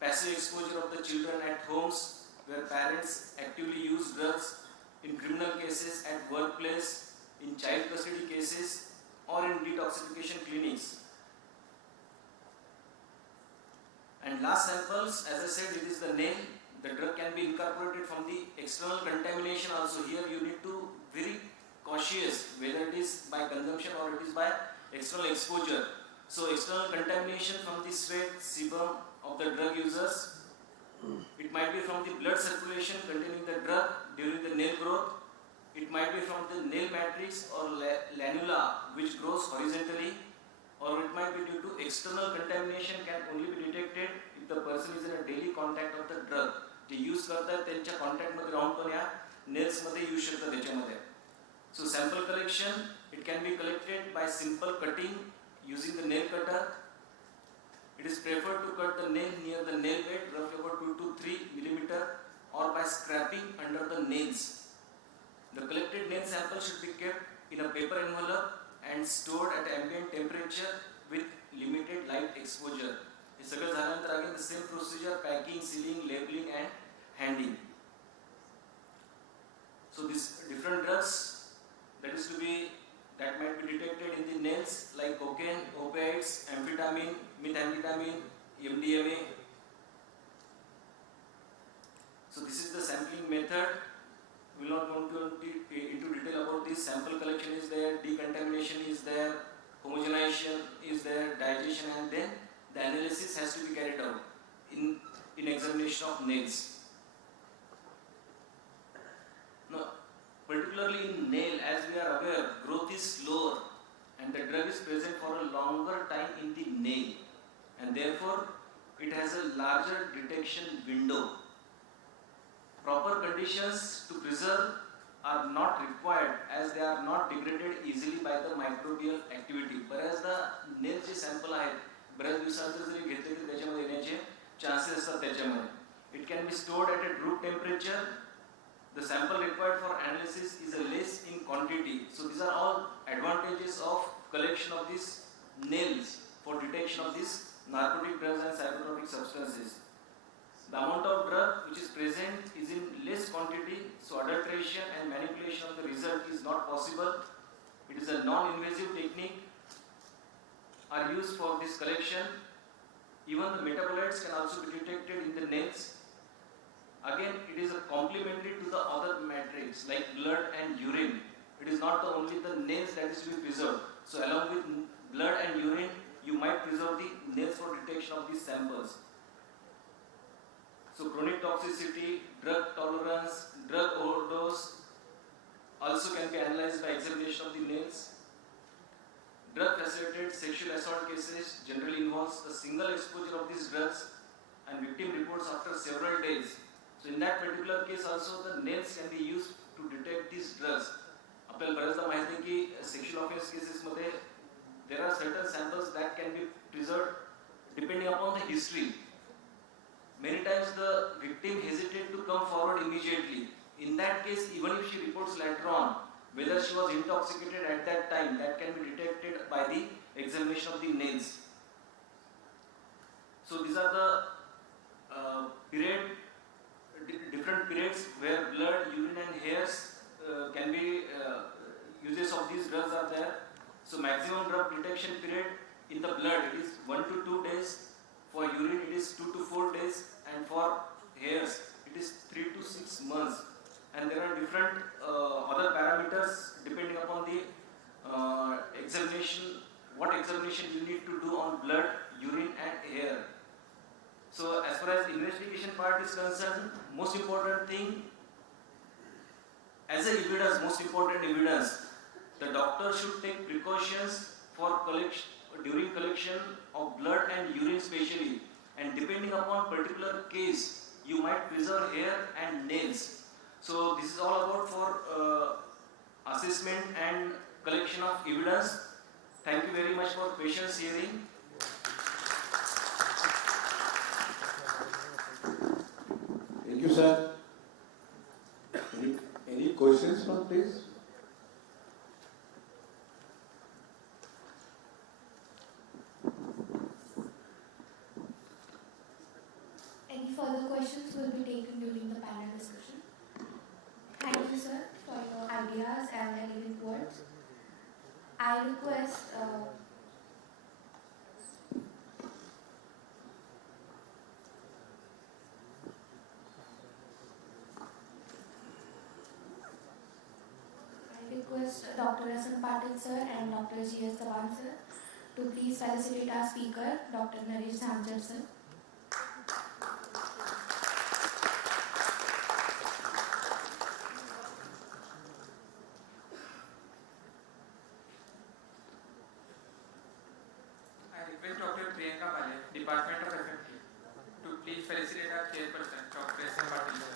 passive exposure of the children at homes where parents actively use drugs, in criminal cases at workplace, in child custody cases, or in detoxification clinics. And last samples, as I said, it is the nail. The drug can be incorporated from the external contamination also. Here you need to be very cautious whether it is by consumption or it is by external exposure. So external contamination from the sweat, sebum of the drug users. It might be from the blood circulation containing the drug during the nail growth. It might be from the nail matrix or lanula which grows horizontally, or it might be due to external contamination can only be detected if the person is in a daily contact of the drug. ते use करतात त्यांच्या contact मध्ये राहून पण या nails मध्ये येऊ शकतात त्याच्यामध्ये. So sample collection, it can be collected by simple cutting using the nail cutter. It is preferred to cut the nail near the nail bed, roughly about 2 to 3 millimeter, or by scraping under the nails. The collected nail sample should be kept in a paper envelope and stored at ambient temperature with limited light exposure. हे सगळं झाल्यानंतर again the same procedure, packing, sealing, labeling and handing. So these different drugs that might be detected in the nails like cocaine, opiates, amphetamine, methamphetamine, MDMA. So this is the sampling method. We will not go into detail about this. Sample collection is there, decontamination is there, homogenization is there, digestion, and then the analysis has to be carried out in examination of nails. Now, particularly in nail, as we are aware, growth is slower and the drug is present for a longer time in the nail, and therefore it has a larger detection window. Proper conditions to preserve are not required as they are not degraded easily by the microbial activity. बऱ्याचदा नेलचे sample आहेत, बऱ्याच दिवसानंतर जरी घेतले तरी त्याच्यामध्ये येण्याचे chances असतात त्याच्यामध्ये. It can be stored at a room temperature. The sample required for analysis is less in quantity. So these are all advantages of collection of these nails for detection of these narcotic drugs and psychotropic substances. The amount of drug which is present is in less quantity, so adulteration and manipulation of the result is not possible. It is a non-invasive technique are used for this collection. Even the metabolites can also be detected in the nails. Again, it is a complementary to the other matrix like blood and urine. It is not only the nails that is to be preserved. So along with blood and urine, you might preserve the nails for detection of these samples. So chronic toxicity, drug tolerance, drug overdose also can be analyzed by examination of the nails. Drug-associated sexual assault cases generally involves a single exposure of these drugs and victim reports after several days. So in that particular case also the nails can be used to detect these drugs. आपल्याला बऱ्याचदा माहिती आहे की sexual offence केसेसमध्ये there are certain samples that can be preserved depending upon the history. Many times the victim hesitated to come forward immediately. In that case, even if she reports later on, whether she was intoxicated at that time, that can be detected by the examination of the nails. So these are the different periods where blood, urine and hairs can be uses of these drugs are there. So maximum drug detection period in the blood it is 1 to 2 days, for urine it is 2 to 4 days, and for hairs it is 3 to 6 months. And there are different other parameters depending upon the examination, what examination you need to do on blood, urine and hair. So as far as investigation part is concerned, most important thing, as a evidence, most important evidence, the doctor should take precautions for during collection of blood and urine especially, and depending upon particular case, you might preserve hair and nails. So this is all about for assessment and collection of evidence. Thank you very much for patience hearing. Thank you, sir. Any questions, please? Any further questions will be taken during the panel discussion. Thank you, sir, for your ideas and elegant words. I request Dr. S.N. Patil sir and Dr. G.S. Sawan sir to please felicitate our speaker, Dr. Naresh Dhanjar sir. I request Dr. Priyanka Pale, Department of FMT, to please felicitate our chairperson, Dr. S.N. Patil sir.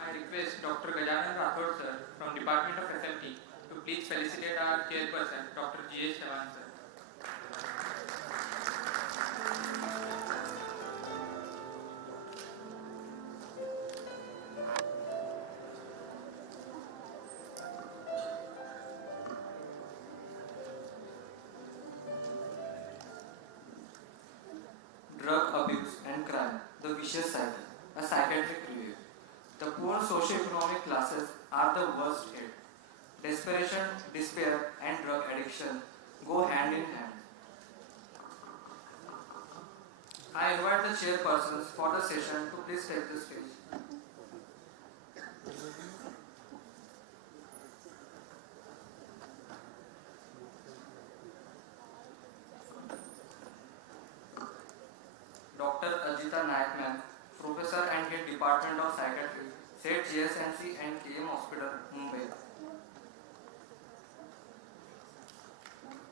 I request Dr. Gajanan Rathod sir from Department of FMT to please felicitate our chairperson, Dr. G.S. Sawan sir. Drug abuse and crime, the vicious cycle, a psychiatric review. The poor socio-economic classes are the worst hit. Desperation, despair, and drug addiction go hand in hand. I invite the chairpersons for the session to please take the stage. Dr. Ajita Nayak, Professor and Head Department of Psychiatry, SET GSNC and KM Hospital, Mumbai.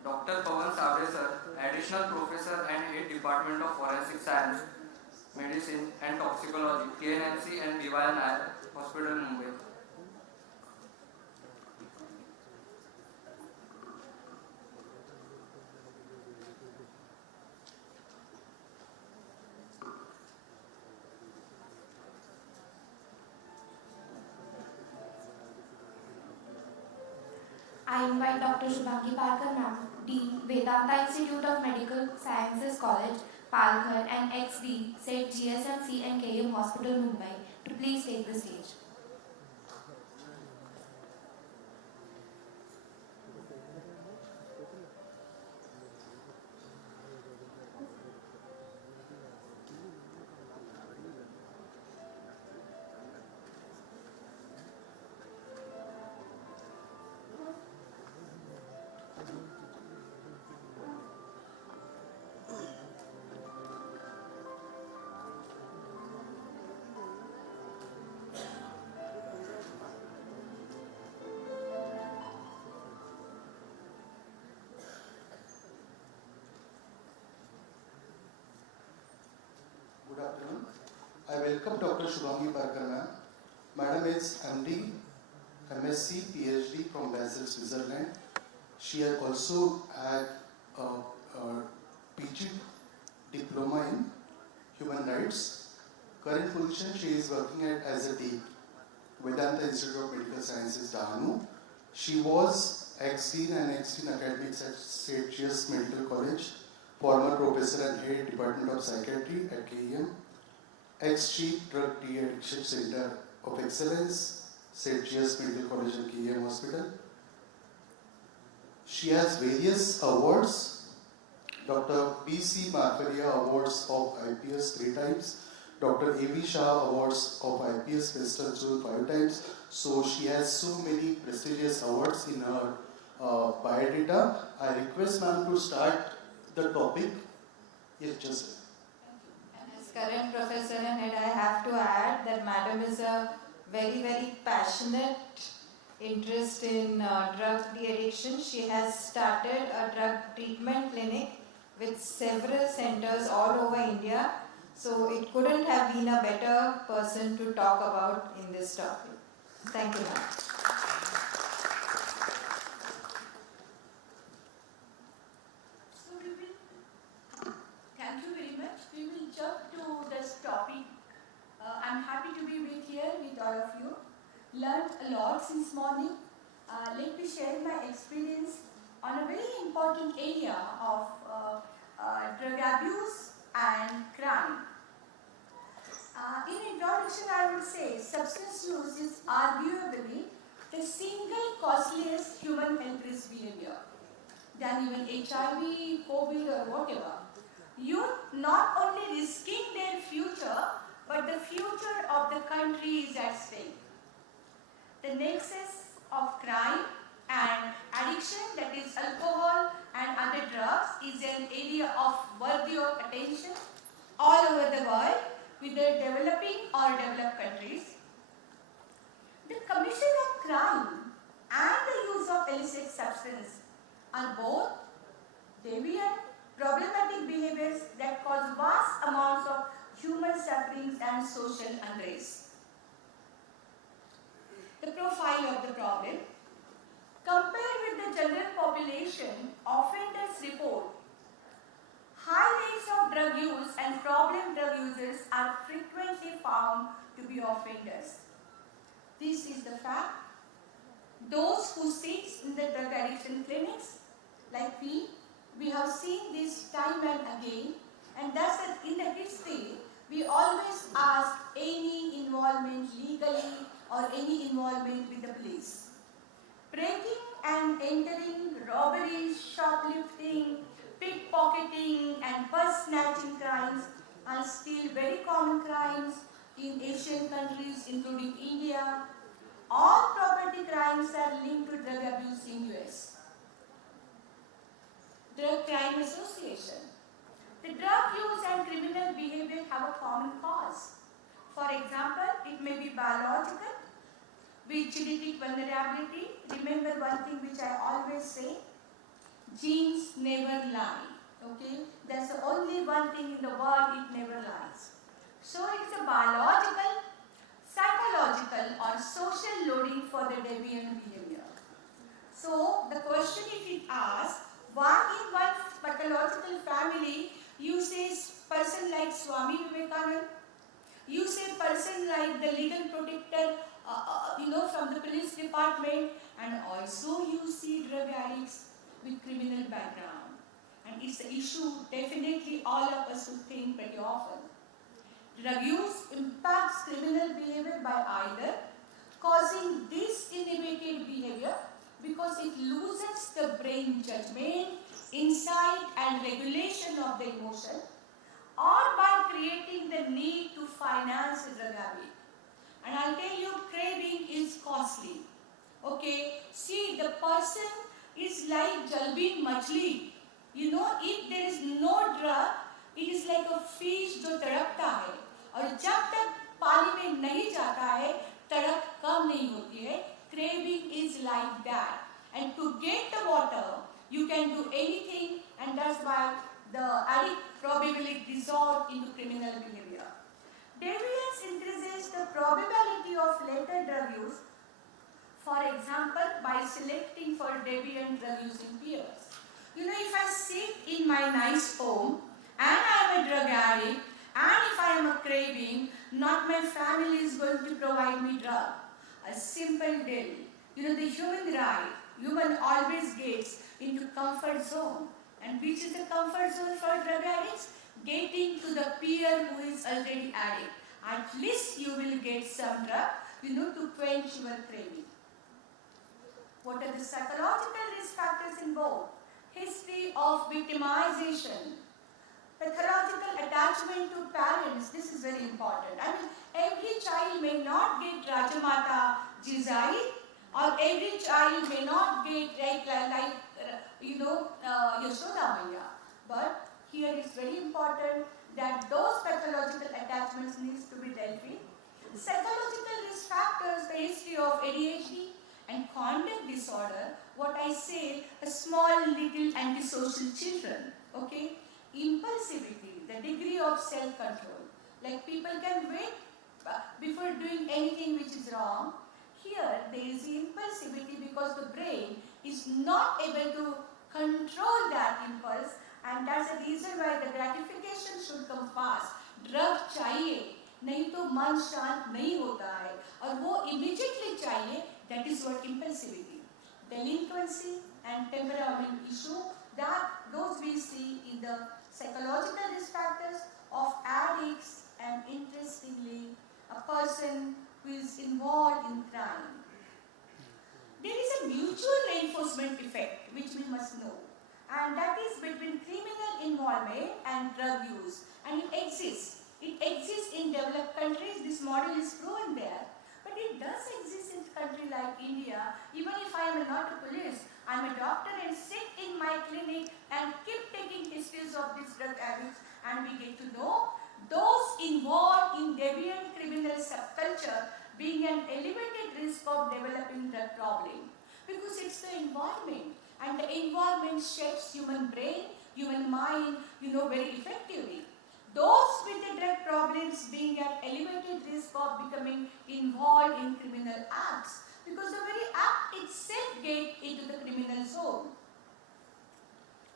Dr. Pawan Savde sir, Additional Professor and Head Department of Forensic Science, Medicine and Toxicology, KNMC and DY Nair Hospital, Mumbai. I invite Dr. Shubhangi Parkar ma'am, Dean, Vedanta Institute of Medical Sciences College, Palghar, and XD, SET GSMC and KM Hospital, Mumbai, to please take the stage. welcome Dr. Shubhangi Parkar ma'am. Madam is MD, MSc, PhD from Basel, Switzerland. She has also had a PG diploma in human rights. Current position, she is working as a dean, Vedanta Institute of Medical Sciences, Dahanu. She was ex-dean and ex-dean academics at St. George's Medical College, former professor and head Department of Psychiatry at KEM, ex-chief Drug De-Addiction Center of Excellence, St. George's Medical College and KEM Hospital. She has various awards, Dr. B.C. Marfaria Awards of IPS 3 times, Dr. A.V. Shah Awards of IPS Western Zone 5 times. So she has so many prestigious awards in her biodata. I request ma'am to start the topic. Yes, just. As current professor and head, I have to add that madam is a very, very passionate interest in drug de-addiction. She has started a drug treatment clinic with several centers all over India. So it couldn't have been a better person to talk about in this topic. Thank you, ma'am. So thank you very much. We will jump to this topic. I'm happy to be here with all of you. Learned a lot since morning. Let me share my experience on a very important area of drug abuse and crime. In introduction, I would say substance use is arguably the single costliest human health risk behavior than even HIV, COVID or whatever. You're not only risking their future, but the future of the country is at stake. The nexus of crime and addiction, that is alcohol and other drugs, is an area of worthy of attention all over the world, whether developing or developed countries. The commission of crime and the use of illicit substance are both deviant, problematic behaviors that cause vast amounts of human sufferings and social unrest. The profile of the problem. Compared with the general population, offenders report high rates of drug use and problem drug users are frequently found to be offenders. This is the fact. Those who sit in the drug addiction clinics, like we have seen this time and again, and that's in the history, we always ask any involvement legally or any involvement with the police. Breaking and entering, robberies, shoplifting, pickpocketing and purse snatching crimes are still very common crimes in Asian countries including India. All property crimes are linked to drug abuse in US. Drug Crime Association. The drug use and criminal behavior have a common cause. For example, it may be biological, with genetic vulnerability. Remember one thing which I always say, genes never lie, okay? That's the only one thing in the world it never lies. So it's a biological, psychological or social loading for the deviant behavior. So the question if it asks, why in one pathological family you say person like Swami Vivekananda, you say person like the legal protector from the police department, and also you see drug addicts with criminal background. And it's an issue definitely all of us would think pretty often. Drug use impacts criminal behavior by either causing disinhibited behavior because it loosens the brain judgment, insight and regulation of the emotion, or by creating the need to finance the drug habit. And I'll tell you, craving is costly. Okay, see, the person is like jalbin machli. You know, if there is no drug, it is like a fish जो तड़पता है, और जब तक पानी में नहीं जाता है, तड़प कम नहीं होती है. Craving is like that. And to get the water, you can do anything, and that's why the addict probably resort into criminal behavior. Deviance increases the probability of later drug use, for example, by selecting for deviant drug using peers. If I sit in my nice home and I am a drug addict and if I am a craving, not my family is going to provide me drug. A simple deal. The human always gets into comfort zone. And which is the comfort zone for drug addicts? Getting to the peer who is already addict. At least you will get some drug, to quench your craving. What are the psychological risk factors involved? History of victimization, pathological attachment to parents. This is very important. Every child may not get Rajamata Jizai, or every child may not get Yashoda Maya. But here it's very important that those pathological attachments needs to be dealt with. Psychological risk factors, the history of ADHD and conduct disorder, what I say, a small little antisocial children, okay? Impulsivity, the degree of self-control. Like people can wait before doing anything which is wrong. Here there is impulsivity because the brain is not able to control that impulse, and that's the reason why the gratification should come fast. Drug chahiye, नहीं तो मन शांत नहीं होता है और वो immediately चाहिए. That is what impulsivity. Delinquency and temperament issue, those we see in the psychological risk factors of addicts and, interestingly, a person who is involved in crime. There is a mutual reinforcement effect which we must know, and that is between criminal involvement and drug use, and it exists. It exists in developed countries. This model is proven there. But it does exist in a country like India. Even if I am not a police, I am a doctor and sit in my clinic and keep taking histories of these drug addicts, and we get to know those involved in deviant criminal subculture being an elevated risk of developing drug problem. Because it's the environment, and the environment shapes human brain, human mind, very effectively. Those with the drug problems being at elevated risk of becoming involved in criminal acts, because the very act itself gets into the criminal zone.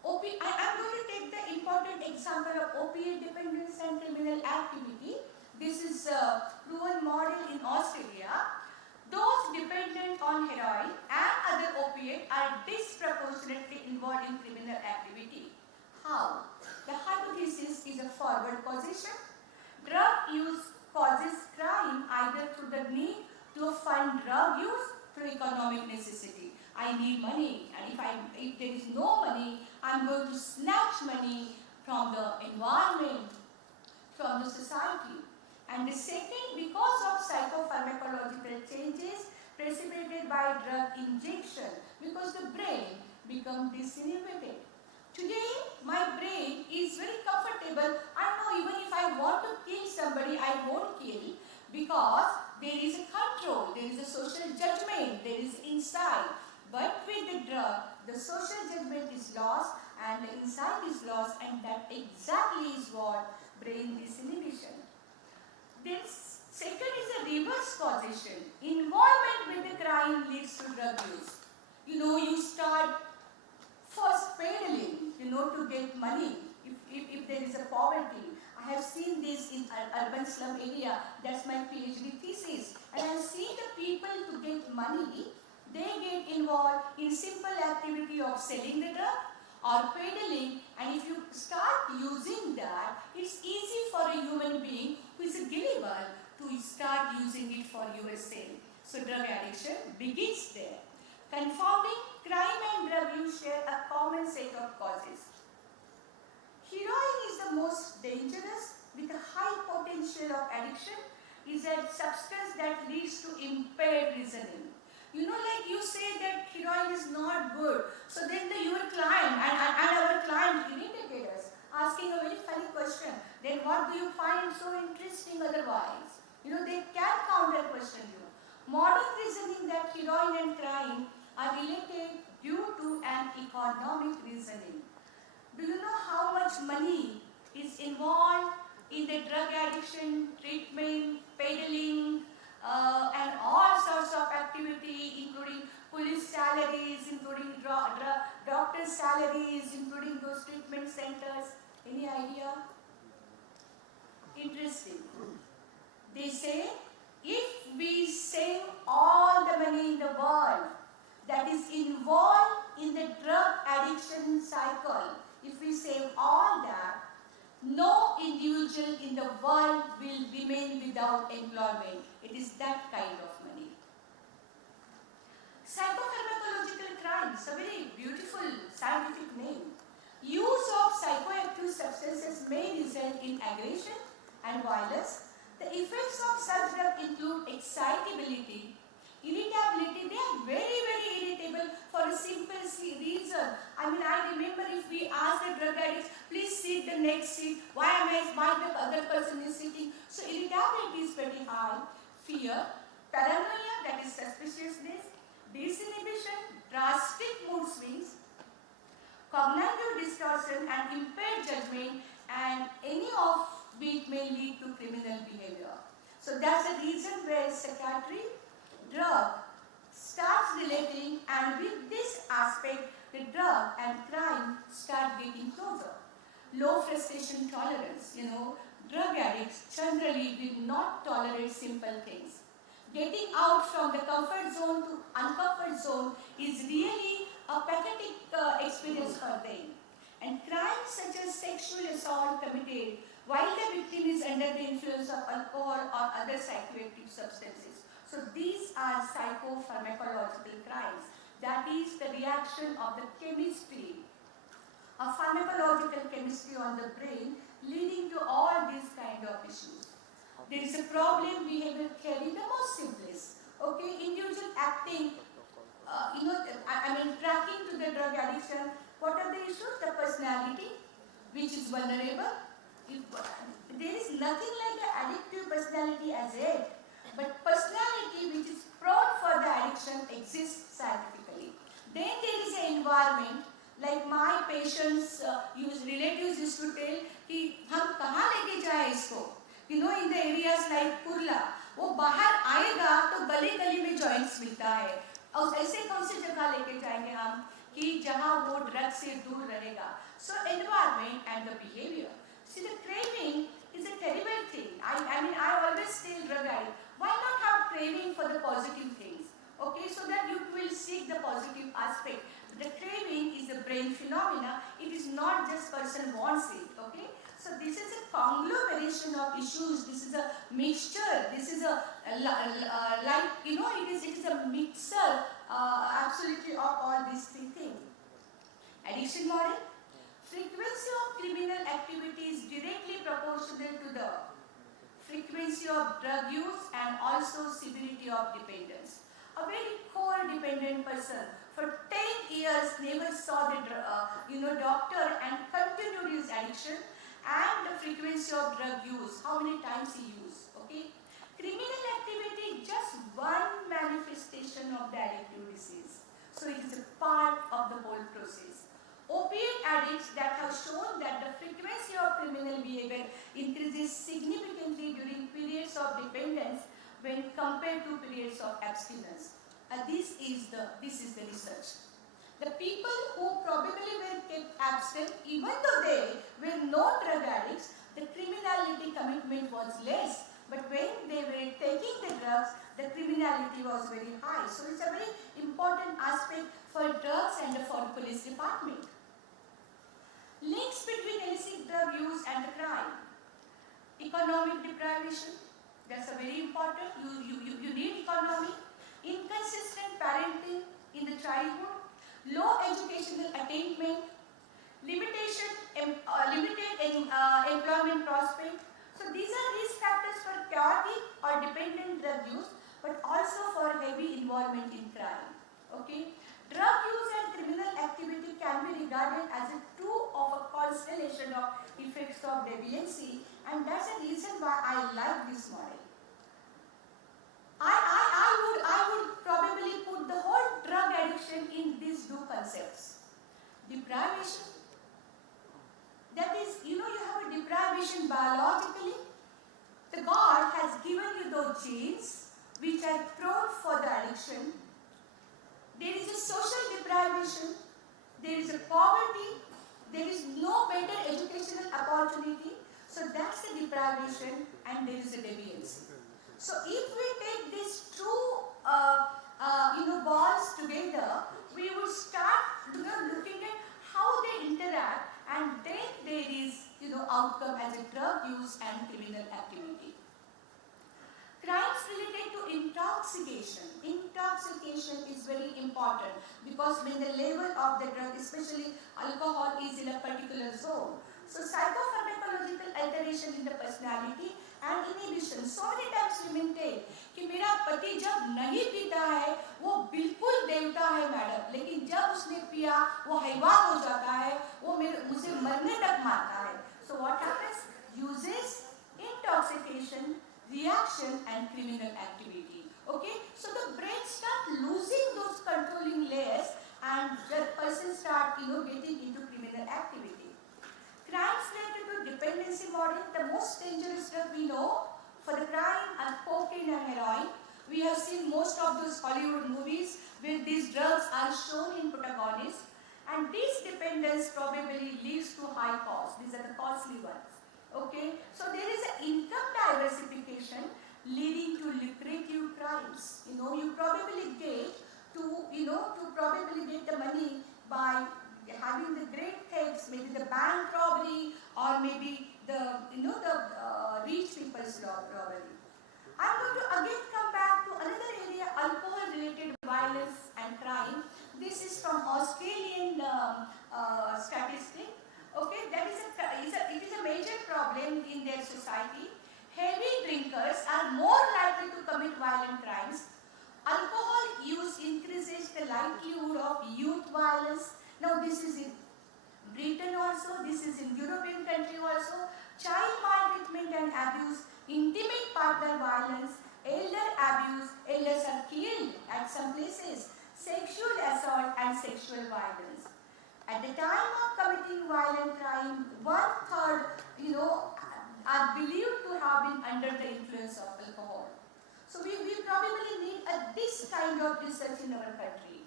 I am going to take the important example of opiate dependence and criminal activity. This is a proven model in Australia. Those dependent on heroin and other opiates are disproportionately involved in criminal activity. How? The hypothesis is a forward causation. Drug use causes crime either through the need to fund drug use through economic necessity. I need money, and if there is no money, I am going to snatch money from the environment, from the society. And the second, because of psychopharmacological changes precipitated by drug injection, because the brain becomes disinhibited. Today, my brain is very comfortable. I know even if I want to kill somebody, I won't kill, because there is a control, there is a social judgment, there is insight. But with the drug, the social judgment is lost and the insight is lost, and that exactly is what brain disinhibition. Then second is a reverse causation. Involvement with the crime leads to drug use. You start first peddling, to get money, if there is a poverty. I have seen this in urban slum area. That's my PhD thesis. And I have seen the people to get money, they get involved in simple activity of selling the drug or peddling, and if you start using that, it's easy for a human being who is a gullible to start using it for yourself. So drug addiction begins there. Confounding crime and drug use share a common set of causes. Heroin is the most dangerous with a high potential of addiction. Is a substance that leads to impaired reasoning. Like you say that heroin is not good. So then your client and our client irritated us, asking a very funny question. Then what do you find so interesting otherwise? They can counter question you. Modern reasoning that heroin and crime are related due to an economic reasoning. Do you know how much money is involved in the drug addiction, treatment, peddling, and all sorts of activity, including police salaries, including doctors' salaries, including those treatment centers. Any idea? Interesting. They say, if we save all the money in the world that is involved in the drug addiction cycle, if we save all that, no individual in the world will remain without employment. It is that kind of money. Psychopharmacological crimes, a very beautiful scientific name. Use of psychoactive substances may result in aggression and violence. The effects of such drugs include excitability, irritability. They are very, very irritable for a simple reason. I mean, I remember if we ask the drug addicts, please sit the next seat. Why the other person is sitting? So irritability is very high. Fear, paranoia, that is suspiciousness, disinhibition, drastic mood swings, cognitive distortion and impaired judgment, and any of which may lead to criminal behavior. So that's the reason where psychiatry, drug starts relating, and with this aspect, the drug and crime start getting closer. Low frustration tolerance, drug addicts generally will not tolerate simple things. Getting out from the comfort zone to uncomfort zone is really a pathetic experience for them. And crimes such as sexual assault committed while the victim is under the influence of alcohol or other psychoactive substances. So these are psychopharmacological crimes. That is the reaction of the chemistry, a pharmacological chemistry on the brain, leading to all these kind of issues. There is a problem behavior theory, the most simplest. Okay, individual acting, tracking to the drug addiction. What are the issues? The personality, which is vulnerable. There is nothing like the addictive personality as yet, but personality which is prone for the addiction exists scientifically. Then there is an environment, like my patients, relatives used to tell, कि हम कहाँ लेके जाए इसको? In the areas like Kurla, वो बाहर आएगा तो गली में joints मिलता है. और ऐसे कौन सी जगह लेके जाएंगे हम कि जहाँ वो ड्रग से दूर रहेगा? So environment and the behavior. See, the craving is a terrible thing. I always tell drug addicts, why not have craving for the positive things? Okay, so that you will seek the positive aspect. The craving is a brain phenomena. It is not just person wants it. Okay, so this is a conglomeration of issues. This is a mixture. This is it is a mixer absolutely of all these three things. Addiction model. Frequency of criminal activity is directly proportional to the frequency of drug use and also severity of dependence. A very core dependent person for 10 years never saw the doctor and continued his addiction, and the frequency of drug use, how many times he used. Okay, criminal activity just one manifestation of the addictive disease. So it is a part of the whole process. Opiate addicts that have shown that the frequency of criminal behavior increases significantly during periods of dependence when compared to periods of abstinence. This is the research. The people who probably were kept abstinent, even though they were not drug addicts, the criminality commitment was less. But when they were taking the drugs, the criminality was very high. So it's a very important aspect for drugs and for the police department. Links between illicit drug use and the crime. Economic deprivation, that's a very important. You need economy. Inconsistent parenting in the childhood. Low educational attainment. Limited employment prospect. So these are risk factors for chaotic or dependent drug use, but also for heavy involvement in crime. Okay. Drug use and criminal activity can be regarded as a two of a constellation of effects of deviancy, and that's the reason why I like this model. I would probably put the whole drug addiction in these two concepts. Deprivation, that is, you have a deprivation biologically are prone for the addiction. There is a social deprivation, there is a poverty, there is no better educational opportunity, so that's the deprivation, and there is a deviance. So if we take these two balls together, we would start looking at how they interact, and then there is outcome as a drug use and criminal activity. Crimes related to intoxication. Intoxication is very important because when the level of the drug, especially alcohol, is in a particular zone. So psychopharmacological alteration in the personality and inhibition. So many times women say कि मेरा पति जब नहीं पीता है वो बिल्कुल देवता है मैडम, लेकिन जब उसने पिया वो हैवान हो जाता है, वो मुझे मरने तक मारता है. So what happens? Uses, intoxication, reaction and criminal activity. Okay, so the brain starts losing those controlling layers and the person starts getting into criminal activity. Crimes related to dependency model, the most dangerous drug we know for the crime are cocaine and heroin. We have seen most of those Hollywood movies where these drugs are shown in protagonists, and this dependence probably leads to high cost. These are the costly ones. Okay, so there is an income diversification leading to lucrative crimes. You probably get the money by having the great thefts, maybe the bank robbery or maybe the rich people's robbery. I'm going to again come back to another area, alcohol-related violence and crime. This is from Australian statistic. Okay, it is a major problem in their society. Heavy drinkers are more likely to commit violent crimes. Alcohol use increases the likelihood of youth violence. Now this is in Britain also, this is in European country also. Child maltreatment and abuse, intimate partner violence, elder abuse, elders are killed at some places, sexual assault and sexual violence. At the time of committing violent crime, 1/3, are believed to have been under the influence of alcohol. So we probably need this kind of research in our country.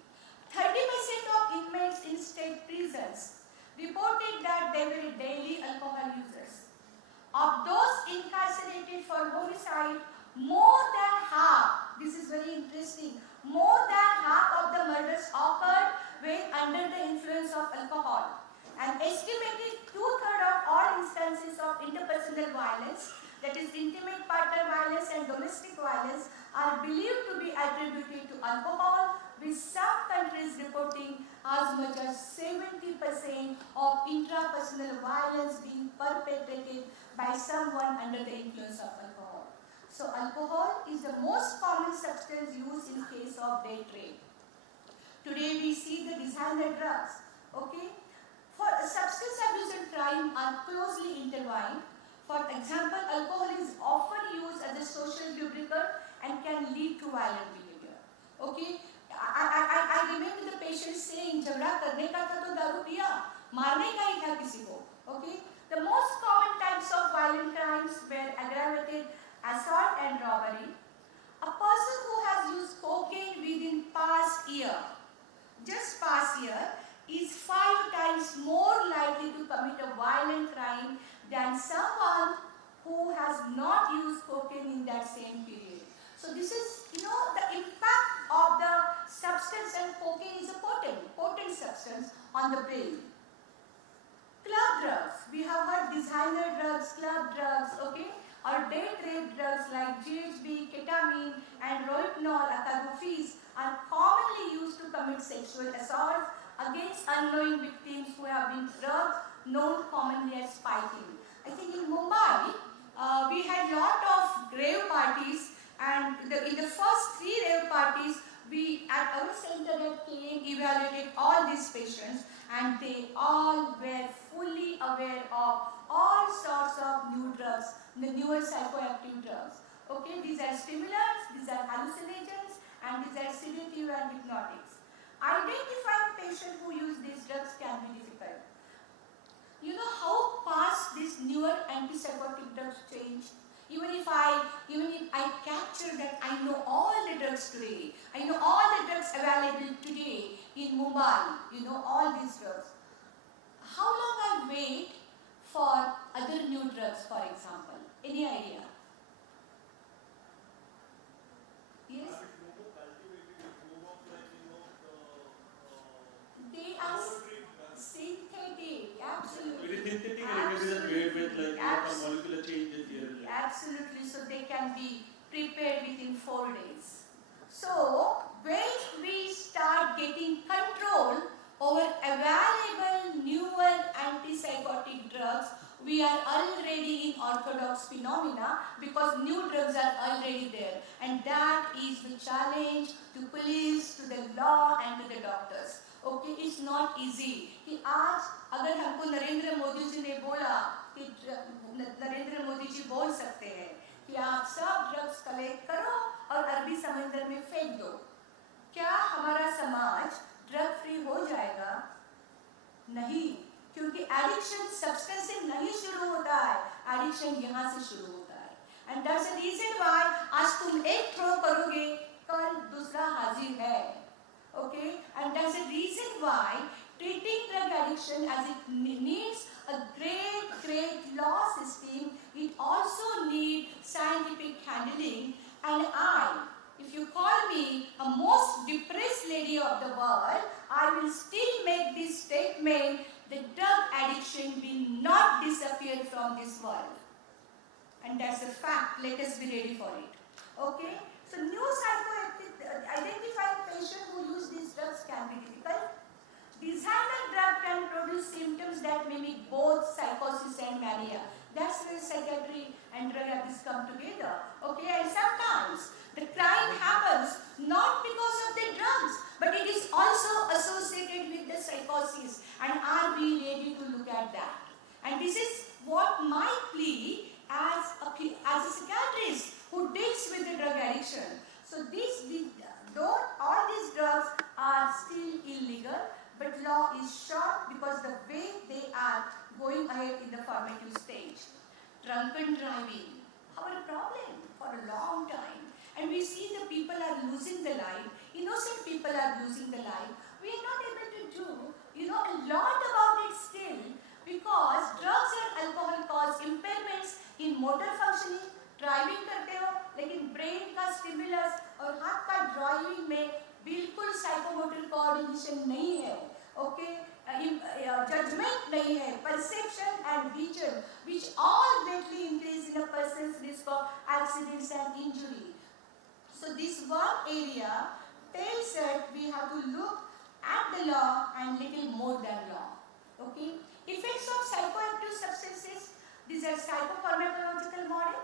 30% of inmates in state prisons reported that they were daily alcohol users. Of those incarcerated for homicide, more than half, this is very interesting, more than half of the murders occurred when under the influence of alcohol. An estimated 2/3 of all instances of interpersonal violence, that is intimate partner violence and domestic violence, are believed to be attributed to alcohol, with some countries reporting as much as 70% of intrapersonal violence being perpetrated by someone under the influence of alcohol. So alcohol is the most common substance used in case of day trade. Today we see the designer drugs. Okay, for substance abuse and crime are closely intertwined. For example, alcohol is often used as a social lubricant and can lead to violent behavior. Okay, I remember the patient saying, "झगड़ा करने का था तो दारू पिया, मारने का ही था किसी को." Okay, the most common types of violent crimes were aggravated assault and robbery. A person who has used cocaine within past year, just past year, is 5 times more likely to commit a violent crime than someone who has not used cocaine in that same period. So this is, the impact of the substance, and cocaine is a potent substance on the brain. Club drugs, we have heard designer drugs, club drugs, okay, or day trade drugs like GHB, ketamine and rohypnol, acarbophiles are commonly used to commit sexual assault against unknowing victims who have been drugged, known commonly as spiking. I think in Mumbai, we had a lot of rave parties, and in the first 3 rave parties, we at our center came, evaluated all these patients, and they all were fully aware of all sorts of new drugs, the newer psychoactive drugs. Okay, these are stimulants, these are hallucinogens, and these are sedative and hypnotics. Identifying patients who use these drugs can be difficult. You know how fast these newer antipsychotic drugs change? Even if I capture that I know all the drugs today. And you know all the drugs available today in Mumbai, you know all these drugs. How long I wait for other new drugs, for example? Any idea? Yes? They are synthetic, absolutely. Synthetic represent made with like molecular changes here and there. Absolutely, so they can be prepared within 4 days. So, when we start getting control over available newer antipsychotic drugs, we are already in orthodox phenomena because new drugs are already there. And that is the challenge to police, to the law and to the doctors. Okay, it's not easy. कि आज अगर हमको नरेंद्र मोदी जी ने बोला कि नरेंद्र मोदी जी बोल सकते हैं कि आप सब ड्रग्स कलेक्ट करो और अरबी समंदर में फेंक दो, क्या हमारा समाज ड्रग फ्री हो जाएगा? नहीं, क्योंकि एडिक्शन सब्सटेंस से नहीं शुरू होता है, एडिक्शन यहाँ से शुरू होता है. And that's the reason why आज तुम एक थ्रो करोगे, कल दूसरा हाजिर है. Okay, and that's the reason why treating drug addiction as it needs a great law system, it also needs scientific handling. And if you call me a most depressed lady of the world, I will still make this statement: the drug addiction will not disappear from this world. And that's a fact. Let us be ready for it. Okay? So new psychoactive, identifying patients who use these drugs can be difficult. Designer drug can produce symptoms that mimic both psychosis and mania. That's where psychiatry and drug abuse come together. Okay, and sometimes the crime happens not because of the drugs, but it is also associated with the psychosis. And are we ready to look at that? And this is what my plea as a psychiatrist who deals with the drug addiction. So though all these drugs are still illegal, but law is short because the way they are going ahead in the formative stage. Drunken driving, our problem for a long time. And we see the people are losing the life, innocent people are losing the life. We are not able to do, a lot about it still because drugs and alcohol cause impairments in motor functioning. Driving करते हो लेकिन brain का stimulus और हाथ का driving में बिल्कुल psychomotor coordination नहीं है. ओके, जजमेंट नहीं है, perception and vision which all greatly increase in a person's risk of accidents and injury. So this one area tells that we have to look at the law and little more than law. Okay, effects of psychoactive substances, these are psychopharmacological model.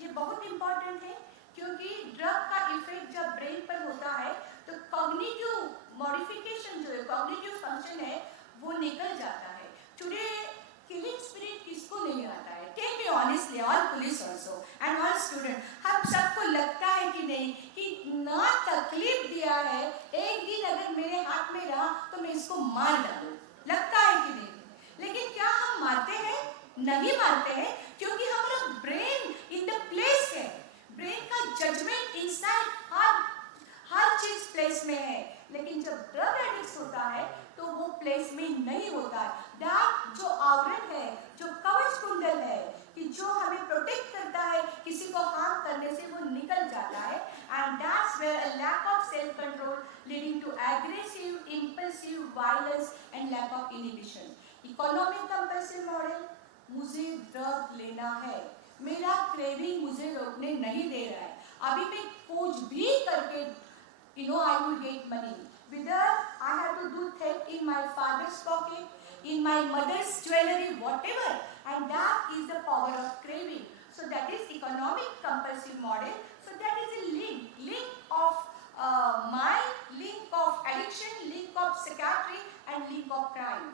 ये बहुत important है क्योंकि drug का effect जब brain पर होता है तो कॉग्निटिव मॉडिफिकेशन जो है, कॉग्निटिव फंक्शन है, वो निकल जाता है. टुडे किलिंग स्पिरिट किसको नहीं आता है? Tell me honestly, all police also and all student, हम सबको लगता है कि नहीं कि ना तकलीफ दिया है, एक दिन अगर मेरे हाथ में रहा तो मैं इसको मार डालूं. लगता है कि नहीं? लेकिन क्या हम मारते हैं? नहीं मारते हैं क्योंकि हमारा ब्रेन इन द प्लेस है. ब्रेन का जजमेंट इनसाइड हर चीज प्लेस में है. लेकिन जब ड्रग एडिक्ट होता है तो वो प्लेस में नहीं होता है. दैट जो आवरण है, जो कवच कुंडल है कि जो हमें प्रोटेक्ट करता है किसी को हार्म करने से, वो निकल जाता है. And that's where a lack of self control leading to aggressive, impulsive violence and lack of inhibition. Economic compulsive model, मुझे ड्रग लेना है, मेरा क्रेविंग मुझे रोकने नहीं दे रहा है, अभी मैं कुछ भी करके I will get money. Whether I have to do theft in my father's pocket, in my mother's jewelry, whatever, and that is the power of craving. So that is economic compulsive model. So that is a link of mind, link of addiction, link of psychiatry, and link of crime.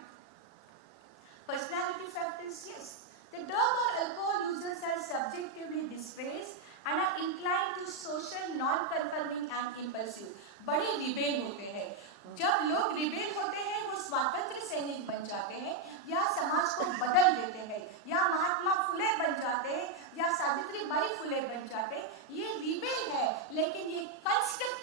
Personality factors, yes. The drug or alcohol users are subjectively displaced and are inclined to social, non-conforming and impulsive. बड़े rebel होते हैं. जब लोग rebel होते हैं वो स्वातंत्र सैनिक बन जाते हैं या समाज को बदल देते हैं या महात्मा फुले बन जाते हैं या सावित्री बाई फुले बन जाते हैं. ये रिबेल है, लेकिन ये कंस्ट्रक्ट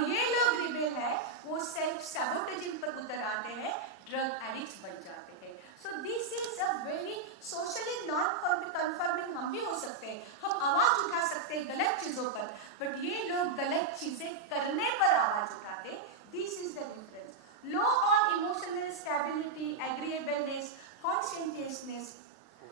और ये लोग रिबेल है, वो सेल्फ सैबोटेजिंग पर उतर आते हैं, ड्रग एडिक्ट्स बन जाते हैं. So this is a very socially non-conforming. हम भी हो सकते हैं, हम आवाज उठा सकते हैं गलत चीजों पर, बट ये लोग गलत चीजें करने पर आवाज उठाते. This is the difference. Low on emotional stability, agreeableness, conscientiousness,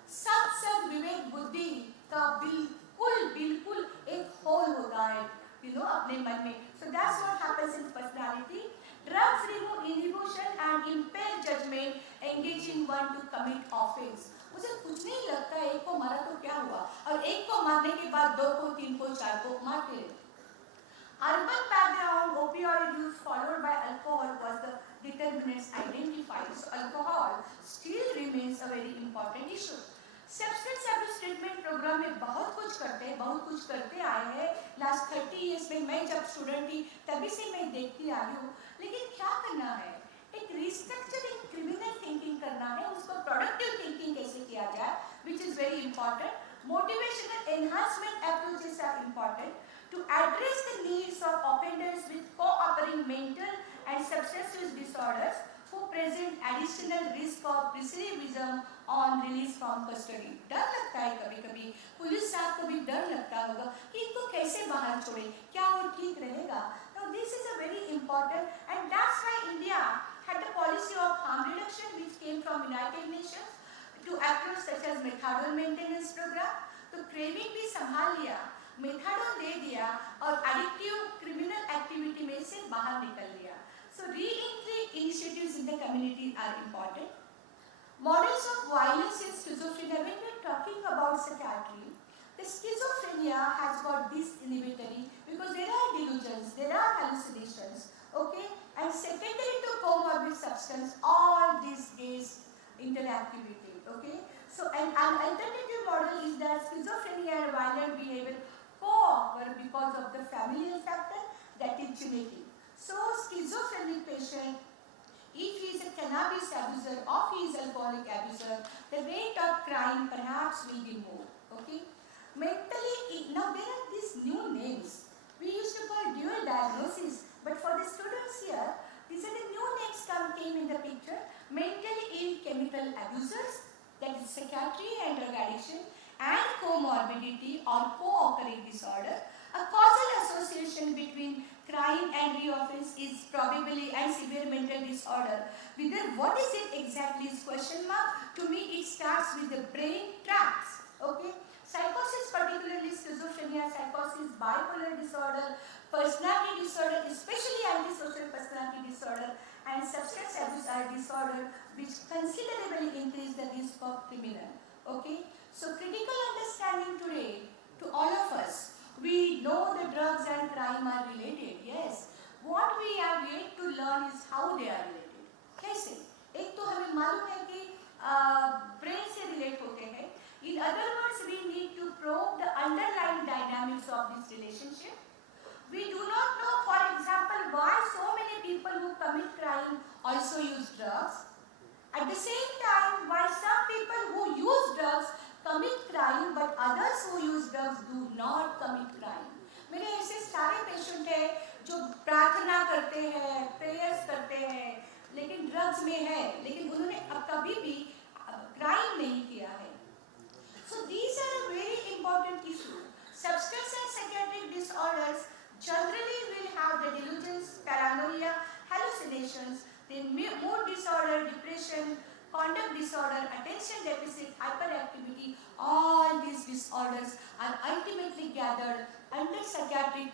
सब विवेक बुद्धि का बिल्कुल एक होल होता है, अपने मन में. So that's what happens in personality. Drugs remove inhibition and impair judgment, engaging one to commit offense. मुझे कुछ नहीं लगता एक को मारा तो क्या हुआ, और एक को मारने के बाद 2 को 3 को 4 को मारते रहे. Urban background, opioid use followed by alcohol was the determinants identified. So alcohol still remains a very important issue. Substance abuse treatment program में बहुत कुछ करते आए हैं. Last 30 years में मैं जब स्टूडेंट थी तभी से मैं देखती आई हूँ. लेकिन क्या करना है, एक रिस्ट्रक्चरिंग क्रिमिनल थिंकिंग करना है, उसको प्रोडक्टिव थिंकिंग कैसे किया जाए, which is very important. Motivational enhancement approaches are important to address the needs of offenders with co-occurring mental and substance use disorders who present additional risk of recidivism on release from custody. डर लगता है कभी-कभी, police साहब को भी डर लगता होगा कि इनको कैसे बाहर छोड़े, क्या वो ठीक रहेगा. Now this is a very important, and that's why India had a policy of harm reduction which came from United Nations to approach such as methadone maintenance program. तो craving भी संभाल लिया, methadone दे दिया और addictive criminal activity में से बाहर निकल लिया. So re-entry initiatives in the community are important. Models of violence in schizophrenia. When we are talking about psychiatry, the schizophrenia has got this inhibitory because there are delusions, there are hallucinations, okay? And secondary to comorbid substance, all these is interactivity, okay? So an alternative model is that schizophrenia and violent behavior co-occur because of the familial factor, that is genetic. So schizophrenic patient, if he is a cannabis abuser or he is alcoholic abuser, the rate of crime perhaps will be more, okay? Mentally, now there are these new names. We used to call dual diagnosis, but for the students here, these are the new names came in the picture. Mentally ill chemical abusers, that is psychiatry and drug addiction, and comorbidity or co-occurring disorder. A causal association between crime and reoffense is probably and severe mental disorder. Whether what is it exactly is question mark. To me, it starts with the brain tracts. Okay. Psychosis, particularly schizophrenia, psychosis, bipolar disorder, personality disorder, especially antisocial personality disorder, and substance abuse are disorder which considerably increase the risk of criminal. Okay. So critical understanding today to all of us. We know the drugs and crime are related, yes. What we have yet to learn is how they are related. कैसे? एक तो हमें मालूम है कि brain से relate होते हैं. In other words, we need to probe the underlying dynamics of this relationship. We do not know, for example, why so many people who commit crime also use drugs. At the same time, why some people who use drugs commit crime, but others who use drugs do not commit crime. मेरे ऐसे सारे patient हैं जो प्रार्थना करते हैं, prayers करते हैं, लेकिन ड्रग्स में है, लेकिन उन्होंने कभी भी क्राइम नहीं किया है. So these are a very important issue. Substance and psychiatric disorders generally will have the delusions, paranoia, hallucinations, then mood disorder, depression, conduct disorder, attention deficit, hyperactivity. All these disorders are ultimately gathered under psychiatric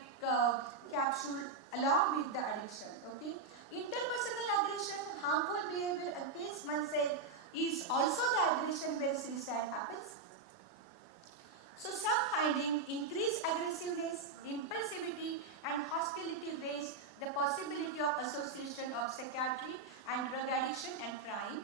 capsule along with the addiction. Okay. Interpersonal aggression, harmful behavior against oneself is also the aggression where suicide happens. So some finding increased aggressiveness, impulsivity and hostility raise the possibility of association of psychiatry and drug addiction and crime.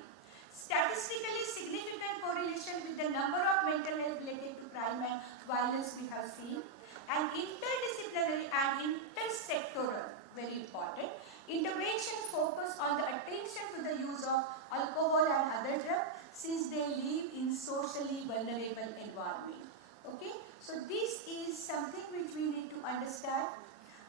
Statistically significant correlation with the number of mental health related to crime and violence we have seen. And interdisciplinary and intersectoral, very important. Intervention focus on the attention to the use of alcohol and other drugs since they live in socially vulnerable environment. Okay, so this is something which we need to understand.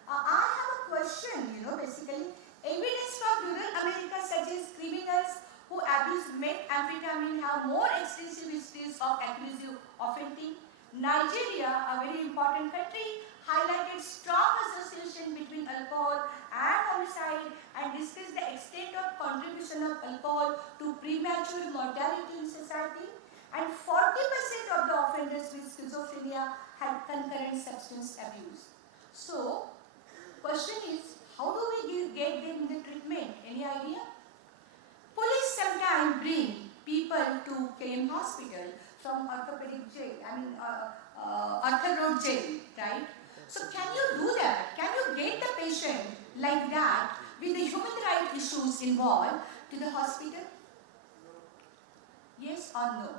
I have a question. question, basically, evidence from rural America suggests criminals who abuse methamphetamine have more extensive histories of accusatory offending. Nigeria, a very important country, highlighted strong association between alcohol and homicide and discussed the extent of contribution of alcohol to premature mortality in society. And 40% of the offenders with schizophrenia had concurrent substance abuse. So, question is, how do we get them the treatment? Any idea? Police sometimes bring people to KM hospital from orthopedic jail, Arthur Road jail, right? So can you do that? Can you get the patient like that with the human rights issues involved to the hospital? Yes or no?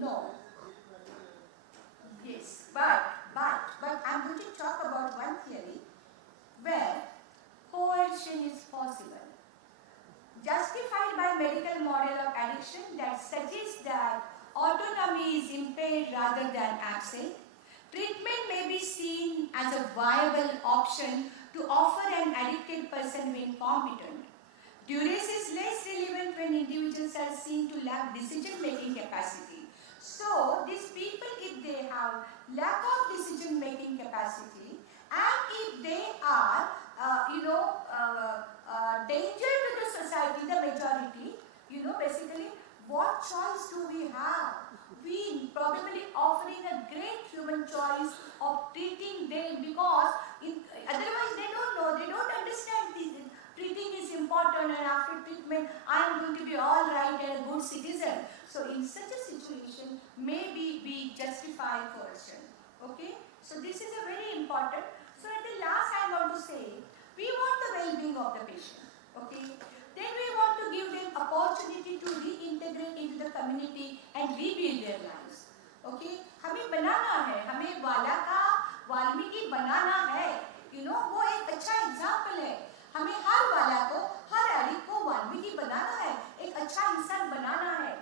No. Yes, but I'm going to talk about one theory where coercion is possible, justified by medical model of addiction that suggests that autonomy is impaired rather than absent. Treatment may be seen as a viable option to offer an addicted person when competent. Duress is less relevant when individuals are seen to lack decision-making capacity. So, these people, if they have lack of decision-making capacity and if they are, danger to the society, the majority, basically, what choice do we have? We probably offering a great human choice of treating them because otherwise they don't know, they don't understand this. Treating is important and after treatment I am going to be all right and a good citizen. So in such a situation, maybe we justify coercion. Okay? So this is a very important. So at the last I want to say, we want the well-being of the patient. Okay? Then we want to give them opportunity to reintegrate into the community and rebuild their lives. Okay? हमें बनाना है, हमें वाल्मीकि बनाना है. वो एक अच्छा example है. हमें हर वाला को, हर एडिक्ट को वाल्मीकि बनाना है, एक अच्छा इंसान बनाना है.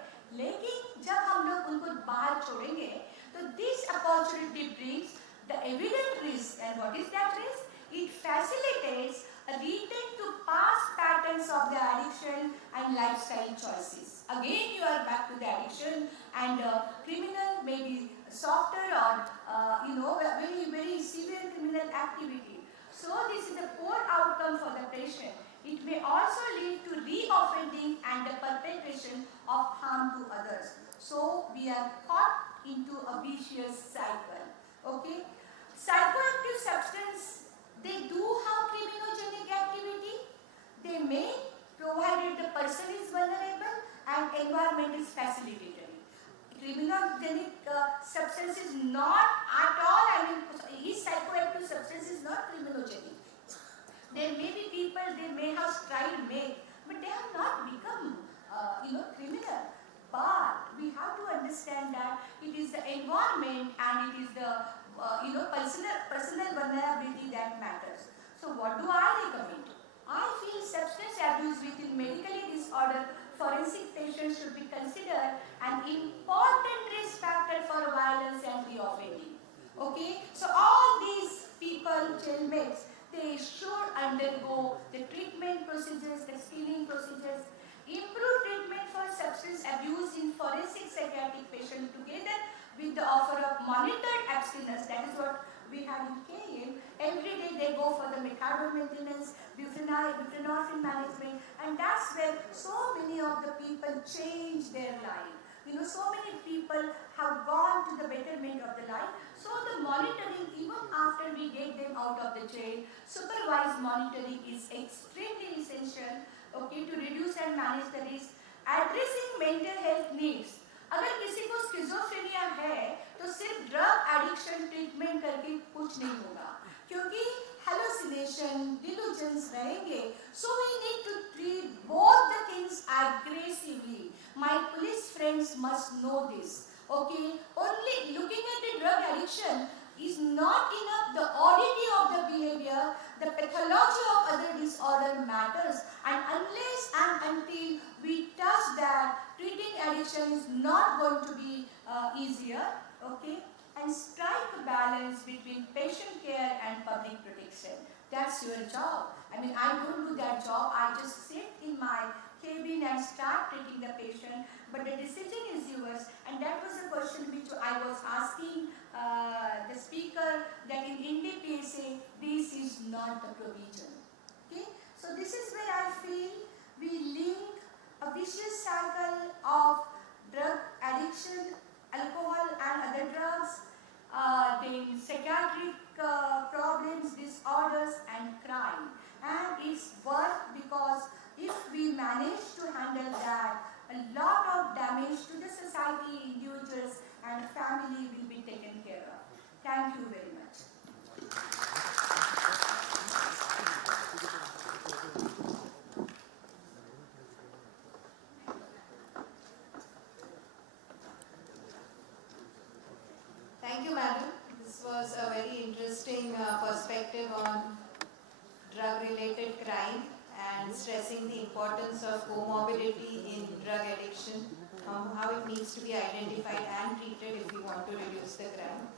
लेकिन जब हम लोग उनको बाहर छोड़ेंगे, तो this opportunity brings the evident risk. And what is that risk? It facilitates a return to past patterns of the addiction and lifestyle choices. Again, you are back to the addiction and criminal, maybe softer or very, very severe criminal activity. So this is a poor outcome for the patient. It may also lead to re-offending and the perpetration of harm to others. So we are caught into a vicious cycle. Okay? Psychoactive substance, they do have criminogenic activity. They may, provided the person is vulnerable and environment is facilitatory. Criminogenic substance is not at all, his psychoactive substance is not criminogenic. There may be people, they may have tried meth, but they have not become, criminal. But we have to understand that it is the environment and it is the, personal vulnerability that matters. So what do I recommend? I feel substance abuse within medically disordered forensic patients should be considered an important risk factor for violence and reoffending. Okay? So all these people, jailmates, they should undergo the treatment procedures, the screening procedures, improve treatment for substance abuse in forensic psychiatric patients together with the offer of monitored abstinence. That is what we have in KM. Every day they go for the methadone maintenance, buprenorphine management, and that's where so many of the people change their life. So many people have gone to the betterment of the life. So the monitoring, even after we get them out of the jail, supervised monitoring is extremely essential, okay, to reduce and manage the risk. Addressing mental health needs. अगर किसी को schizophrenia है तो सिर्फ drug addiction treatment करके कुछ नहीं होगा क्योंकि hallucination, delusions रहेंगे. So we need to treat both the things aggressively. My police friends must know this. Okay, only looking at the drug addiction is not enough. The oddity of the behavior, the pathology of other disorder matters, and unless and until we touch that, treating addiction is not going to be easier. Okay, and strike a balance between patient care and public protection. That's your job. I mean, I don't do that job. I just sit in my cabin and start treating the patient, but the decision is yours. And that was a question which I was asking the speaker, that in NDPS Act, this is not the provision. Okay? So this is where I feel we link a vicious cycle of drug addiction, alcohol and other drugs, then psychiatric problems, disorders and crime. And it's work, because if we manage to handle that, a lot of damage to the society, individuals and family will be taken care of. Thank you very much. Thank you, madam. This was a very interesting perspective on drug-related crime and stressing the importance of comorbidity in drug addiction, how it needs to be identified and treated if we want to reduce the crime.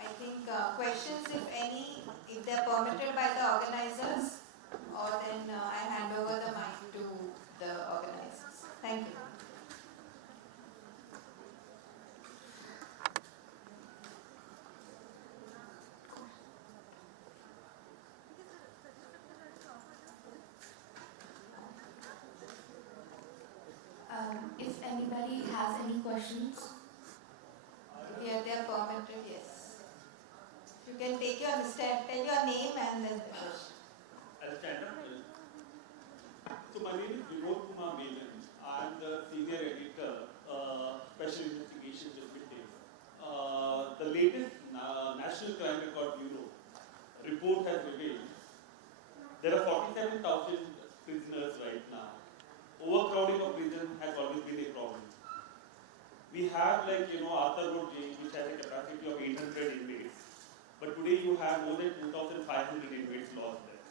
I think questions, if any, if they're permitted by the organizers, or then I hand over the mic to the organizers. Thank you. If anybody has any questions. Yeah, they are permitted, yes. You can take your tell your name and then the question. I'll stand up. So my name is Vinod Kumar Menon. I'm the senior editor, Special Investigations Detective. The latest National Crime Record Bureau report has revealed there are 47,000 prisoners right now. Overcrowding of prison has always been a problem. We have, like, Arthur Road Jail, which has a capacity of 800 inmates. But today you have more than 2,500 inmates lost there.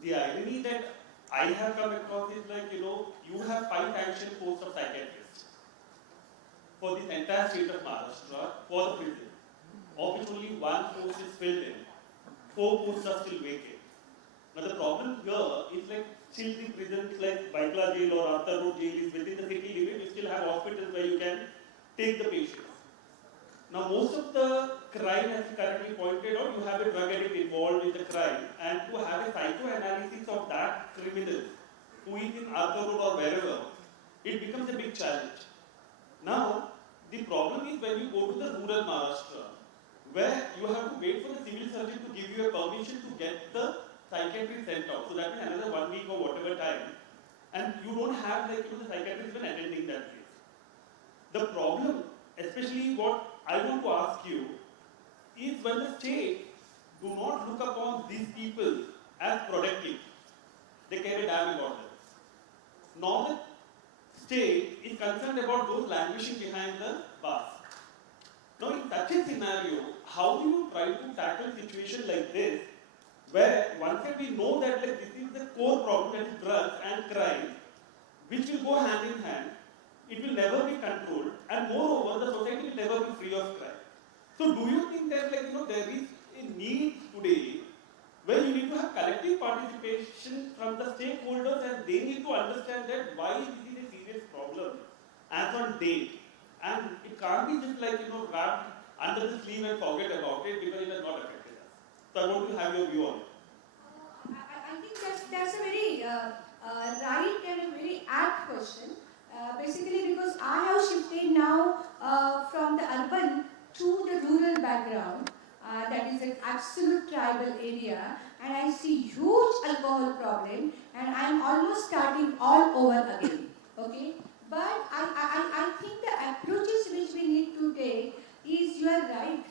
The irony that I have come across is, like, you have 5 sanctioned posts of psychiatrists for the entire state of Maharashtra for the prison, of which only 1 post is filled in. 4 posts are still vacant. Now the problem here is, like, still the prisons like Baikla Jail or Arthur Road Jail is within the city limit. You still have hospitals where you can take the patients. Now most of the crime, as you correctly pointed out, you have a drug addict involved in the crime, and to have a psychoanalysis of that criminal who is in Arthur Road or wherever, it becomes a big challenge. Now the problem is when you go to the rural Maharashtra, where you have to wait for the civil surgeon to give you a permission to get the psychiatrist sent out. So that means another 1 week or whatever time. And you don't have, like, the psychiatrist even attending that case. The problem, especially what I want to ask you, is when the state do not look upon these people as productive, they care a damn about them. Nor the state is concerned about those languishing behind the bars. Now in such a scenario, how do you try to tackle a situation like this, where once we know that, like, this is the core problem, that is drugs and crime, which will go hand in hand, it will never be controlled, and moreover, the society will never be free of crime. So do you think that, like, there is a need today where you need to have collective participation from the stakeholders, and they need to understand that why this is a serious problem as on date, and it can't be just, like, wrapped under the sleeve and forget about it because it has not affected us. So I want to have your view on it. I think that's a very right and a very apt question. Basically, because I have shifted now from the urban to the rural background, that is an absolute tribal area, and I see huge alcohol problem, and I am almost starting all over again. Okay, but I think the approaches which we need to take is, you are right.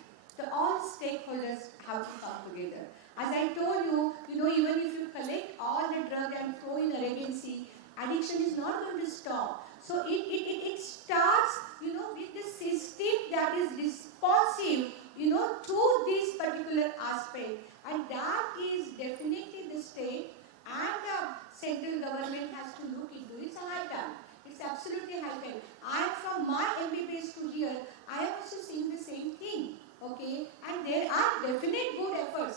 All stakeholders have to come together. As I told you, even if you collect all the drug and throw in a agency, addiction is not going to stop. So it starts, with the system that is responsive, to this particular aspect, and that is definitely the state and the central government has to look into. It's a high time. It's absolutely high time. I am from my MBBS to here. I am also seeing the same thing. Okay, and there are definite good efforts.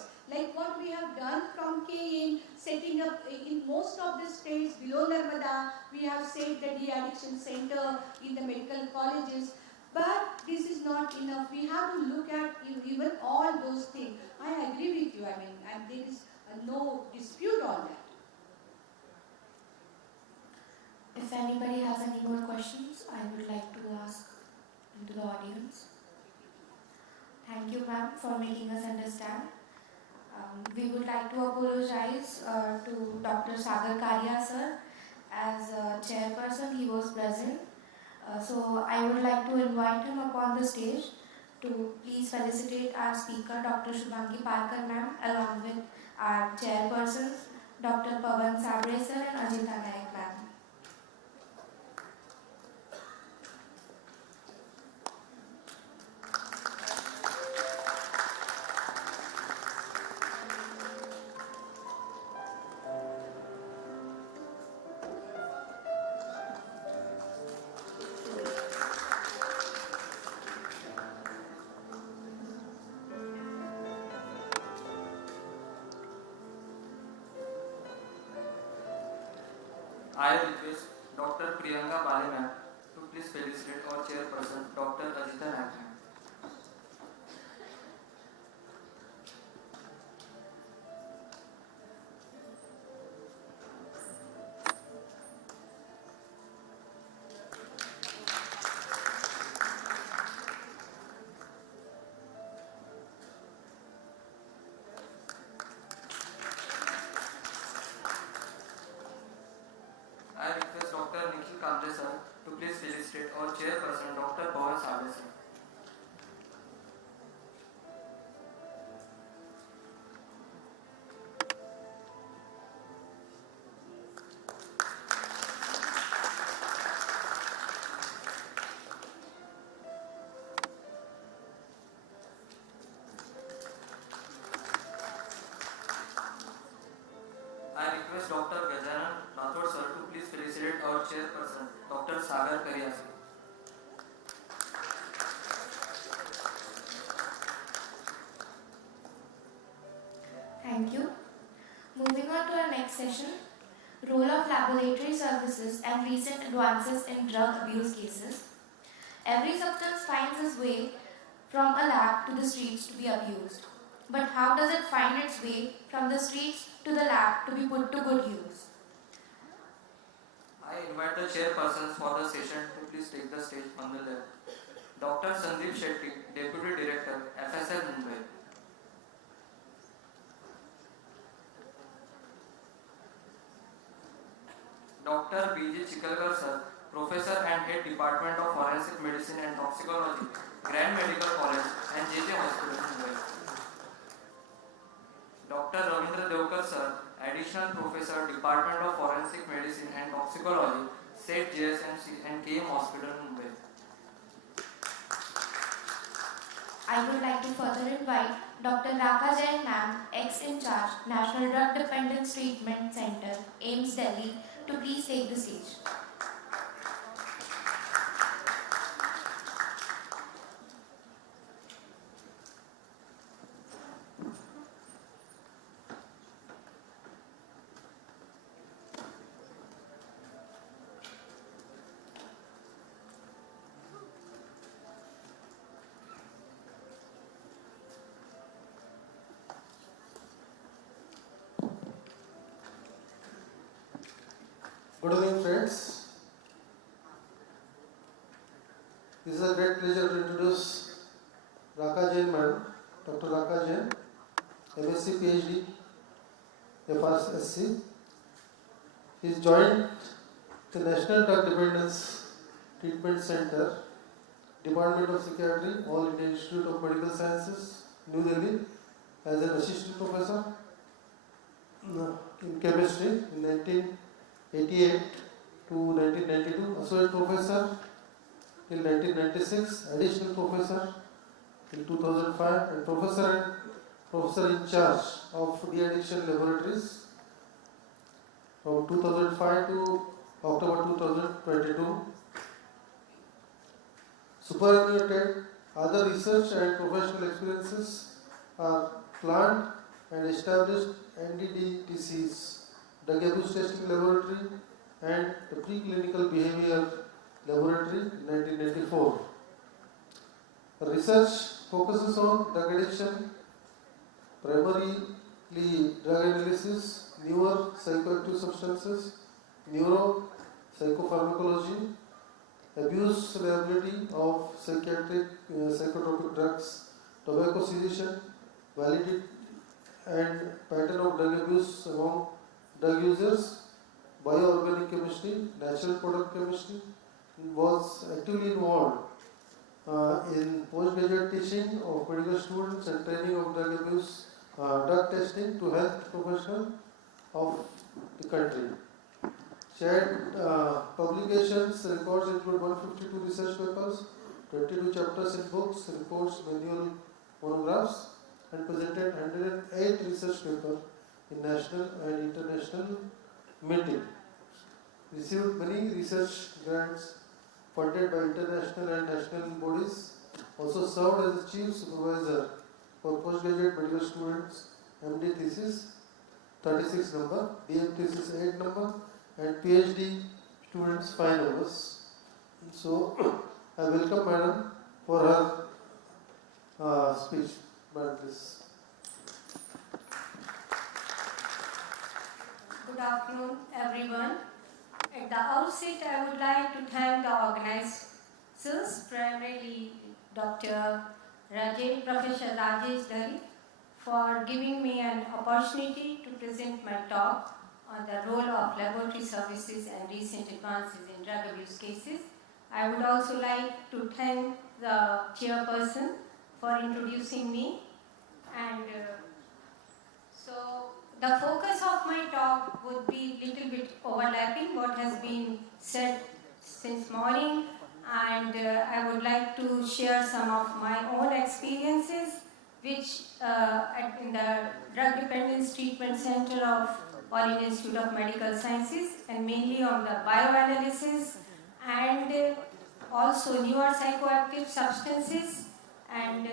what we have done from KN, setting up in most of the states below Narmada, we have set the de-addiction center in the medical colleges. But this is not enough. We have to look at even all those things. I agree with you, and there is no dispute on that. If anybody has any more questions, I would like to ask into the audience. Thank you, ma'am, for making us understand. We would like to apologize to Dr. Sagar Karia, sir. As chairperson, he was present. So I would like to invite him upon the stage to please felicitate our speaker, Dr. Shubhangi Parkar, ma'am, along with our chairpersons, Dr. Pawan Sabre, sir, and Ajita Naik, ma'am. I request Dr. Priyanka Bale ma'am to please felicitate our chairperson, Dr. Ajita Naik ma'am. I request Dr. Nikhil Kamble sir to please felicitate our chairperson, Dr. Pawan Sabre sir. I request Dr. Gajanan Rathod sir to please felicitate our chairperson, Dr. Sagar Karia sir. Thank you. Moving on to our next session, role of laboratory services and recent advances in drug abuse cases. Every substance finds its way from a lab to the streets to be abused. But how does it find its way from the streets to the lab to be put to good use? I invite the chairpersons for the session to please take the stage on the left. Dr. Sandeep Shetty, Deputy Director, FSL Mumbai. Dr. B.J. Chikalkar sir, Professor and Head Department of Forensic Medicine and Toxicology, Grand Medical College and JJ Hospital, Mumbai. Dr. Ravindra Devkar sir, Additional Professor, Department of Forensic Medicine and Toxicology, SET JSMC and KM Hospital, Mumbai. I would like to further invite Dr. Raka Jain ma'am, ex-in charge, National Drug Dependence Treatment Center, AIMS Delhi, to please take the stage. Good evening, friends. This is a great pleasure to introduce Raka Jain madam, Dr. Raka Jain, MSc, PhD, FRSC. He is joined the National Drug Dependence Treatment Center, Department of Psychiatry, All India Institute of Medical Sciences, New Delhi, as an assistant professor in chemistry in 1988 to 1992, associate professor till 1996, additional professor till 2005, and professor in charge of de-addiction laboratories from 2005 to October 2022. Superannuated other research and professional experiences are plant and established NDPS Drug Abuse Testing Laboratory and the Preclinical Behavior Laboratory in 1994. Research focuses on drug addiction, primarily drug analysis, newer psychoactive substances, psychopharmacology, abuse liability of psychiatric psychotropic drugs, tobacco cessation, validity and pattern of drug abuse among drug users, bioorganic chemistry, natural product chemistry, was actively involved in postgraduate teaching of medical students and training of drug abuse, drug testing to health professionals of the country. Shared publications, records include 152 research papers, 22 chapters in books, reports, manual monographs, and presented 108 research papers in national and international meetings. Received many research grants funded by international and national bodies. Also served as the chief supervisor for postgraduate medical students, MD thesis 36 number, DM thesis 8 number, and PhD students 5 numbers. So I welcome Madam for her speech. Madam, please. Good afternoon, everyone. At the outset, I would like to thank the organizers, primarily Dr. Professor Rajesh Dhari, for giving me an opportunity to present my talk on the role of laboratory services and recent advances in drug abuse cases. I would also like to thank the chairperson for introducing me. And so the focus of my talk would be a little bit overlapping what has been said since morning, and I would like to share some of my own experiences which in the Drug Dependence Treatment Center of All India Institute of Medical Sciences, and mainly on the bioanalysis and also newer psychoactive substances and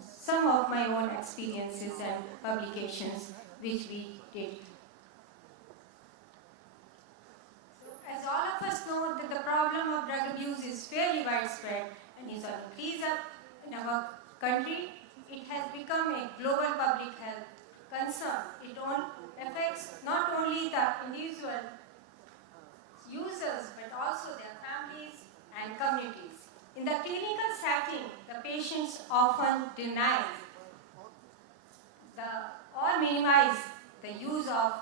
some of my own experiences and publications which we did. As all of us know that the problem of drug abuse is fairly widespread and is on increase up in our country. It has become a global public health concern. It affects not only the individual users but also their families and communities. In the clinical setting, the patients often deny or minimize the use of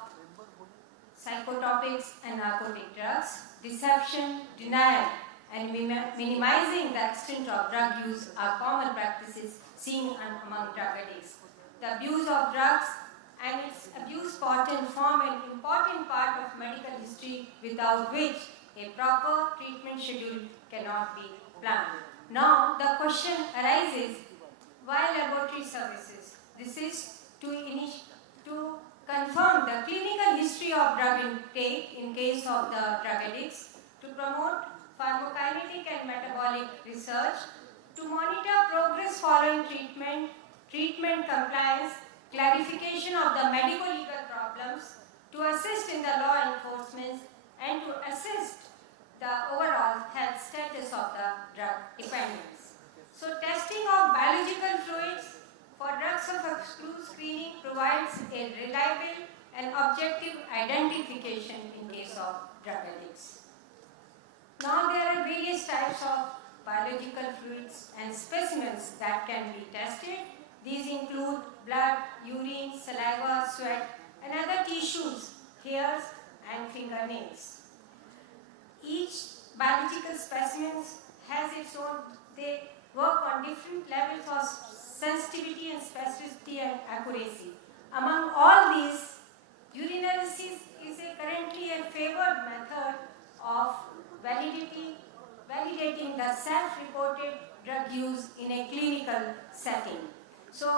psychotropics and narcotic drugs. Deception, denial, and minimizing the extent of drug use are common practices seen among drug addicts. The abuse of drugs and its abuse pattern form an important part of medical history without which a proper treatment schedule cannot be planned. Now the question arises, why laboratory services? This is to confirm the clinical history of drug intake in case of the drug addicts, to promote pharmacokinetic and metabolic research, to monitor progress following treatment, treatment compliance, clarification of the medico-legal problems, to assist in the law enforcement, and to assist the overall health status of the drug dependents. So testing of biological fluids for drugs of exclusive screening provides a reliable and objective identification in case of drug addicts. Now there are various types of biological fluids and specimens that can be tested. These include blood, urine, saliva, sweat, and other tissues, hairs, and fingernails. Each biological specimen has its own, they work on different levels of sensitivity and specificity and accuracy. Among all these, urinalysis is currently a favored method of validating the self-reported drug use in a clinical setting. So,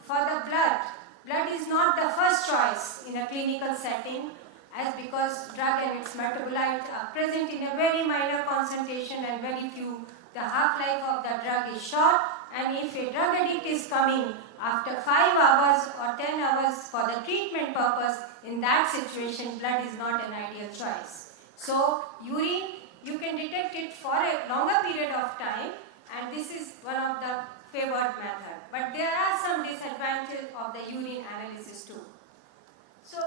for the blood is not the first choice in a clinical setting, as because drug and its metabolites are present in a very minor concentration and very few. The half-life of the drug is short, and if a drug addict is coming after 5 hours hours or 10 hours for the treatment purpose, in that situation, blood is not an ideal choice. So, urine, you can detect it for a longer period of time, and this is one of the favored method. But there are some disadvantages of the urine analysis too. So,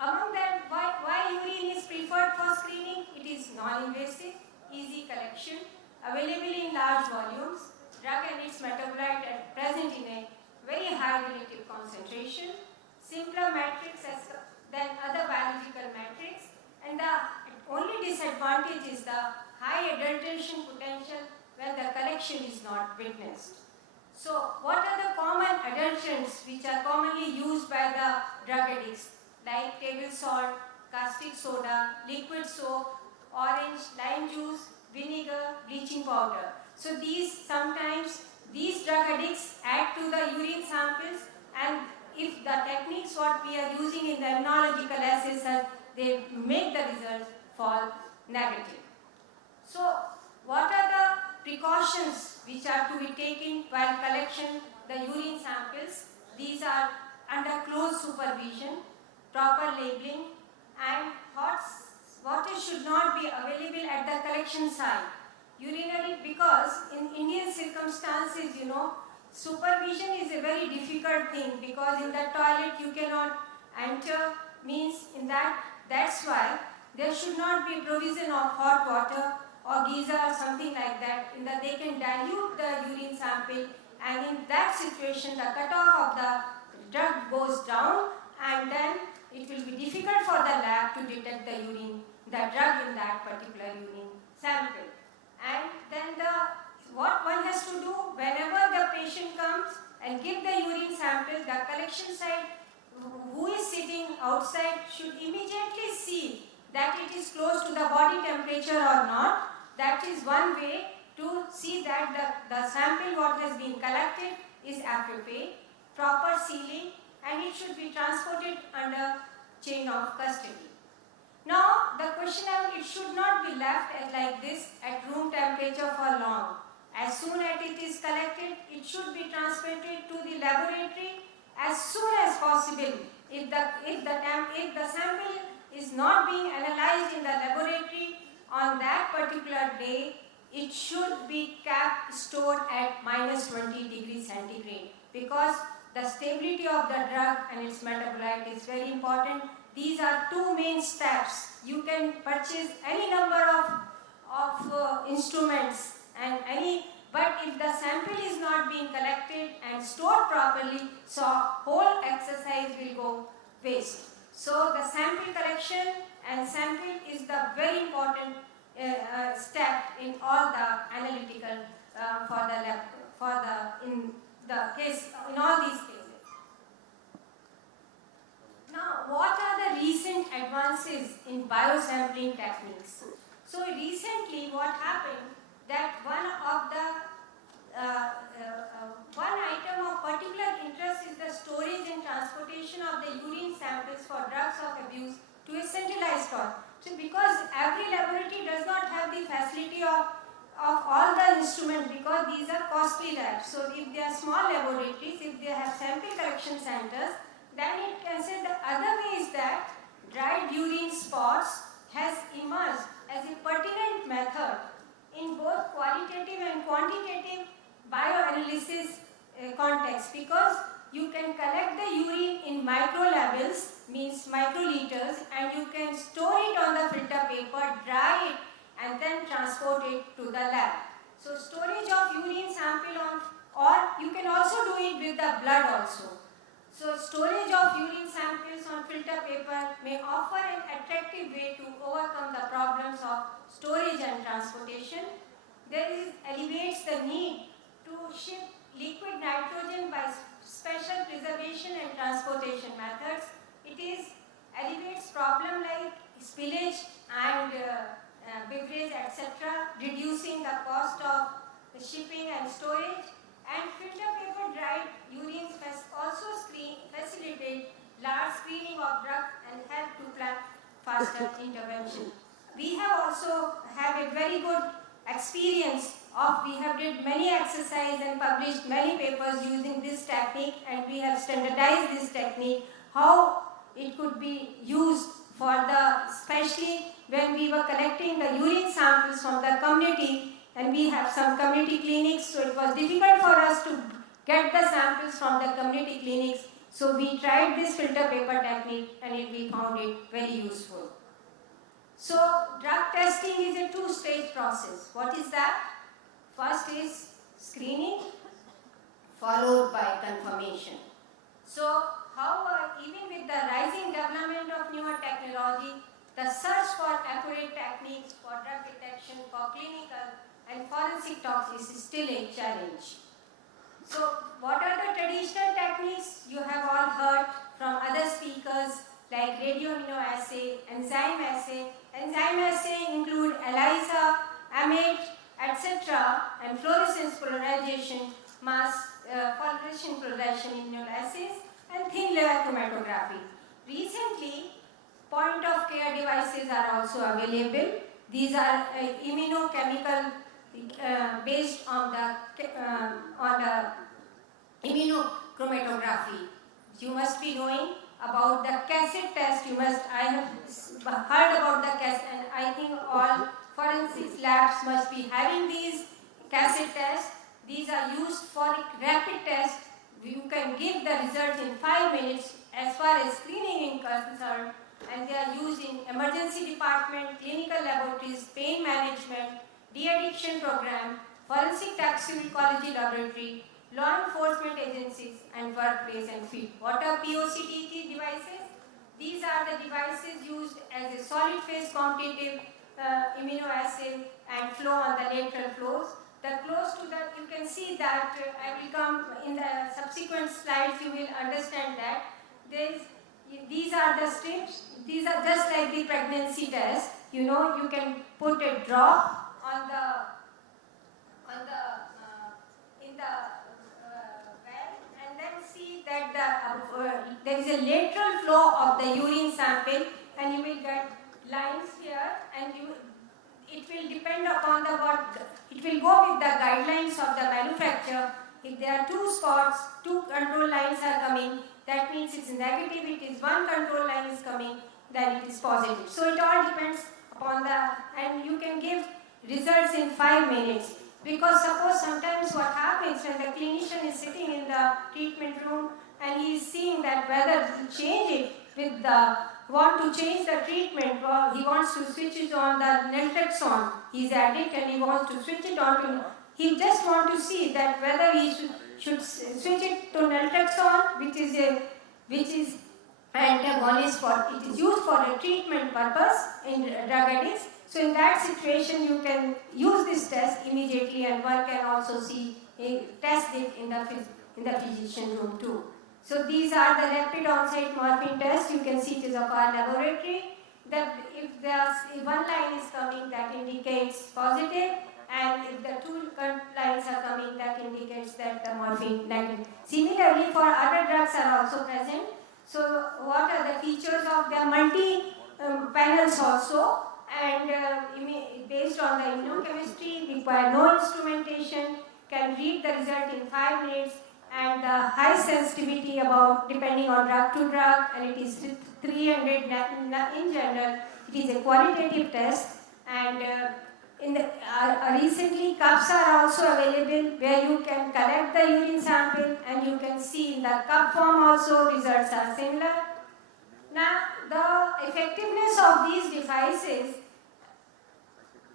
among them, why urine is preferred for screening? It is non-invasive, easy collection, available in large volumes, drug and its metabolite are present in a very high relative concentration, simpler matrix than other biological matrix, and the only disadvantage is the high adulteration potential when the collection is not witnessed. So, what are the common adulterants which are commonly used by the drug addicts, like table salt, caustic soda, liquid soap, orange, lime juice, vinegar, bleaching powder. So, sometimes these drug addicts add to the urine samples, and if the techniques what we are using in the immunological assays, they make the results fall negative. So, what are the precautions which are to be taken while collection the urine samples? These are under close supervision, proper labeling, and hot water should not be available at the collection site. Urinary, because in Indian circumstances, supervision is a very difficult thing, because in the toilet you cannot enter, that's why there should not be provision of hot water or geyser or something like that, in that they can dilute the urine sample, and in that situation the cutoff of the drug goes down, and then it will be difficult for the lab to detect the drug in that particular urine sample. And then what one has to do, whenever the patient comes and give the urine sample, the collection site who is sitting outside should immediately see that it is close to the body temperature or not. That is one way to see that the sample what has been collected is appropriate, proper sealing, and it should be transported under chain of custody. Now, the question is, it should not be left like this at room temperature for long. As soon as it is collected, it should be transported to the laboratory as soon as possible. If the sample is not being analyzed in the laboratory on that particular day, it should be stored at -20 degrees centigrade, because the stability of the drug and its metabolite is very important. These are two main steps. You can purchase any number of instruments but if the sample is not being collected and stored properly, so whole exercise will go waste. So the sample collection and sample is the very important step in all the analytical in all these cases. Now, what are the recent advances in biosampling techniques? So recently, what happened that one item of particular interest is the storage and transportation of the urine samples for drugs of abuse to a centralized store. So because every laboratory does not have the facility of all the instruments, because these are costly labs. So if they are small laboratories, if they have sample collection centers, then it can say the other way is that dried urine spots has emerged as a pertinent method in both qualitative and quantitative bioanalysis context, because you can collect the urine in micro levels, means microliters, and you can store it on the filter paper, dry it, and then transport it to the lab. So storage of urine sample or you can also do it with the blood also. So storage of urine samples on filter paper may offer an attractive way to overcome the problems of storage and transportation. Alleviates the need to ship liquid nitrogen by special preservation and transportation methods. It alleviates problem like spillage and beverage, etc., reducing the cost of the shipping and storage. And filter paper dried urines also facilitate large screening of drugs and help to plan faster intervention. We have also a very good experience we have did many exercises and published many papers using this technique, and we have standardized this technique, how it could be used for the, especially when we were collecting the urine samples from the community, and we have some community clinics, so it was difficult for us to get the samples from the community clinics. So we tried this filter paper technique and we found it very useful. So drug testing is a two-stage process. What is that? First is screening, followed by confirmation. So however, even with the rising development of newer technology, the search for accurate techniques for drug detection for clinical and forensic toxicity is still a challenge. So what are the traditional techniques? You have all heard from other speakers like radioimmunoassay, enzyme assay. Enzyme assay include ELISA, AMIT, etc. and fluorescence polarization, mass polarization immunoassays, and thin layer chromatography. Recently, point of care devices are also available. These are immunochemical based on the immunochromatography. You must be knowing about the cassette test. I have heard about the cassette, and I think all forensics labs must be having these cassette tests. These are used for rapid tests. You can give the result in 5 minutes as far as screening is concerned, and they are used in emergency department, clinical laboratories, pain management, de-addiction program, forensic toxicology laboratory, law enforcement agencies, and workplace and field. What are POCT devices? These are the devices used as a solid phase quantitative immunoassay and flow on the lateral flows. The close to that, you can see that I will come in the subsequent slides, you will understand that these are the strips. These are just like the pregnancy test. You know, you can put a drop in the well, and then see that there is a lateral flow of the urine sample, and you will get lines here, and it will depend upon it will go with the guidelines of the manufacturer. If there are 2 spots, 2 control lines are coming, that means it's negative. It is 1 control line is coming, then it is positive. So it all depends upon and you can give results in 5 minutes. Because suppose sometimes what happens when the clinician is sitting in the treatment room and he is seeing that whether to change it with want to change the treatment, or he wants to switch it on the naltrexone. He is addict and he wants to switch it on to, he just want to see that whether he should switch it to naltrexone, which is antagonist it is used for a treatment purpose in drug addicts. So in that situation, you can use this test immediately, and one can also test it in the physician room too. So these are the rapid onset morphine tests. You can see it is of our laboratory. That if one line is coming, that indicates positive, and if the 2 lines are coming, that indicates that the morphine negative. Similarly, for other drugs are also present. So what are the features of the multi-panels also? And based on the immunochemistry, require no instrumentation, can read the result in 5 minutes, and the high sensitivity about depending on drug to drug, and it is 300 in general. It is a qualitative test, and recently cups are also available where you can collect the urine sample and you can see in the cup form also results are similar. Now the effectiveness of these devices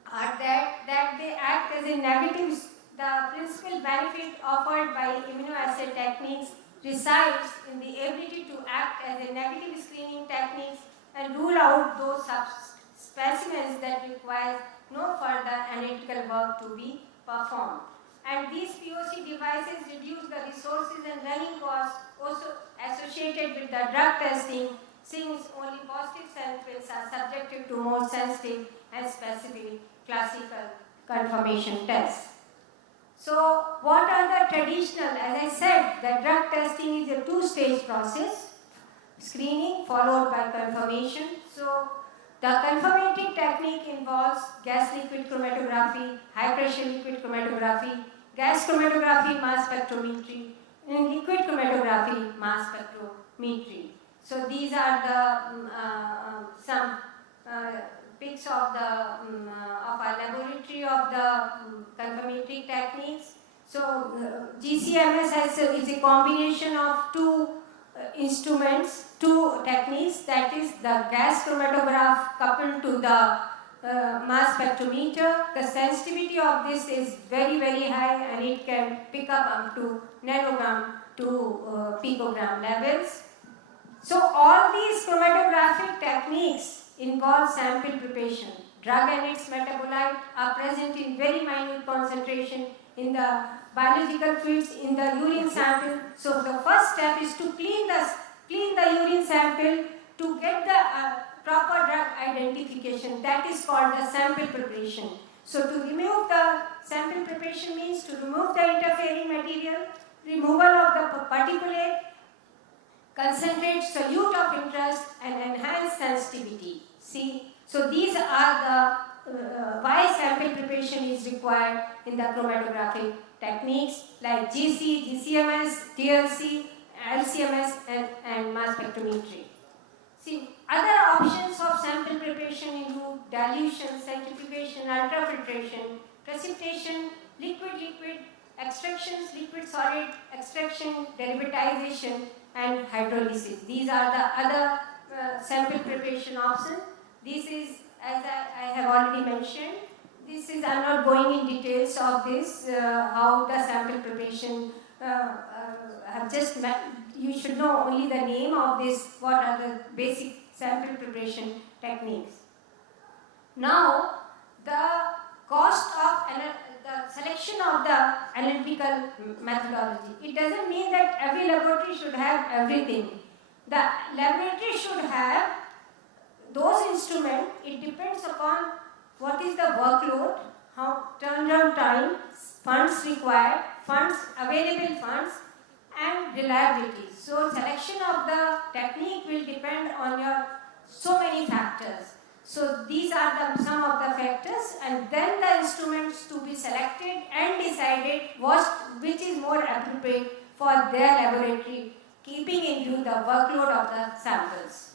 are that they act as a negative. The principal benefit offered by immunoassay techniques resides in the ability to act as a negative screening techniques and rule out those specimens that require no further analytical work to be performed. And these POC devices reduce the resources and running costs also associated with the drug testing, since only positive samples are subjected to more sensitive and specific classical confirmation tests. So what are the traditional, as I said, the drug testing is a 2-stage process, screening followed by confirmation. So The confirmatory technique involves gas liquid chromatography, high pressure liquid chromatography, gas chromatography, mass spectrometry, and liquid chromatography, mass spectrometry. So these are the some pics of the of our laboratory of the confirmatory techniques. So GCMS is a combination of two instruments, two techniques, that is the gas chromatograph coupled to the mass spectrometer. The sensitivity of this is very, very high, and it can pick up to nanogram to picogram levels. So all these chromatographic techniques involve sample preparation. Drug and its metabolite are present in very minute concentration in the biological fluids in the urine sample. So the first step is to clean the urine sample to get the proper drug identification. That is called the sample preparation. So to remove the sample preparation means to remove the interfering material, removal of the particulate, concentrate solute of interest, and enhance sensitivity. See, so these are the why sample preparation is required in the chromatographic techniques like GC, GCMS, TLC, LCMS, and mass spectrometry. See, other options of sample preparation include dilution, centrifugation, ultrafiltration, precipitation, liquid-liquid, extractions, liquid-solid, extraction, derivatization, and hydrolysis. These are the other sample preparation options. This is, as I have already mentioned, this is, I'm not going in details of this, how the sample preparation have just met. You should know only the name of this, what are the basic sample preparation techniques. Now, the cost of the selection of the analytical methodology. It doesn't mean that every laboratory should have everything. The laboratory should have those instruments. It depends upon what is the workload, how turnaround time, funds required, funds, available funds, and reliability. So selection of the technique will depend on your so many factors. So these are some of the factors, and then the instruments to be selected and decided which is more appropriate for their laboratory, keeping in view the workload of the samples.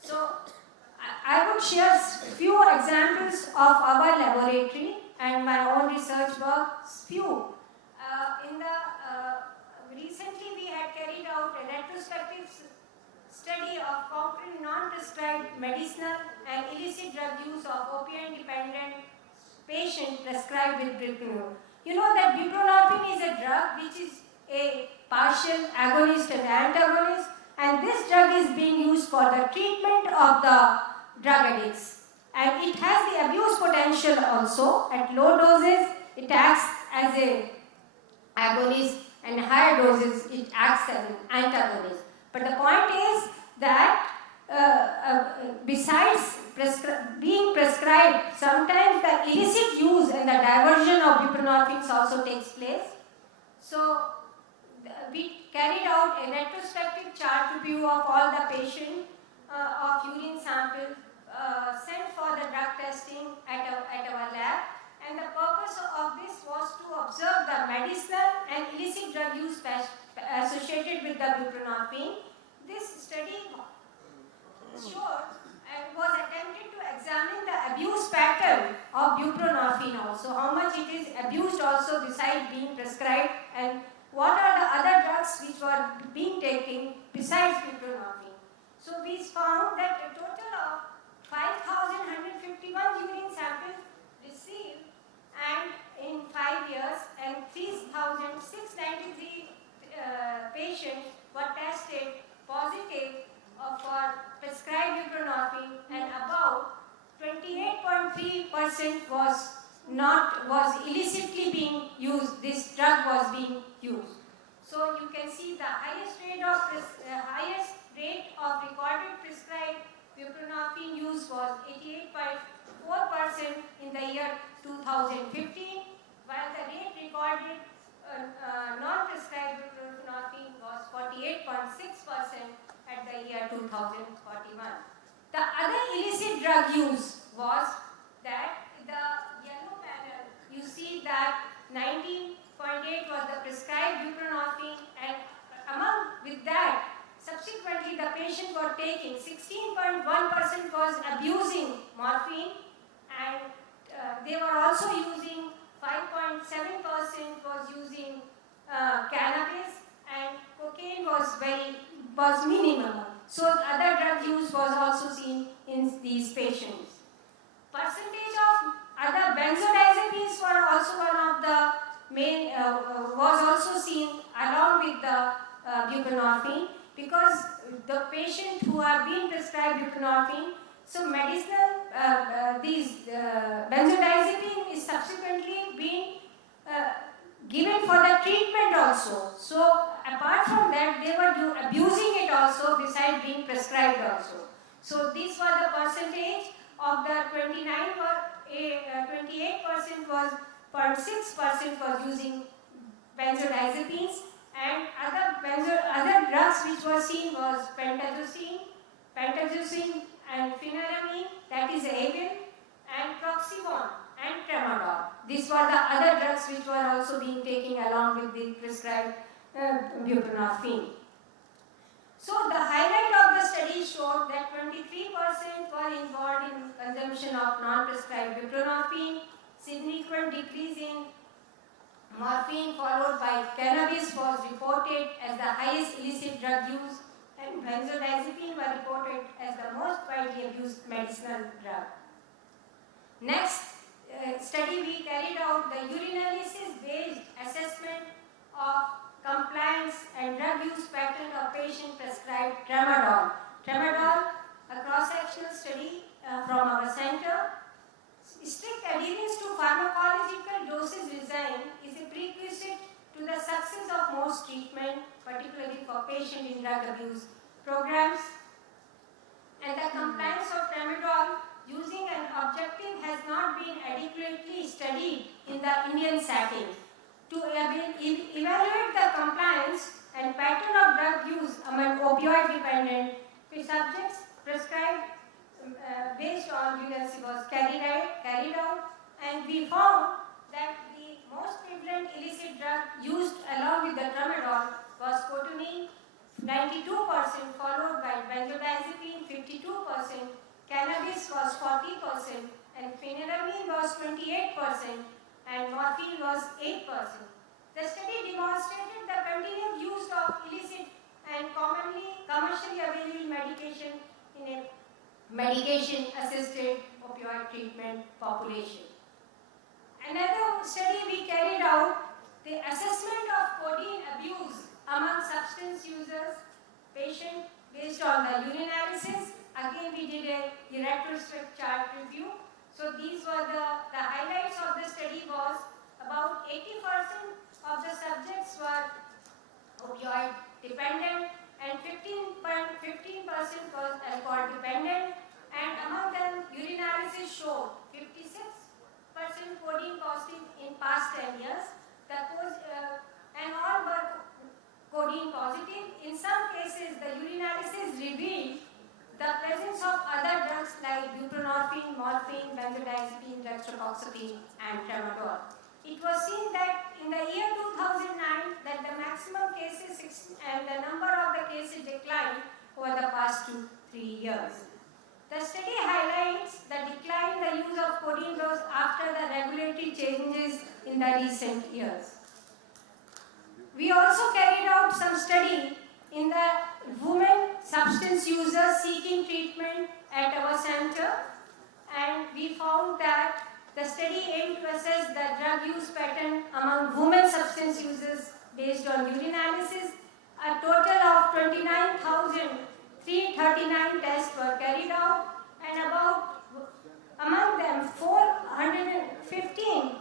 So I would share few examples of our laboratory and my own research work. Recently we had carried out a retrospective study of comparing non-prescribed medicinal and illicit drug use of opiate-dependent patients prescribed with buprenorphine. You know that buprenorphine is a drug which is a partial agonist and antagonist, and this drug is being used for the treatment of the drug addicts. And it has the abuse potential also. At low doses, it acts as an agonist, and higher doses, it acts as an antagonist. But the point is that besides being prescribed, sometimes the illicit use and the diversion of buprenorphine also takes place. So we carried out a retrospective chart review of all the patients of urine samples sent for the drug testing at our lab. And the purpose of this was to observe the medicinal and illicit drug use associated with the buprenorphine. This study showed and was attempted to examine the abuse pattern of buprenorphine also, how much it is abused also besides being prescribed, and what are the other drugs which were being taken besides buprenorphine. So we found that a total of 5,151 urine samples received and in 5 years, and 3,693 patients were tested positive for prescribed buprenorphine, and about 28.3% was illicitly being used. This drug was being used. So you can see the highest rate of recorded prescribed buprenorphine use was 88.4% in the year 2015, while the rate recorded non-prescribed buprenorphine was 48.6% at the year 2041. The other illicit drug use was that the yellow panel, you see that 19.8 was the prescribed buprenorphine, and with that, subsequently the patients were taking 16.1% was abusing morphine, and they were also using 5.7% was using cannabis, and cocaine was minimal. So other drug use was also seen in these patients. Percentage of other benzodiazepines were also one of the main, was also seen along with the buprenorphine, because the patient who have been prescribed buprenorphine, so medicinal, these benzodiazepine is subsequently being given for the treatment also. So apart from that, they were abusing it also besides being prescribed also. So this was the percentage of the 28% was 0.6% was using benzodiazepines, and other drugs which were seen was pentazocine and phenylalanine, that is Avil, and proximon and tramadol. These were the other drugs which were also being taken along with the prescribed buprenorphine. So the highlight of the study showed that 23% were involved in consumption of non-prescribed buprenorphine, significant decrease in morphine followed by cannabis was reported as the highest illicit drug use, and benzodiazepine were reported as the most widely abused medicinal drug. Next study we carried out the urinalysis-based assessment of compliance and drug use pattern of patient prescribed tramadol. Tramadol, a cross-sectional study from our center. Strict adherence to pharmacological dosage design is a prerequisite to the success of most treatment, particularly for patient in drug abuse programs. And the compliance of tramadol using an objective has not been adequately studied in the Indian setting. To evaluate the compliance and pattern of drug use among opioid-dependent subjects, prescribed based on evidence was carried out, and we found that the most prevalent illicit drug used along with the tramadol was cotinine, 92%, followed by benzodiazepine, 52%, cannabis was 40%, and phenylalanine was 28%, and morphine was 8%. The study demonstrated the continued use of illicit and commercially available medication in a medication-assisted opioid treatment population. Another study we carried out, the assessment of codeine abuse among substance users, patient based on the urinalysis. Again, we did a retrospective chart review. So these were the highlights of the study was about 80% of the subjects were opioid dependent and 15% was alcohol dependent, and among them urinalysis showed 56% codeine positive in past 10 years. And all were codeine positive. In some cases, the urinalysis revealed the presence of other drugs like buprenorphine, morphine, benzodiazepine, dextrocoxetine, and tramadol. It was seen that in the year 2009 that the maximum cases and the number of the cases declined over the past 2-3 years. The study highlights the decline in the use of codeine dose after the regulatory changes in the recent years. We also carried out some study in the women substance users seeking treatment at our center, and we found that the study aimed to assess the drug use pattern among women substance users based on urinalysis. A total of 29,339 tests were carried out, and among them 415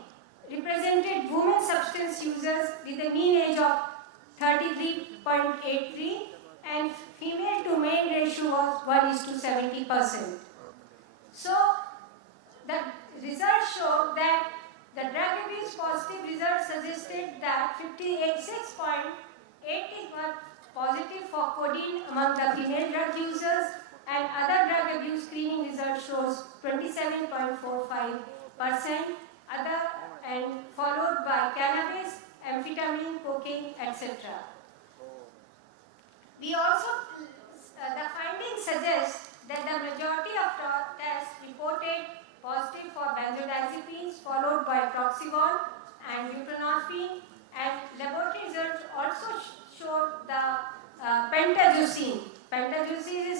represented women substance users with a mean age of 33.83, and female to male ratio was 1:70%. So the results showed that the drug abuse positive results suggested that 56.8 were positive for codeine among the female drug users, and other drug abuse screening result shows 27.45%, other and followed by cannabis, amphetamine, cocaine, etc. We also, the findings suggest that the majority of tests reported positive for benzodiazepines, followed by proxygon and buprenorphine, and laboratory results also showed the pentageucine. Pentageucine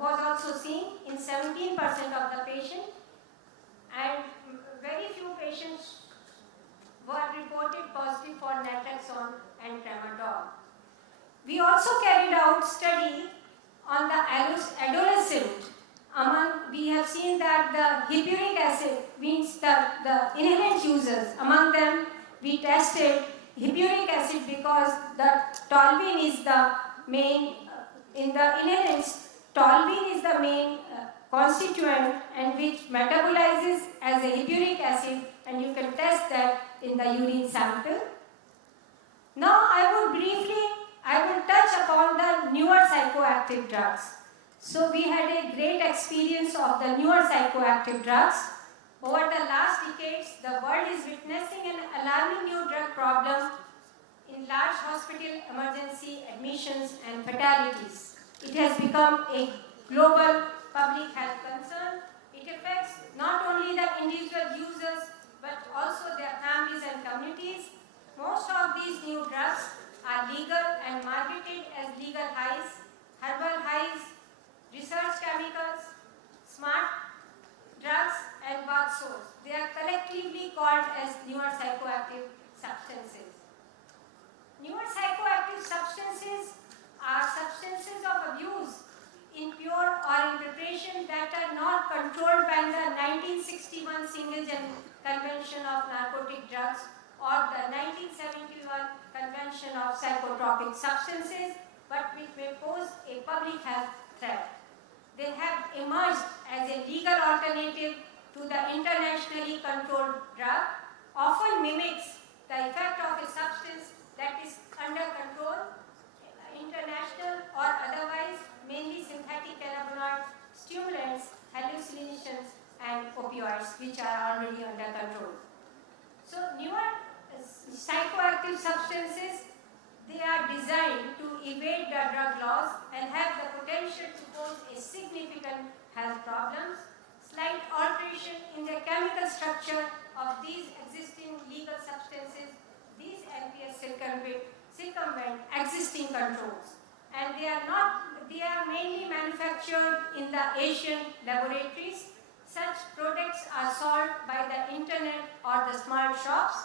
was also seen in 17% of the patients, and very few patients were reported positive for naltrexone and tramadol. We also carried out study on the adolescent. We have seen that the hippuric acid means the inhalant users. Among them, we tested hippuric acid because the toluene is the main, in the inhalants, toluene is the main constituent and which metabolizes as a hippuric acid, and you can test that in the urine sample. Now I will touch upon the newer psychoactive drugs. So we had a great experience of the newer psychoactive drugs. Over the last decades, the world is witnessing an alarming new drug problem in large hospital emergency admissions and fatalities. It has become a global public health concern. It affects not only the individual users but also their families and communities. Most of these new drugs are legal and marketed as legal highs, herbal highs, research chemicals, smart drugs, and bath salts. They are collectively called as newer psychoactive substances. Newer psychoactive substances are substances of abuse in pure or in preparation that are not controlled by the 1961 Single Convention of Narcotic Drugs or the 1971 Convention of Psychotropic Substances, but which may pose a public health threat. They have emerged as a legal alternative to the internationally controlled drug, often mimics the effect of a substance that is under control, international or otherwise, mainly synthetic cannabinoids, stimulants, hallucinations, and opioids, which are already under control. So newer psychoactive substances, they are designed to evade the drug laws and have the potential to pose a significant health problems. Slight alteration in the chemical structure of these existing legal substances, these NPS circumvent existing controls, and they are mainly manufactured in the Asian laboratories. Such products are sold by the internet or the smart shops,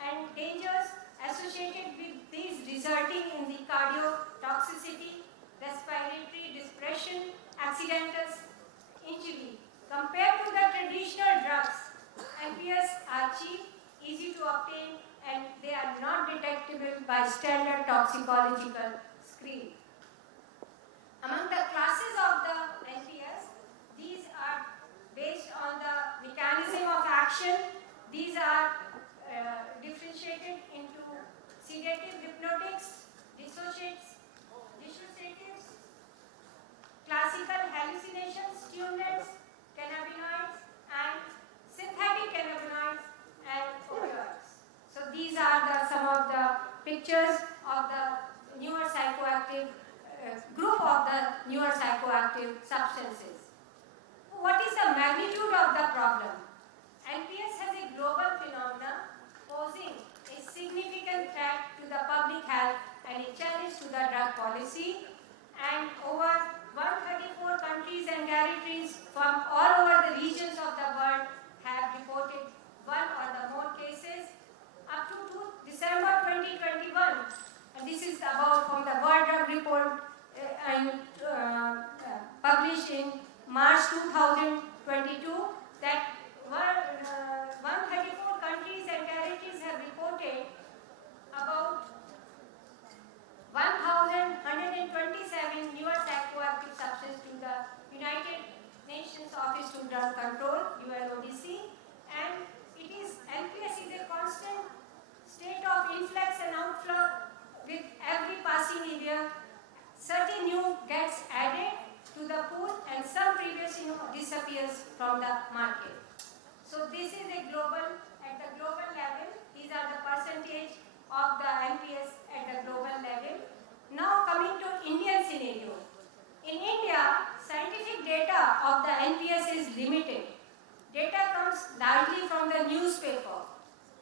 and dangers associated with these resulting in the cardiotoxicity, respiratory depression, accidental injury. Compared to the traditional drugs, NPS are cheap, easy to obtain, and they are not detectable by standard toxicological screen. Among the classes of the NPS, these are based on the mechanism of action. These are differentiated into sedative hypnotics, dissociatives, classical hallucinations, stimulants, cannabinoids, and synthetic cannabinoids and opioids. So these are some of the pictures of the newer psychoactive group of the newer psychoactive substances. What is the magnitude of the problem? NPS has a global phenomenon posing a significant threat to the public health and a challenge to the drug policy, and over 134 countries and territories from all over the regions of the world have reported one or the more cases. Up to December 2021, and this is about from the World Drug Report published in March 2022, that 134 countries and territories have reported about 1,127 newer psychoactive substances to the United Nations Office to Drug Control, UNODC, and NPS is a constant state of influx and outflow with every passing disappears from the market. So this is a global, at the global level, these are the percentage of the NPS at the global level. Now coming to Indian scenario. In India, scientific data of the NPS is limited. Data comes largely from the newspaper.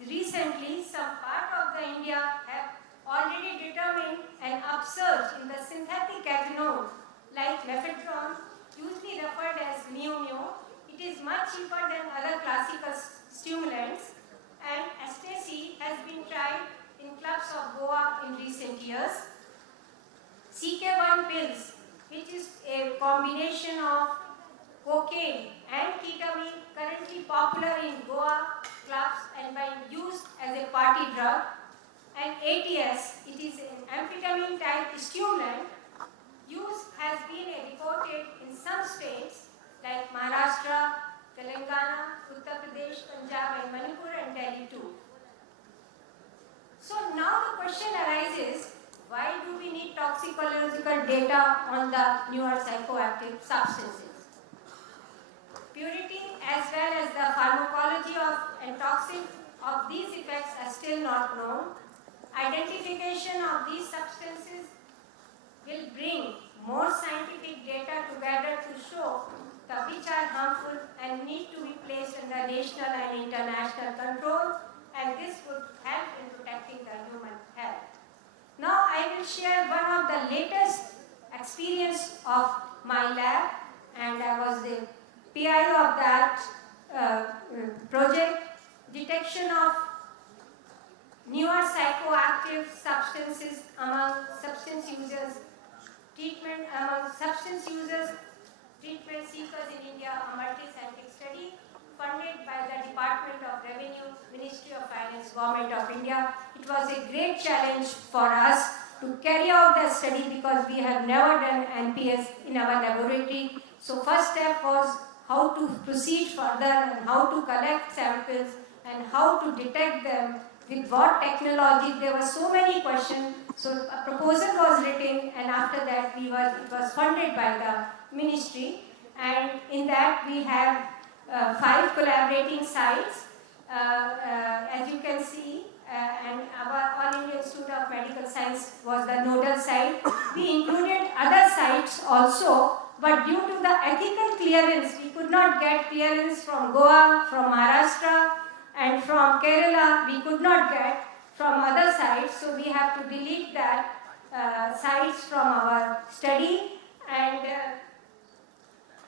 Recently, some part of the India have already determined an upsurge in the synthetic cathinone like mephedrone, usually referred as Mio. It is much cheaper than other classical stimulants, and ecstasy has been tried in clubs of Goa in recent years. CK1 pills, which is a combination of cocaine and ketamine, currently popular in Goa clubs and used as a party drug. And ATS, it is an amphetamine type stimulant. Use has been reported in some states like Maharashtra, Telangana, Uttar Pradesh, Punjab and Manipur and Delhi too. So now the question arises, why do we need toxicological data on the newer psychoactive substances? Purity as well as the pharmacology and toxin of these effects are still not known. Identification of these substances will bring more scientific data together to show which are harmful and need to be placed under national and international control, and this would help in protecting the human health. Now I will share one of the latest experience of my lab, and I was the PI of that project, detection of newer psychoactive substances among substance users, treatment among substance users, treatment seekers in India, a multi-scientific study funded by the Department of Revenue, Ministry of Finance, Government of India. It was a great challenge for us to carry out the study because we have never done NPS in our laboratory. So first step was how to proceed further and how to collect samples and how to detect them, with what technology. There were so many questions. So a proposal was written, and after that it was funded by the ministry. And in that we have 5 collaborating sites, as you can see, and our All India Institute of Medical Science was the nodal site. We included other sites also, but due to the ethical clearance, we could not get clearance from Goa, from Maharashtra, and from Kerala. We could not get from other sites, so we have to delete that sites from our study. And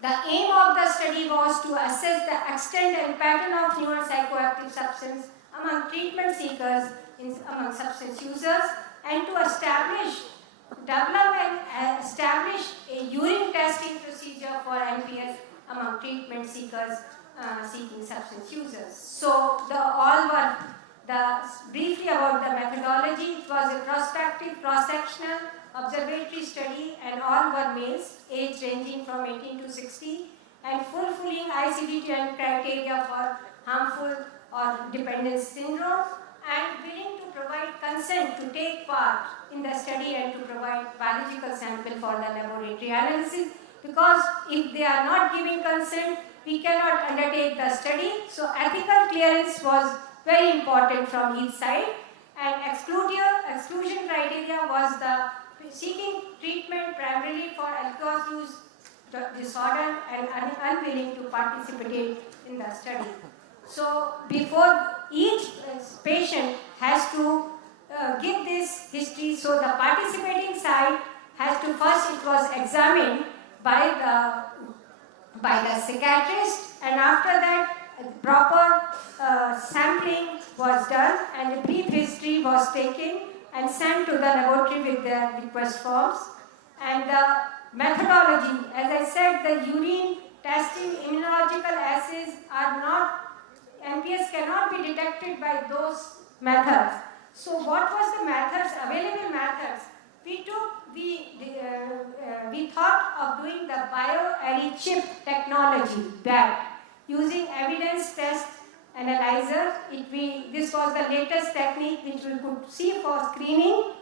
the aim of the study was to assess the extent and pattern of newer psychoactive substance among treatment seekers, among substance users, and to develop and establish a urine testing procedure for NPS among treatment seekers seeking substance users. So briefly about the methodology. It was a prospective, cross-sectional, observatory study, and all were males, age ranging from 18 to 60, and fulfilling ICD-10 criteria for harmful or dependence syndrome, and willing to provide consent to take part in the study and to provide biological sample for the laboratory analysis, because if they are not giving consent, we cannot undertake the study. So ethical clearance was very important from each side, and exclusion criteria was the seeking treatment primarily for alcohol use disorder and unwilling to participate in the study. So before each patient has to give this history, so the participating side has to first, it was examined by the psychiatrist, and after that proper sampling was done and a brief history was taken and sent to the laboratory with the request forms. And the methodology, as I said, the urine testing, immunological assays are not, NPS cannot be detected by those methods. So what was the methods, available methods? We thought of doing the bio-chip technology, that using evidence test analyzer. This was the latest technique which we could see for screening,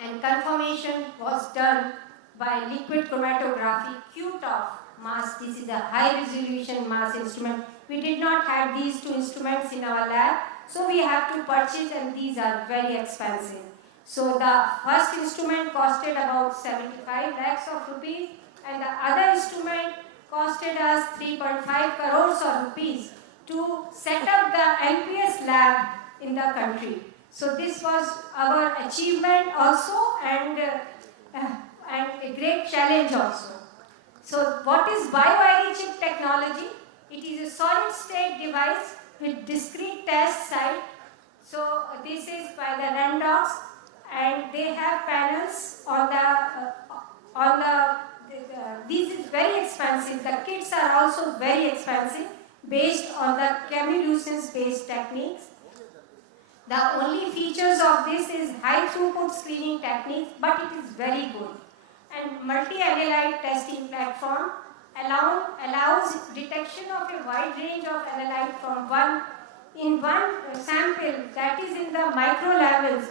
and confirmation was done by liquid chromatography, QTOF, mass. This is a high resolution mass instrument. We did not have these two instruments in our lab, so we have to purchase, and these are very expensive. So the first instrument costed about 75 lakhs of rupees, and the other instrument costed us 3.5 crores of rupees to set up the NPS lab in the country. So this was our achievement also, and a great challenge also. So what is bio-ID chip technology? It is a solid state device with discrete test site. So this is by the Randox, and they have panels on the this is very expensive. The kits are also very expensive, based on the chemiluminescence based techniques. The only features of this is high throughput screening techniques, but it is very good. And multi-analyte testing platform allows detection of a wide range of analyte from one sample, that is in the micro levels.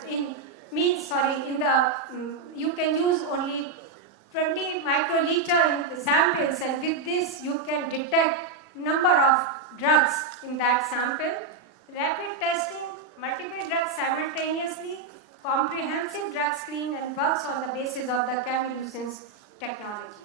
You can use only 20 microliter samples, and with this you can detect number of drugs in that sample. Rapid testing, multiple drugs simultaneously, comprehensive drug screen, and works on the basis of the chemiluminescence technology.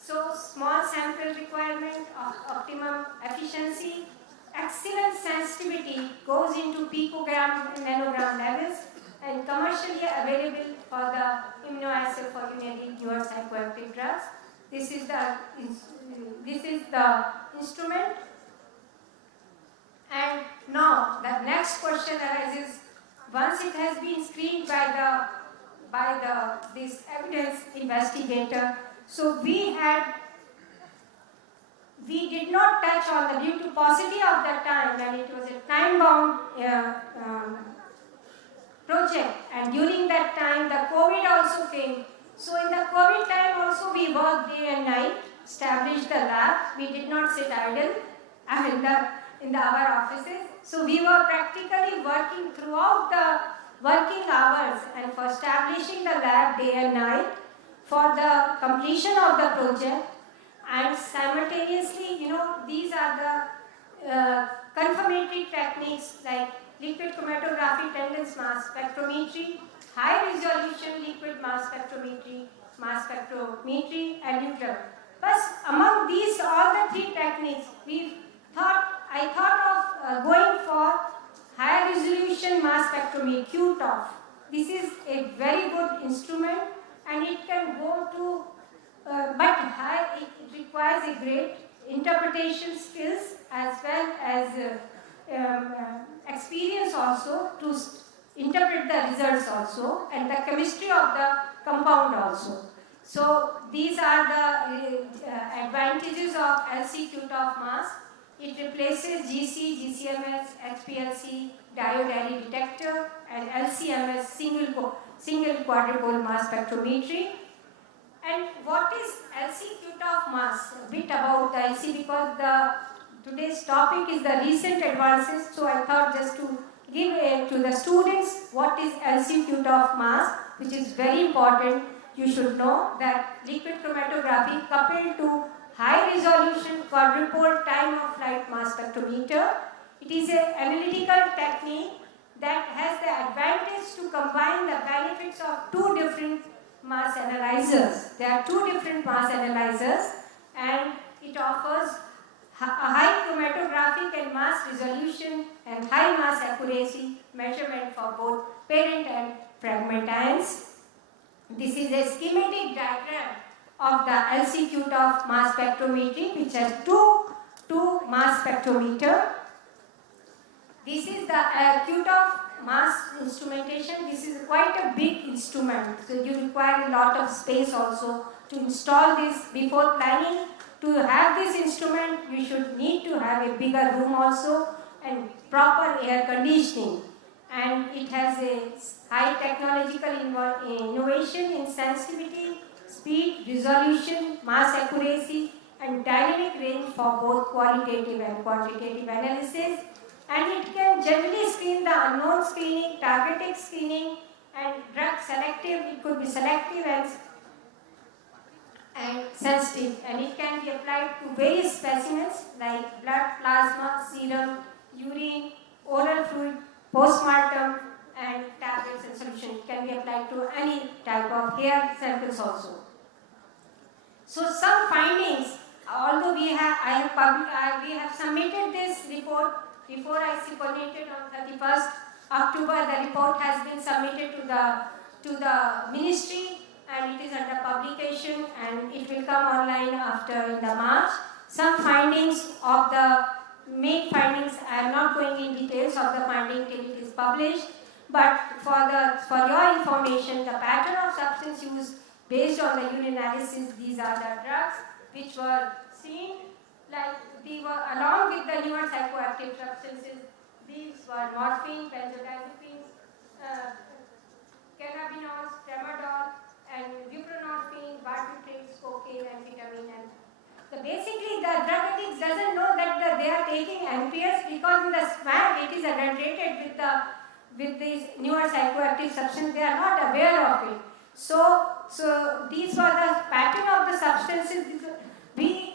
So small sample requirement, optimum efficiency, excellent sensitivity, goes into picogram and nanogram levels, and commercially available for the immunoassay for urinary neuropsychoactive drugs. This is the instrument. And now the next question arises: once it has been screened by this evidence investigator, so we did not touch on the, due to paucity of the time, and it was a time-bound project, and during that time the COVID also came. So in the COVID time also we worked day and night, established the lab. We did not sit idle in our offices. So we were practically working throughout the working hours and for establishing the lab day and night for the completion of the project. And simultaneously, these are the confirmatory techniques like liquid chromatography, tendance mass spectrometry, high resolution liquid mass spectrometry, and neutral. But among these, all the three techniques, I thought of going for high resolution mass spectrometry, QTOF. This is a very good instrument, and it can go to, it requires a great interpretation skills as well as experience also to interpret the results also, and the chemistry of the compound also. So these are the advantages of LC QTOF mass. It replaces GC, GCMS, HPLC, diode detector, and LCMS, single quadrupole mass spectrometry. And what is LC QTOF mass? A bit about the LC, because today's topic is the recent advances, so I thought just to give to the students what is LC QTOF mass, which is very important. You should know that liquid chromatography coupled to high resolution quadrupole time of flight mass spectrometer. It is an analytical technique that has the advantage to combine the benefits of two different mass analyzers. There are two different mass analyzers, and it offers a high chromatographic and mass resolution and high mass accuracy measurement for both parent and fragment ions. This is a schematic diagram of the LC QTOF mass spectrometry, which has two mass spectrometer. This is the QTOF mass instrumentation. This is quite a big instrument, so you require a lot of space also to install this. Before planning to have this instrument, you should need to have a bigger room also and proper air conditioning. And it has a high technological innovation in sensitivity, speed, resolution, mass accuracy, and dynamic range for both qualitative and quantitative analysis. And it can generally screen the unknown screening, targeted screening, and drug selective. It could be selective and sensitive, and it can be applied to various specimens like blood, plasma, serum, urine, oral fluid, postmortem, and tablets and solution. It can be applied to any type of hair samples also. So some findings, although we have submitted this report before I circulated on 31st October. The report has been submitted to the ministry, and it is under publication, and it will come online after in the March. Some findings of the main findings, I am not going in details of the finding till it is published, but for your information, the pattern of substance use based on the urine analysis, these are the drugs which were seen, like they were along with the newer psychoactive substances. These were morphine, benzodiazepines, cannabinoids, tramadol, and buprenorphine, barbiturates, cocaine, amphetamine, and basically the drug addicts doesn't know that they are taking NPS, because in the SMAC it is adulterated with these newer psychoactive substances. They are not aware of it. So these were the pattern of the substances. The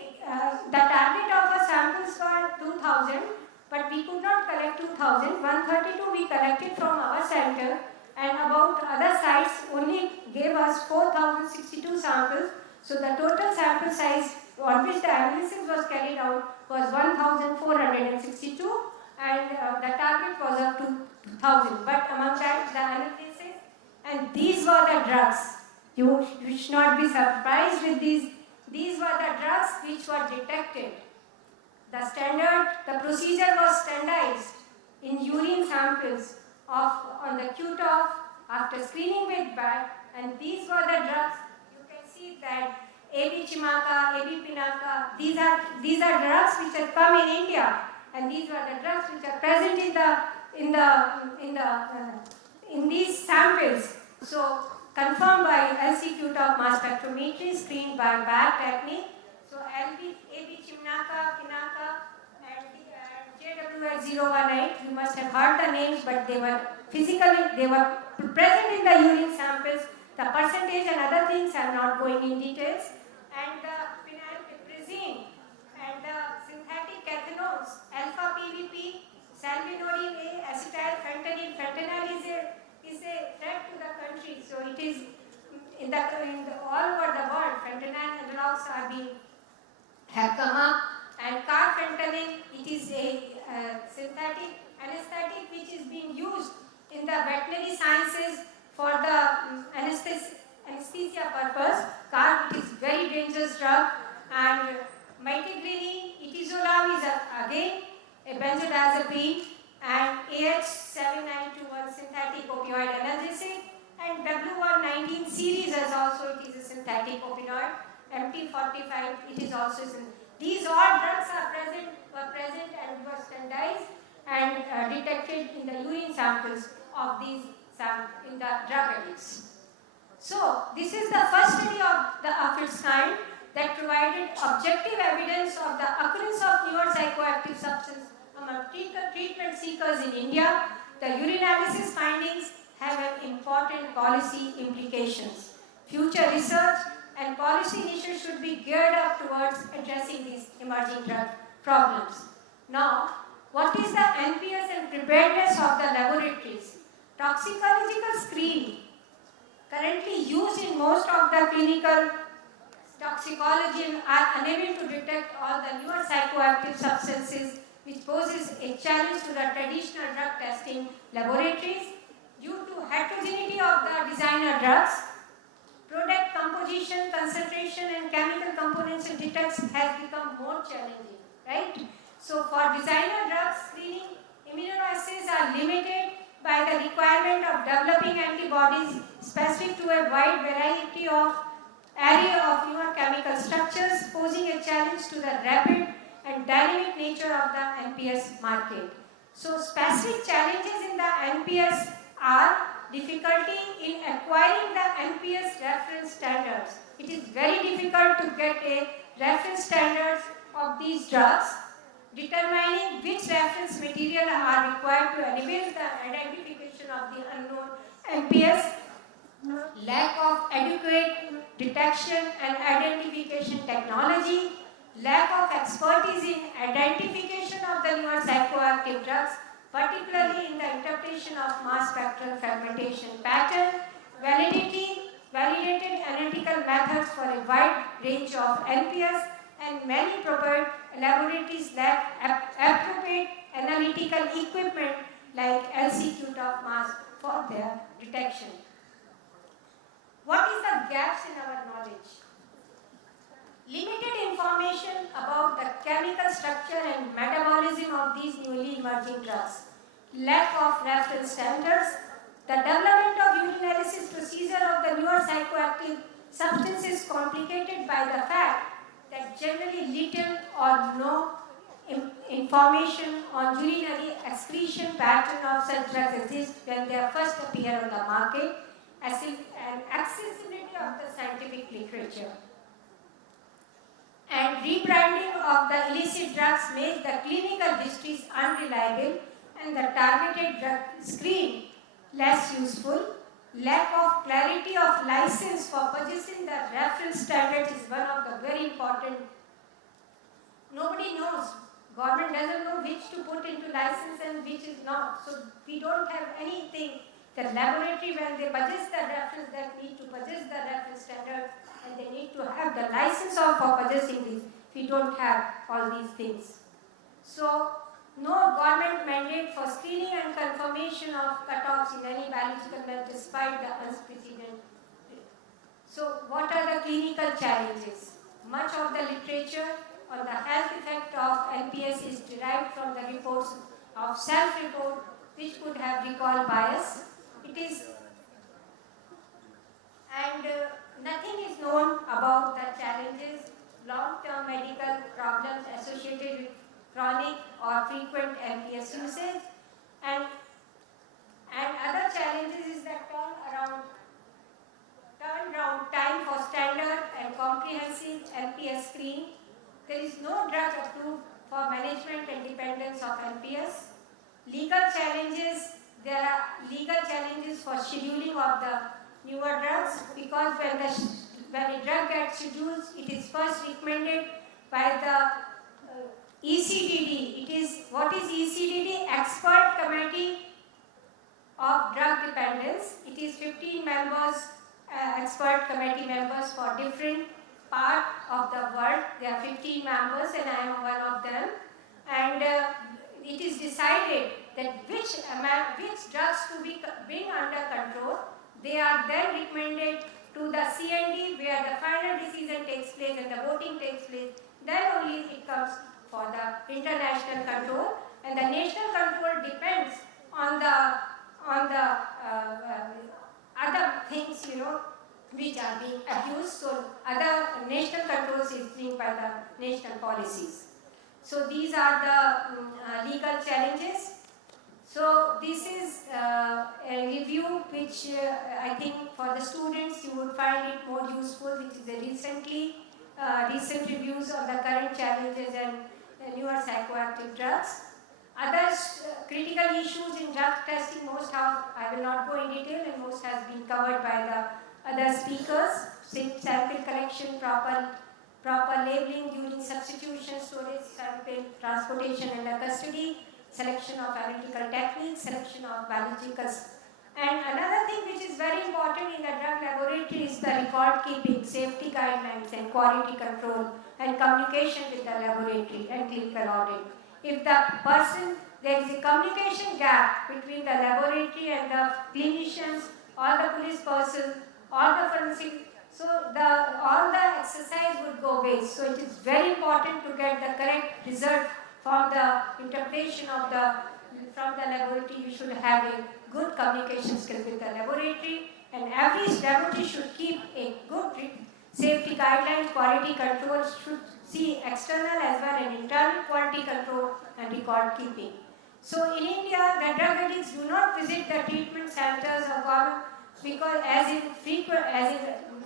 target of the samples were 2,000, but we could not collect 2,000. 132 we collected from our center, and about other sites only gave us 4,062 samples. So the total sample size on which the analysis was carried out was 1,462, and the target was up to 2,000. But among that, the analysis, and these were the drugs. You should not be surprised with these. These were the drugs which were detected. The procedure was standardized in urine samples on the cutoff after screening with blood, and these were the drugs. You can see that AB Chimaka, AB Pinaka, these are drugs which have come in India, and these were the drugs which are present in these samples. So confirmed by LC cutoff mass spectrometry, screened by BAC technique. So AB Chimnaka, Pinaka, and JWR018, you must have heard the names, but they were present in the urine samples. The percentage and other things I am not going in details. And the phenylpiprezine and the synthetic cathinones, alpha PVP, salvinorin A, acetyl fentanyl. Fentanyl is a threat to the country. So it is all over the world. Fentanyl analogs have come up, and carfentanil, it is a synthetic anesthetic which is being used in the veterinary sciences for the anesthesia purpose. It is very dangerous drug. And mitigrini, itizolam is again a benzodiazepine, and AH7921 synthetic opioid analgesic, and W119 series as also it is a synthetic opioid. MT45 it is also these all drugs were present and were standardized and detected in the urine samples of these in the drug addicts. So this is the first study of its kind that provided objective evidence of the occurrence of newer psychoactive substance among treatment seekers in India. The urinalysis findings have an important policy implications. Future research and policy initiatives should be geared up towards addressing these emerging drug problems. Now, what is the NPS and preparedness of the laboratories? Toxicological screen, currently used in most of the clinical toxicology, are unable to detect all the newer psychoactive substances, which poses a challenge to the traditional drug testing laboratories due to heterogeneity of the designer drugs. Product composition, concentration, and chemical components it detects has become more challenging, right? So for designer drugs screening, immunoassays are limited by the requirement of developing antibodies specific to a wide variety of array of newer chemical structures, posing a challenge to the rapid and dynamic nature of the NPS market. So specific challenges in the NPS are difficulty in acquiring the NPS reference standards. It is very difficult to get a reference standards of these drugs. Determining which reference material are required to enable the identification of the unknown NPS. Lack of adequate detection and identification technology, lack of expertise in identification of the newer psychoactive drugs, particularly in the interpretation of mass spectral fragmentation pattern, validated analytical methods for a wide range of NPS, and many prepared laboratories lack appropriate analytical equipment like LC of mass for their detection. What is the gaps in our knowledge? Limited information about the chemical structure and metabolism of these newly emerging drugs. Lack of reference standards. The development of urinalysis procedure of the newer psychoactive substances complicated by the fact that generally little or no information on urinary excretion pattern of such drugs exists when they first appear on the market, and accessibility of the scientific literature. And rebranding of the illicit drugs makes the clinical histories unreliable and the targeted drug screen less useful. Lack of clarity of license for purchasing the reference standards is one of the very important. Nobody knows. Government doesn't know which to put into license and which is not. So we don't have anything. The laboratory, when they purchase the reference, they need to purchase the reference standard and they need to have the license for purchasing these. We don't have all these things. So no government mandate for screening and confirmation of cutoffs in any biological method despite the unprecedented. So what are the clinical challenges? Much of the literature on the health effect of NPS is derived from the reports of self-report which could have recall bias. It is, and nothing is known about the challenges, long-term medical problems associated with chronic or frequent NPS usage, and other challenges is the turnaround time for standard and comprehensive NPS screening. There is no drug approved for management and dependence of NPS. Legal challenges, there are legal challenges for scheduling of the newer drugs because when a drug gets scheduled, it is first recommended by the ECDD. It is, what is ECDD? Expert Committee of Drug Dependence. It is 15 members, expert committee members for different part of the world. There are 15 members and I am one of them. And it is decided that which drugs to be bring under control. They are then recommended to the CND where the final decision takes place and the voting takes place. Then only it comes for the international control, and the national control depends on the other things, which are being abused. So other national controls is linked by the national policies. So these are the legal challenges. So this is a review which I think for the students you would find it more useful, which is a recent reviews of the current challenges and newer psychoactive drugs. Others, critical issues in drug testing, I will not go in detail, and most has been covered by the other speakers. Sample collection, proper labeling during substitution, storage, sample, transportation under custody, selection of analytical techniques, selection of biologicals. And another thing which is very important in the drug laboratory is the record keeping, safety guidelines and quality control and communication with the laboratory and clinical audit. If there is a communication gap between the laboratory and the clinicians or the police person or the forensic, so all the exercise would go waste. So it is very important to get the correct result from the interpretation from the laboratory. You should have a good communication skill with the laboratory, and every laboratory should keep a good safety guidelines, quality control, should see external as well as internal quality control and record keeping. So in India, the drug addicts do not visit the treatment centers or government because as in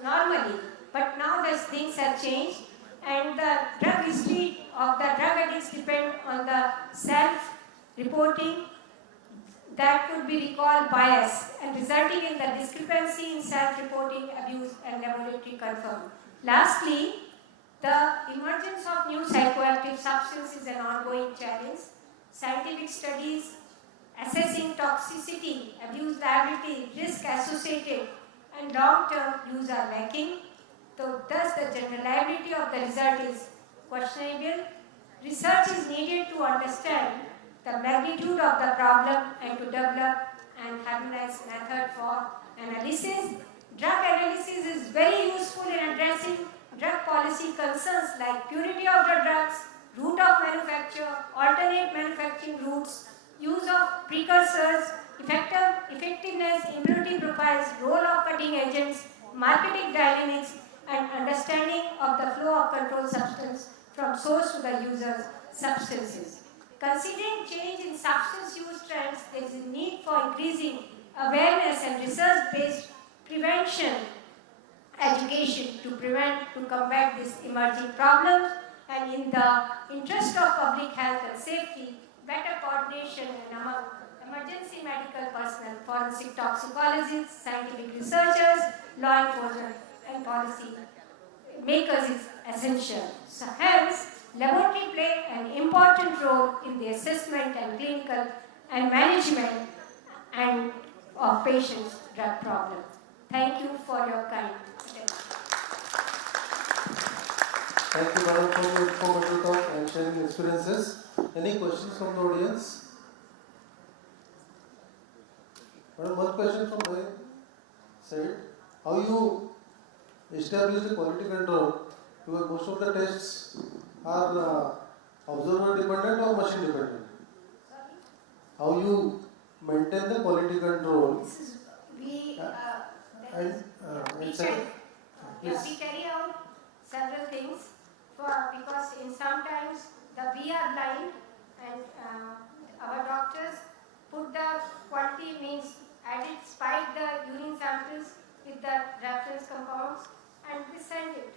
normally, but now these things have changed, and the drug history of the drug addicts depend on the self-reporting that could be recall bias and resulting in the discrepancy in self-reporting, abuse and laboratory confirmed. Lastly, the emergence of new psychoactive substances is an ongoing challenge. Scientific studies assessing toxicity, abuse liability, risk associated, and long-term use are lacking. So, thus, the generalizability of the result is questionable. Research is needed to understand the magnitude of the problem and to develop an harmonized method for analysis. Drug analysis is very useful in addressing drug policy concerns like purity of the drugs, route of manufacture, alternate manufacturing routes, use of precursors, effectiveness, impurity profiles, role of cutting agents, marketing dynamics, and understanding of the flow of controlled substance from source to the user's substances. Considering change in substance use trends, there is a need for increasing awareness and research-based prevention education to combat these emerging problems, and in the interest of public health and safety, better coordination among emergency medical personnel, forensic toxicologists, scientific researchers, law enforcement, and policy makers is essential. So hence, laboratory play an important role in the assessment and clinical and management and of patients' drug problem. Thank you for your kind attention. Thank you, madam, for your informative talk and sharing experiences. Any questions from the audience? Madam, one question from my side. How you establish the quality control? Because most of the tests are observer dependent or machine dependent. How you maintain the quality control? We carry out several things because in sometimes we are blind and our doctors put the quality means spike the urine samples with the reference compounds and we send it.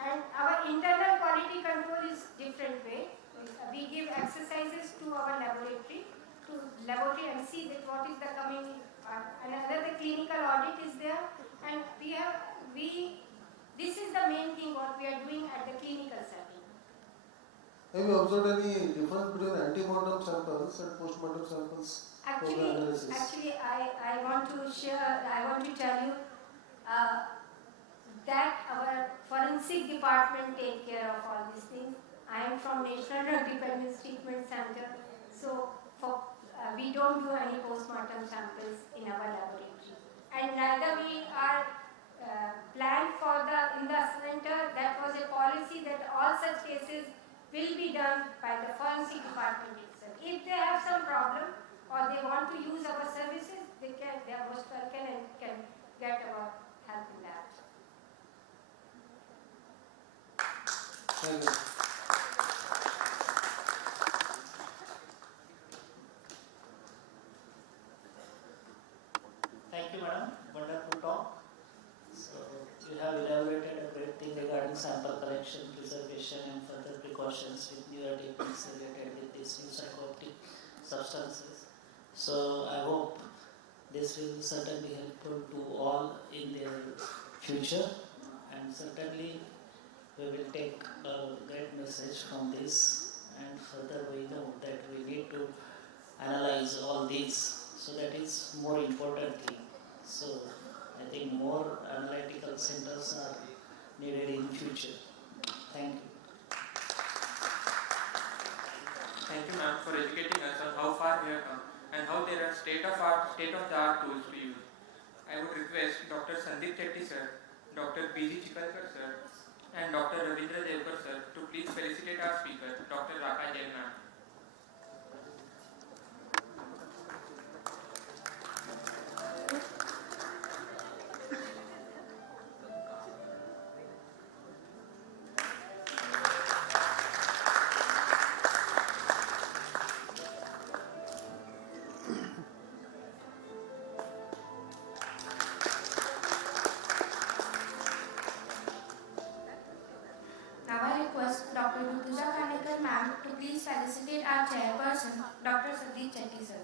And our internal quality control is different way. We give exercises to our laboratory and see that what is the coming. Another clinical audit is there, and this is the main thing what we are doing at the clinical setting. Have you observed any difference between antemortem samples and postmortem samples? Actually, I want to tell you that our forensic department take care of all these things. I am from National Drug Dependence Treatment Center, so we don't do any postmortem samples in our laboratory. And neither we are planned for in the center. That was a policy that all such cases will be done by the forensic department itself. If they have some problem or they want to use our services, they are most welcome and can get our help in that. Thank you. Thank you, madam. Wonderful talk. So, you have elaborated a great thing regarding sample collection, preservation, and further precautions with newer techniques related with these new psychoactive substances. So, I hope this will certainly be helpful to all in their future, and certainly we will take a great message from this, and further we know that we need to analyze all these. So that is more important thing. So I think more analytical centers are needed in future. Thank you. Thank you, ma'am, for educating us on how far we have come and how there are state-of-the-art tools to use. I would request Dr. Sandeep Chetty sir, Dr. B.G. Chikalkar sir, and Dr. Ravindra Devkar sir to please felicitate our speaker, Dr. Raka Jain ma'am. To please felicitate our chairperson, Dr. Sandeep Chetty sir.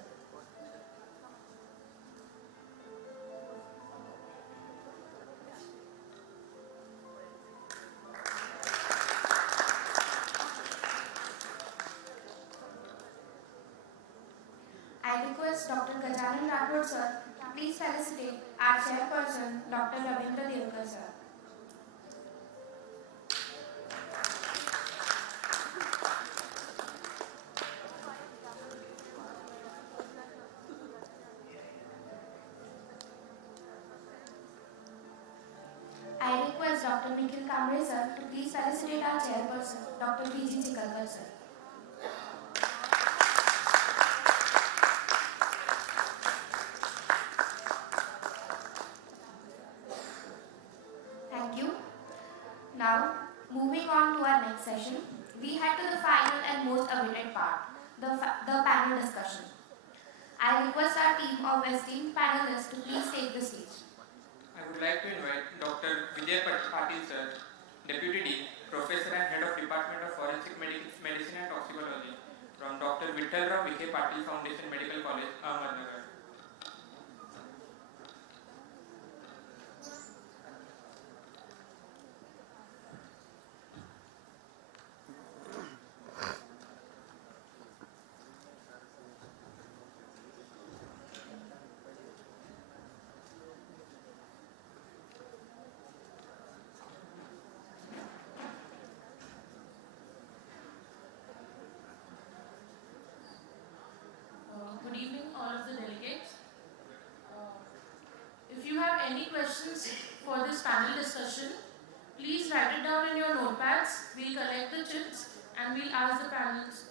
Sajan Rathod sir, please felicitate our chairperson, Dr. Ravindra Devkar sir. I request Dr. Nikhil Kamre sir to please felicitate our chairperson, Dr. B.G. Chikalkar sir. Thank you. Now, moving on to our next session, we head to the final and most awaited part, the panel discussion. I request our team of esteemed panelists to please take the stage. I would like to invite Dr. Vijay Patil sir, Deputy Dean, Professor and Head of Department of Forensic Medicine and Toxicology from Dr. Vittal Rao Vikhe Patil Foundation Medical College, Ahmednagar. Good evening, all of the delegates. If you have any questions for this panel discussion, please write it down in your notepads. We'll collect the chits and we'll ask the panelists.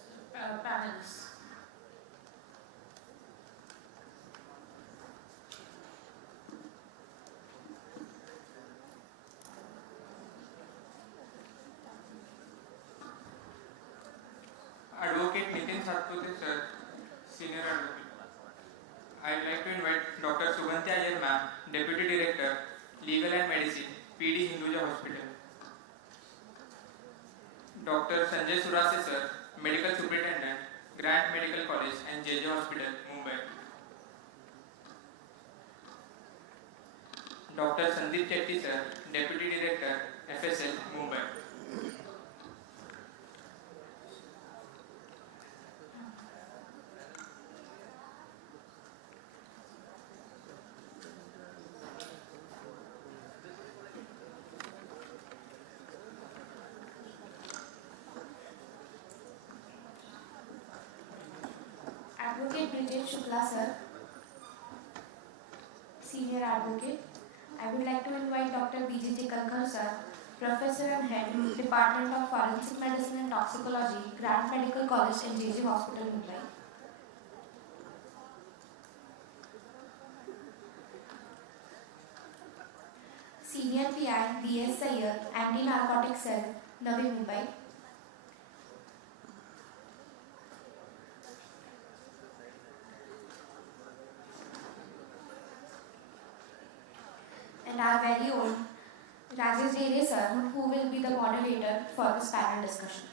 Advocate Nitin Satpute sir, Senior Advocate. I would like to invite Dr. Sugandhi Iyer ma'am, Deputy Director, Legal and Medicine, PD Hinduja Hospital. Dr. Sanjay Surase sir, Medical Superintendent, Grant Medical College and JJ Hospital, Mumbai. Dr. Sandeep Chetty sir, Deputy Director, FSL, Mumbai. Advocate Bridget Shukla sir, Senior Advocate. I would like to invite Dr. B.G. Chikalkar sir, Professor and Head, Department of Forensic Medicine and Toxicology, Grant Medical College and JJ Hospital, Mumbai. Senior PI, B.S. Sayyar, Anti-Narcotic Cell, Navi Mumbai. And our very own Rajesh Dere sir, who will be the moderator for this panel discussion.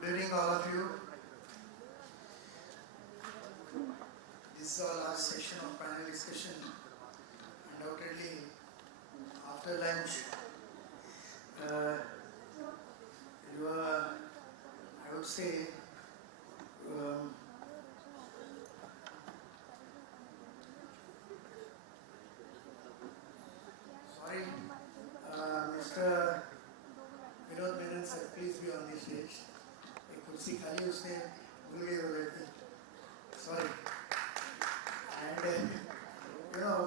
Good evening, all of you. This is our last session of panel discussion. Undoubtedly, after lunch, you are, I would say, sorry, Mr. Vinod Menon sir, please be on the stage. कुर्सी खाली उसने भूल गए वो लड़की sorry and you know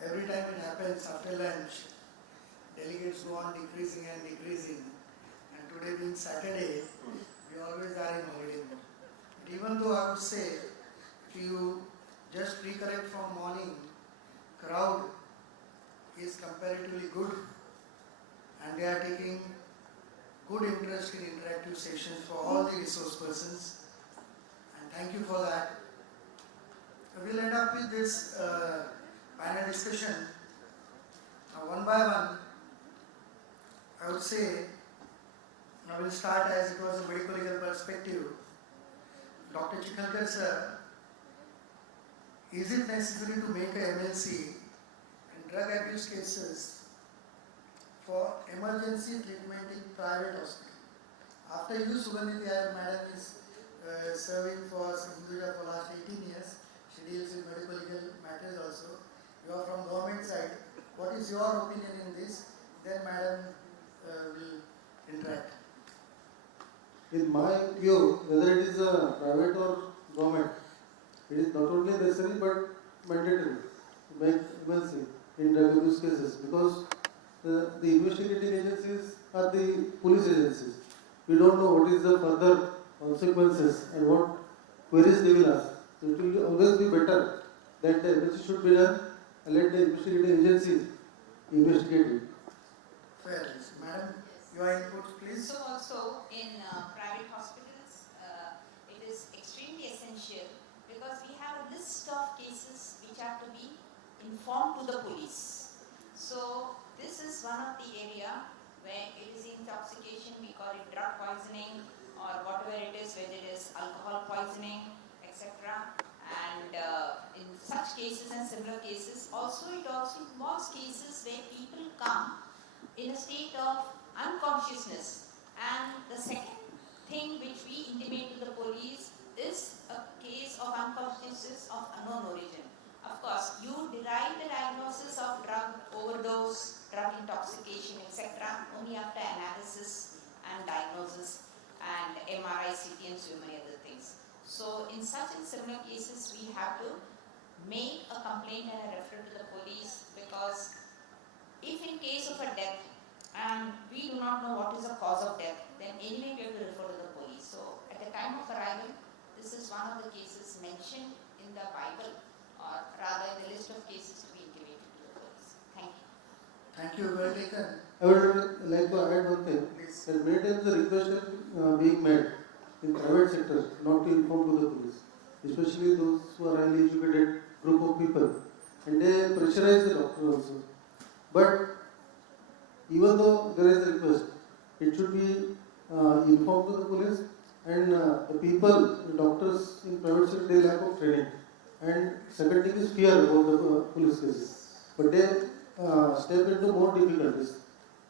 every time it happens after lunch delegates go on decreasing and and today being Saturday we always are in holiday mode. But even though I would say if you just recollect from morning, crowd is comparatively good and they are taking good interest in interactive sessions for all the resource persons, and thank you for that. We'll end up with this panel discussion. Now, one by one, I would say, I will start as it was a medico-legal perspective. Dr. Chikhalkar sir, is it necessary to make a MLC in drug abuse cases for emergency treatment in private hospital? After you, Sugandhi madam is serving for Hinduja for last 18 years. She deals with medical-legal matters also. You are from government side. What is your opinion in this? Then madam will interact. In my view, whether it is a private or government, it is not only necessary but mandatory to make MLC in drug abuse cases, because the investigating agencies are the police agencies. We don't know what is the further consequences and what queries they will ask. So it will always be better that the MLC should be done and let the investigating agencies investigate it. Fair. Madam, your input please. So also in private hospitals, it is extremely essential because we have a list of cases which have to be informed to the police. So this is one of the area where it is intoxication, we call it drug poisoning or whatever it is, whether it is alcohol poisoning, etc. And in such cases and similar cases, also it also involves cases where people come in a state of unconsciousness. And the second thing which we intimate to the police is a case of unconsciousness of unknown origin. Of course, you derive the diagnosis of drug overdose, drug intoxication, etc. only after analysis and diagnosis and MRI, CT and so many other things. So in such and similar cases, we have to make a complaint and a referral to the police, because if in case of a death and we do not know what is the cause of death, then anyway we have to refer to the police. So at the time of arrival, this is one of the cases mentioned in the Bible, or rather in the list of cases to be intimated to the police. Thank you. Thank you, well taken. I would like to add one thing. That many times the request is being made in private sector not to inform to the police, especially those who are highly educated group of people, and they pressurize the doctor also. But even though there is a request, it should be informed to the police, and the people, the doctors in private sector, they lack of training. And second thing is fear about the police cases. But they step into more difficulties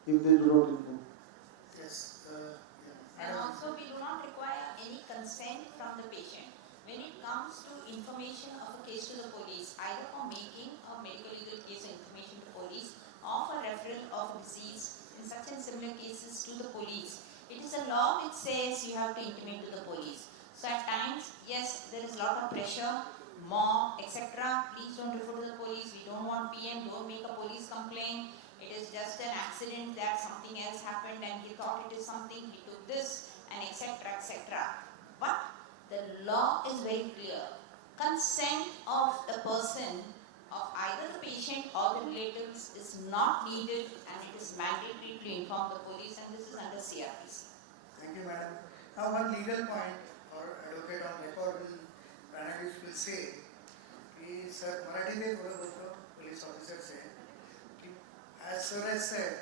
if they do not inform. Yes. And also we do not require any consent from the patient when it comes to information of a case to the police, either for making a medical-legal case or information to police, or for referral of a disease in such and similar cases to the police. It is a law which says you have to intimate to the police. So at times, yes, there is a lot of pressure, mob, etc. Please don't refer to the police. We don't want PM, don't make a police complaint. It is just an accident that something else happened and he thought it is something, he took this, and etc. etc. But the law is very clear. Consent of the person, of either the patient or the relatives, is not needed, and it is mandatory to inform the police, and this is under CRPC. Thank you, madam. Now, one legal point or advocate on record will, panelist will say, कि sir Marathi में थोड़ा बहुत police officer से, as sir has said,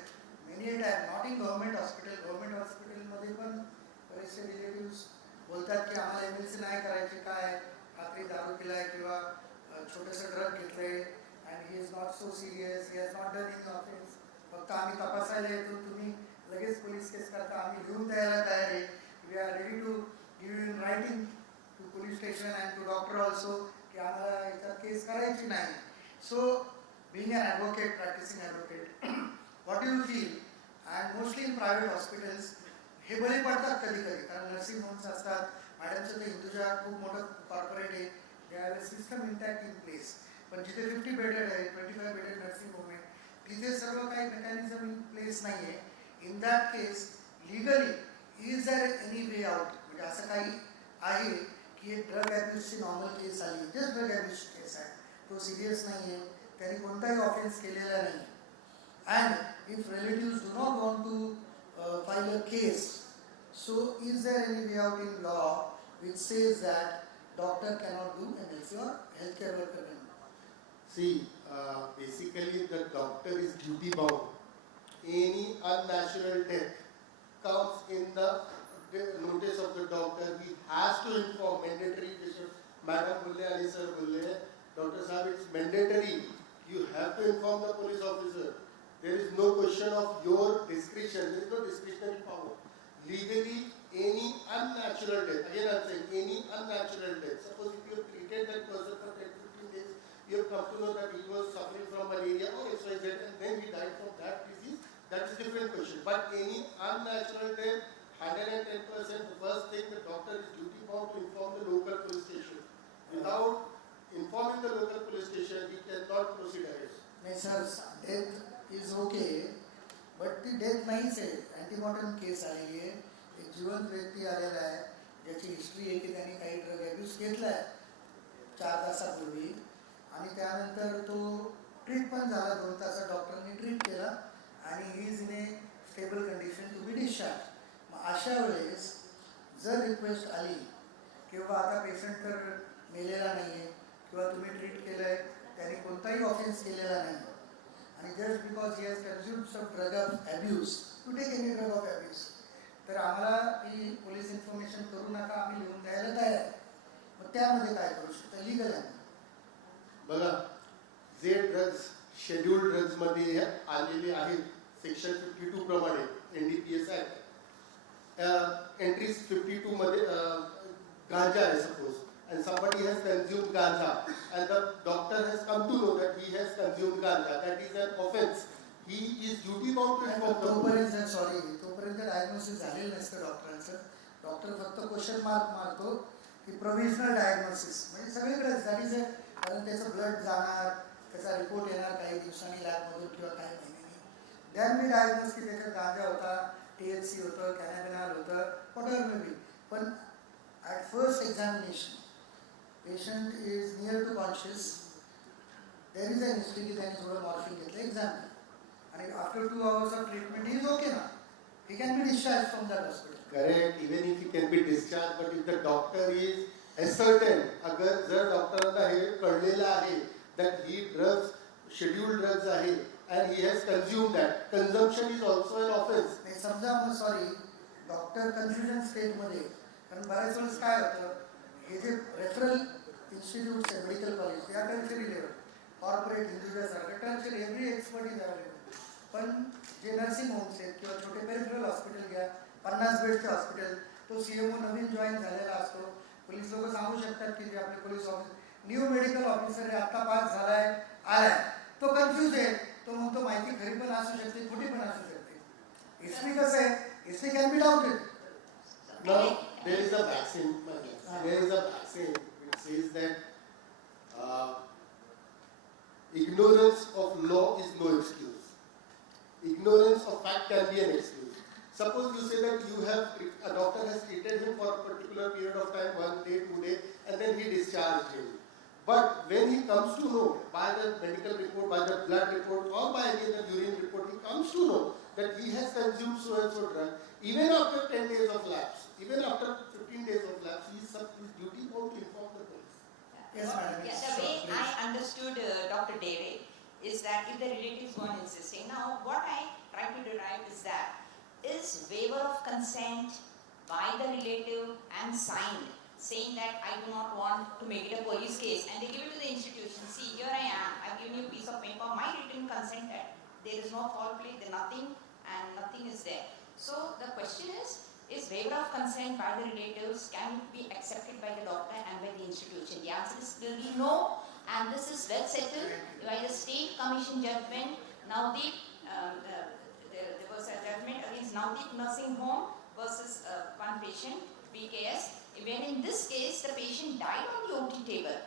many a time, not in government hospital मध्ये पण बरेचसे relatives बोलतात की आम्हाला MLC नाही करायचे, काय रात्री दारू पिलाय किंवा छोटेसे ड्रग घेतले and he is not so serious, he has not done any offense, फक्त आम्ही तपासायला येतो, तुम्ही लगेच पोलीस केस करता, आम्ही लिहून द्यायला तयार आहे, we are ready to give you in writing to police station and to doctor also की आम्हाला याच्यात केस करायची नाही. So being an advocate, practicing advocate, what do you feel? And mostly in private hospitals हे बळी पडतात कधी कधी, कारण नर्सिंग होम्स असतात, मॅडमचं ते हिंदुजा खूप मोठं कॉर्पोरेट आहे, they have a system intact in place, पण जिथे 50 बेडेड आहे, 25 बेडेड नर्सिंग होम आहे, तिथे सर्व काही मेकॅनिझम इन प्लेस नाही आहे. In that case legally is there any way out, म्हणजे असं काही आहे की एक ड्रग ॲब्यूजची नॉर्मल केस आली, जस्ट ड्रग ॲब्यूजची केस आहे, तो सिरियस नाही आहे, त्यांनी कोणताही ऑफेन्स केलेला नाही, and if relatives do not want to file a case, so is there any way out in law which says that doctor cannot do MLC or healthcare worker can do? See, basically the doctor is duty bound. Any unnatural death comes in the notice of the doctor. He has to inform, mandatory. Madam Bulle and Sir Bulle, Dr. Sahib, it's mandatory. You have to inform the police officer. There is no question of your discretion. There is no discretionary power. Legally, any unnatural death, again I am saying, any unnatural death, suppose if you have treated that person for 10-15 days, you have come to know that he was suffering from malaria or XYZ and then he died from that disease, that's a different question. But any unnatural death, 110%, the first thing the doctor is duty bound to inform the local police station. Without informing the local police station, he cannot proceed ahead. No, sir, death is okay. But ती death नाहीच आहे. अँटीमॉर्टम case आलेली आहे, एक जिवंत व्यक्ती आलेला आहे ज्याची हिस्ट्री आहे की त्यांनी काही ड्रग ॲब्यूज घेतला आहे 4 तासापूर्वी आणि त्यानंतर तो ट्रीट पण झाला, 2 तासात डॉक्टरने ट्रीट केला आणि he is in a stable condition to be discharge. मग अशा वेळेस जर रिक्वेस्ट आली किंवा आता पेशंट तर मेलेला नाही आहे किंवा तुम्ही ट्रीट केलं आहे, त्यांनी कोणताही ऑफेन्स केलेला नाही आणि just because he has consumed some drug of abuse, to take any drug of abuse, तर आम्हाला ती पोलीस इन्फॉर्मेशन करू नका, आम्ही लिहून द्यायला तयार आहे. मग त्यामध्ये काय करू शकतो लीगल आहे. बघा, जे ड्रग्ज शेड्यूल्ड ड्रग्ज मध्ये आलेले आहेत सेक्शन 52 प्रमाणे NDPS Act, एंट्रीज 52 मध्ये गांजा आहे suppose, and somebody has consumed ganja and the doctor has come to know that he has consumed ganja, that is an offense. He is duty bound to inform the police. तोपर्यंत diagnosis झालेलं नसतं डॉक्टरांचं. Doctor फक्त question mark मारतो की provisional diagnosis, म्हणजे सगळीकडेच that is कारण त्याचं ब्लड जाणार, त्याचा रिपोर्ट येणार काही दिवसांनी लॅबमधून किंवा काही महिन्यांनी, दॅन मी डायग्नोस की त्याच्यात गांजा होता, THC होतं, कॅनॅबिनॉल होतं, whatever may be. पण at first examination patient is near to conscious, there is an history की त्याने थोडं मॉर्फिन घेतलं एक्झाम आणि after 2 hours of treatment he is okay now, he can be discharged from that hospital. Correct, even if he can be discharged, but if the doctor is ascertained, अगर जर डॉक्टरांना हे कळलेलं आहे that he drugs scheduled drugs आहे and he has consumed that, consumption is also an offense. नाही समजा मग sorry doctor confusion स्टेटमध्ये, कारण बऱ्याच वेळेस काय होतं हे जे रेफरल इन्स्टिट्यूट्स आहे मेडिकल कॉलेज या टर्शरी लेवल कॉर्पोरेट हिंदूच्यासारखं tertiary every expert is available, पण जे नर्सिंग होम्स आहेत किंवा छोटे पेरिफरल हॉस्पिटल घ्या, 50 बेडचे हॉस्पिटल, तो CMO नवीन जॉईन झालेला असतो, पोलीस लोक सांगू शकतात की जे आपले police officer new medical officer आहे, आत्ता पास झालाय आलाय, तो कन्फ्यूज आहे, तो म्हणतो माहिती खरी पण असू शकते खोटी पण असू शकते. हिस्ट्री कसं आहे, history can be doubted. Now there is a vaccine. There is a vaccine which says that ignorance of law is no excuse. Ignorance of fact can be an excuse. Suppose you say that a doctor has treated him for a particular period of time, 1 day, 2 days, and then he discharged him. But when he comes to know by the medical report, by the blood report, or by any other urine report, he comes to know that he has consumed so and so drug, even after 10 days of lapse, even after 15 days of lapse, he is duty bound to inform the police. Yes, madam. Yeah, the way I understood Dr. Dere is that if the relatives weren't insisting, now what I try to derive is that is waiver of consent by the relative and signed, saying that I do not want to make it a police case, and they give it to the institution. See, here I am, I've given you a piece of paper, my written consent that there is no foul play, there nothing, and nothing is there. So the question is waiver of consent by the relatives, can it be accepted by the doctor and by the institution? The answer is clearly no, and this is well settled by the state commission judgment. Navdeep, there was a judgment against Navdeep Nursing Home versus one patient, BKS, when in this case the patient died on the OT table,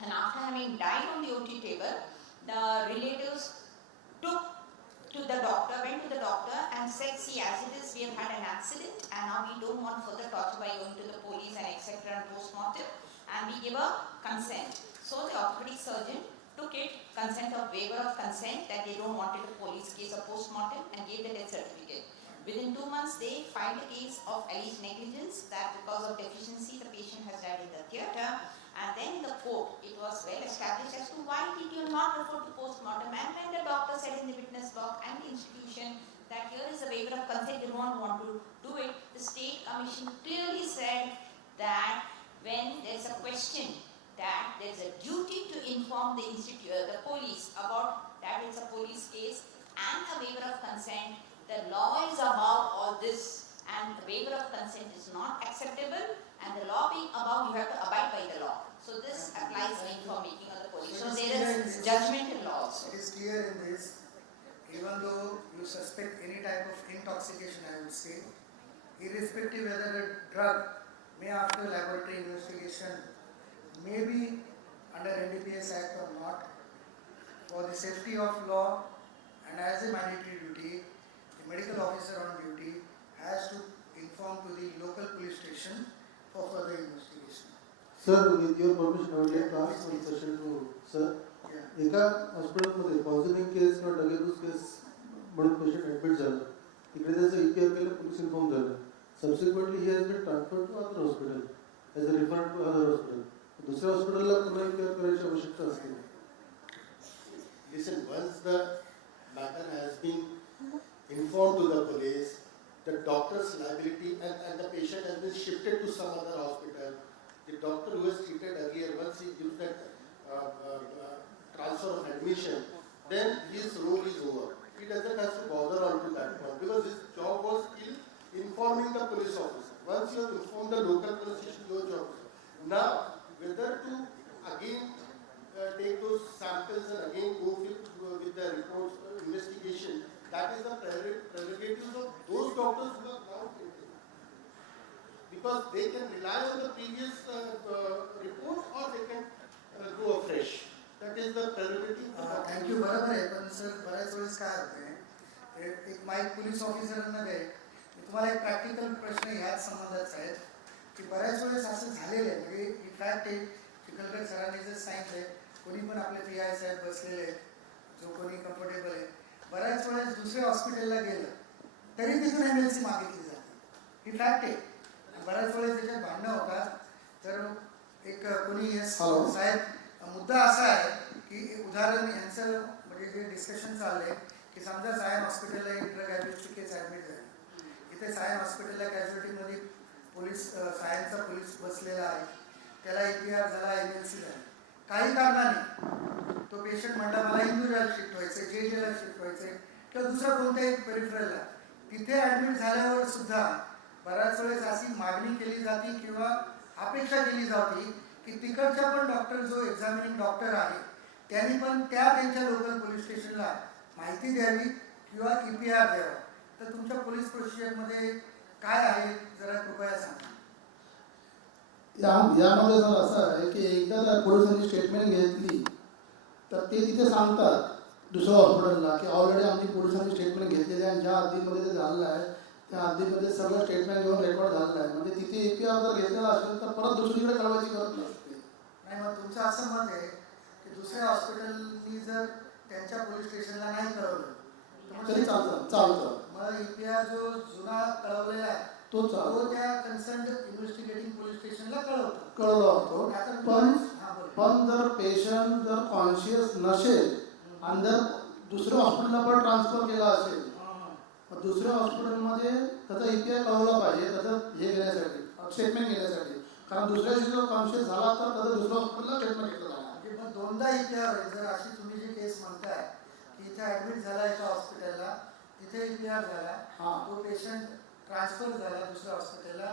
and after having died on the OT table, the relatives went to the doctor doctor and said, see, as it is, we have had an accident and now we don't want further torture by going to the police and etc. and post-mortem, and we give a consent. So the orthopedic surgeon took it, consent of waiver of consent, that they don't want it a police case or post-mortem, and gave the death certificate. Within 2 months, they filed a case of alleged negligence that because of deficiency, the patient has died in the theatre. And then in the court, it was well established as to why did you not refer to post-mortem. And when the doctor said in the witness box and the institution that here is a waiver of consent, they don't want to do it, the state commission clearly said that when there is a question, that there is a duty to inform the the police about that it's a police case and a waiver of consent. The law is above all this, and the waiver of consent is not acceptable, and the law being above, you have to abide by the law. So this applies for making of the police. So there is judgment in law also. It is clear in this, even though you suspect any type of intoxication, I would say, irrespective whether the drug may after laboratory investigation may be under NDPS Act or not, for the safety of law and as a mandatory duty, the medical officer on duty has to inform to the local police station for further investigation. Sir, with your permission, I would like to ask one question to sir. एका हॉस्पिटलमध्ये positive case किंवा डगेबूज case म्हणून patient admit झालं, तिकडे त्याचं EPR केलं, police inform झालं. Subsequently he has been transferred to other hospital as a referred to other hospital. दुसऱ्या हॉस्पिटलला पुन्हा EPR करायची आवश्यकता असते. Listen, once the matter has been informed to the police, the doctor's liability and the patient has been shifted to some other hospital. The doctor who has treated earlier, once he gives that transfer of admission, then his role is over. He doesn't have to bother on to that one because his job was still informing the police officer. Once you have informed the local police station, your job. Now, whether to again take those samples and again go with the reports, investigation, that is the prerogatives of those doctors who are now treated. Because they can rely on the previous reports or they can go afresh. That is the prerogative. Thank you. बरोबर आहे, पण sir बऱ्याच वेळेस काय होते, एक mike police ऑफिसरांना दे, तुम्हाला एक प्रॅक्टिकल प्रश्न ह्याच संबंधाचा आहे की बऱ्याच वेळेस असं झालेलं आहे, म्हणजे इनफॅक्ट एक चिखलकर सरांनी जर सांगितलंय, कोणी पण आपले PI साहेब बसलेले आहेत, जो कोणी कम्फर्टेबल आहे, बऱ्याच वेळेस दुसऱ्या हॉस्पिटलला गेलं तरी तिथून MLC मागितली जाते. ही फॅक्ट आहे. बऱ्याच वेळेस त्याच्यात भांडणं होतात. तर एक कोणी साहेब, मुद्दा असा आहे की उदाहरण यांचं म्हणजे जे डिस्कशन चाललंय की समजा सायन हॉस्पिटलला एक ड्रग ॲब्यूजची केस ॲडमिट झाली, इथे सायन हॉस्पिटलला कॅज्युअल्टीमध्ये पोलीस सायनचा पोलीस बसलेला आहे, त्याला EPR झाला, MLC झाली, काही कारणाने तो पेशंट म्हणला मला इंदूरला शिफ्ट व्हायचं, JJला शिफ्ट व्हायचं किंवा दुसऱ्या कोणत्याही पेरिफरलला, तिथे ॲडमिट झाल्यावर सुद्धा बऱ्याच वेळेस अशी मागणी केली जाते किंवा अपेक्षा केली जाते की तिकडच्या पण डॉक्टर जो एक्झामिनिंग डॉक्टर आहे त्यांनी पण त्यांच्या लोकल पोलीस स्टेशनला माहिती द्यावी किंवा EPR द्यावा. तर तुमच्या पोलीस प्रोसिजरमध्ये काय आहे जरा कृपया सांगा. यामध्ये जर असं आहे की एकदा त्या पोलिसांनी स्टेटमेंट घेतली तर ते तिथे सांगतात दुसऱ्या हॉस्पिटलला की ऑलरेडी आमची पोलिसांनी स्टेटमेंट घेतलेली आहे आणि ज्या हद्दीमध्ये ते झालेलं आहे त्या हद्दीमध्ये सगळं स्टेटमेंट घेऊन रेकॉर्ड झालेलं आहे. म्हणजे तिथे EPR जर घेतलेला असेल तर परत दुसरीकडे कळवायची गरज नसते. नाही, मग तुमचं असं मत आहे की दुसऱ्या हॉस्पिटलनी जर त्यांच्या पोलीस स्टेशनला नाही कळवलं तरी चालतं. मग EPR जो जुना कळवलेला आहे तो त्या कन्सर्न इन्व्हेस्टिगेटिंग पोलीस स्टेशनला कळवला होतो. पण जर पेशंट जर कॉन्शियस नसेल आणि जर दुसऱ्या हॉस्पिटलला पण ट्रान्सफर केला असेल, दुसऱ्या हॉस्पिटलमध्ये त्याचा EPR कळवला पाहिजे, त्याचं हे घेण्यासाठी, स्टेटमेंट घेण्यासाठी. कारण दुसऱ्या दिवशी जर कॉन्शियस झाला तर त्याचा दुसऱ्या हॉस्पिटलला ट्रीटमेंट घेतलं जाणार. म्हणजे मग दोनदा EPR होईल. जर अशी तुम्ही जी केस म्हणताय की इथे ॲडमिट झाला एका हॉस्पिटलला, तिथे EPR झाला, तो पेशंट ट्रान्सफर झाला दुसऱ्या हॉस्पिटलला,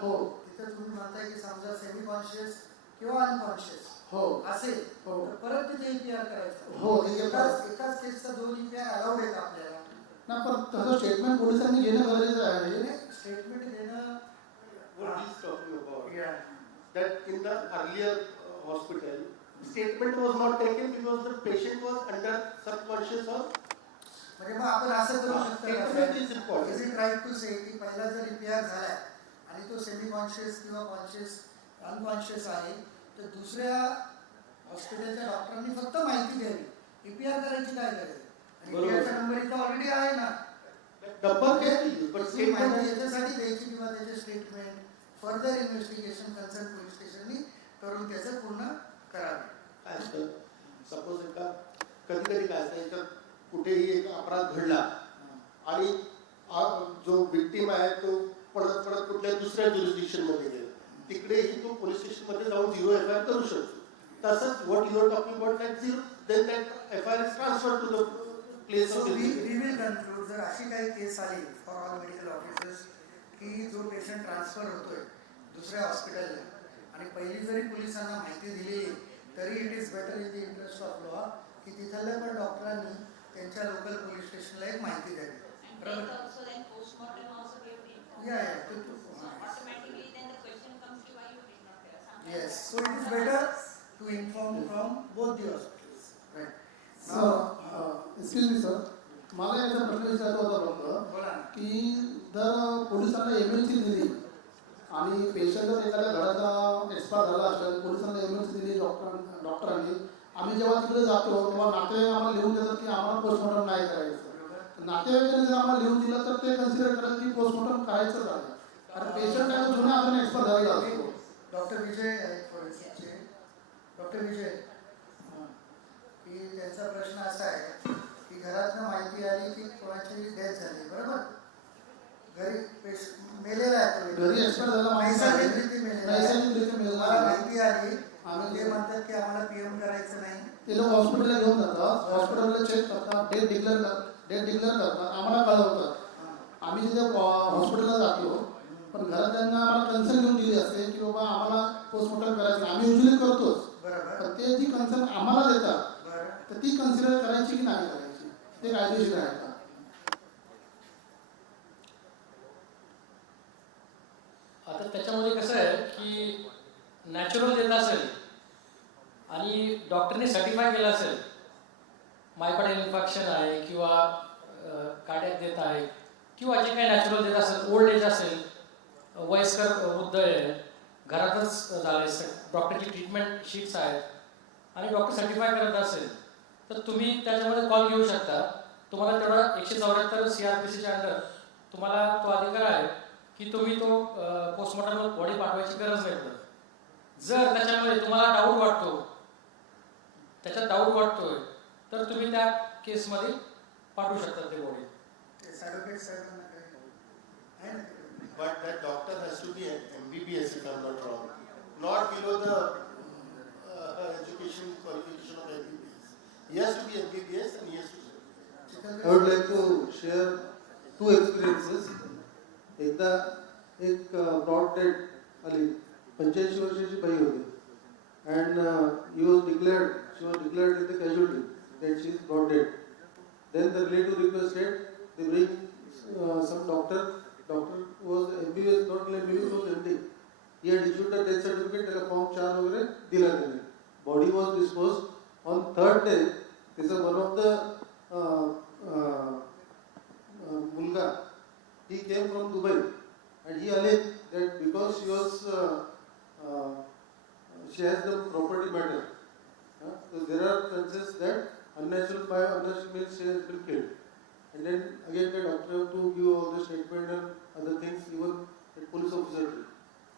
तिथे तुम्ही म्हणताय की समजा सेमी कॉन्शियस किंवा अनकॉन्शियस असेल तर परत तिथे EPR करायचं. एकाच केसचा 2 EPR अलाउड आहेत आपल्याला. ना, पण त्याचं स्टेटमेंट पोलिसांनी घेणं गरजेचं आहे. स्टेटमेंट घेणं what he's talking about. That in the earlier hospital, statement was not taken because the patient was under subconscious or. म्हणजे मग आपण असं करू शकतो. Statement is important. Right to say की पहिला जर EPR झालाय आणि तो सेमी कॉन्शियस किंवा कॉन्शियस अनकॉन्शियस आहे तर दुसऱ्या हॉस्पिटलच्या डॉक्टरांनी फक्त माहिती द्यावी. EPR करायची काय गरज आहे? EPRचा नंबर इथं ऑलरेडी आहे ना. माहिती याच्यासाठी द्यायची किंवा त्याचे statement further investigation concern police स्टेशननी करून त्याचं पूर्ण करावे. काय असतं सपोज एका कधी कधी काय असतं याच्यात कुठेही एक अपराध घडला आणि जो विक्टीम आहे तो पडत पडत कुठल्या दुसऱ्या ज्युरिस्डिक्शनमध्ये गेला, तिकडेही तो पोलीस स्टेशनमध्ये जाऊन 0 FIR करू शकतो. तसंच what you are talking about that 0 then that FIR is transferred to the place of we will conclude जर अशी काही केस आली फॉर ऑल मेडिकल ऑफिसर्स की जो पेशंट ट्रान्सफर होतोय दुसऱ्या हॉस्पिटलला आणि पहिली जरी पोलिसांना माहिती दिली तरी it is better in the interest of law की तिथल्या पण डॉक्टरांनी त्यांच्या लोकल पोलीस स्टेशनला एक माहिती द्यावी. Yes, so it is better to inform from both the hospitals. Right. Excuse me sir, मला याचा प्रश्न विचारायचा होता फक्त की जर पोलिसांना MLC दिली आणि पेशंट जर एखाद्या घराचा एक्सपायर झाला असेल, पोलिसांना MLC दिली डॉक्टरांनी, आम्ही जेव्हा तिकडे जातो तेव्हा नातेवाईक आम्हाला लिहून देतात की आम्हाला पोस्टमॉर्टम नाही करायचं. नातेवाईकांनी जर आम्हाला लिहून दिलं तर ते कन्सिडर करतात की पोस्टमॉर्टम करायचंच आहे. कारण पेशंट काय जुन्या आपण एक्सपायर झालेला असतो. डॉक्टर विजय आहेत फॉरेन्सिकचे. डॉक्टर विजय की त्यांचा प्रश्न असा आहे की घरातनं माहिती आली की कोणाची डेथ झाली, बरोबर? घरी मेलेला आहे, घरी एक्सपायर झाला, नैसर्गिकरित्या मेलेला, मला माहिती आली, ते म्हणतात की आम्हाला PM करायचं नाही. ते लोक हॉस्पिटलला घेऊन जातात, हॉस्पिटलला चेक करतात, डेट डिक्लेअर करतात, आम्हाला कळवतात. आम्ही तिथे हॉस्पिटलला जातो पण घरातल्यांना आम्हाला कन्सर्न घेऊन दिली असते की बाबा आम्हाला पोस्टमॉर्टम करायचं, आम्ही युजली करतोच. पण ते जी कन्सर्न आम्हाला देतात तर ती कन्सिडर करायची की नाही करायची, ते कायदेशीर आहे का? आता त्याच्यामध्ये कसं आहे की नॅचरल डेथ असेल आणि डॉक्टरने सर्टिफाय केलं असेल मायकॉर्डियल इन्फेक्शन आहे किंवा कार्डियक डेथ आहे किंवा जे काही नॅचरल डेथ असेल, ओल्ड एज असेल, वयस्कर वृद्ध आहे, घरातच झाले, डॉक्टरची ट्रीटमेंट शीट्स आहेत आणि डॉक्टर सर्टिफाय करत असेल तर तुम्ही त्याच्यामध्ये कॉल घेऊ शकता. तुम्हाला तेवढा 174 CRPCच्या अंडर तुम्हाला तो अधिकार आहे की तुम्ही तो पोस्टमॉर्टम बॉडी पाठवायची गरज नाही पडत. जर त्याच्यामध्ये तुम्हाला डाऊट वाटतोय तर तुम्ही त्या केसमध्ये पाठवू शकता ते body. But that doctor has to be an MBBS if I'm not wrong, not below the education qualification of MBBS. He has to be MBBS and he has to. I would like to share 2 experiences. एकदा एक broad dead आली, 85 वर्षाची by होती and she was declared in the casualty that she is brought dead. Then the relative requested they bring some doctor was MBBS, not MBBS, was MD. He had issued the death certificate, त्याला form 4 वगैरे दिला त्याने. Body was disposed. On 3rd day, this is one of the mulga. He came from Dubai and he alleged that because she has the property matter, so there are chances that unnatural means she has been killed. And then again the doctor have to give all the statement and other things, even the police officer.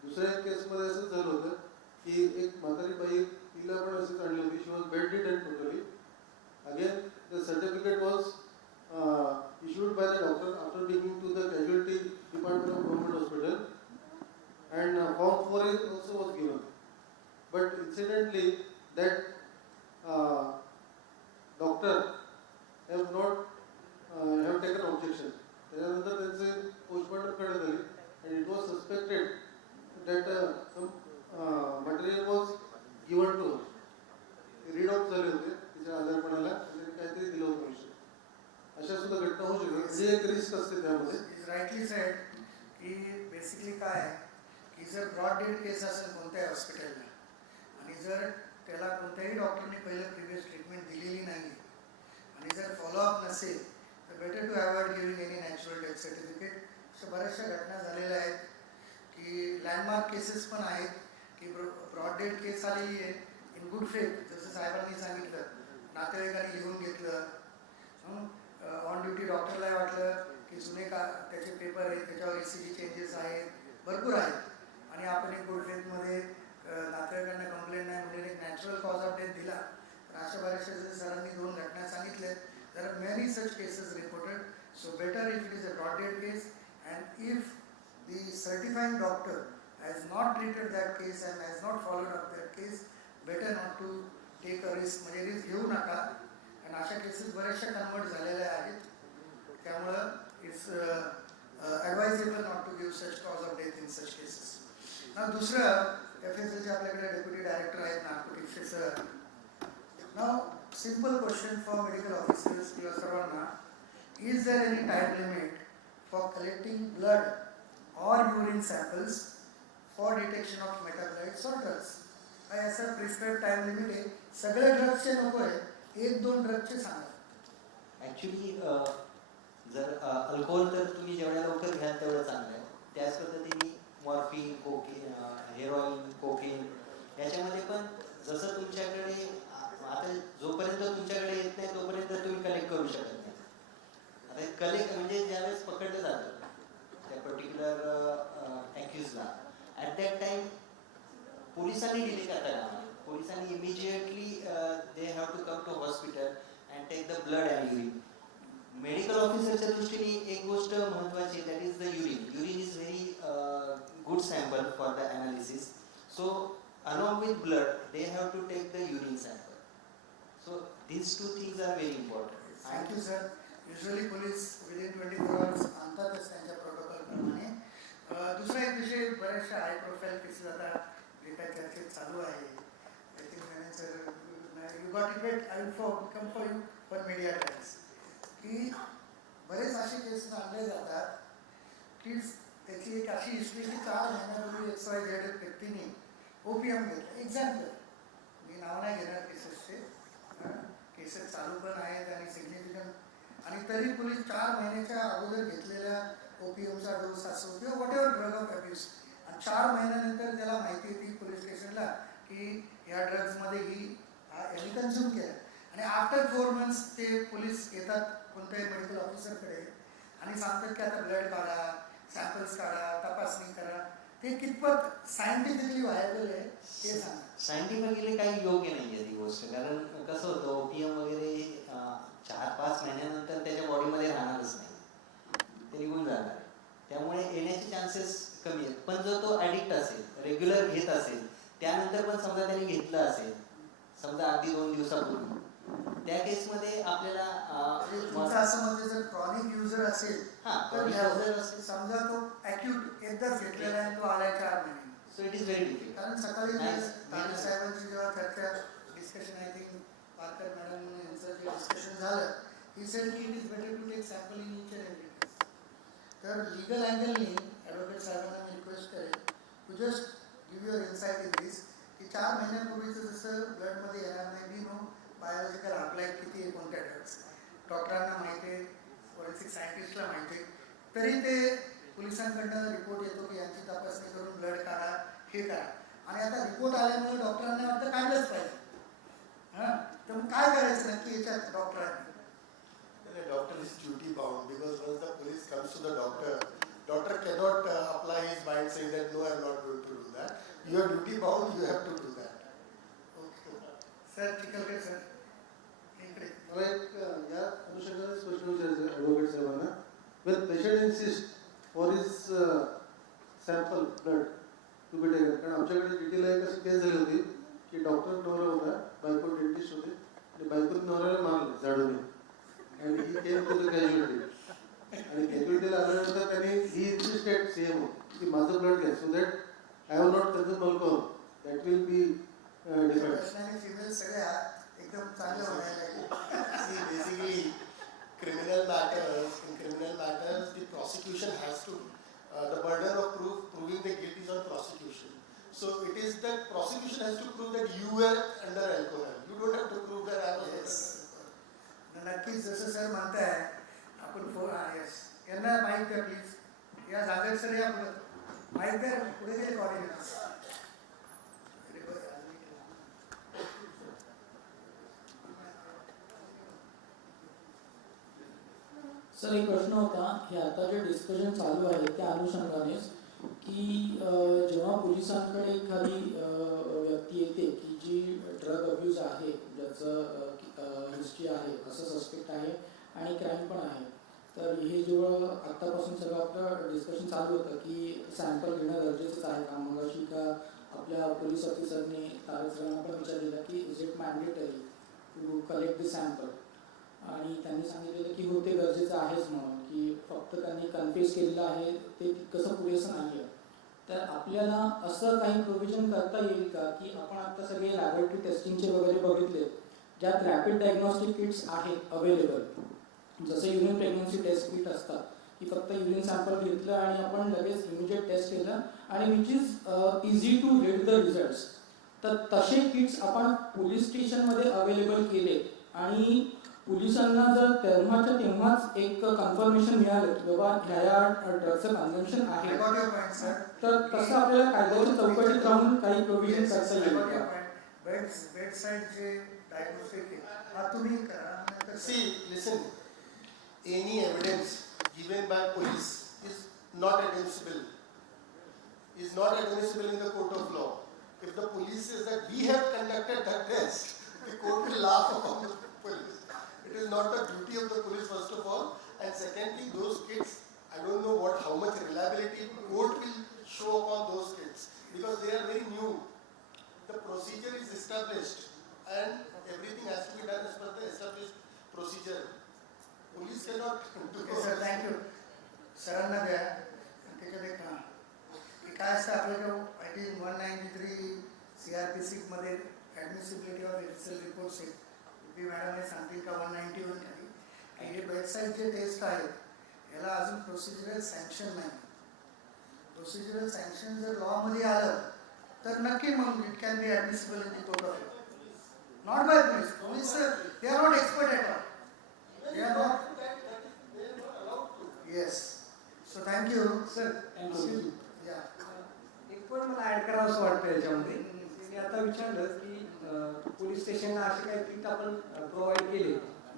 दुसऱ्या केसमध्ये असं झालं होतं की एक म्हातारी by, तिला पण असंच आणली होती. She was bedridden totally. Again the certificate was issued by the doctor after taking to the casualty department of government hospital, and form 4 also was given. But incidentally that doctor have taken objection. त्यानंतर त्यांचे postmortem करण्यात आले and it was suspected that some material was given to her. Read of झाले होते तिच्या आजारपणाला आणि काहीतरी दिलं होतं विषय. अशा सुद्धा घटना होऊ शकते. म्हणजे एक रिस्क असते त्यामध्ये. राईटली सेड की बेसिकली काय आहे की जर ब्रॉड डेड केस असेल कोणत्याही हॉस्पिटलला आणि जर त्याला कोणत्याही डॉक्टरने पहिलं प्रिव्हियस ट्रीटमेंट दिलेली नाही आणि जर फॉलोअप नसेल तर better to avoid giving any natural death certificate अशा बऱ्याचशा घटना झालेल्या आहेत की लँडमार्क केसेस पण आहेत की ब्रॉड डेट केस आलेली आहे इन गुड फेथ, जसं साहेबांनी सांगितलं, नातेवाईकांनी लिहून घेतलं, ऑन ड्युटी डॉक्टरला वाटलं की जुने का त्याचे पेपर आहेत त्याच्यावर ECG चेंजेस आहेत, भरपूर आहेत, आणि आपण एक गुड फेथमध्ये नातेवाईकांना कंप्लेंट नाही म्हणून एक नॅचरल कॉज ऑफ डेथ दिला. तर अशा बऱ्याचशा सरांनी 2 घटना सांगितल्या. There are many such cases reported. So better if it is a brought dead case and if the certifying doctor has not treated that case and has not followed up that case, better not to take a risk. म्हणजे risk घेऊ नका, आणि अशा cases बऱ्याचशा convert झालेल्या आहेत. त्यामुळं it's advisable not to give such cause of death in such cases. दुसरं FSLचे आपल्याकडे डेप्युटी डायरेक्टर आहेत नार्कोटिक्सचे सर. नाव simple question for medical officers किंवा सर्वांना, is there any time limit for collecting blood or urine samples for detection of metabolites or drugs? काय असं प्रिस्क्राइब टाइम लिमिट आहे? सगळे ड्रग्सचे नको आहे, 1-2 ड्रग्सचे सांगा. ॲक्च्युली जर अल्कोहोल तर तुम्ही जेवढ्या लवकर घ्याल तेवढं चांगलं आहे. त्याच पद्धतीने मॉर्फिन, कोकेन, हेरोईन, कोकेन याच्यामध्ये पण जसं तुमच्याकडे आता जोपर्यंत तुमच्याकडे येत नाही तोपर्यंत तुम्ही कलेक्ट करू शकत नाही. आता कलेक्ट म्हणजे ज्यावेळेस पकडलं जातं त्या पर्टिक्युलर ॲक्युजला, ॲट दॅट टाइम पोलिसांनी डिले करता कामा. पोलिसांनी immediately they have to come to hospital and take the blood and urine. Medical ऑफिसरच्या दृष्टीने एक गोष्ट महत्त्वाची, that is the urine. Urine is very good sample for the analysis. So along with blood they have to take the urine sample. So these 2 things are very important. Thank you sir. Usually police within 24 hours आणतातच त्यांच्या protocol प्रमाणे. दुसरा एक विषय, बऱ्याचशा high profile cases आता जे काही चर्चेत चालू आहे, I think manager you got it, I will come for you for media times, की बरेच असे केसेस आणले जातात की त्याची एक अशी हिस्ट्री की 4 महिन्यापूर्वी XYZ व्यक्तीने ओपीएम घेतलं. एक्झाम्पल, मी नाव नाही घेणार केसेसचे, केसेस चालू पण आहेत आणि सिग्निफिकंट, आणि तरी पोलीस 4 महिन्याच्या अगोदर घेतलेल्या ओपीएमचा डोस असो किंवा what ever drug of abuse, आणि 4 महिन्यानंतर त्याला माहिती येते पोलीस स्टेशनला की ह्या ड्रग्समध्ये यांनी कन्झ्युम केलं, आणि आफ्टर 4 months ते पोलीस येतात कोणत्याही मेडिकल ऑफिसरकडे आणि सांगतात की आता ब्लड काढा, सॅम्पल्स काढा, तपासणी करा. ते कितपत सायंटिफिकली व्हायबल आहे ते सांगा. सायंटिफिकली काही योग्य नाही आहे ती गोष्ट, कारण कसं होतं ओपीएम वगैरे 4-5 महिन्यानंतर त्याच्या बॉडीमध्ये राहणारच नाही, ते निघून जाणार आहे. त्यामुळे येण्याचे चान्सेस कमी आहेत. पण जो तो ॲडिक्ट असेल, रेग्युलर घेत असेल, त्यानंतर पण समजा त्याने घेतलं असेल, समजा अगदी 2 दिवसापूर्वी, त्या केसमध्ये आपल्याला असं म्हणजे जर क्रॉनिक युजर असेल तर समजा तो ॲक्यूट एकदाच घेतलेला आहे, तो आलाय 4 महिने, so it is very difficult. कारण सकाळी तारे साहेबांची जेव्हा चर्चा discussion, I think Parkar madam यांचं जे डिस्कशन झालं, ही सेड की it is better to take sample in each and every case. तर लिगल अँगलनी ॲडव्होकेट साहेबांना मी रिक्वेस्ट करेन to just give your insight in this, की 4 महिन्यापूर्वीचं जसं ब्लडमध्ये येणार नाही, बी नो बायोलॉजिकल अप्लाय किती आहे कोणत्या ड्रग्स, डॉक्टरांना माहिती आहे, फॉरेन्सिक सायंटिस्टला माहिती आहे, तरी ते पोलिसांकडनं रिपोर्ट येतो की यांची तपासणी करून ब्लड काढा, हे करा, आणि आता रिपोर्ट आल्यामुळे डॉक्टरांना वाटतं काढलंच पाहिजे. तर मग काय करायचं नक्की याच्यात डॉक्टरांनी? The doctor is duty bound, because once the police comes to the doctor cannot apply his mind saying that no, I am not going to do that. You are duty bound, you have to do that. Sir Chikhalkar sir, इकडे मला एक या अनुषंगाने प्रश्न विचारायचा advocate साहेबांना. Well patient insist for his sample blood to be taken, कारण आमच्याकडे डिटेल एक अशी केस झाली होती की डॉक्टर नवरा होता, बायको डेंटिस्ट होते, आणि बायकोने नवऱ्याला मारलं झाडूने, आणि ही केम टू द कॅज्युअलिटी, आणि कॅज्युअलिटीला आल्यानंतर त्यांनी ही इन्सिस्टेड सेम की माझं ब्लड घ्या, so that I have not consume alcohol, that will be different. Female सगळ्या एकदम चांगलं म्हणायला. See, basically, criminal matters, in criminal matters, the prosecution has to, the burden of proving the guilt is on prosecution. So it is that prosecution has to prove that you were under alcohol. You don't have to prove that I was. नक्कीच जसं sir म्हणताय आपण यांना माहीत आहे please. या जागेत sir या पुढे माहीत आहे पुढे गेले कॉर्डिनेटर्स. सर एक प्रश्न होता की आता जे डिस्कशन चालू आहे त्या अनुषंगानेच की जेव्हा पोलिसांकडे एखादी व्यक्ती येते की जी ड्रग अब्यूज आहे, ज्याचं हिस्ट्री आहे, असं सस्पेक्ट आहे आणि क्राईम पण आहे, तर हे जेव्हा आत्तापासून सगळं आपलं डिस्कशन चालू होतं की सॅम्पल घेणं गरजेचंच आहे का, मगाशी का आपल्या पोलीस ऑफिसरने सरांना पण विचारलेलं की is it mandatory to collect the sample, आणि त्यांनी सांगितलेलं की हो ते गरजेचं आहेच म्हणून, की फक्त त्यांनी कन्फ्युज केलेलं आहे ते तितकंसं पुरेसं नाही आहे. तर आपल्याला असं काही प्रोव्हिजन करता येईल का की आपण आता सगळे लॅबोरेटरी टेस्टिंगचे वगैरे बघितले ज्यात रॅपिड डायग्नॉस्टिक किट्स आहेत अवेलेबल, जसं युरिन प्रेग्नन्सी टेस्ट किट असतात की फक्त युरिन सॅम्पल घेतलं आणि आपण लगेच इमिजिएट टेस्ट केलं आणि which is easy to get the results. तर तसे किट्स आपण पोलीस स्टेशनमध्ये अवेलेबल केले आणि पोलिसांना जर तेव्हाच एक कन्फर्मेशन मिळालं की बाबा ह्या ड्रगचं कन्झम्पशन आहे, तर तसं आपल्याला कायद्याच्या चौकटीत राहून काही प्रोव्हिजन करता येईल का? बेड साइडचे डायग्नोस्टिक हा तुम्ही करा. See, listen, any evidence given by police is not admissible in the court of law. If the police says that we have conducted that test, the court will laugh upon the police. It is not the duty of the police, first of all, and secondly, those kits, I don't know how much reliability court will show upon those kits because they are very new. The procedure is established and everything has to be done as per the established procedure. Police cannot do Okay, sir, thank you. सरांना द्या त्याच्यात एक काय असतं आपल्याकडे I think 193 CRPC मध्ये ॲडमिसिबिलिटी of एफिशियल reports आहेत. Madam हे सांगतील का 191 खाली हे वेबसाईट जे टेस्ट आहेत याला अजून प्रोसिजरल सँक्शन नाही. प्रोसिजरल सँक्शन जर लॉमध्ये आलं तर नक्की मग it can be admissible in the court of law. Not by police. Police they are not expert at all. They are not. Yes. So thank you sir. या एक पण मला ॲड करावं असं वाटतं याच्यामध्ये. मी आता विचारलं की पोलीस स्टेशनला असे काही किट आपण प्रोव्हाइड केले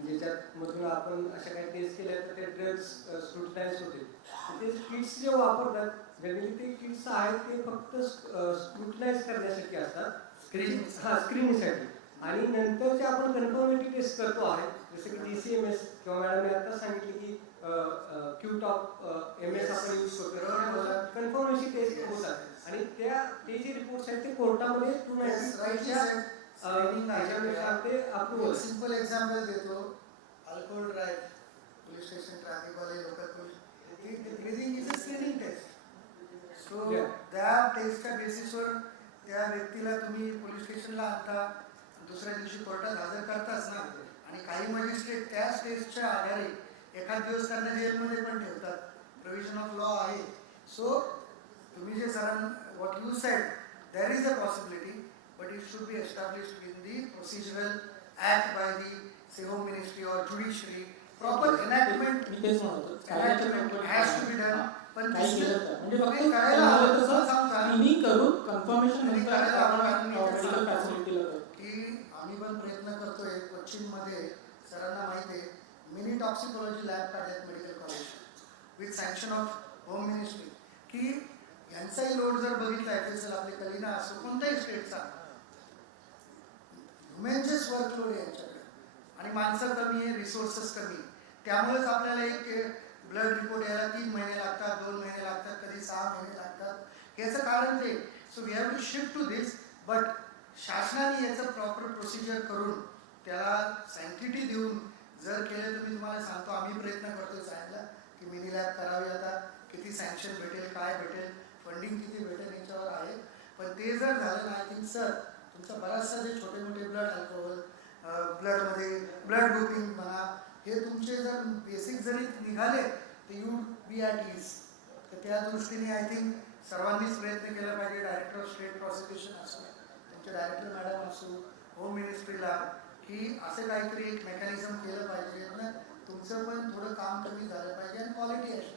ज्याच्यामधून आपण अशा काही टेस्ट केल्या तर ते ड्रग्स स्क्रुटनाइज होते. ते किट्स जे वापरतात जनरली ते किट्स आहेत ते फक्त स्क्रुटनाइज करण्यासाठी असतात, स्क्रीनिंगसाठी, आणि नंतरचे आपण कन्फर्मेटिव्ह टेस्ट करतो आहे जसं की GCMS किंवा मॅडमने आता सांगितले की क्यूटॉप MS आपण यूज करतो, कन्फर्मेशन टेस्ट होतात आणि ते जे रिपोर्ट्स आहेत ते कोर्टामध्ये सिंपल एक्झाम्पल देतो. अल्कोहोल ड्राईव्ह पोलीस स्टेशन ट्रॅफिकवाले local police breathing is a screening test. So त्या टेस्टच्या बेसिसवर त्या व्यक्तीला तुम्ही पोलीस स्टेशनला आणता, दुसऱ्या दिवशी कोर्टात हजर करताच ना. आणि काही मजिस्ट्रेट त्याच टेस्टच्या आधारे एखाद दिवस त्यांना जेलमध्ये पण ठेवतात. प्रोव्हिजन ऑफ लॉ आहे. सो तुम्ही जे सरांना what you said there is a possibility but it should be established in the procedural act by the say Home Ministry or Judiciary. Proper enactment has to be done. पण आम्ही पण प्रयत्न करतोय. कोच्चिनमध्ये सरांना माहिती आहे मिनी टॉक्सिकोलॉजी लॅब काढल्यात medical college with sanction of home ministry की यांचाही लोड जर बघितला FSL आपले कलिना असो कोणत्याही स्टेटचा ह्युमेनचेच वर्कलोड आहे यांच्याकडे आणि माणसं कमी आहे, रिसोर्सेस कमी. त्यामुळेच आपल्याला एक ब्लड रिपोर्ट यायला 3 महिने लागतात, 2 महिने लागतात, कधी 6 महिने लागतात. याचं कारण ते. So we have to shift to this. But शासनाने याचं प्रॉपर प्रोसिजर करून त्याला सँक्टिटी देऊन जर केलं तर मी तुम्हाला सांगतो आम्ही प्रयत्न करतोय सांगायला की मिनी लॅब करावी. आता किती सँक्शन भेटेल, काय भेटेल, फंडिंग किती भेटेल याच्यावर आहे. पण ते जर झालं ना आय थिंक सर तुमचं बराचसा जे छोटे मोठे ब्लड अल्कोहोल ब्लडमध्ये ब्लड ग्रुपिंग म्हणा हे तुमचे जर बेसिक जरी निघाले तर यू बी ॲट ईज. तर त्या दृष्टीने आय थिंक सर्वांनीच प्रयत्न केला पाहिजे. डायरेक्टर ऑफ स्टेट प्रॉसिक्युशन असो, तुमचे डायरेक्टर मॅडम असो, होम मिनिस्ट्रीला की असं काहीतरी एक मेकॅनिझम केलं पाहिजे ना तुमचं पण थोडं काम कमी झालं पाहिजे आणि क्वालिटी अशी.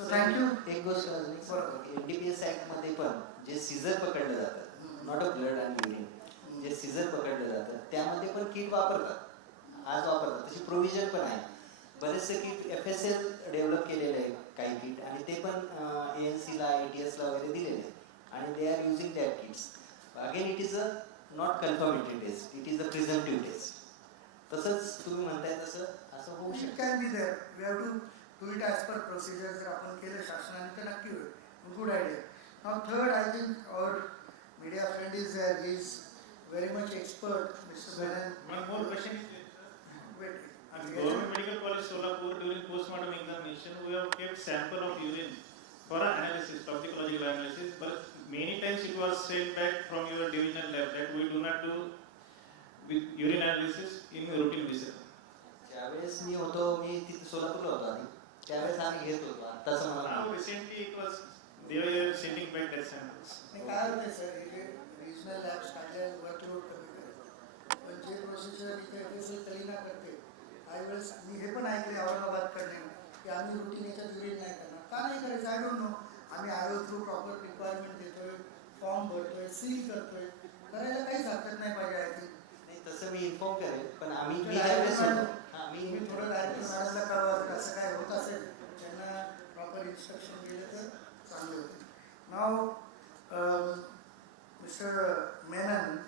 So thank you. एक गोष्ट NDPS Act मध्ये पण जे सीझर पकडलं जातं, not a blood and urine, जे सीझर पकडलं जातं त्यामध्ये पण किट वापरतात, आज वापरतात, तशी प्रोव्हिजन पण आहे. बरेचसे किट FSL डेव्हलप केलेले आहे काही किट, आणि ते पण ANC ला ATS ला वगैरे दिलेले आहे, आणि they are using that kits. Again it is a not confirmative test, it is a presumptive test. तसंच तुम्ही म्हणताय तसं असं होऊ It शकतं. can be there. We have to do it as per procedure. जर आपण केलं शासनाने तर नक्की होईल. Good idea. Now third, I think our media friend is there. He is very much expert, Mr. Menon. One more question is Wait. at Government Medical College Solapur during postmortem examination we have kept sample of urine for analysis, toxicological analysis, but many times it was sent back from your divisional lab that we do not do with urine analysis in routine visit. ज्यावेळेस मी तिथे सोलापूरला होतो आधी, त्यावेळेस आम्ही घेत होतो. तसं मला Now recently it was they were sending back their samples. नाही काय होते सर, इथे रिजनल लॅब्स काढल्यास वर्कलोड कमी करायचं, पण जे प्रोसिजर इथे FSL कलिना करते, काही वेळेस मी हे पण ऐकले औरंगाबादकडे की आम्ही रुटीन याच्यात युरिन नाही करणार. का नाही करायचं आय डोंट नो. आम्ही IO थ्रू प्रॉपर रिक्वायरमेंट देतोय, फॉर्म भरतोय, सील करतोय, करायला काहीच हरकत नाही पाहिजे. आय थिंक तसं मी इन्फॉर्म करेल, पण आम्ही ज्यावेळेस मी थोडं डायरेक्टर मॅडमला कळवा कसं काय होत असेल, त्यांना प्रॉपर इन्स्ट्रक्शन दिले तर चांगले होते. नाव mister Menon,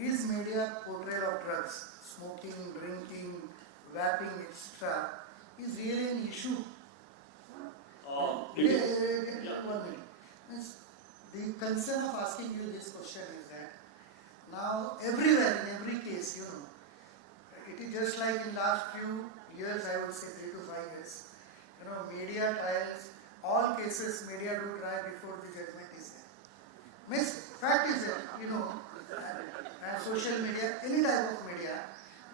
is media portrayal of drugs, smoking, drinking, vaping, etc. is really an issue? One minute. The concern of asking you this question is that now everywhere in every case, it is just like in last few years, I would say 3 to 5 years, media trials, all cases media do try before the judgment is there. Fact is there, and social media, any type of media.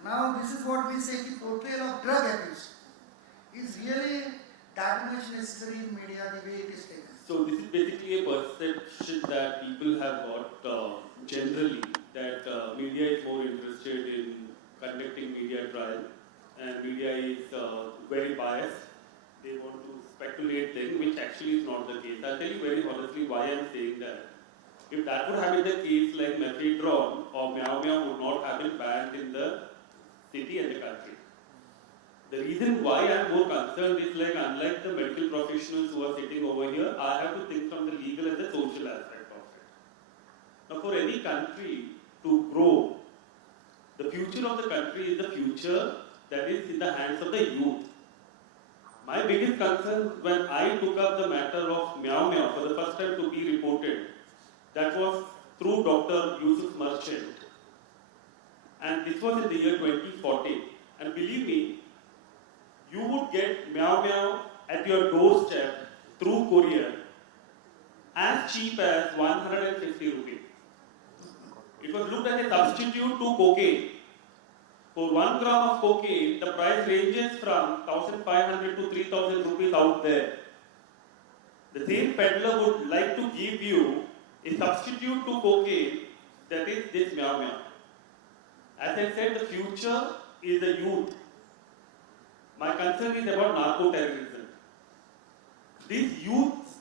Now this is what we say, the portrayal of drug abuse is really that much necessary in media the way it is taken. So this is basically a perception that people have got generally, that media is more interested in conducting media trial, and media is very biased. They want to speculate things, which actually is not the case. I'll tell you very honestly why I'm saying that. If that would have been the case, like methadone or meow meow would not have been banned in the city and the country. The reason why I'm more concerned is, like, unlike the medical professionals who are sitting over here, I have to think from the legal and the social aspect of it. Now, for any country to grow, the future of the country is the future that is in the hands of the youth. My biggest concern when I took up the matter of meow meow for the first time to be reported, that was through Dr. Yusuf Merchant, and this was in the year 2014. And believe me, you would get meow meow at your doorstep through courier as cheap as 150 rupees. It was looked as a substitute to cocaine. For 1 gram of cocaine, the price ranges from 1,500 to 3,000 rupees out there. The same peddler would like to give you a substitute to cocaine, that is this meow meow. As I said, the future is the youth. My concern is about narco-terrorism. These youths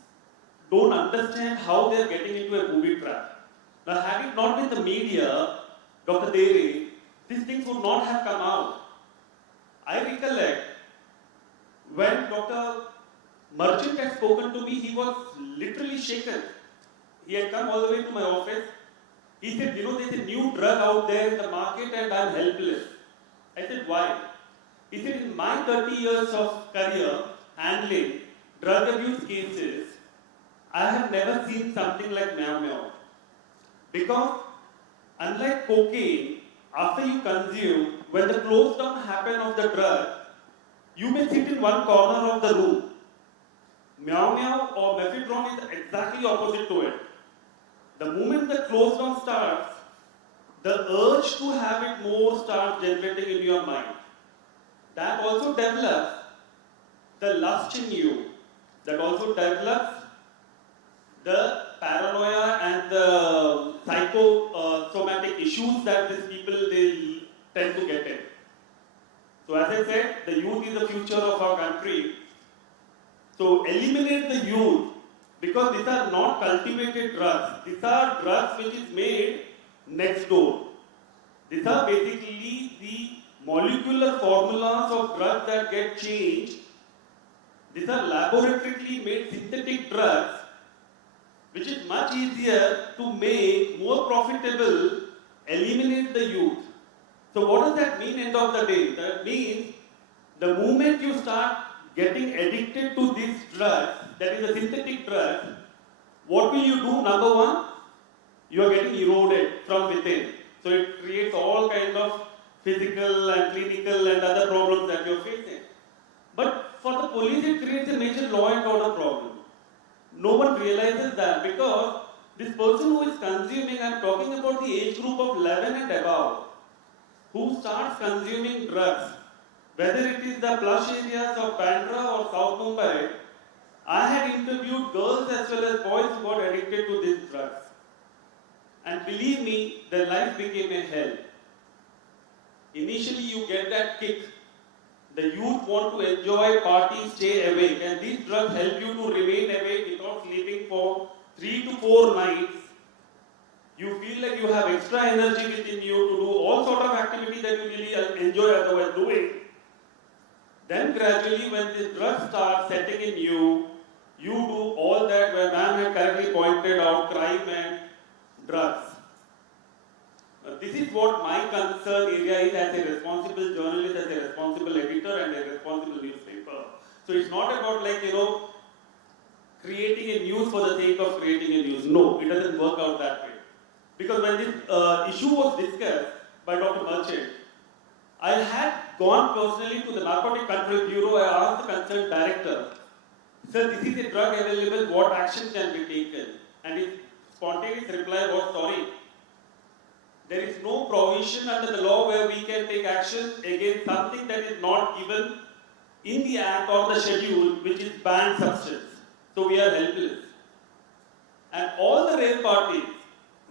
don't understand how they are getting into a booby trap. Now, had it not been the media, Dr. Dere, these things would not have come out. I recollect when Dr. Merchant had spoken to me, he was literally shaken. He had come all the way to my office. He said, there's a new drug out there in the market and I'm helpless. I said, why? He said, in my 30 years of career handling drug abuse cases, I have never seen something like meow meow. Because unlike cocaine, after you consume, when the close down happen of the drug, you may sit in one corner of the room. Meow meow or methadone is exactly opposite to it. The moment the close down starts, the urge to have it more starts generating in your mind. That also develops the lust in you. That also develops the paranoia and the psychosomatic issues that these people they tend to get in. So as I said, the youth is the future of our country. So eliminate the youth, because these are not cultivated drugs. These are drugs which is made next door. These are basically the molecular formulas of drugs that get changed. These are laboratorily made synthetic drugs, which is much easier to make, more profitable, eliminate the youth. So what does that mean end of the day? That means the moment you start getting addicted to these drugs, that is a synthetic drug, what will you do? Number one, you are getting eroded from within. So it creates all kind of physical and clinical and other problems that you are facing. But for the police, it creates a major law and order problem. No one realizes that, because this person who is consuming, I am talking about the age group of 11 and above, who starts consuming drugs, whether it is the plush areas of Bandra or South Mumbai. I had interviewed girls as well as boys who got addicted to these drugs. And believe me, their life became a hell. Initially you get that kick. The youth want to enjoy, party, stay awake, and these drugs help you to remain awake without sleeping for 3 to 4 nights. You feel like you have extra energy within you to do all sort of activity that you really enjoy otherwise doing. Then gradually when this drug starts setting in you, you do all that where ma'am had correctly pointed out, crime and drugs. This is what my concern area is as a responsible journalist, as a responsible editor and a responsible newspaper. So it's not about creating a news for the sake of creating a news. No, it doesn't work out that way. Because when this issue was discussed by Dr. Merchant, I had gone personally to the Narcotic Control Bureau. I asked the concerned director, sir, this is a drug available, what action can be taken? And his spontaneous reply was, sorry, there is no provision under the law where we can take action against something that is not given in the act or the schedule, which is banned substance. So we are helpless. And all the rave parties,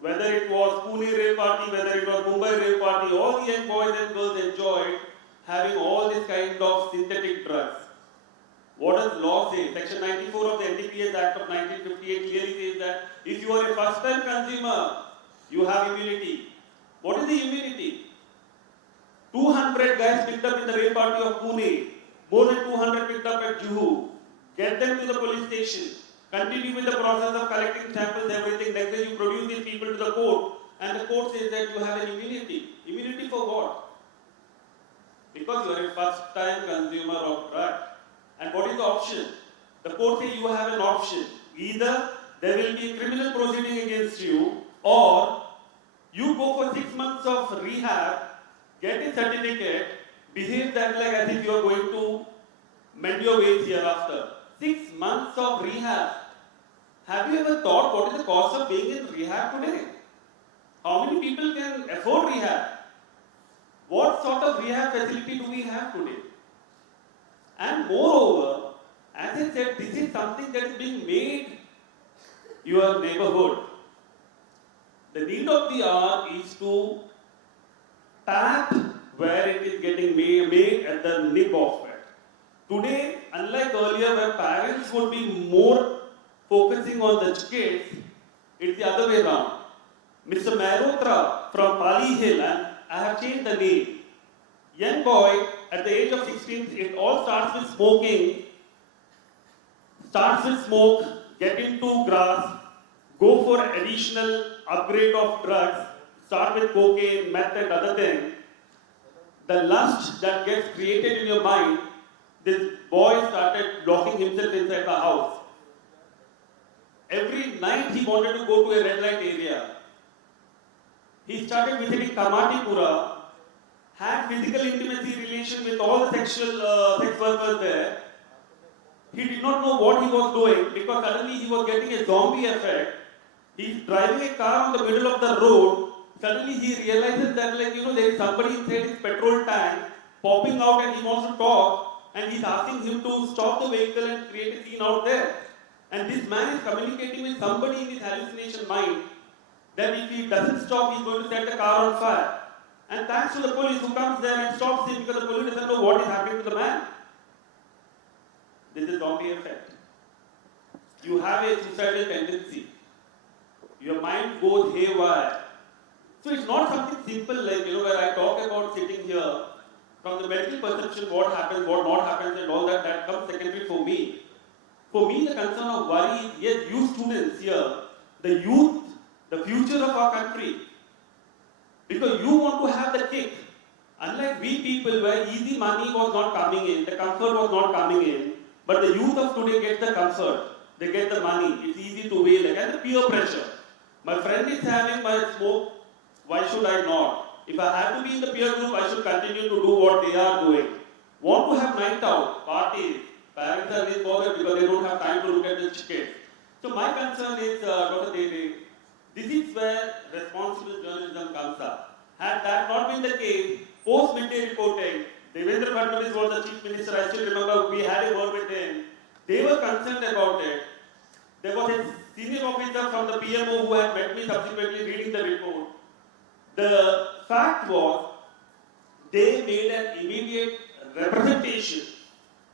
whether it was Pune rave party, whether it was Mumbai rave party, all the young boys and girls enjoyed having all this kind of synthetic drugs. What does law say? Section 94 of the NDPS Act of 1958 clearly says that if you are a first-time consumer, you have immunity. What is the immunity? 200 guys picked up in the rave party of Pune, more than 200 picked up at Juhu. Get them to the police station. Continue with the process of collecting samples, everything. Next day you produce these people to the court, and the court says that you have an immunity. Immunity for what? Because you are a first-time consumer of drug. And what is the option? The court says you have an option. Either there will be a criminal proceeding against you, or you go for 6 months of rehab, get a certificate, behave that like as if you are going to mend your ways hereafter. 6 months of rehab. Have you ever thought what is the cost of being in rehab today? How many people can afford rehab? What sort of rehab facility do we have today? And moreover, as I said, this is something that is being made your neighborhood. The need of the hour is to tap where it is getting made at the nib of it. Today, unlike earlier where parents would be more focusing on the kids, it's the other way around. Mr. Mehrotra from Pali Hill, and I have changed the name. Young boy at the age of 16, it all starts with smoking, starts with smoke, get into grass, go for additional upgrade of drugs, start with cocaine, meth and other things. The lust that gets created in your mind, this boy started locking himself inside the house. Every night he wanted to go to a red light area. He started visiting Kamatipura, had physical intimacy relation with all the sex workers there. He did not know what he was doing because suddenly he was getting a zombie effect. He's driving a car on the middle of the road. Suddenly he realizes that there is somebody inside his petrol tank popping out and he wants to talk, and he's asking him to stop the vehicle and create a scene out there. And this man is communicating with somebody in his hallucination mind that if he doesn't stop, he's going to set the car on fire. And thanks to the police who comes there and stops him because the police doesn't know what is happening to the man. This is zombie effect. you have a suicidal tendency. Your mind goes haywire. So it's not something simple like, where I talk about sitting here, from the medical perception, what happens, what not happens, and all that, that comes secondary for me. For me, the concern of worry is, yes, you students here, the youth, the future of our country, because you want to have the kick. Unlike we people where easy money was not coming in, the comfort was not coming in, but the youth of today get the comfort, they get the money, it's easy to weigh, and the peer pressure. My friend is having my smoke, why should I not? If I have to be in the peer group, I should continue to do what they are doing. Want to have night out, parties, parents are really bothered because they don't have time to look at the kids. So my concern is, Dr. Devi, this is where responsible journalism comes up. Had that not been the case, post-midday reporting, Devendra Fadnavis was the chief minister, I still remember we had a word with him. They were concerned about it. There was a senior officer from the PMO who had met me subsequently reading the report. The fact was, they made an immediate representation.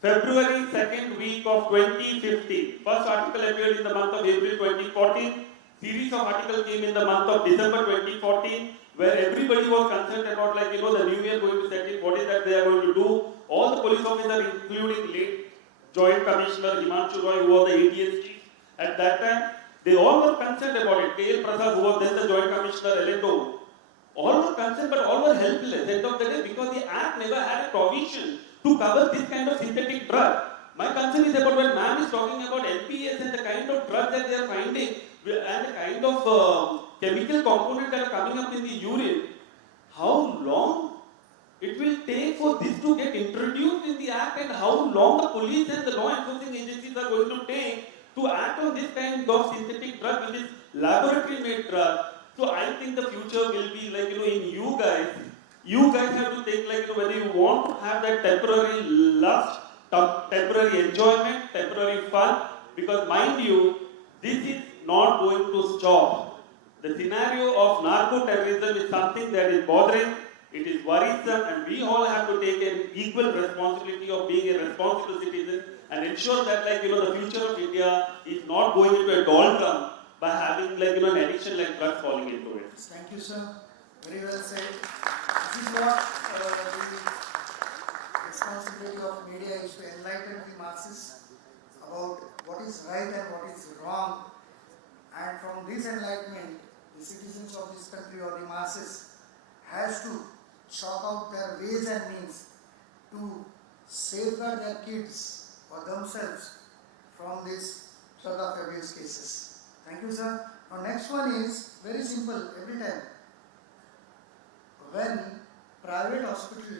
February 2nd week of 2015. First article appeared in the month of April 2014. Series of articles came in the month of December 2014, where everybody was concerned about, the new year going to set in, what is that they are going to do. All the police officers, including late Joint Commissioner Himanshu Roy, who was the ATS chief at that time, they all were concerned about it. K.L. Prasad, who was then the Joint Commissioner, Elendo, all were concerned, but all were helpless end of the day because the Act never had a provision to cover this kind of synthetic drug. My concern is about when man is talking about NPS and the kind of drugs that they are finding and the kind of chemical components that are coming up in the urine, how long it will take for this to get introduced in the Act and how long the police and the law enforcing agencies are going to take to act on this kind of synthetic drug, which is laboratory made drug. So I think the future will be in you guys. You guys have to think whether you want to have that temporary lust, temporary enjoyment, temporary fun, because mind you, this is not going to stop. The scenario of narco-terrorism is something that is bothering, it is worrisome, and we all have to take an equal responsibility of being a responsible citizen and ensure that the future of India is not going into a doldrum by having an addiction like drugs falling into it. Thank you, sir. Very well said. This is what the responsibility of media is, to enlighten the masses about what is right and what is wrong. And from this enlightenment, the citizens of this country or the masses has to chalk out their ways and means to safeguard their kids or themselves from these drug abuse cases. Thank you, sir. Now, next one is very simple every time. When private hospital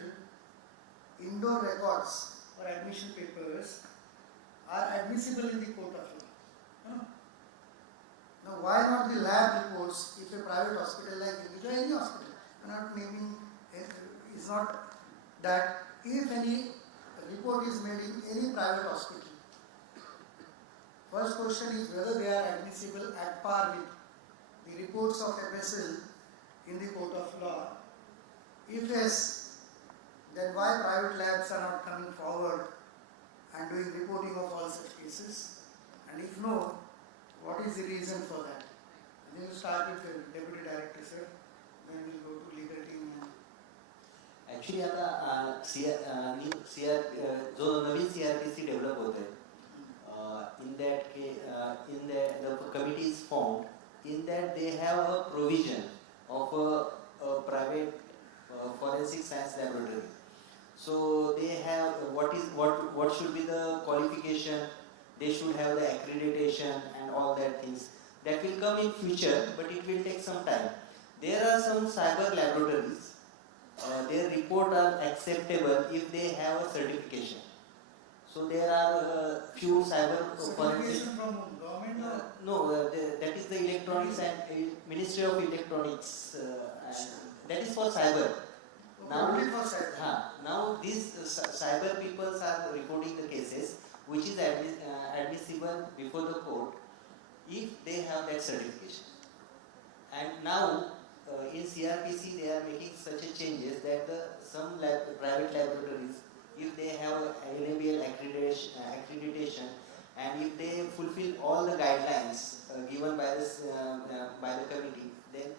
indoor records or admission papers are admissible in the court of law. Now, why not the lab reports if a private hospital like any hospital, I'm not naming, is not that if any report is made in any private hospital, first question is whether they are admissible at par with the reports of FSL in the court of law. If yes, then why private labs are not coming forward and doing reporting of all such cases? And if no, what is the reason for that? And then we'll start with the Deputy Director, sir. Then we'll go to legal team. Actually, आता जो नवीन CRPC develop होते, in that the committee is formed. In that they have a provision of a private forensic science laboratory. So they have what should be the qualification. They should have the accreditation and all that things. That will come in future, but it will take some time. There are some cyber laboratories. Their report are acceptable if they have a certification. So there are few cyber forensic. From government or? No, that is the electronics and Ministry of Electronics. That is for cyber. Now these cyber people are reporting the cases which is admissible before the court if they have that certification. And now in CRPC they are making such a changes that some private laboratories, if they have NABL accreditation and if they fulfill all the guidelines given by the committee, then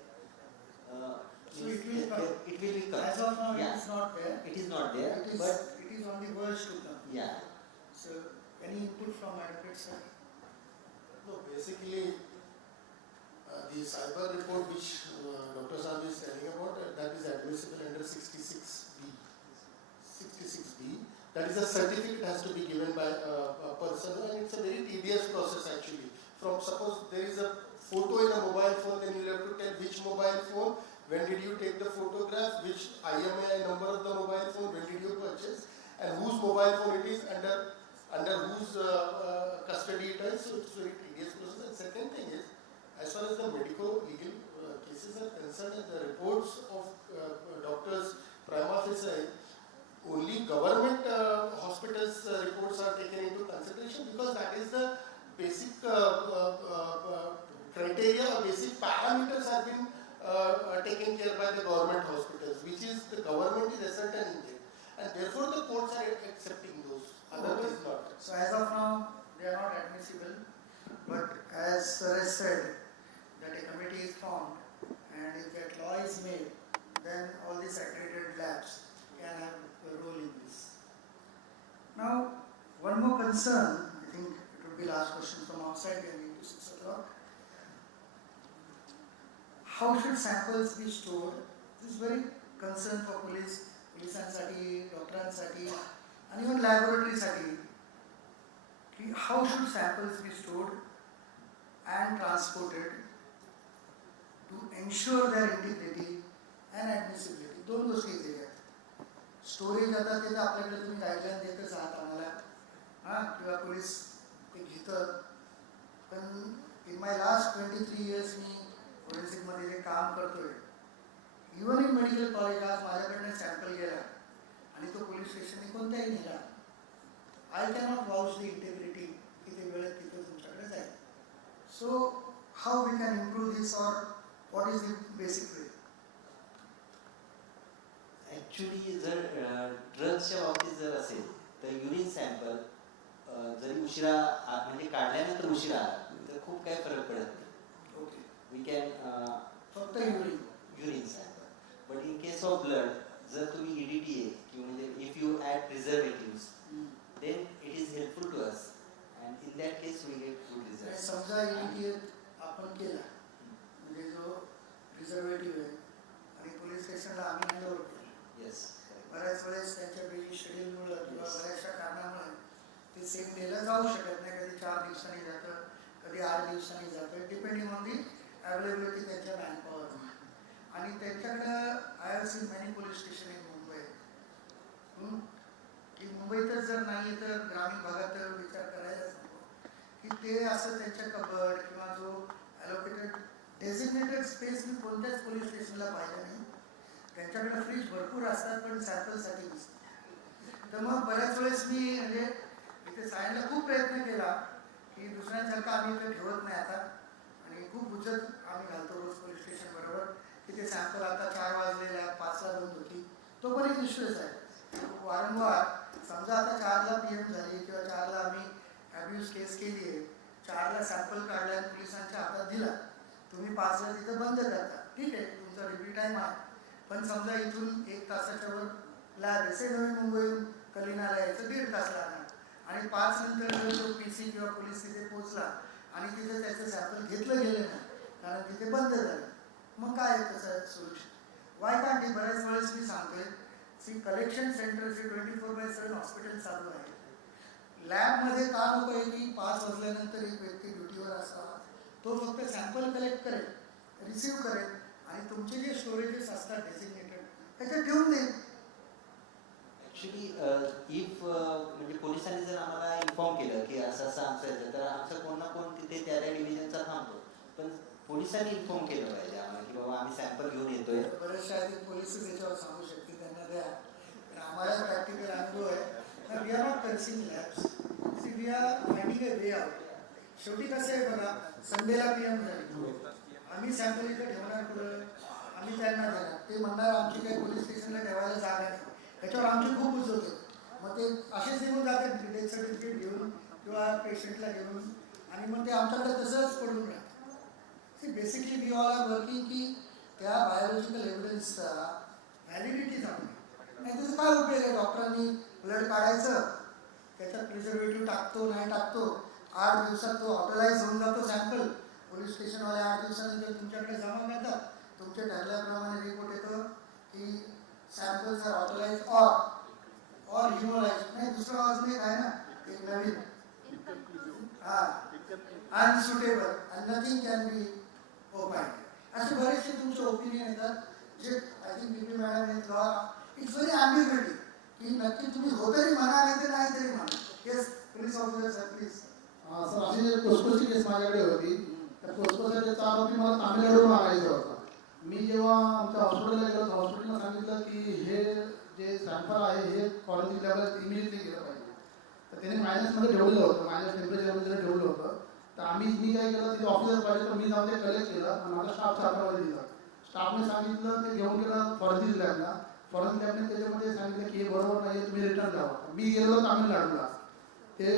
So it will come. It will come. As of now, Yeah. it is not there. It is not there, It is, but it is on the verge to come. yeah. So, any input from advocate sir? No, basically, the cyber report which Dr. Saab is telling about, that is admissible under 66B. 66B. That is a certificate has to be given by a person, and it's a very tedious process actually. From suppose there is a photo in a mobile phone, then you have to tell which mobile phone, when did you take the photograph, which IMEI number of the mobile phone, when did you purchase, and whose mobile phone it is, under whose custody it is. So it's very tedious process. And second thing is, as far as the medico-legal cases are concerned, and the reports of doctors prima facie, only government hospitals reports are taken into consideration, because that is the basic criteria or basic parameters have been taken care by the government hospitals, which is the government is ascertaining it, and therefore the courts are accepting those. Otherwise not. So as of now, they are not admissible. But as sir has said, that a committee is formed, and if that law is made, then all these accredited labs can have a role in this. Now, one more concern, I think it would be last question from outside, we are going to 6 o'clock. How should samples be stored? This is very concern for police-साठी, doctors-साठी, and even laboratory-साठी. How should samples be stored and transported to ensure their integrity and admissibility? दोन गोष्टी आहेत. Storage आता ते आपल्याकडे तुम्ही guideline देतच आहात आम्हाला, हां, किंवा पोलीस ते घेतं. पण इन माय लास्ट 23 years मी फोरेन्सिकमध्ये जे काम करतोय, इव्हन इन मेडिकल कॉलेज, आज माझ्याकडनं सॅम्पल गेला आणि तो पोलीस स्टेशनने कोणत्याही नेला, I cannot vouch the integrity किती वेळेत तिथे तुमच्याकडे जाईल. So how we can improve this, or what is the basic way? Actually जर ड्रग्सच्या बाबतीत जर असेल तर युरिन सॅम्पल जरी उशिरा म्हणजे काढल्यानंतर उशिरा तर खूप काही फरक पडत नाही. ओके, वी कॅन फक्त urine sample. But in case of blood, जर तुम्ही EDTA किंवा म्हणजे if you add preservatives, then it is helpful to us, and in that case we get good results. समजा EDTA आपण केला, म्हणजे जो प्रिझर्वेटिव्ह आहे, आणि पोलीस स्टेशनला आम्ही हँडओव्हर केला. येस. बऱ्याच वेळेस त्यांच्या बिझी शेड्यूलमुळे किंवा बऱ्याचशा कारणामुळे ते सेम डेला जाऊ शकत नाही. कधी 4 दिवसांनी जातं, कधी 8 दिवसांनी जातं, डिपेंडिंग ऑन दी अवेलेबिलिटी त्यांच्या मॅनपॉवर. आणि त्यांच्याकडं I have seen many police station इन मुंबई, की मुंबईतच जर नाही तर ग्रामीण भागात विचार करायलाच नको, की ते असं त्यांच्या कबड किंवा जो ॲलोकेटेड डेझिग्नेटेड स्पेस मी कोणत्याच पोलीस स्टेशनला पाहिजे नाही. त्यांच्याकडे फ्रीज भरपूर असतात, पण सॅम्पलसाठी नसतात. तर मग बऱ्याच वेळेस मी म्हणजे इथे सांगायला खूप प्रयत्न केला की दुसऱ्यांसारखं आम्ही इथे ठेवत नाही आता, आणि खूप उजत आम्ही घालतो रोज पोलीस स्टेशन बरोबर, की ते सॅम्पल आता 4 वाजलेल्या 5ला बंद होती. तो पण एक इश्यूच आहे. वारंवार समजा आता 4ला PM झाली किंवा 4ला आम्ही ॲब्यूज केस केली आहे, 4ला सॅम्पल काढला आणि पोलिसांच्या हातात दिला, तुम्ही 5ला तिथं बंद करता, ठीक आहे, तुमचा ड्युटी टाईम आहे. पण समजा इथून 1 तासाच्या वर लॅब आहे, नवी मुंबईहून कलिनाला यायचं 1.5 तास लागणार, आणि 5 नंतर जर तो PC किंवा पोलीस तिथे पोहोचला आणि तिथे त्याचं सॅम्पल घेतलं गेलं नाही कारण तिथे बंद झालं, मग काय आहे त्याचं सोल्युशन? Y can't be? बऱ्याच वेळेस मी सांगतोय, सी कलेक्शन सेंटरचे 24/7 हॉस्पिटल चालू आहे. लॅबमध्ये का नको आहे की 5 वाजल्यानंतर एक व्यक्ती ड्युटीवर असावा, तो फक्त सॅम्पल कलेक्ट करेल, रिसिव्ह करेल, आणि तुमचे जे स्टोरेजेस असतात डेसिग्नेटेड त्याच्यात ठेवून देईल. ॲक्च्युली इफ म्हणजे पोलिसांनी जर आम्हाला इन्फॉर्म केलं की असं असं आमचं आहे, तर आमचं कोण ना कोण तिथे त्या डिव्हिजनचा थांबतो. पण पोलिसांनी इन्फॉर्म केलं पाहिजे आम्हाला की बाबा आम्ही सॅम्पल घेऊन येतोय. बरेचसे आहेत पोलिस त्याच्यावर सांगू शकते, त्यांना द्या. पण आम्हाला प्रॅक्टिकल अनुभव आहे, we are not cursing labs, we are finding a way out. शेवटी कसं आहे बघा, संडेला PM झाली, आम्ही सॅम्पल इथे ठेवणार पुढं, आम्ही त्यांना देणार, ते म्हणणार आमची काही पोलीस स्टेशनला ठेवायला जागा नाही, त्याच्यावर आमची खूप उज होते. मग ते असेच निघून जातात, डेथ सर्टिफिकेट घेऊन किंवा पेशंटला घेऊन आणि मग ते आमच्याकडे तसंच पडून राहतं. Basically we all are working की त्या बायोलॉजिकल एव्हिडन्सचा व्हॅलिडिटी जाणून नाही. त्याचा काय उपयोग आहे? डॉक्टरांनी ब्लड काढायचं, त्याच्यात प्रिझर्वेटिव्ह टाकतो नाही टाकतो, 8 दिवसात तो ऑटोलाइज होऊन जातो सॅम्पल. पोलीस स्टेशनवाले 8 दिवसानंतर तुमच्याकडे जमा करतात. तुमच्या ठरल्याप्रमाणे रिपोर्ट येतो की सॅम्पल्स आर ऑटोलाइज और ह्युमलाइज. नाही, दुसरा अजून एक आहे ना, एक नवीन unsuitable and nothing can be opined. असे बरेचसे तुमचे ओपिनियन येतात जे आय थिंक बीपी मॅडम हे लॉ इट्स व्हेरी ॲम्बिग्युइटी की नक्की तुम्ही हो तरी म्हणा नाही तर नाही तरी म्हणा. Yes police officer sir please. Sir, अशी एक कोसकोची केस माझ्याकडे होती. त्या कोसकोचा आरोपी मला तामिळनाडूला आणायचा होता. मी जेव्हा आमच्या हॉस्पिटलला गेलो तर हॉस्पिटलला सांगितलं की हे जे सॅम्पल आहे हे फॉरेन्सिक लॅबला इमिजिएटली गेलं पाहिजे. तर त्याने मायनसमध्ये ठेवलेलं होतं, मायनस टेम्परेचरमध्ये ठेवलं होतं. तर मी काय केलं, तिथे ऑफिसर पाहिजे तर मी जाऊन ते कलेक्ट केलं आणि माझा स्टाफ छापामध्ये दिला. स्टाफने सांगितलं ते घेऊन गेलं फॉरेन्सिक लॅबला. फॉरेन्सिक लॅबने त्याच्यामध्ये सांगितलं की हे बरोबर नाही, तुम्ही रिटर्न द्यावा. मी गेलो तामिळनाडूला. ते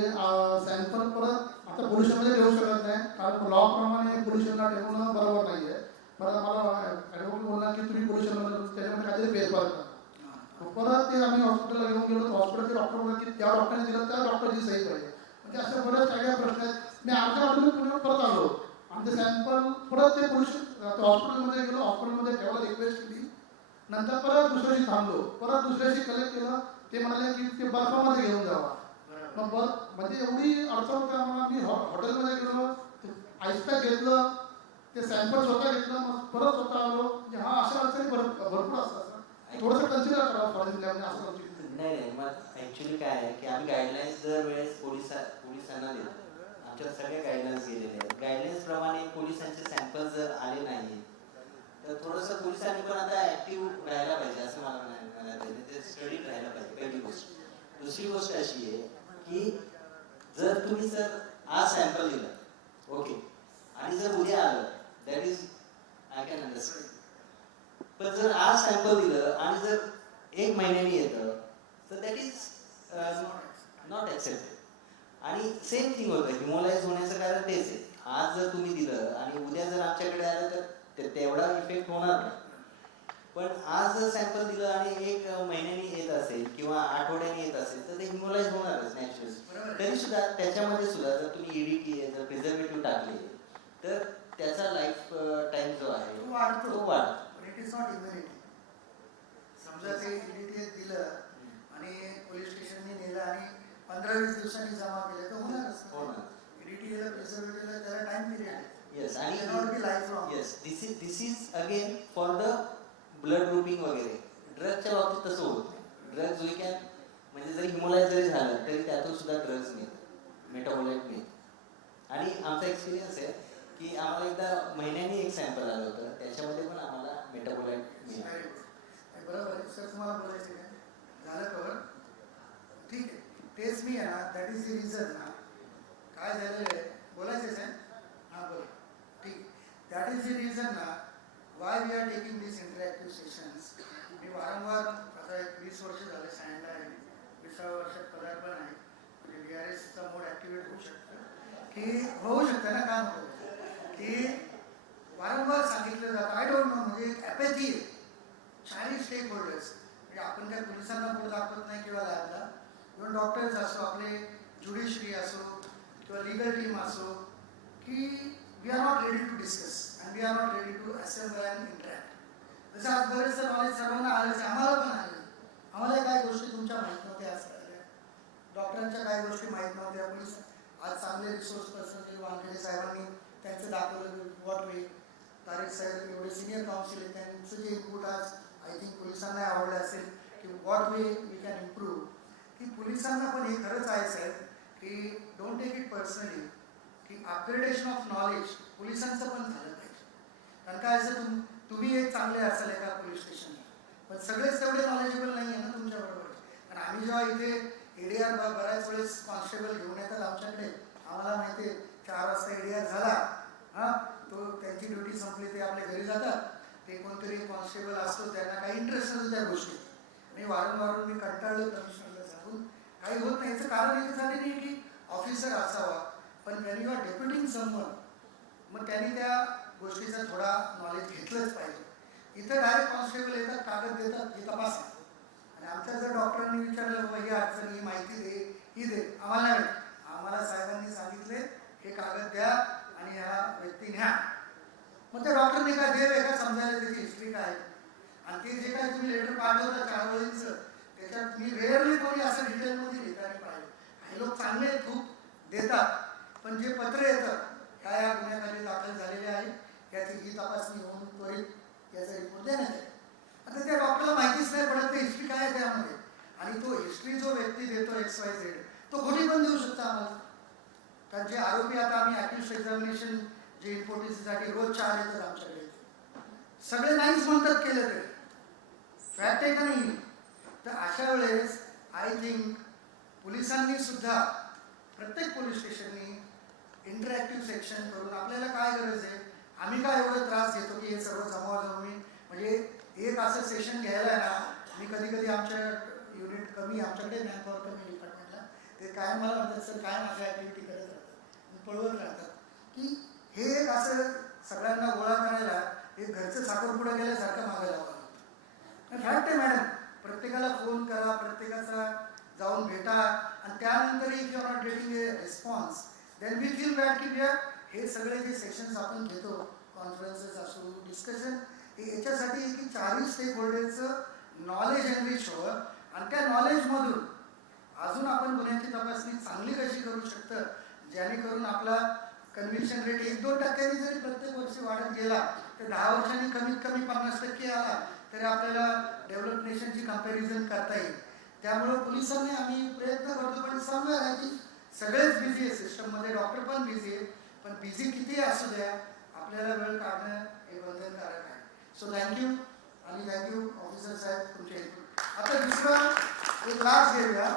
सॅम्पल परत आता पोल्युशनमध्ये ठेवू शकत नाही, कारण लॉप्रमाणे पोल्युशनला ठेवणं बरोबर नाही आहे. परत मला ॲडव्होकेट बोलला की तुम्ही पोल्युशनमध्ये त्याच्यामध्ये काहीतरी फेरफार करा. परत ते आम्ही हॉस्पिटलला घेऊन गेलो तर हॉस्पिटलचे डॉक्टर बोलले की त्या डॉक्टरने दिलं त्या डॉक्टरची सही पाहिजे. म्हणजे अशा बऱ्याच काही प्रश्न आहेत. मी अर्ध्या वाटून पुण्यात परत आलो आणि ते सॅम्पल परत ते पोल्युशन हॉस्पिटलमध्ये गेलो, हॉस्पिटलमध्ये ठेवायला रिक्वेस्ट केली. नंतर परत दुसऱ्याशी थांबलो, परत दुसऱ्याशी कलेक्ट केलं. ते म्हणाले की ते बर्फामध्ये घेऊन जावा. मग म्हणजे एवढी अडचण होती आम्हाला. मी हॉटेलमध्ये गेलो, आईसपॅक घेतलं, ते सॅम्पल स्वतः घेतलं, मग परत स्वतः आलो. म्हणजे हा अशा अडचणी भरपूर असतात. थोडंसं कन्सिडर करावं फॉरेन्सिक लॅबने असं. नाही, मग ॲक्च्युली काय आहे की आम्ही गाईडलाईन्स दर वेळेस पोलिसांना देतो. आमच्या सगळ्या गाईडलाईन्स गेलेले आहेत. गाईडलाईन्सप्रमाणे पोलिसांचे सॅम्पल जर आले नाही तर थोडंसं पोलिसांनी पण आता ॲक्टिव्ह राहायला पाहिजे असं मला म्हणायला पाहिजे. ते स्टडीत राहायला पाहिजे पहिली गोष्ट. दुसरी गोष्ट अशी आहे की जर तुम्ही आज सॅम्पल दिलं, ओके, आणि जर उद्या आलं, that is I can understand. पण जर आज सॅम्पल दिलं आणि जर 1 महिन्याने येतं तर दॅट इज नॉट ॲक्सेप्टेड. आणि सेम थिंग होतं, ह्युमोलाइज होण्याचं कारण तेच आहे. आज जर तुम्ही दिलं आणि उद्या जर आमच्याकडे आलं तर तेवढा इफेक्ट होणार नाही. पण आज जर सॅम्पल दिलं आणि 1 महिन्याने येत असेल किंवा आठवड्याने येत असेल तर ते ह्युमोलाइज होणारच नॅचरली. तरी सुद्धा त्याच्यामध्ये सुद्धा जर तुम्ही EDTA जर प्रिझर्वेटिव्ह टाकले तर त्याचा लाईफ टाईम जो आहे तो वाढतो. It is not immunity. समजा ते EDTA दिलं आणि पोलीस स्टेशनने नेलं आणि 15-20 दिवसांनी जमा केलं तर होणारच. EDTA प्रिझर्वेटिव्हला त्याला टाइम पिरियड आहे. येस, आणि yes, this is again for the blood grouping वगैरे. ड्रगच्या बाबतीत तसं होत नाही. ड्रग्ज वी कॅन, म्हणजे जरी ह्युमोलाइज जरी झालं तरी त्यातून सुद्धा ड्रग्ज मिळतात, मेटाबोलाइट मिळतात. आणि आमचा एक्सपिरियन्स आहे की आम्हाला एकदा महिन्यानी एक सॅम्पल आलं होतं, त्याच्यामध्ये पण आम्हाला मेटाबोलाइट मिळालं. बरोबर आहे सर, तुम्हाला बोलायचं काय? झालं कवर? ठीक आहे, तेच मी आहे ना, दॅट इज द रिझन ना. काय झालेलं आहे बोलायचं आहे साहेब? हां बोला. ठीक, दॅट इज द रिझन ना why we are taking this interactive sessions. मी वारंवार आता 20 वर्ष झाले स्टँडला आहे, 20व्या वर्षात पदार्पण आहे. म्हणजे VRSचा मोड ॲक्टिवेट होऊ शकतं की होऊ शकतं ना, का नको? की वारंवार सांगितलं जातं, आय डोंट नो, म्हणजे एक ॲपॅथी आहे. चारही स्टेक होल्डर्स, म्हणजे आपण काय पोलिसांना पुढे दाखवत नाही किंवा लॅबला, इव्हन डॉक्टर्स असो, आपले ज्युडिशरी असो किंवा लिगल टीम असो, की we are not ready to discuss and we are not ready to assemble and interact. जसं आज बरेचसं नॉलेज सर्वांना आलंच आहे, आम्हाला पण आले. आम्हाला काही गोष्टी तुमच्या माहीत नव्हत्या असल्या, डॉक्टरांच्या काही गोष्टी माहीत नव्हत्या. पोलीस आज चांगले रिसोर्स पर्सन जे वानखेडे साहेबांनी त्यांचं दाखवलं व्हॉट वे. तारेक साहेब एवढे सिनियर काउन्सिल आहेत, त्यांचं जे इनपुट आज आय थिंक पोलिसांना आवडलं असेल की what way we can improve. की पोलिसांना पण हे खरंच आहे साहेब की डोंट टेक इट पर्सनली की अपग्रेडेशन ऑफ नॉलेज पोलिसांचं पण झालं पाहिजे. कारण काय असं तुम्ही एक चांगले असाल एका पोलीस स्टेशनला, पण सगळेच तेवढे नॉलेजेबल नाही आहे ना तुमच्याबरोबर. कारण आम्ही जेव्हा इथे ADR बऱ्याच वेळेस कॉन्स्टेबल घेऊन येतात आमच्याकडे, आम्हाला माहिती आहे 4 वाजता ADR झाला, हां, तो त्यांची ड्युटी संपली, ते आपल्या घरी जातात. ते कोणतरी कॉन्स्टेबल असतो, त्यांना काही इंटरेस्ट नसतो त्या गोष्टीत. मी वारंवार कंटाळलो कमिशनरला सांगून काही होत नाही. याचं कारण याच्यासाठी नाही की ऑफिसर असावा, पण वेन यू आर डेप्युटिंग समवन मग त्यांनी त्या गोष्टीचा थोडा नॉलेज घेतलंच पाहिजे. इथं डायरेक्ट कॉन्स्टेबल येतात, कागद देतात, हे तपासा. आणि आमच्या जर डॉक्टरांनी विचारलं बाबा ही अडचण, ही माहिती दे, ही दे, आम्हाला नाही, आम्हाला साहेबांनी सांगितले हे कागद द्या आणि ह्या व्यक्ती न्या. मग त्या डॉक्टरने काय देव का समजायला त्याची हिस्ट्री काय आहे. आणि ते जे काय तुम्ही लेटर पाठवता 4 वळींचं, त्याच्यात मी रेअरली कोणी असं डिटेलमध्ये लिहिताना पाहिजे. काही लोक चांगले खूप देतात, पण जे पत्र येतं ह्या गुन्ह्याखाली दाखल झालेले आहे, याची ही तपासणी होऊन त्वरित याचा रिपोर्ट देण्यात येईल. आता त्या डॉक्टरला माहितीच नाही पडत ते हिस्ट्री काय आहे त्यामध्ये. आणि तो हिस्ट्री जो व्यक्ती देतो XYZ तो खोटी पण देऊ शकतो आम्हाला. कारण जे आरोपी आता आम्ही अॅक्युज एक्झामिनेशन जे इन्फोर्टिससाठी रोज 4 येतात आमच्याकडे, सगळे नाहीच म्हणतात केलं तरी फॅक्ट आहे का नाही. तर अशा वेळेस आय थिंक पोलिसांनी सुद्धा प्रत्येक पोलीस स्टेशननी इंटरॅक्टिव्ह सेक्शन करून, आपल्याला काय गरज आहे, आम्ही काय एवढं त्रास घेतो की हे सर्व जमवाजमवी, म्हणजे एक असं सेशन घ्यायला ना, मी कधी कधी आमच्या युनिट कमी, आमच्याकडे मॅनपॉवर कमी डिपार्टमेंटला, ते काय मला म्हणतात सर काय माझ्या ॲक्टिव्हिटी करत राहतात, पळवत राहतात, की हे एक असं सगळ्यांना गोळा करायला एक घरचं साखरपुडा गेल्यासारखं मागायला लागतं. फॅक्ट आहे मॅडम, प्रत्येकाला फोन करा, प्रत्येकाचा जाऊन भेटा, आणि त्यानंतर if you are not getting a response then we feel bad की हे सगळे जे सेशन्स आपण घेतो, कॉन्फरन्सेस असो, डिस्कशन, हे याच्यासाठी की 4 स्टेक होल्डरचं नॉलेज एनरिच व्हावं, आणि त्या नॉलेजमधून अजून आपण गुन्ह्याची तपासणी चांगली कशी करू शकतं, जेणेकरून आपला कन्व्हिक्शन रेट 1-2% जरी प्रत्येक वर्षी वाढत गेला तर 10 वर्षांनी कमीत कमी 50% आला तरी आपल्याला डेव्हलप नेशनची कंपॅरिझन करता येईल. त्यामुळे पोलिसांनी आम्ही प्रयत्न करतो, पण समजा आहे की सगळेच बिझी आहे सिस्टममध्ये, डॉक्टर पण बिझी आहे, पण बिझी किती असू द्या आपल्याला वेळ काढणं हे बंधनकारक आहे. सो थँक्यू, आणि थँक्यू ऑफिसर साहेब तुमचे इनपुट. आता दुसरं एक लास्ट घेऊया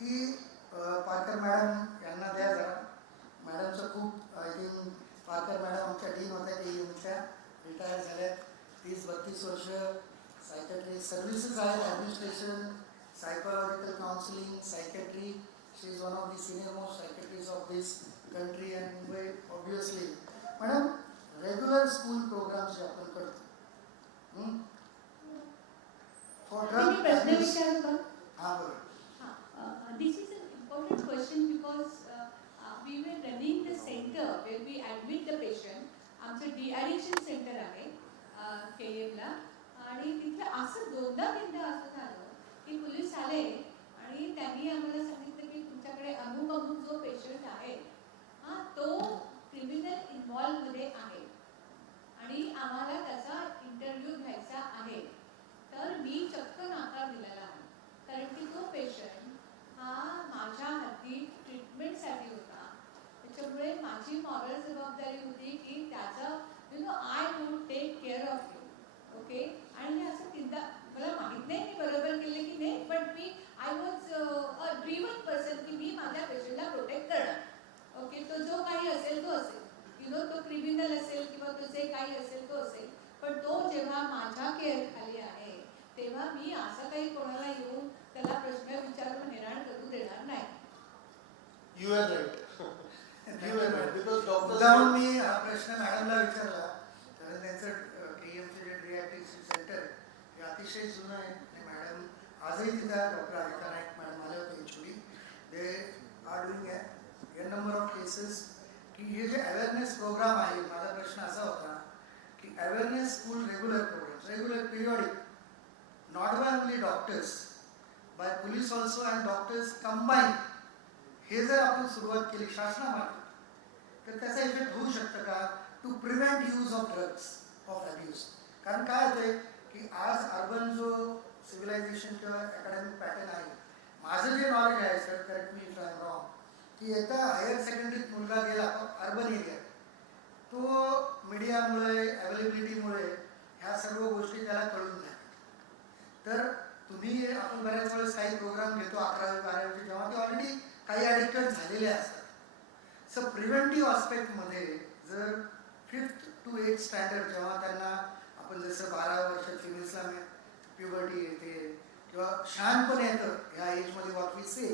की पारकर मॅडम यांना द्या जरा. मॅडमचं खूप आय थिंक पारकर मॅडम आमच्या डीन होत्या, ते युनिटच्या रिटायर झाल्यात. 30-32 वर्ष सायकॅट्रिक सर्व्हिसेस आहेत, administration, psychological counselling, psychiatry. She is one of the senior most psychiatrist of this country and Mumbai obviously. Madam, regular school programmes जे आपण करतो फॉर ड्रग प्रश्न विचारू का? हां बरोबर. This is an important question because we were running the center where we admit the patient. आमचं de-addiction center आहे KM ला, आणि तिथे असं 2दा-3दा असं झालं की पोलीस आले आणि त्यांनी आम्हाला सांगितलं की तुमच्याकडे अमुक जो पेशंट आहे हा तो क्रिमिनल इन्व्हॉल्वमध्ये आहे आणि आम्हाला त्याचा इंटरव्ह्यू घ्यायचा आहे. तर मी चक्क नकार दिलेला आहे, कारण की तो पेशंट हा माझ्या हाती ट्रीटमेंटसाठी होता. त्याच्यामुळे माझी मॉरल जबाबदारी होती की त्याचं I would take care of you. Okay, आणि हे असं 3दा, मला माहीत नाही मी बरोबर केले की नाही, but me I was a driven person की मी माझ्या पेशंटला प्रोटेक्ट करणार. ओके, तो जो काही असेल तो असेल, तो क्रिमिनल असेल किंवा तो जे काही असेल तो असेल, पण तो जेव्हा माझ्या केअर खाली आहे तेव्हा मी असं काही कोणाला येऊन त्याला प्रश्न विचारून हैराण करू देणार नाही. You are right. You are right, because doctors. जाऊन मी हा प्रश्न मॅडमला विचारला, कारण त्यांचं KMचं जे डिॲक्टिव्ह सेंटर हे अतिशय जुनं आहे, आणि मॅडम आजही तिथं डॉक्टर आदित्य नाईक मॅडम आले होते actually. They are doing a number of cases की हे जे अवेअरनेस प्रोग्राम आहे. माझा प्रश्न असा होता की awareness school regular programmes, regular periodic, not by only doctors, by police also and doctors combine, हे जर आपण सुरुवात केली शासनामार्फत तर त्याचा इफेक्ट होऊ शकतं का to prevent use of drugs of abuse. कारण काय होतंय की आज अर्बन जो सिव्हिलायझेशन किंवा अकॅडमिक पॅटर्न आहे, माझं जे नॉलेज आहे sir, correct me if I am wrong, की एकदा हायर सेकंडरीत मुलगा गेला अर्बन एरियात, तो मीडियामुळे अवेलेबिलिटीमुळे ह्या सर्व गोष्टी त्याला कळून जातात. तर तुम्ही आपण बऱ्याच वेळेस काही प्रोग्राम घेतो 11वी-12वी, जेव्हा ते ऑलरेडी काही ॲडिक्टेड झालेले असतात. सो प्रिव्हेंटिव्ह आस्पेक्टमध्ये जर 5th to 8th स्टँडर्ड जेव्हा त्यांना आपण जसं 12 वर्षात फिमेल्सला प्युबर्टी येते किंवा शहाणपण येतं ह्या एजमध्ये, वॉट वी से,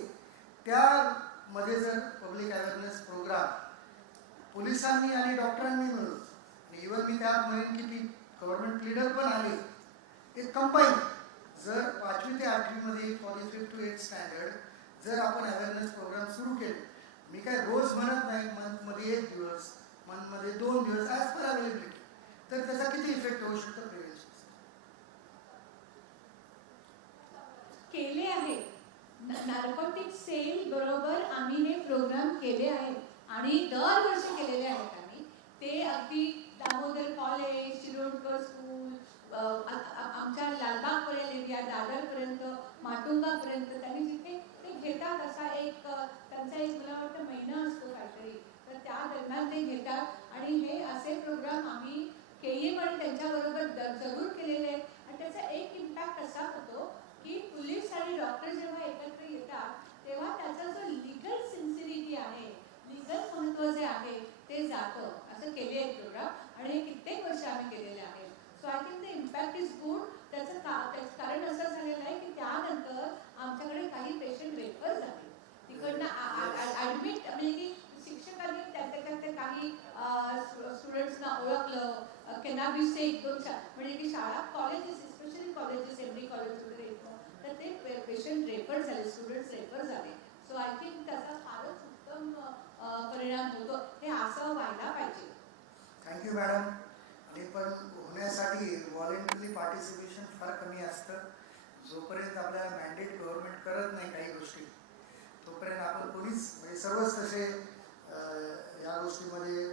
त्या मध्ये जर पब्लिक अवेअरनेस प्रोग्राम पोलिसांनी आणि डॉक्टरांनी मिळून, इव्हन मी त्यात म्हणेन की ती गव्हर्नमेंट लीडर पण आले, एक कंबाईन जर 5वी ते 8वी मध्ये for 5th to 8th standard जर आपण अवेअरनेस प्रोग्राम सुरू केले, मी काय रोज म्हणत नाही, मंथमध्ये 1 दिवस, मंथमध्ये 2 दिवस ॲज पर अवेलेबिलिटी, तर त्याचा किती इफेक्ट होऊ शकतो प्रिव्हेन्शन केले आहे. नार्कोटिक सेल बरोबर आम्ही हे प्रोग्राम केले आहेत आणि दरवर्षी केलेले आहेत आम्ही. ते अगदी दामोदर कॉलेज, शिरोडकर स्कूल, आमच्या लालबागपर्यंत एरिया, दादरपर्यंत, माटुंगापर्यंत त्यांनी जिथे ते घेतात, असा एक त्यांचा एक मला वाटतं महिना असतो काहीतरी, तर त्या दरम्यान ते घेतात आणि हे असे प्रोग्राम आम्ही केईएम आणि त्यांच्याबरोबर जरूर केलेले आहेत. आणि त्याचा एक इम्पॅक्ट असा होतो की पोलीस आणि डॉक्टर जेव्हा एकत्र येतात तेव्हा त्याचा जो लिगल सिन्सिरिटी आहे, लिगल महत्त्व जे आहे ते जातं. असं केले आहे प्रोग्राम आणि कित्येक वर्ष आम्ही केलेले आहेत. So I think the impact is good. त्याचं कारण असं झालेलं आहे की त्यानंतर आमच्याकडे काही पेशंट रेफर झाले तिकडनं ॲडमिट, म्हणजे की शिक्षकांनी त्याच्यात काही स्टुडंट्सना ओळखलं, कॅनॅबिसचे 1-2 म्हणजे की शाळा, colleges, specially colleges, MD college वगैरे येतं, तर ते पेशंट रेफर झाले, स्टुडंट्स रेफर झाले. सो आय थिंक त्याचा फारच उत्तम परिणाम होतो. हे असं व्हायला पाहिजे. Thank you madam. आणि पण होण्यासाठी व्हॉलेंटरी पार्टिसिपेशन फार कमी असतं. जोपर्यंत आपल्याला मॅन्डेट गव्हर्नमेंट करत नाही काही गोष्टी, तोपर्यंत आपण कोणीच, म्हणजे सर्वच तसे या गोष्टीमध्ये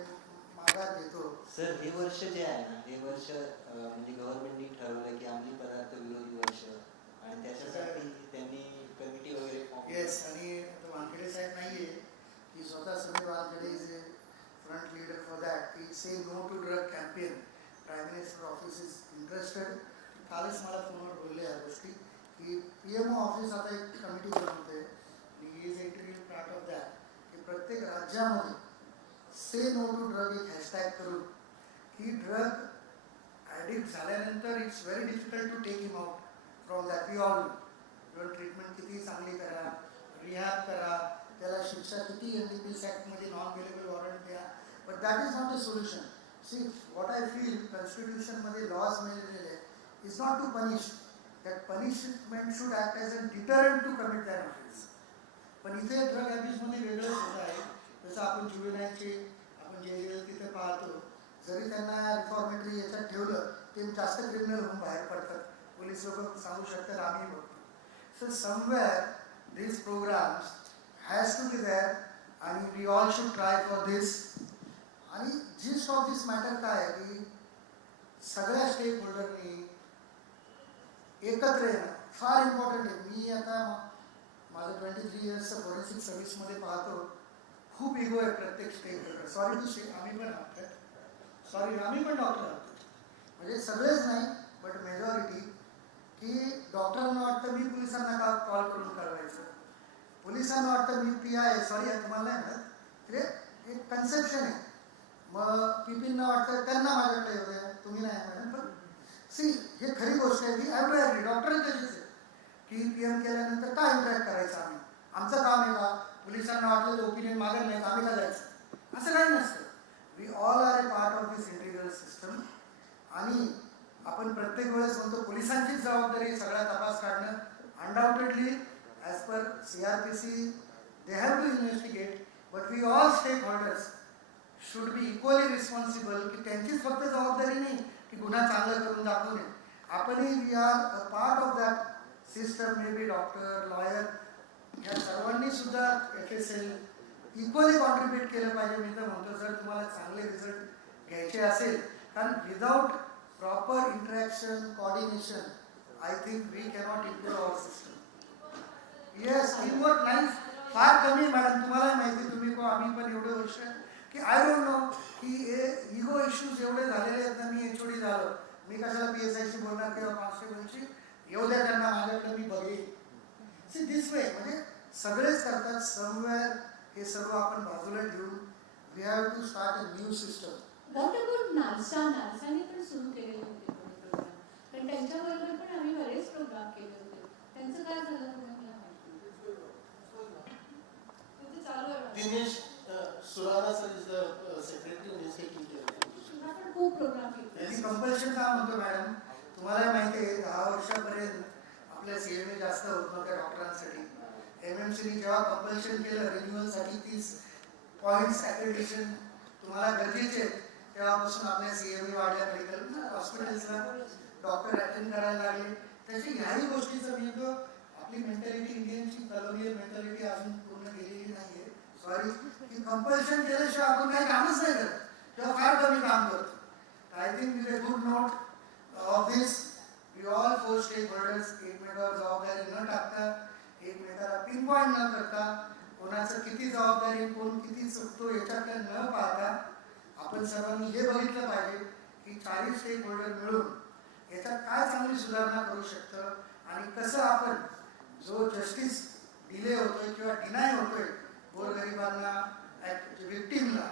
माघार घेतो. सर, हे वर्ष जे आहे ना, हे वर्ष म्हणजे गव्हर्नमेंटनी ठरवलं की अंमली पदार्थ विरोधी वर्ष, आणि त्याच्यासाठी त्यांनी कमिटी वगैरे फॉर्म. येस, आणि वानखेडे साहेब नाहीये, की स्वतः Sameer Wankhede is a front leader for that, की say no to drug campaign. Prime minister office is interested. कालच मला फोनवर बोलले या गोष्टी, की PMO ऑफिस आता एक कमिटी बनवते, he is integral part of that, की प्रत्येक राज्यामध्ये से नो टू ड्रग एक हॅशटॅग करून, की ड्रग ॲडिक्ट झाल्यानंतर it's very difficult to take him out from that. We all even treatment किती चांगली करा, रिहॅब करा, त्याला शिक्षा किती NDPS Act मध्ये नॉन अवेलेबल वॉरंट द्या, but that is not a solution. See, what I feel, कॉन्स्टिट्यूशनमध्ये लॉज मिळलेले is not to punish. That punishment should act as a deterrent to commit that offence. पण इथे drug ॲब्यूजमध्ये वेगळंच होत आहे. जसं आपण जुवेनाईलचे आपण जे तिथे पाहतो, जरी त्यांना रिफॉर्मेटरी याच्यात ठेवलं ते जास्त क्रिमिनल होऊन बाहेर पडतात. पोलीस लोक सांगू शकतात, आम्ही बघतो. सो somewhere these programs has to be there and we all should try for this. आणि gist of this matter काय आहे की सगळ्या स्टेक होल्डरनी एकत्र येणं फार इम्पॉर्टंट आहे. मी आता माझं 23 इयर्सचं फॉरेन्सिक सर्व्हिसमध्ये पाहतो, खूप इगो आहे प्रत्येक स्टेक होल्डर. सॉरी टू से, आम्ही पण आहोत, आम्ही पण डॉक्टर आहोत, म्हणजे सगळेच नाही बट मेजॉरिटी, की डॉक्टरांना वाटतं मी पोलिसांना का कॉल करून कळवायचं, पोलिसांना वाटतं मी PI, सॉरी तुम्हाला नाही ना, ते एक कन्सेप्शन आहे. मग PPंना वाटतं त्यांना माझ्याकडे येऊ द्या, तुम्ही नाही मॅडम. पण सी, हे खरी गोष्ट आहे की ॲव्हरी डॉक्टर तशीच आहे, की PM केल्यानंतर काय इंटरॅक्ट करायचं आम्ही, आमचं काम आहे का, पोलिसांना वाटलं तर ओपिनियन मागत नाही, आम्ही का जायचं, असं काही नसतं. We all are a part of this integral system. आणि आपण प्रत्येक वेळेस म्हणतो पोलिसांचीच जबाबदारी सगळा तपास काढणं. Undoubtedly as per CRPC they have to investigate, but we all stake holders should be equally responsible, की त्यांचीच फक्त जबाबदारी नाही की गुन्हा चांगला करून दाखवणे, आपणही we are a part of that system. Maybe doctor, lawyer, या सर्वांनी सुद्धा FSL इक्वली कॉन्ट्रीब्यूट केलं पाहिजे. मी तर म्हणतो जर तुम्हाला चांगले रिझल्ट घ्यायचे असेल, कारण without proper interaction, coordination, I think we cannot improve our system. Yes, teamwork नाही, फार कमी मॅडम. तुम्हाला माहिती, तुम्ही आम्ही पण एवढे वर्ष, की आय डोंट नो की इगो इश्यूज एवढे झालेले आहेत ना. मी HOD झालो, मी कशाला PSIशी बोलणार किंवा कॉन्स्टेबलशी, येऊ द्या त्यांना माझ्याकडे, मी बघेन. सी दिस वे, म्हणजे सगळेच करतात. समवेअर हे सर्व आपण बाजूला ठेवून we have to start a new system. What about नालसाने पण सुरू केलेले होते प्रोग्राम, पण त्यांच्याबरोबर पण आम्ही बरेच प्रोग्राम केले होते. त्यांचं काय झालं तुम्हाला माहिती? चालू आहे. Dinesh Surana sir is the secretary and is taking care of it. पुन्हा पण खूप प्रोग्राम केले. यांनी कंपल्शन का म्हणतो मॅडम, तुम्हाला माहिती आहे 10 वर्षापर्यंत आपल्या CMA जास्त होत नव्हत्या डॉक्टरांसाठी. MMCने जेव्हा कंपल्शन केलं रिन्युअलसाठी 30 पॉईंट्स ॲक्रेडिटेशन तुम्हाला गरजेचे आहेत, तेव्हापासून आपल्या CMA वाढल्या, मेडिकल हॉस्पिटल्सला डॉक्टर अटेंड करायला लागले. त्याची ह्याही गोष्टीचं मी तो आपली मेंटॅलिटी इंडियनची कलोनियल मेंटॅलिटी अजून पूर्ण गेलेली नाही आहे. सॉरी की कंपल्शन केल्याशिवाय आपण काही कामच नाही करत किंवा फार कमी काम करतो. I think with a good note of this we all 4 stake holders एकमेकावर जबाबदारी न टाकता, एकमेकाला पिन पॉईंट न करता, कोणाचं किती जबाबदारी कोण किती चुकतो याच्याकडे न पाहता आपण सर्वांनी हे बघितलं पाहिजे की 4 स्टेक होल्डर मिळून याच्यात काय चांगली सुधारणा करू शकतं आणि कसं आपण जो जस्टिस डिले होतोय किंवा डिनाय होतोय गोरगरिबांना, विक्टीमला,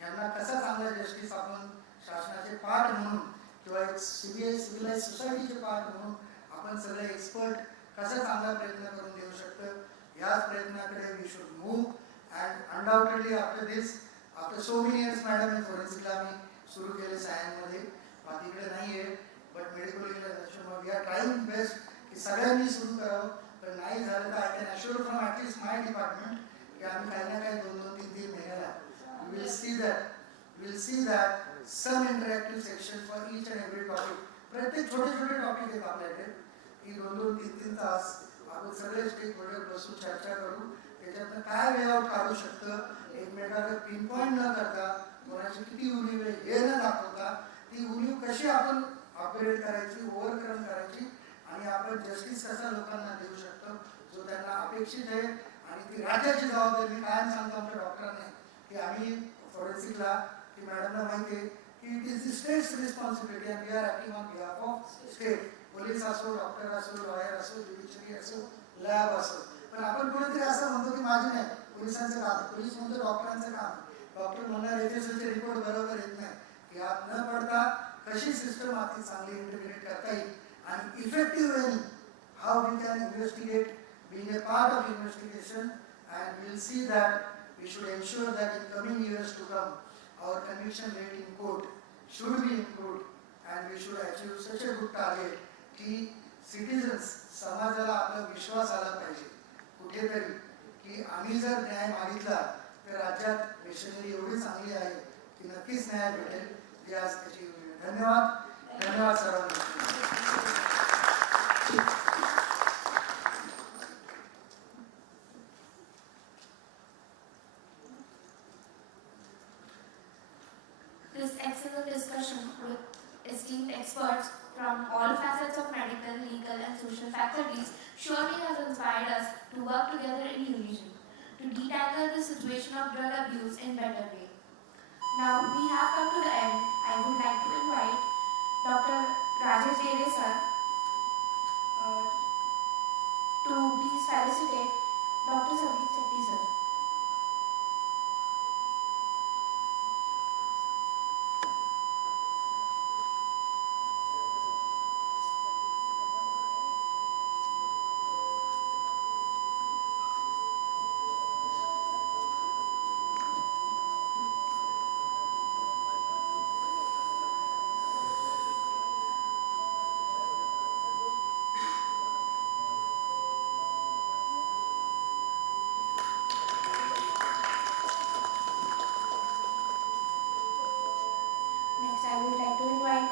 यांना कसा चांगला जस्टिस आपण शासनाचे पार्ट म्हणून किंवा एक सिव्हिलाइज सोसायटीचे पार्ट म्हणून आपण सगळे एक्सपर्ट कसा चांगला प्रयत्न करून देऊ शकतो, याच प्रयत्नाकडे we should move. And undoubtedly after this, after so many years madam हे फोरेन्सिकला आम्ही सुरू केले सायनमध्ये, बाकीकडे नाही आहे, but medico legal we are trying best की सगळ्यांनी सुरू करावं. पण नाही झालं तर I can assure from at least my department की आम्ही काही ना काही 2-3 महिन्याला will see that some interactive section for each and every topic. प्रत्येक छोटे छोटे टॉपिक आहेत आपल्याकडे की 2-3 तास आपण सगळे स्टेक होल्डर बसून चर्चा करू, त्याच्यातनं काय वे आउट काढू शकतं, एकमेकाला पिन पॉईंट न करता, कोणाची किती उणीव आहे हे न दाखवता, ती उणीव कशी आपण अपग्रेड करायची, ओव्हरकम करायची आणि आपण जस्टिस कसा लोकांना देऊ शकतो जो त्यांना अपेक्षित आहे. आणि ती राज्याची जबाबदारी मी कायम सांगतो आमच्या डॉक्टरांना की आम्ही फॉरेन्सिकला की मॅडमला माहिती आहे की it is the state's responsibility and we are acting on behalf of state. Police असो, डॉक्टर असो, लॉयर असो, ज्युडिशरी असो, लॅब असो. पण आपण कुठेतरी असं म्हणतो की माझे नाही, पोलिसांचं काम, पोलीस म्हणतो डॉक्टरांचं काम, डॉक्टर म्हणणार HSLचे रिपोर्ट बरोबर येत नाही. यात न पडता कशी सिस्टम आधी चांगली इंटिग्रेट करता येईल आणि इफेक्टिव्ह वेनी how we can investigate, being a part of investigation, and we'll see that we should ensure that in coming years to come our conviction rate in court should be improved and we should achieve such a good target की citizens समाजाला आपला विश्वास आला पाहिजे कुठेतरी की आम्ही जर न्याय मागितला तर राज्यात मेशनरी एवढी चांगली आहे की नक्कीच न्याय भेटेल. जी आज त्याची धन्यवाद सर्वांना. This excellent discussion with esteemed experts from all facets of medical, legal and social faculties surely has inspired us to work together in unison to detangle the situation of drug abuse in better way. Now we have come to the end. I would like to invite Dr. Rajesh Dere sir to please felicitate Dr. Sandeep Chetty sir.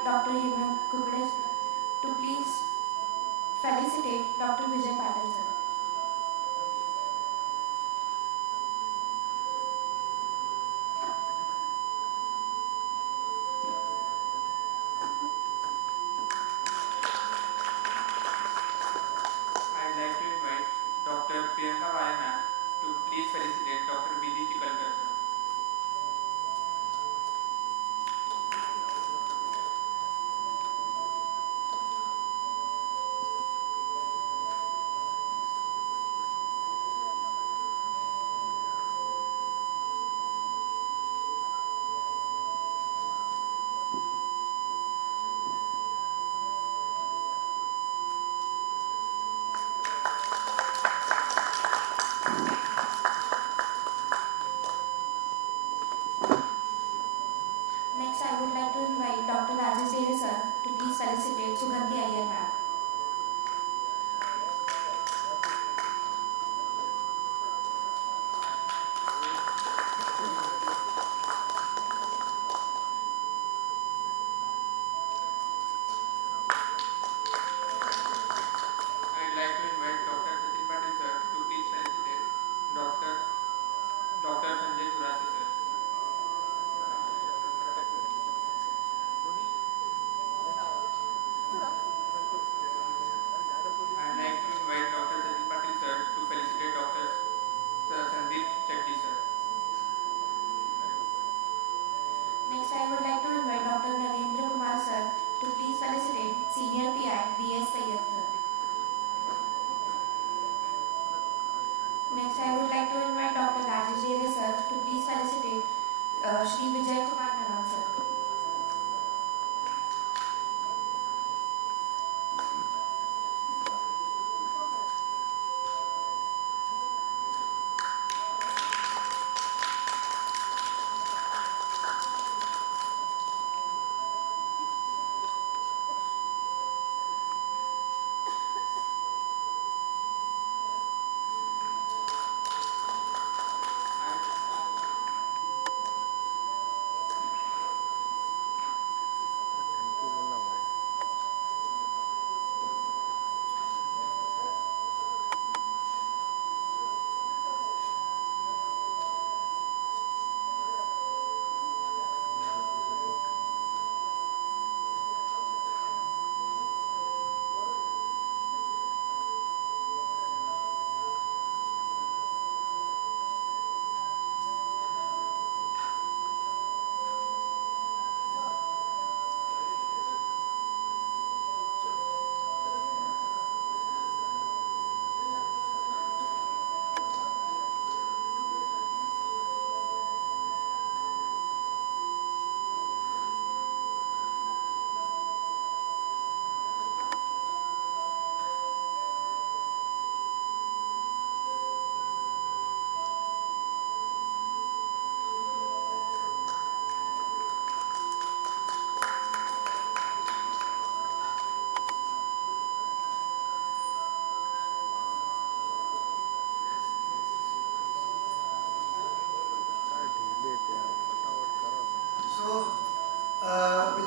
Dr. Himran Kukre to please felicitate Dr. Vijay Patel sir. I'd like to invite Dr. Priyanka Vayana to please felicitate Dr. B.D. Chikalkar sir.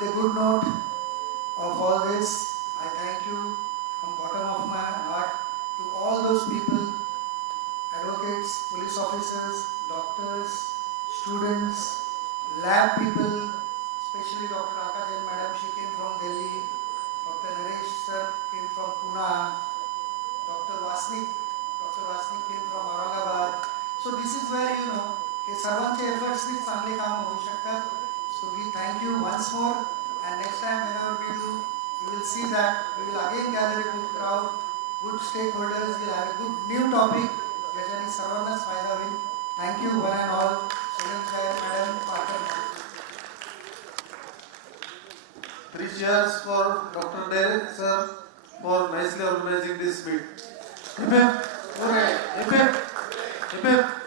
with a good note of all this, I thank you from bottom of my heart to all those people, advocates, police officers, doctors, students, lab people, especially Dr. Akajan Madam, she came from Delhi, Dr. Naresh sir came from Pune, Dr. Vasnik came from Aurangabad. So this is where हे सर्वांचे efforts नी चांगले काम होऊ शकतात. So we thank you once more, and next time whenever we do, you will see that we will again gather a good crowd, good stakeholders, we'll have a good new topic ज्याच्याने सर्वांनाच फायदा होईल. Thank you one and all. Sunil Jai, Madam, Parker. 3 cheers for Dr. Derek sir for nicely organizing this meet. Hip hip, hooray! Hip hip, hip hip.